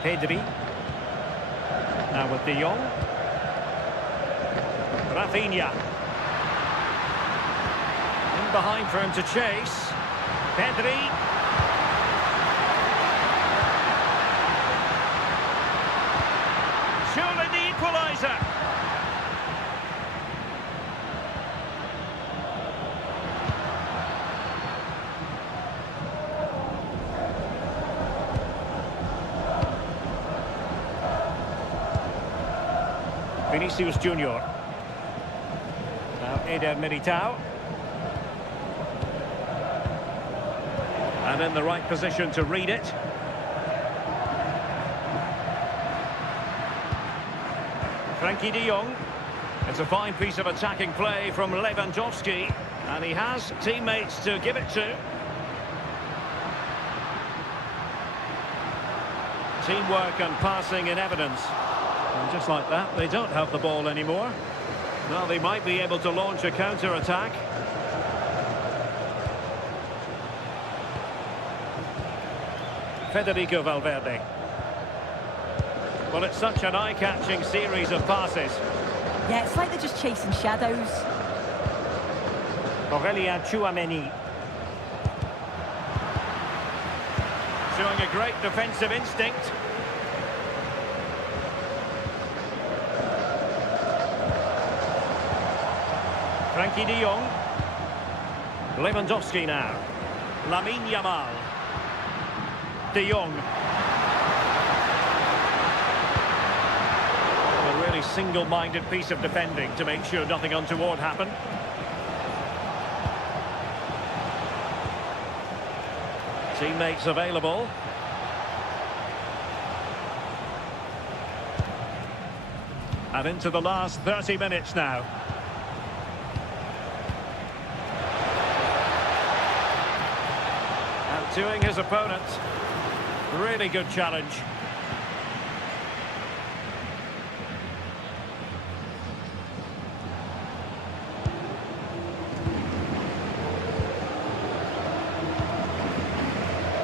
Pedri. Now with De Jong. Rafinha. In behind for him to chase. Pedri. Surely the equaliser. Vinicius Junior. Now Eder Militao. And in the right position to read it. Frankie de Jong. It's a fine piece of attacking play from Lewandowski. And he has teammates to give it to. Teamwork and passing in evidence. And just like that, they don't have the ball anymore. Well, they might be able to launch a counter-attack. Federico Valverde. Well, it's such an eye-catching series of passes. Yeah, it's like they're just chasing shadows. Aurélien Tchouameni. Showing a great defensive instinct. Frankie de Jong. Lewandowski now. Lamine Yamal. De Jong. A really single-minded piece of defending to make sure nothing untoward happened. Teammates available. And into the last 30 minutes now. Outdoing his opponent. Really good challenge.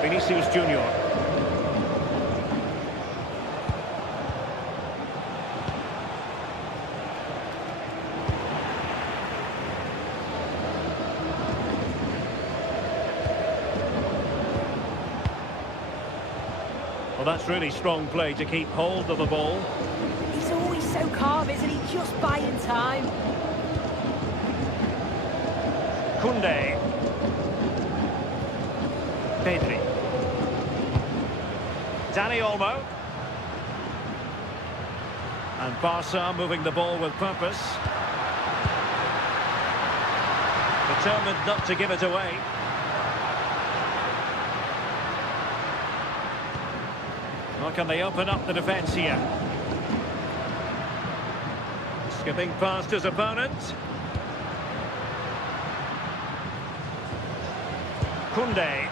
Vinicius Junior. Well, that's really strong play to keep hold of the ball. so calm, isn't he? Just buying time. Koundé. Pedri. Dani Olmo. And Barca moving the ball with purpose. Determined not to give it away. Or can they open up the defence here? Skipping past his opponent. Koundé.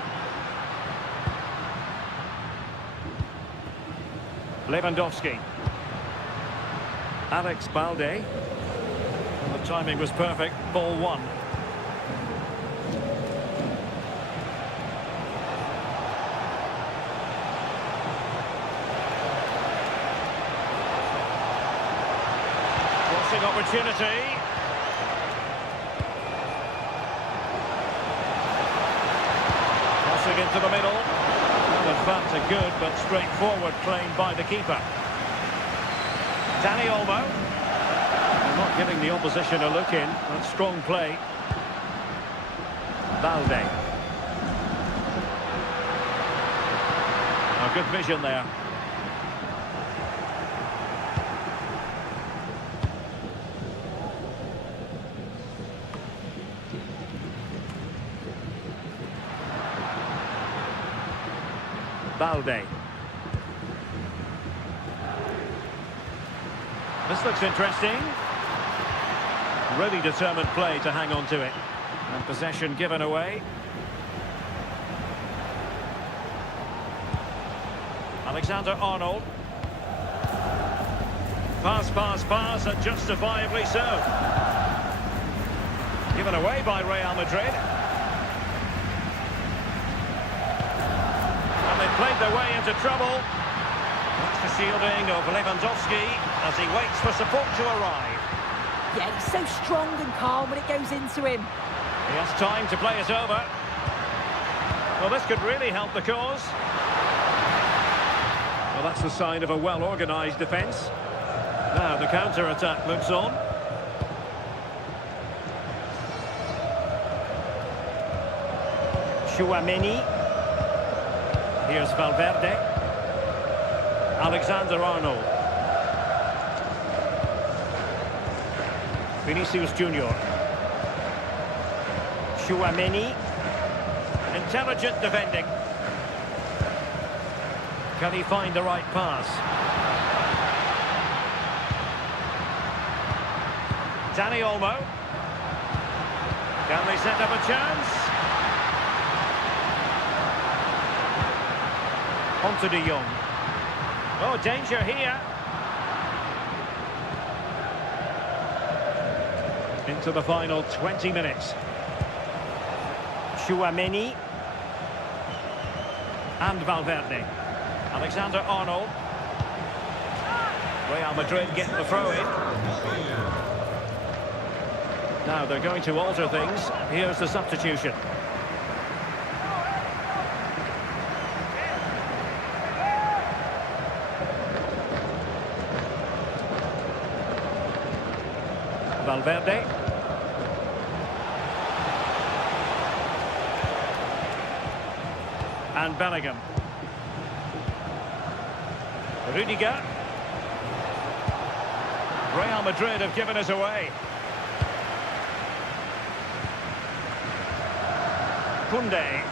Lewandowski. Alex Balde. The timing was perfect. Ball one. Crossing opportunity. Crossing into the middle. The advance a good but straightforward claim by the keeper. Dani Olmo. Not giving the opposition a look in. That's strong play. Balde. A good vision there. Balde. This looks interesting. Really determined play to hang on to it. And possession given away. Alexander-Arnold. Pass, and justifiably so. Given away by Real Madrid. And they played their way into trouble. That's the shielding of Lewandowski as he waits for support to arrive. Yeah, he's so strong and calm when it goes into him. He has time to play it over. Well, this could really help the cause. Well, that's the sign of a well-organised defence. Now the counter-attack looks on. Chouameni. Here's Valverde. Alexander-Arnold. Vinicius Junior. Chouameni. Intelligent defending. Can he find the right pass? Dani Olmo. Can they set up a chance? On to De Jong. Oh, danger here. Into the final 20 minutes. Chouameni. And Valverde. Alexander-Arnold. Real Madrid getting the throw-in. Now they're going to alter things. Here's the substitution. Valverde. And Bellingham. Rudiger. Real Madrid have given us away. Koundé.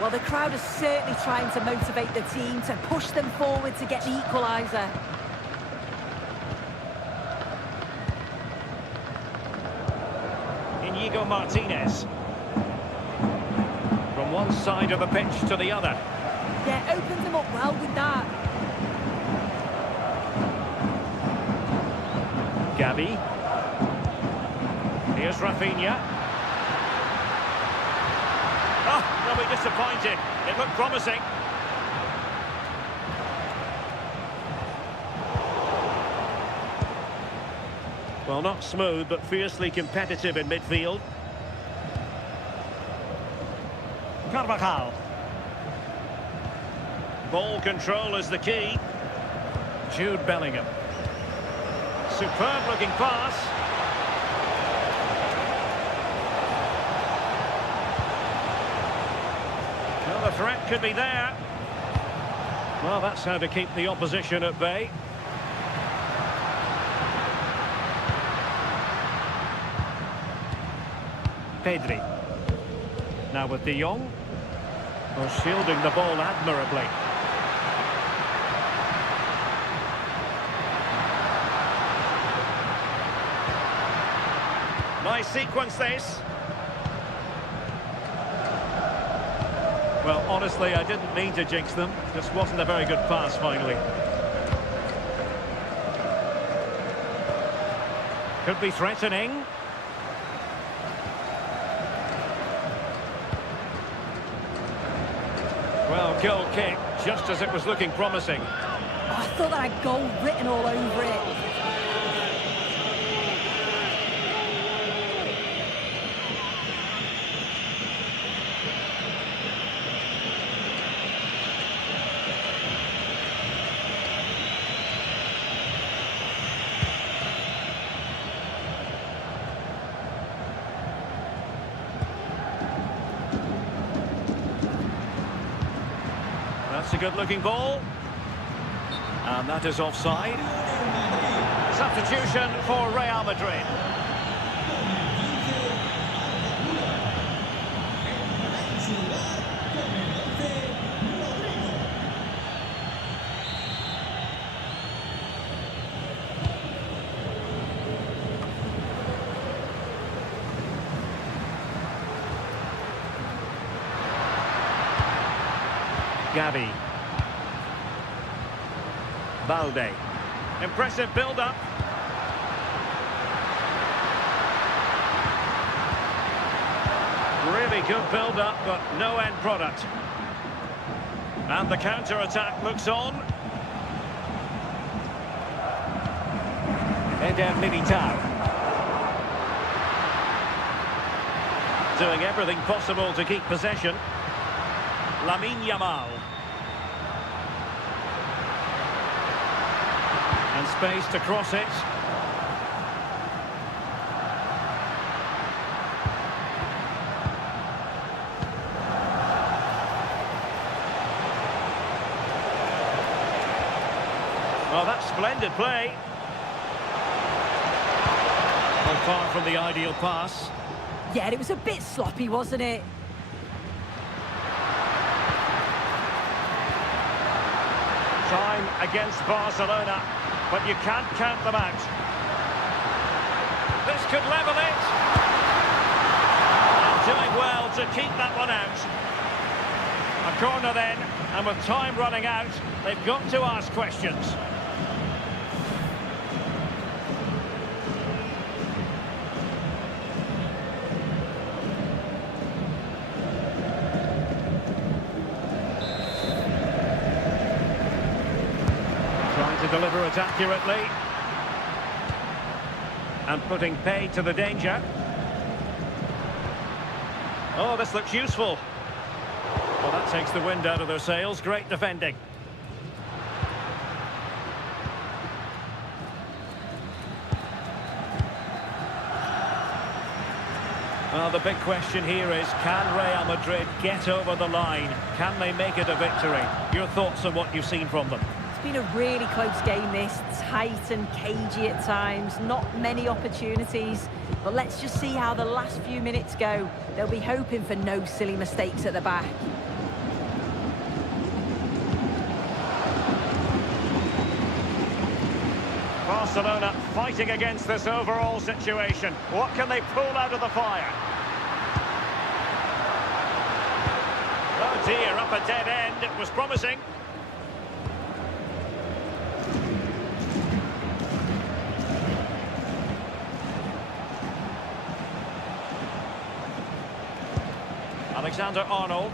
Well, the crowd is certainly trying to motivate the team to push them forward to get the equaliser. Inigo Martinez. From one side of the pitch to the other. Yeah, opened them up well with that. Gavi. Here's Rafinha. Oh, they'll be disappointed. It looked promising. Well, not smooth, but fiercely competitive in midfield. Carvajal. Ball control is the key. Jude Bellingham. superb looking pass. Well, the threat could be there. Well, that's how to keep the opposition at bay. Pedri. Now with De Jong. Well, shielding the ball admirably. Nice sequence this. Well, honestly, I didn't mean to jinx them. Just wasn't a very good pass, finally. Could be threatening. Well, goal kick, just as it was looking promising. Oh, I thought that had goal written all over it. That's a good-looking ball. And that is offside. Substitution for Real Madrid. Gavi. Balde. Impressive build-up. Really good build-up, but no end product. And the counter-attack looks on. Eder Militao. Doing everything possible to keep possession. Lamine Yamal. And space to cross it. Well, that's splendid play. Well, far from the ideal pass. Yeah, it was a bit sloppy, wasn't it? Time against Barcelona, but you can't count them out. This could level it. And doing well to keep that one out. A corner then, and with time running out, they've got to ask questions. To deliver it accurately and putting pay to the danger. Oh, this looks useful. Well, that takes the wind out of their sails. Great defending. Well, the big question here is, can Real Madrid get over the line? Can they make it a victory? Your thoughts on what you've seen from them? It's been a really close game this, tight and cagey at times, not many opportunities, but let's just see how the last few minutes go. They'll be hoping for no silly mistakes at the back. Barcelona fighting against this overall situation. What can they pull out of the fire? Oh dear, up a dead end. It was promising. Alexander-Arnold.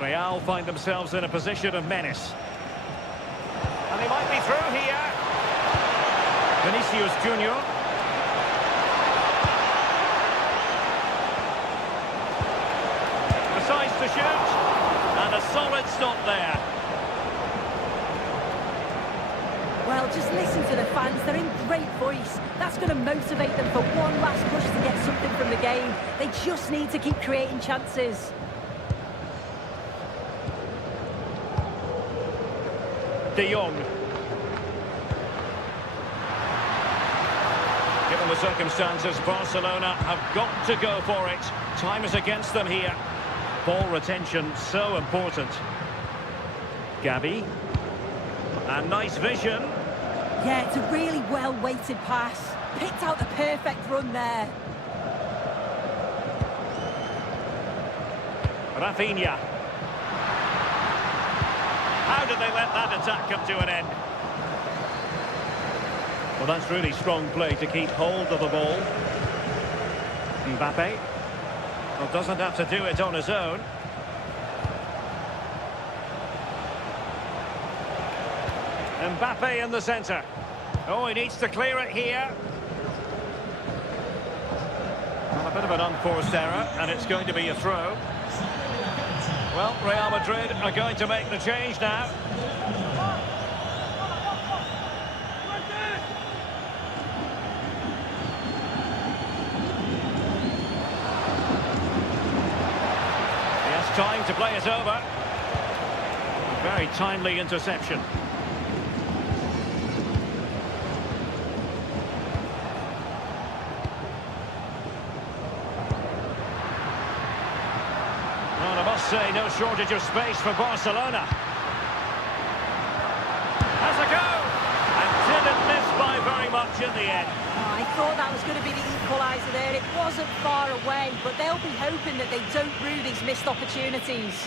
Real find themselves in a position of menace. And he might be through here. Vinicius Junior. Decides to shoot. And a solid stop there. Well, just listen to the fans. They're in great voice. That's going to motivate them for one last push to get something from the game. They just need to keep creating chances. De Jong. Given the circumstances, Barcelona have got to go for it. Time is against them here. Ball retention, so important. Gavi. And nice vision. Yeah, it's a really well-weighted pass. Picked out the perfect run there. Rafinha. How did they let that attack come to an end? Well, that's really strong play to keep hold of the ball. Mbappe. Well, doesn't have to do it on his own. Mbappe in the centre. Oh, he needs to clear it here. Well, a bit of an unforced error, and it's going to be a throw. Well, Real Madrid are going to make the change now. He has time to play it over. Very timely interception. Say no shortage of space for Barcelona. Has a go! And didn't miss by very much in the end. Oh, I thought that was going to be the equaliser there. It wasn't far away, but they'll be hoping that they don't rue these missed opportunities.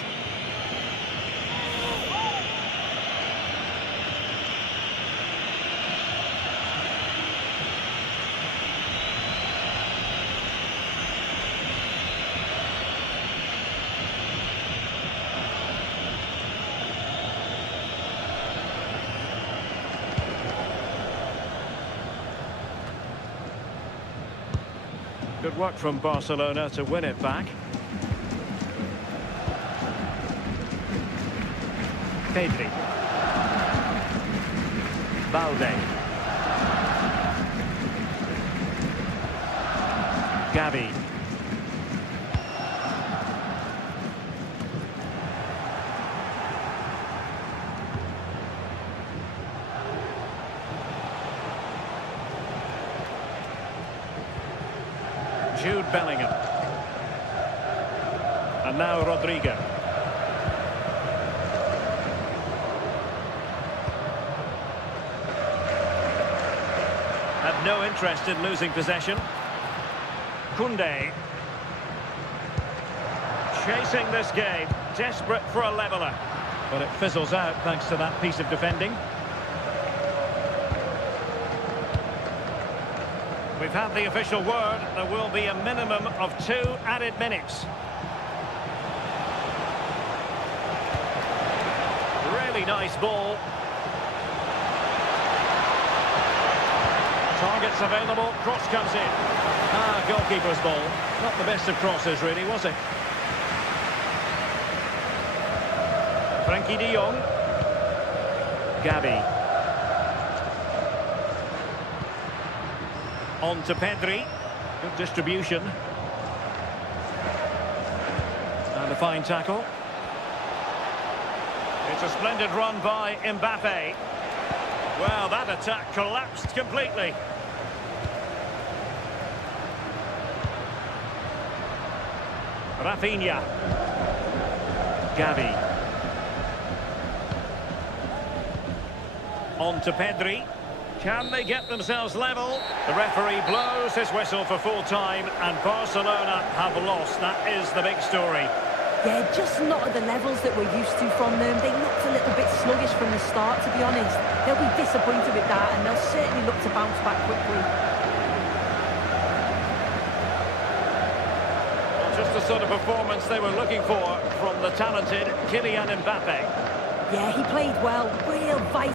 Good work from Barcelona to win it back. Pedri. Balde. Gavi. Jude Bellingham. And now Rodrigo. Had no interest in losing possession. Koundé. Chasing this game, desperate for a leveller. But it fizzles out thanks to that piece of defending. We've had the official word. There will be a minimum of 2 added minutes. Really nice ball. Targets available. Cross comes in. Goalkeeper's ball. Not the best of crosses, really, was it? Frankie de Jong. Gavi. On to Pedri. Good distribution. And a fine tackle. It's a splendid run by Mbappe. Well, that attack collapsed completely. Rafinha. Gavi. On to Pedri. Can they get themselves level? The referee blows his whistle for full time, and Barcelona have lost. That is the big story. Yeah, just not at the levels that we're used to from them. They looked a little bit sluggish from the start, to be honest. They'll be disappointed with that, and they'll certainly look to bounce back quickly. Just the sort of performance they were looking for from the talented Kylian Mbappe. Yeah, he played well. Real vital.